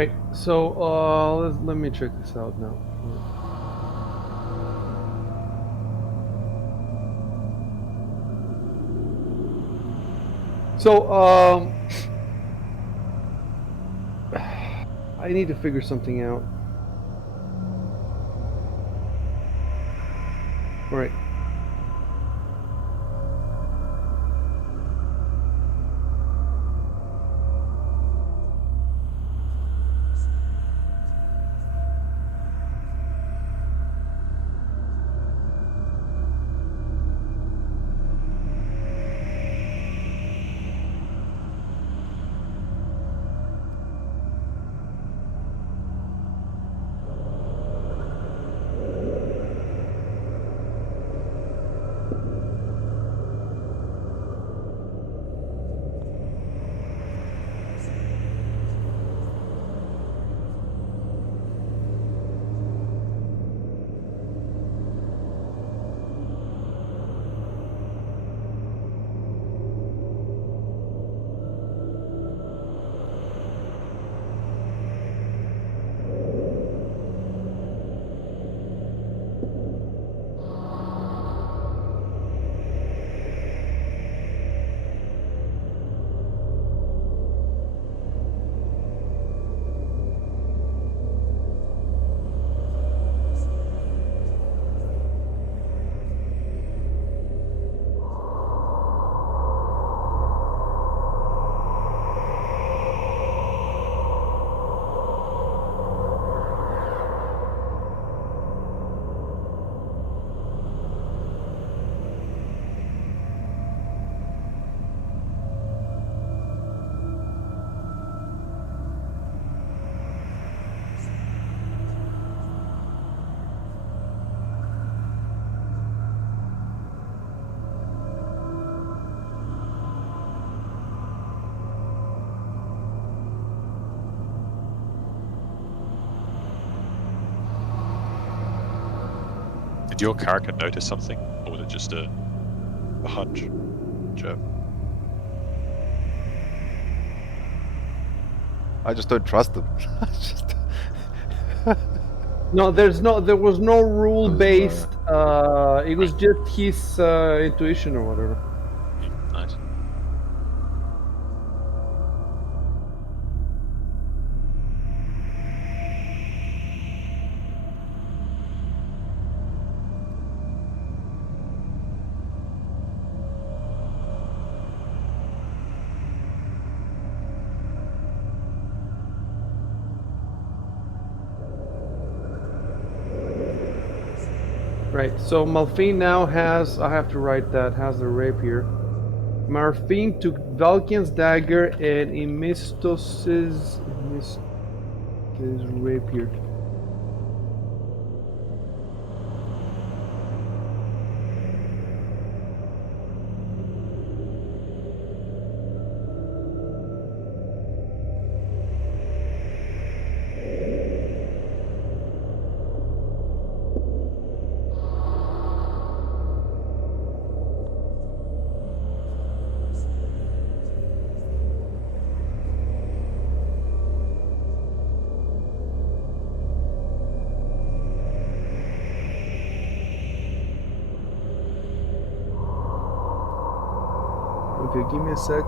Right. So let me check this out now. So I need to figure something out. All right. Did your character notice something, or was it just a hunch, Jeff? I just don't trust them. No, there was no rule based. No. It was just his intuition or whatever. Nice. Right. So Malphine now has. I have to write that. Has the rapier. Marfine took Valkian's dagger and Emistos's rapier. Okay, give me a sec.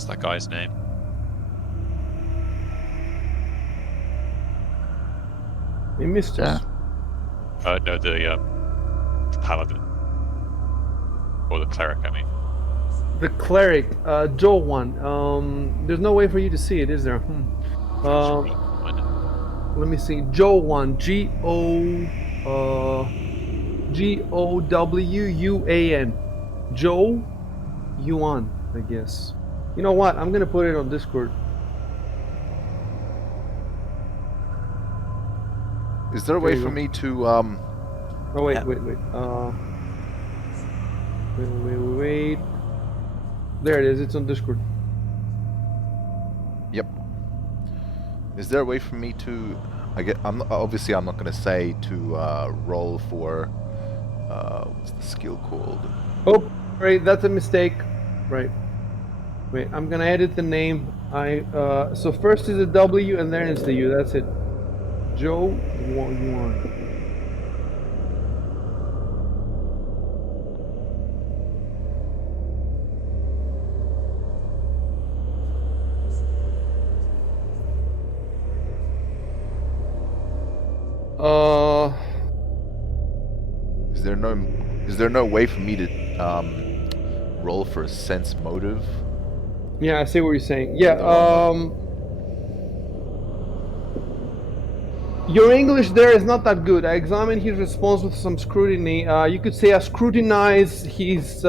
What's that guy's name? We missed us. No, the paladin or the cleric. I mean, The cleric, Joe one. There's no way for you to see it, is there? I know. Let me see. Joe one. Gowuan. Joe Yuan, I guess. You know what? I'm gonna put it on Discord. Is there a There way you for go. me to Oh wait, Yeah. wait. Wait. There it is. It's on Discord. Yep. Is there a way for me to? Obviously I'm not going to say to roll for. What's the skill called? Oh, right. That's a mistake. Right. Wait. I'm gonna edit the name. So first is a W and then it's the U. That's it. Joe Yuan. Is there no way for me to roll for a sense motive? Yeah, I see what you're saying. Yeah. No. Your English there is not that good. I examined his response with some scrutiny. You could say I scrutinize his.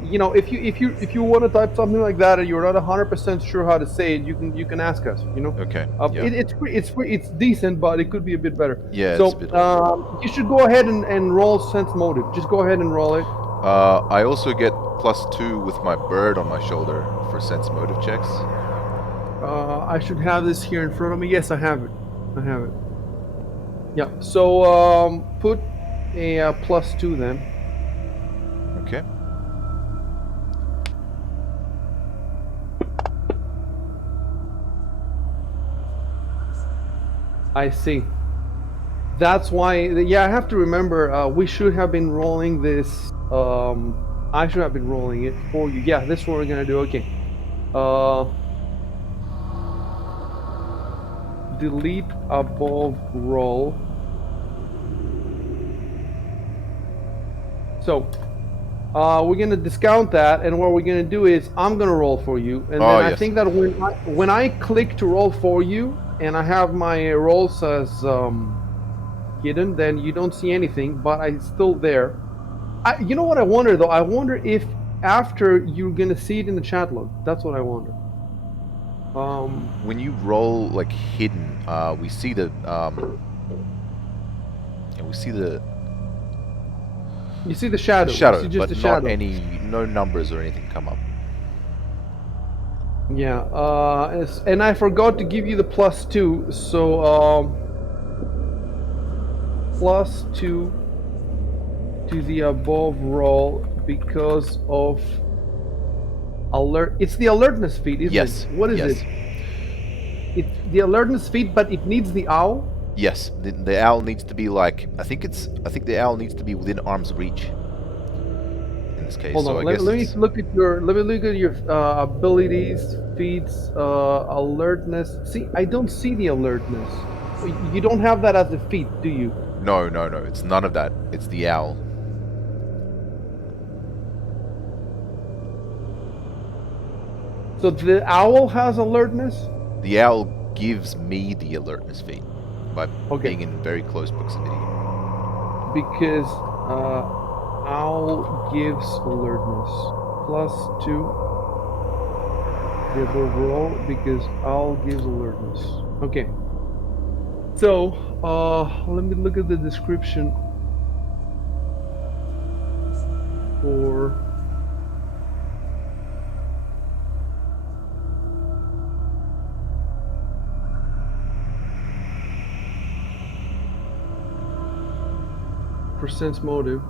You know, if you want to type something like that and you're not 100% sure how to say it, you can ask us. You know, Okay. Yeah. it's decent, but it could be a bit better. Yeah, So it's a bit off. you should go ahead and roll sense motive. Just go ahead and roll it. I also get +2 with my bird on my shoulder for sense motive checks. I should have this here in front of me. Yes, I have it. Yeah. So put a +2 then. Okay. I see. That's why. Yeah, I have to remember. We should have been rolling this. I should have been rolling it for you. Yeah, this is what we're gonna do. Okay. Delete above roll. So we're gonna discount that, and what we're gonna do is I'm gonna roll for you, and then I yes. think that when I click to roll for you, and I have my rolls as hidden, then you don't see anything, but it's still there. You know what I wonder though? I wonder if after you're gonna see it in the chat log. That's what I wonder. When you roll like hidden, we see the we see the You see the shadow. shadow, You see just but the not shadow. no numbers or anything come up. Yeah. And I forgot to give you the +2, so +2 to the above roll because of alert. It's the alertness feat, isn't Yes. it? What is yes. it? It's the alertness feat, but it needs the owl. Yes, the owl needs to be like I think the owl needs to be within arm's reach. In this case, Hold so on. I Let guess me look at your abilities, feats, alertness. See, I don't see the alertness. You don't have that as a feat, do you? No, it's none of that. It's the owl. So the owl has alertness. The owl gives me the alertness feat by Okay. being in very close proximity. Because owl gives alertness +2 the above roll because owl gives alertness. Okay. So let me look at the description for sense motive.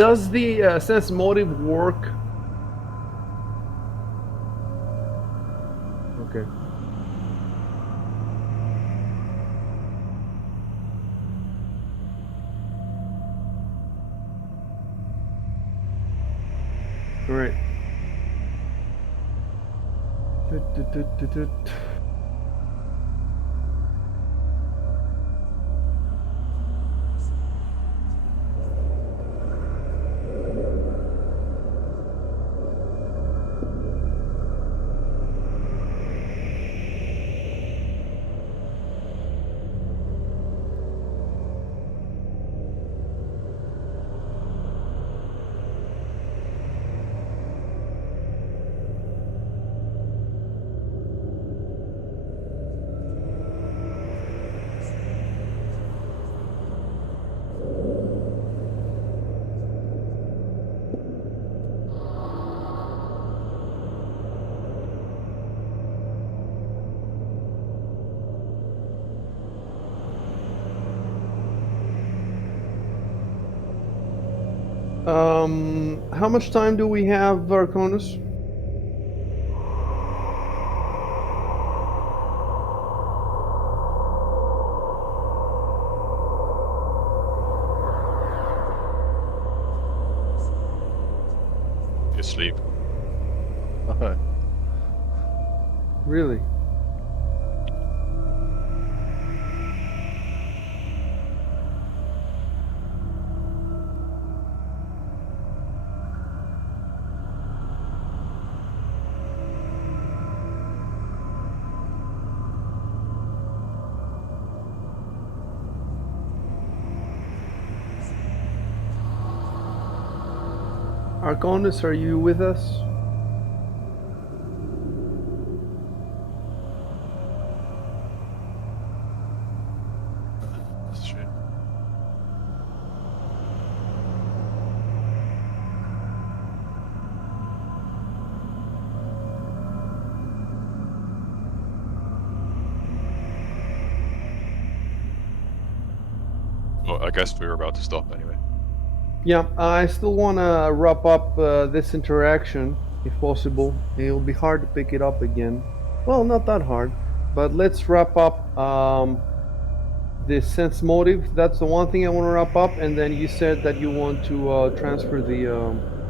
does the sense motive work? Okay. All right. How much time do we have, Arconus? You asleep? Really? Arconus, are you with us? That's true. Well, I guess we were about to stop anyway. Yeah, I still want to wrap up this interaction, if possible. It'll be hard to pick it up again. Well, not that hard, but let's wrap up the sense motive. That's the one thing I want to wrap up, and then you said that you want to transfer the.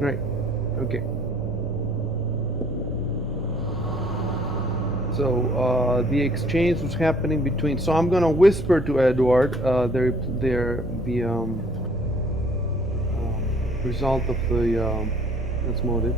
Right. Okay. So the exchange was happening between. So I'm gonna whisper to Edward. The result of the sense motive.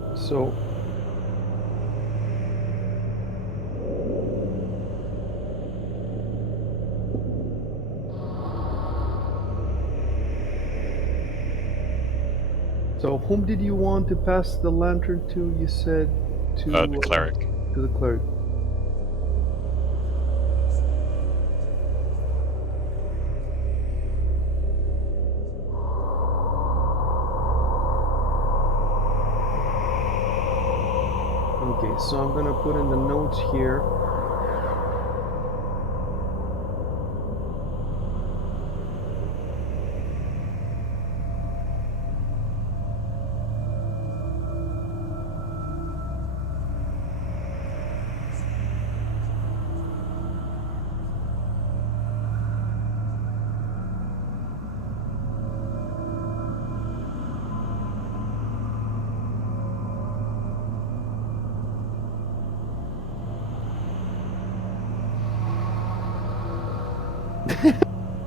right. So whom did you want to pass the lantern to? You said to The cleric. to the cleric. Okay, so I'm gonna put in the notes here.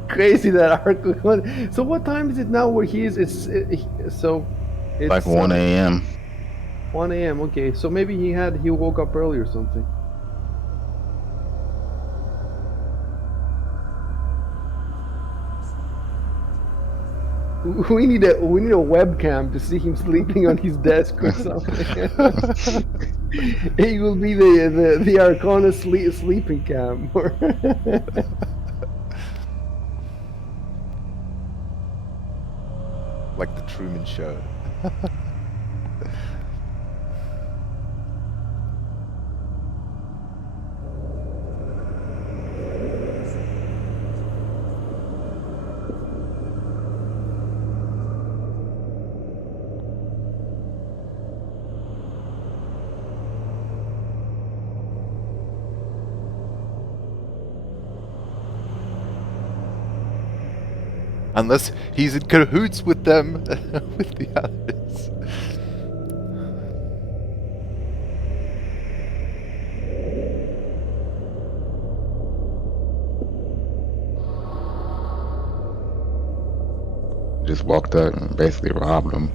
Crazy that arc. So what time is it now? Where he is? It's Like 1 a.m. 1 a.m. Okay, so maybe he woke up early or something. We need a webcam to see him sleeping on his desk or something. He will be the Arcana sleeping cam. Like the Truman Show. Unless he's in cahoots with them, with the others. Just walked up and basically robbed him.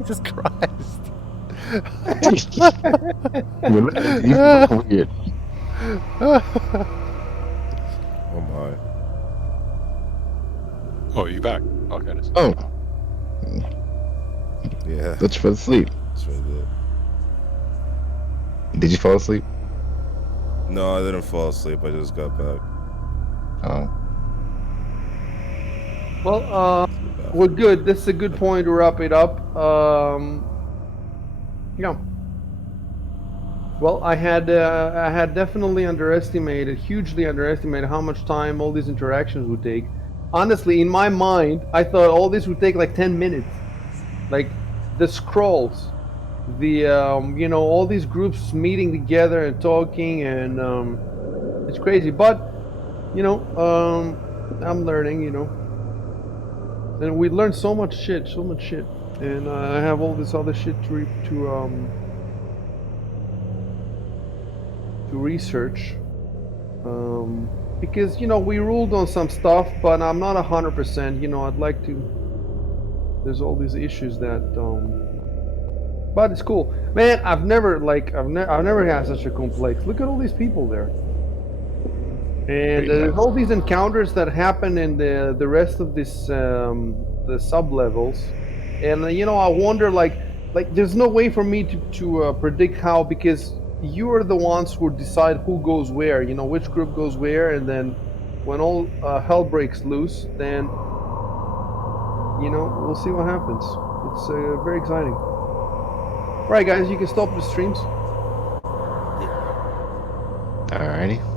Jesus Christ. You fucking weird. Oh my. Oh, are you back? Okay. Oh, Yeah. thought you fell asleep. That's what I did. Did you fall asleep? No, I didn't fall asleep. I just got back. Oh, Well, we're good. This is a good point to wrap it up. Yeah. Well, I had definitely hugely underestimated how much time all these interactions would take. Honestly, in my mind, I thought all this would take like 10 minutes. Like the scrolls, all these groups meeting together and talking, and it's crazy. But I'm learning, and we learned so much shit, and I have all this other shit to research, because we ruled on some stuff, but I'm not 100%. I'd like to. There's all these issues that, but it's cool, man. I've never had such a complex. Look at all these people there, and there's all these encounters that happen in the rest of this the sub levels, and I wonder like there's no way for me to predict how, because you are the ones who decide who goes where, which group goes where, and then when all hell breaks loose, then we'll see what happens. It's very exciting. All right, guys, you can stop the streams. Alrighty.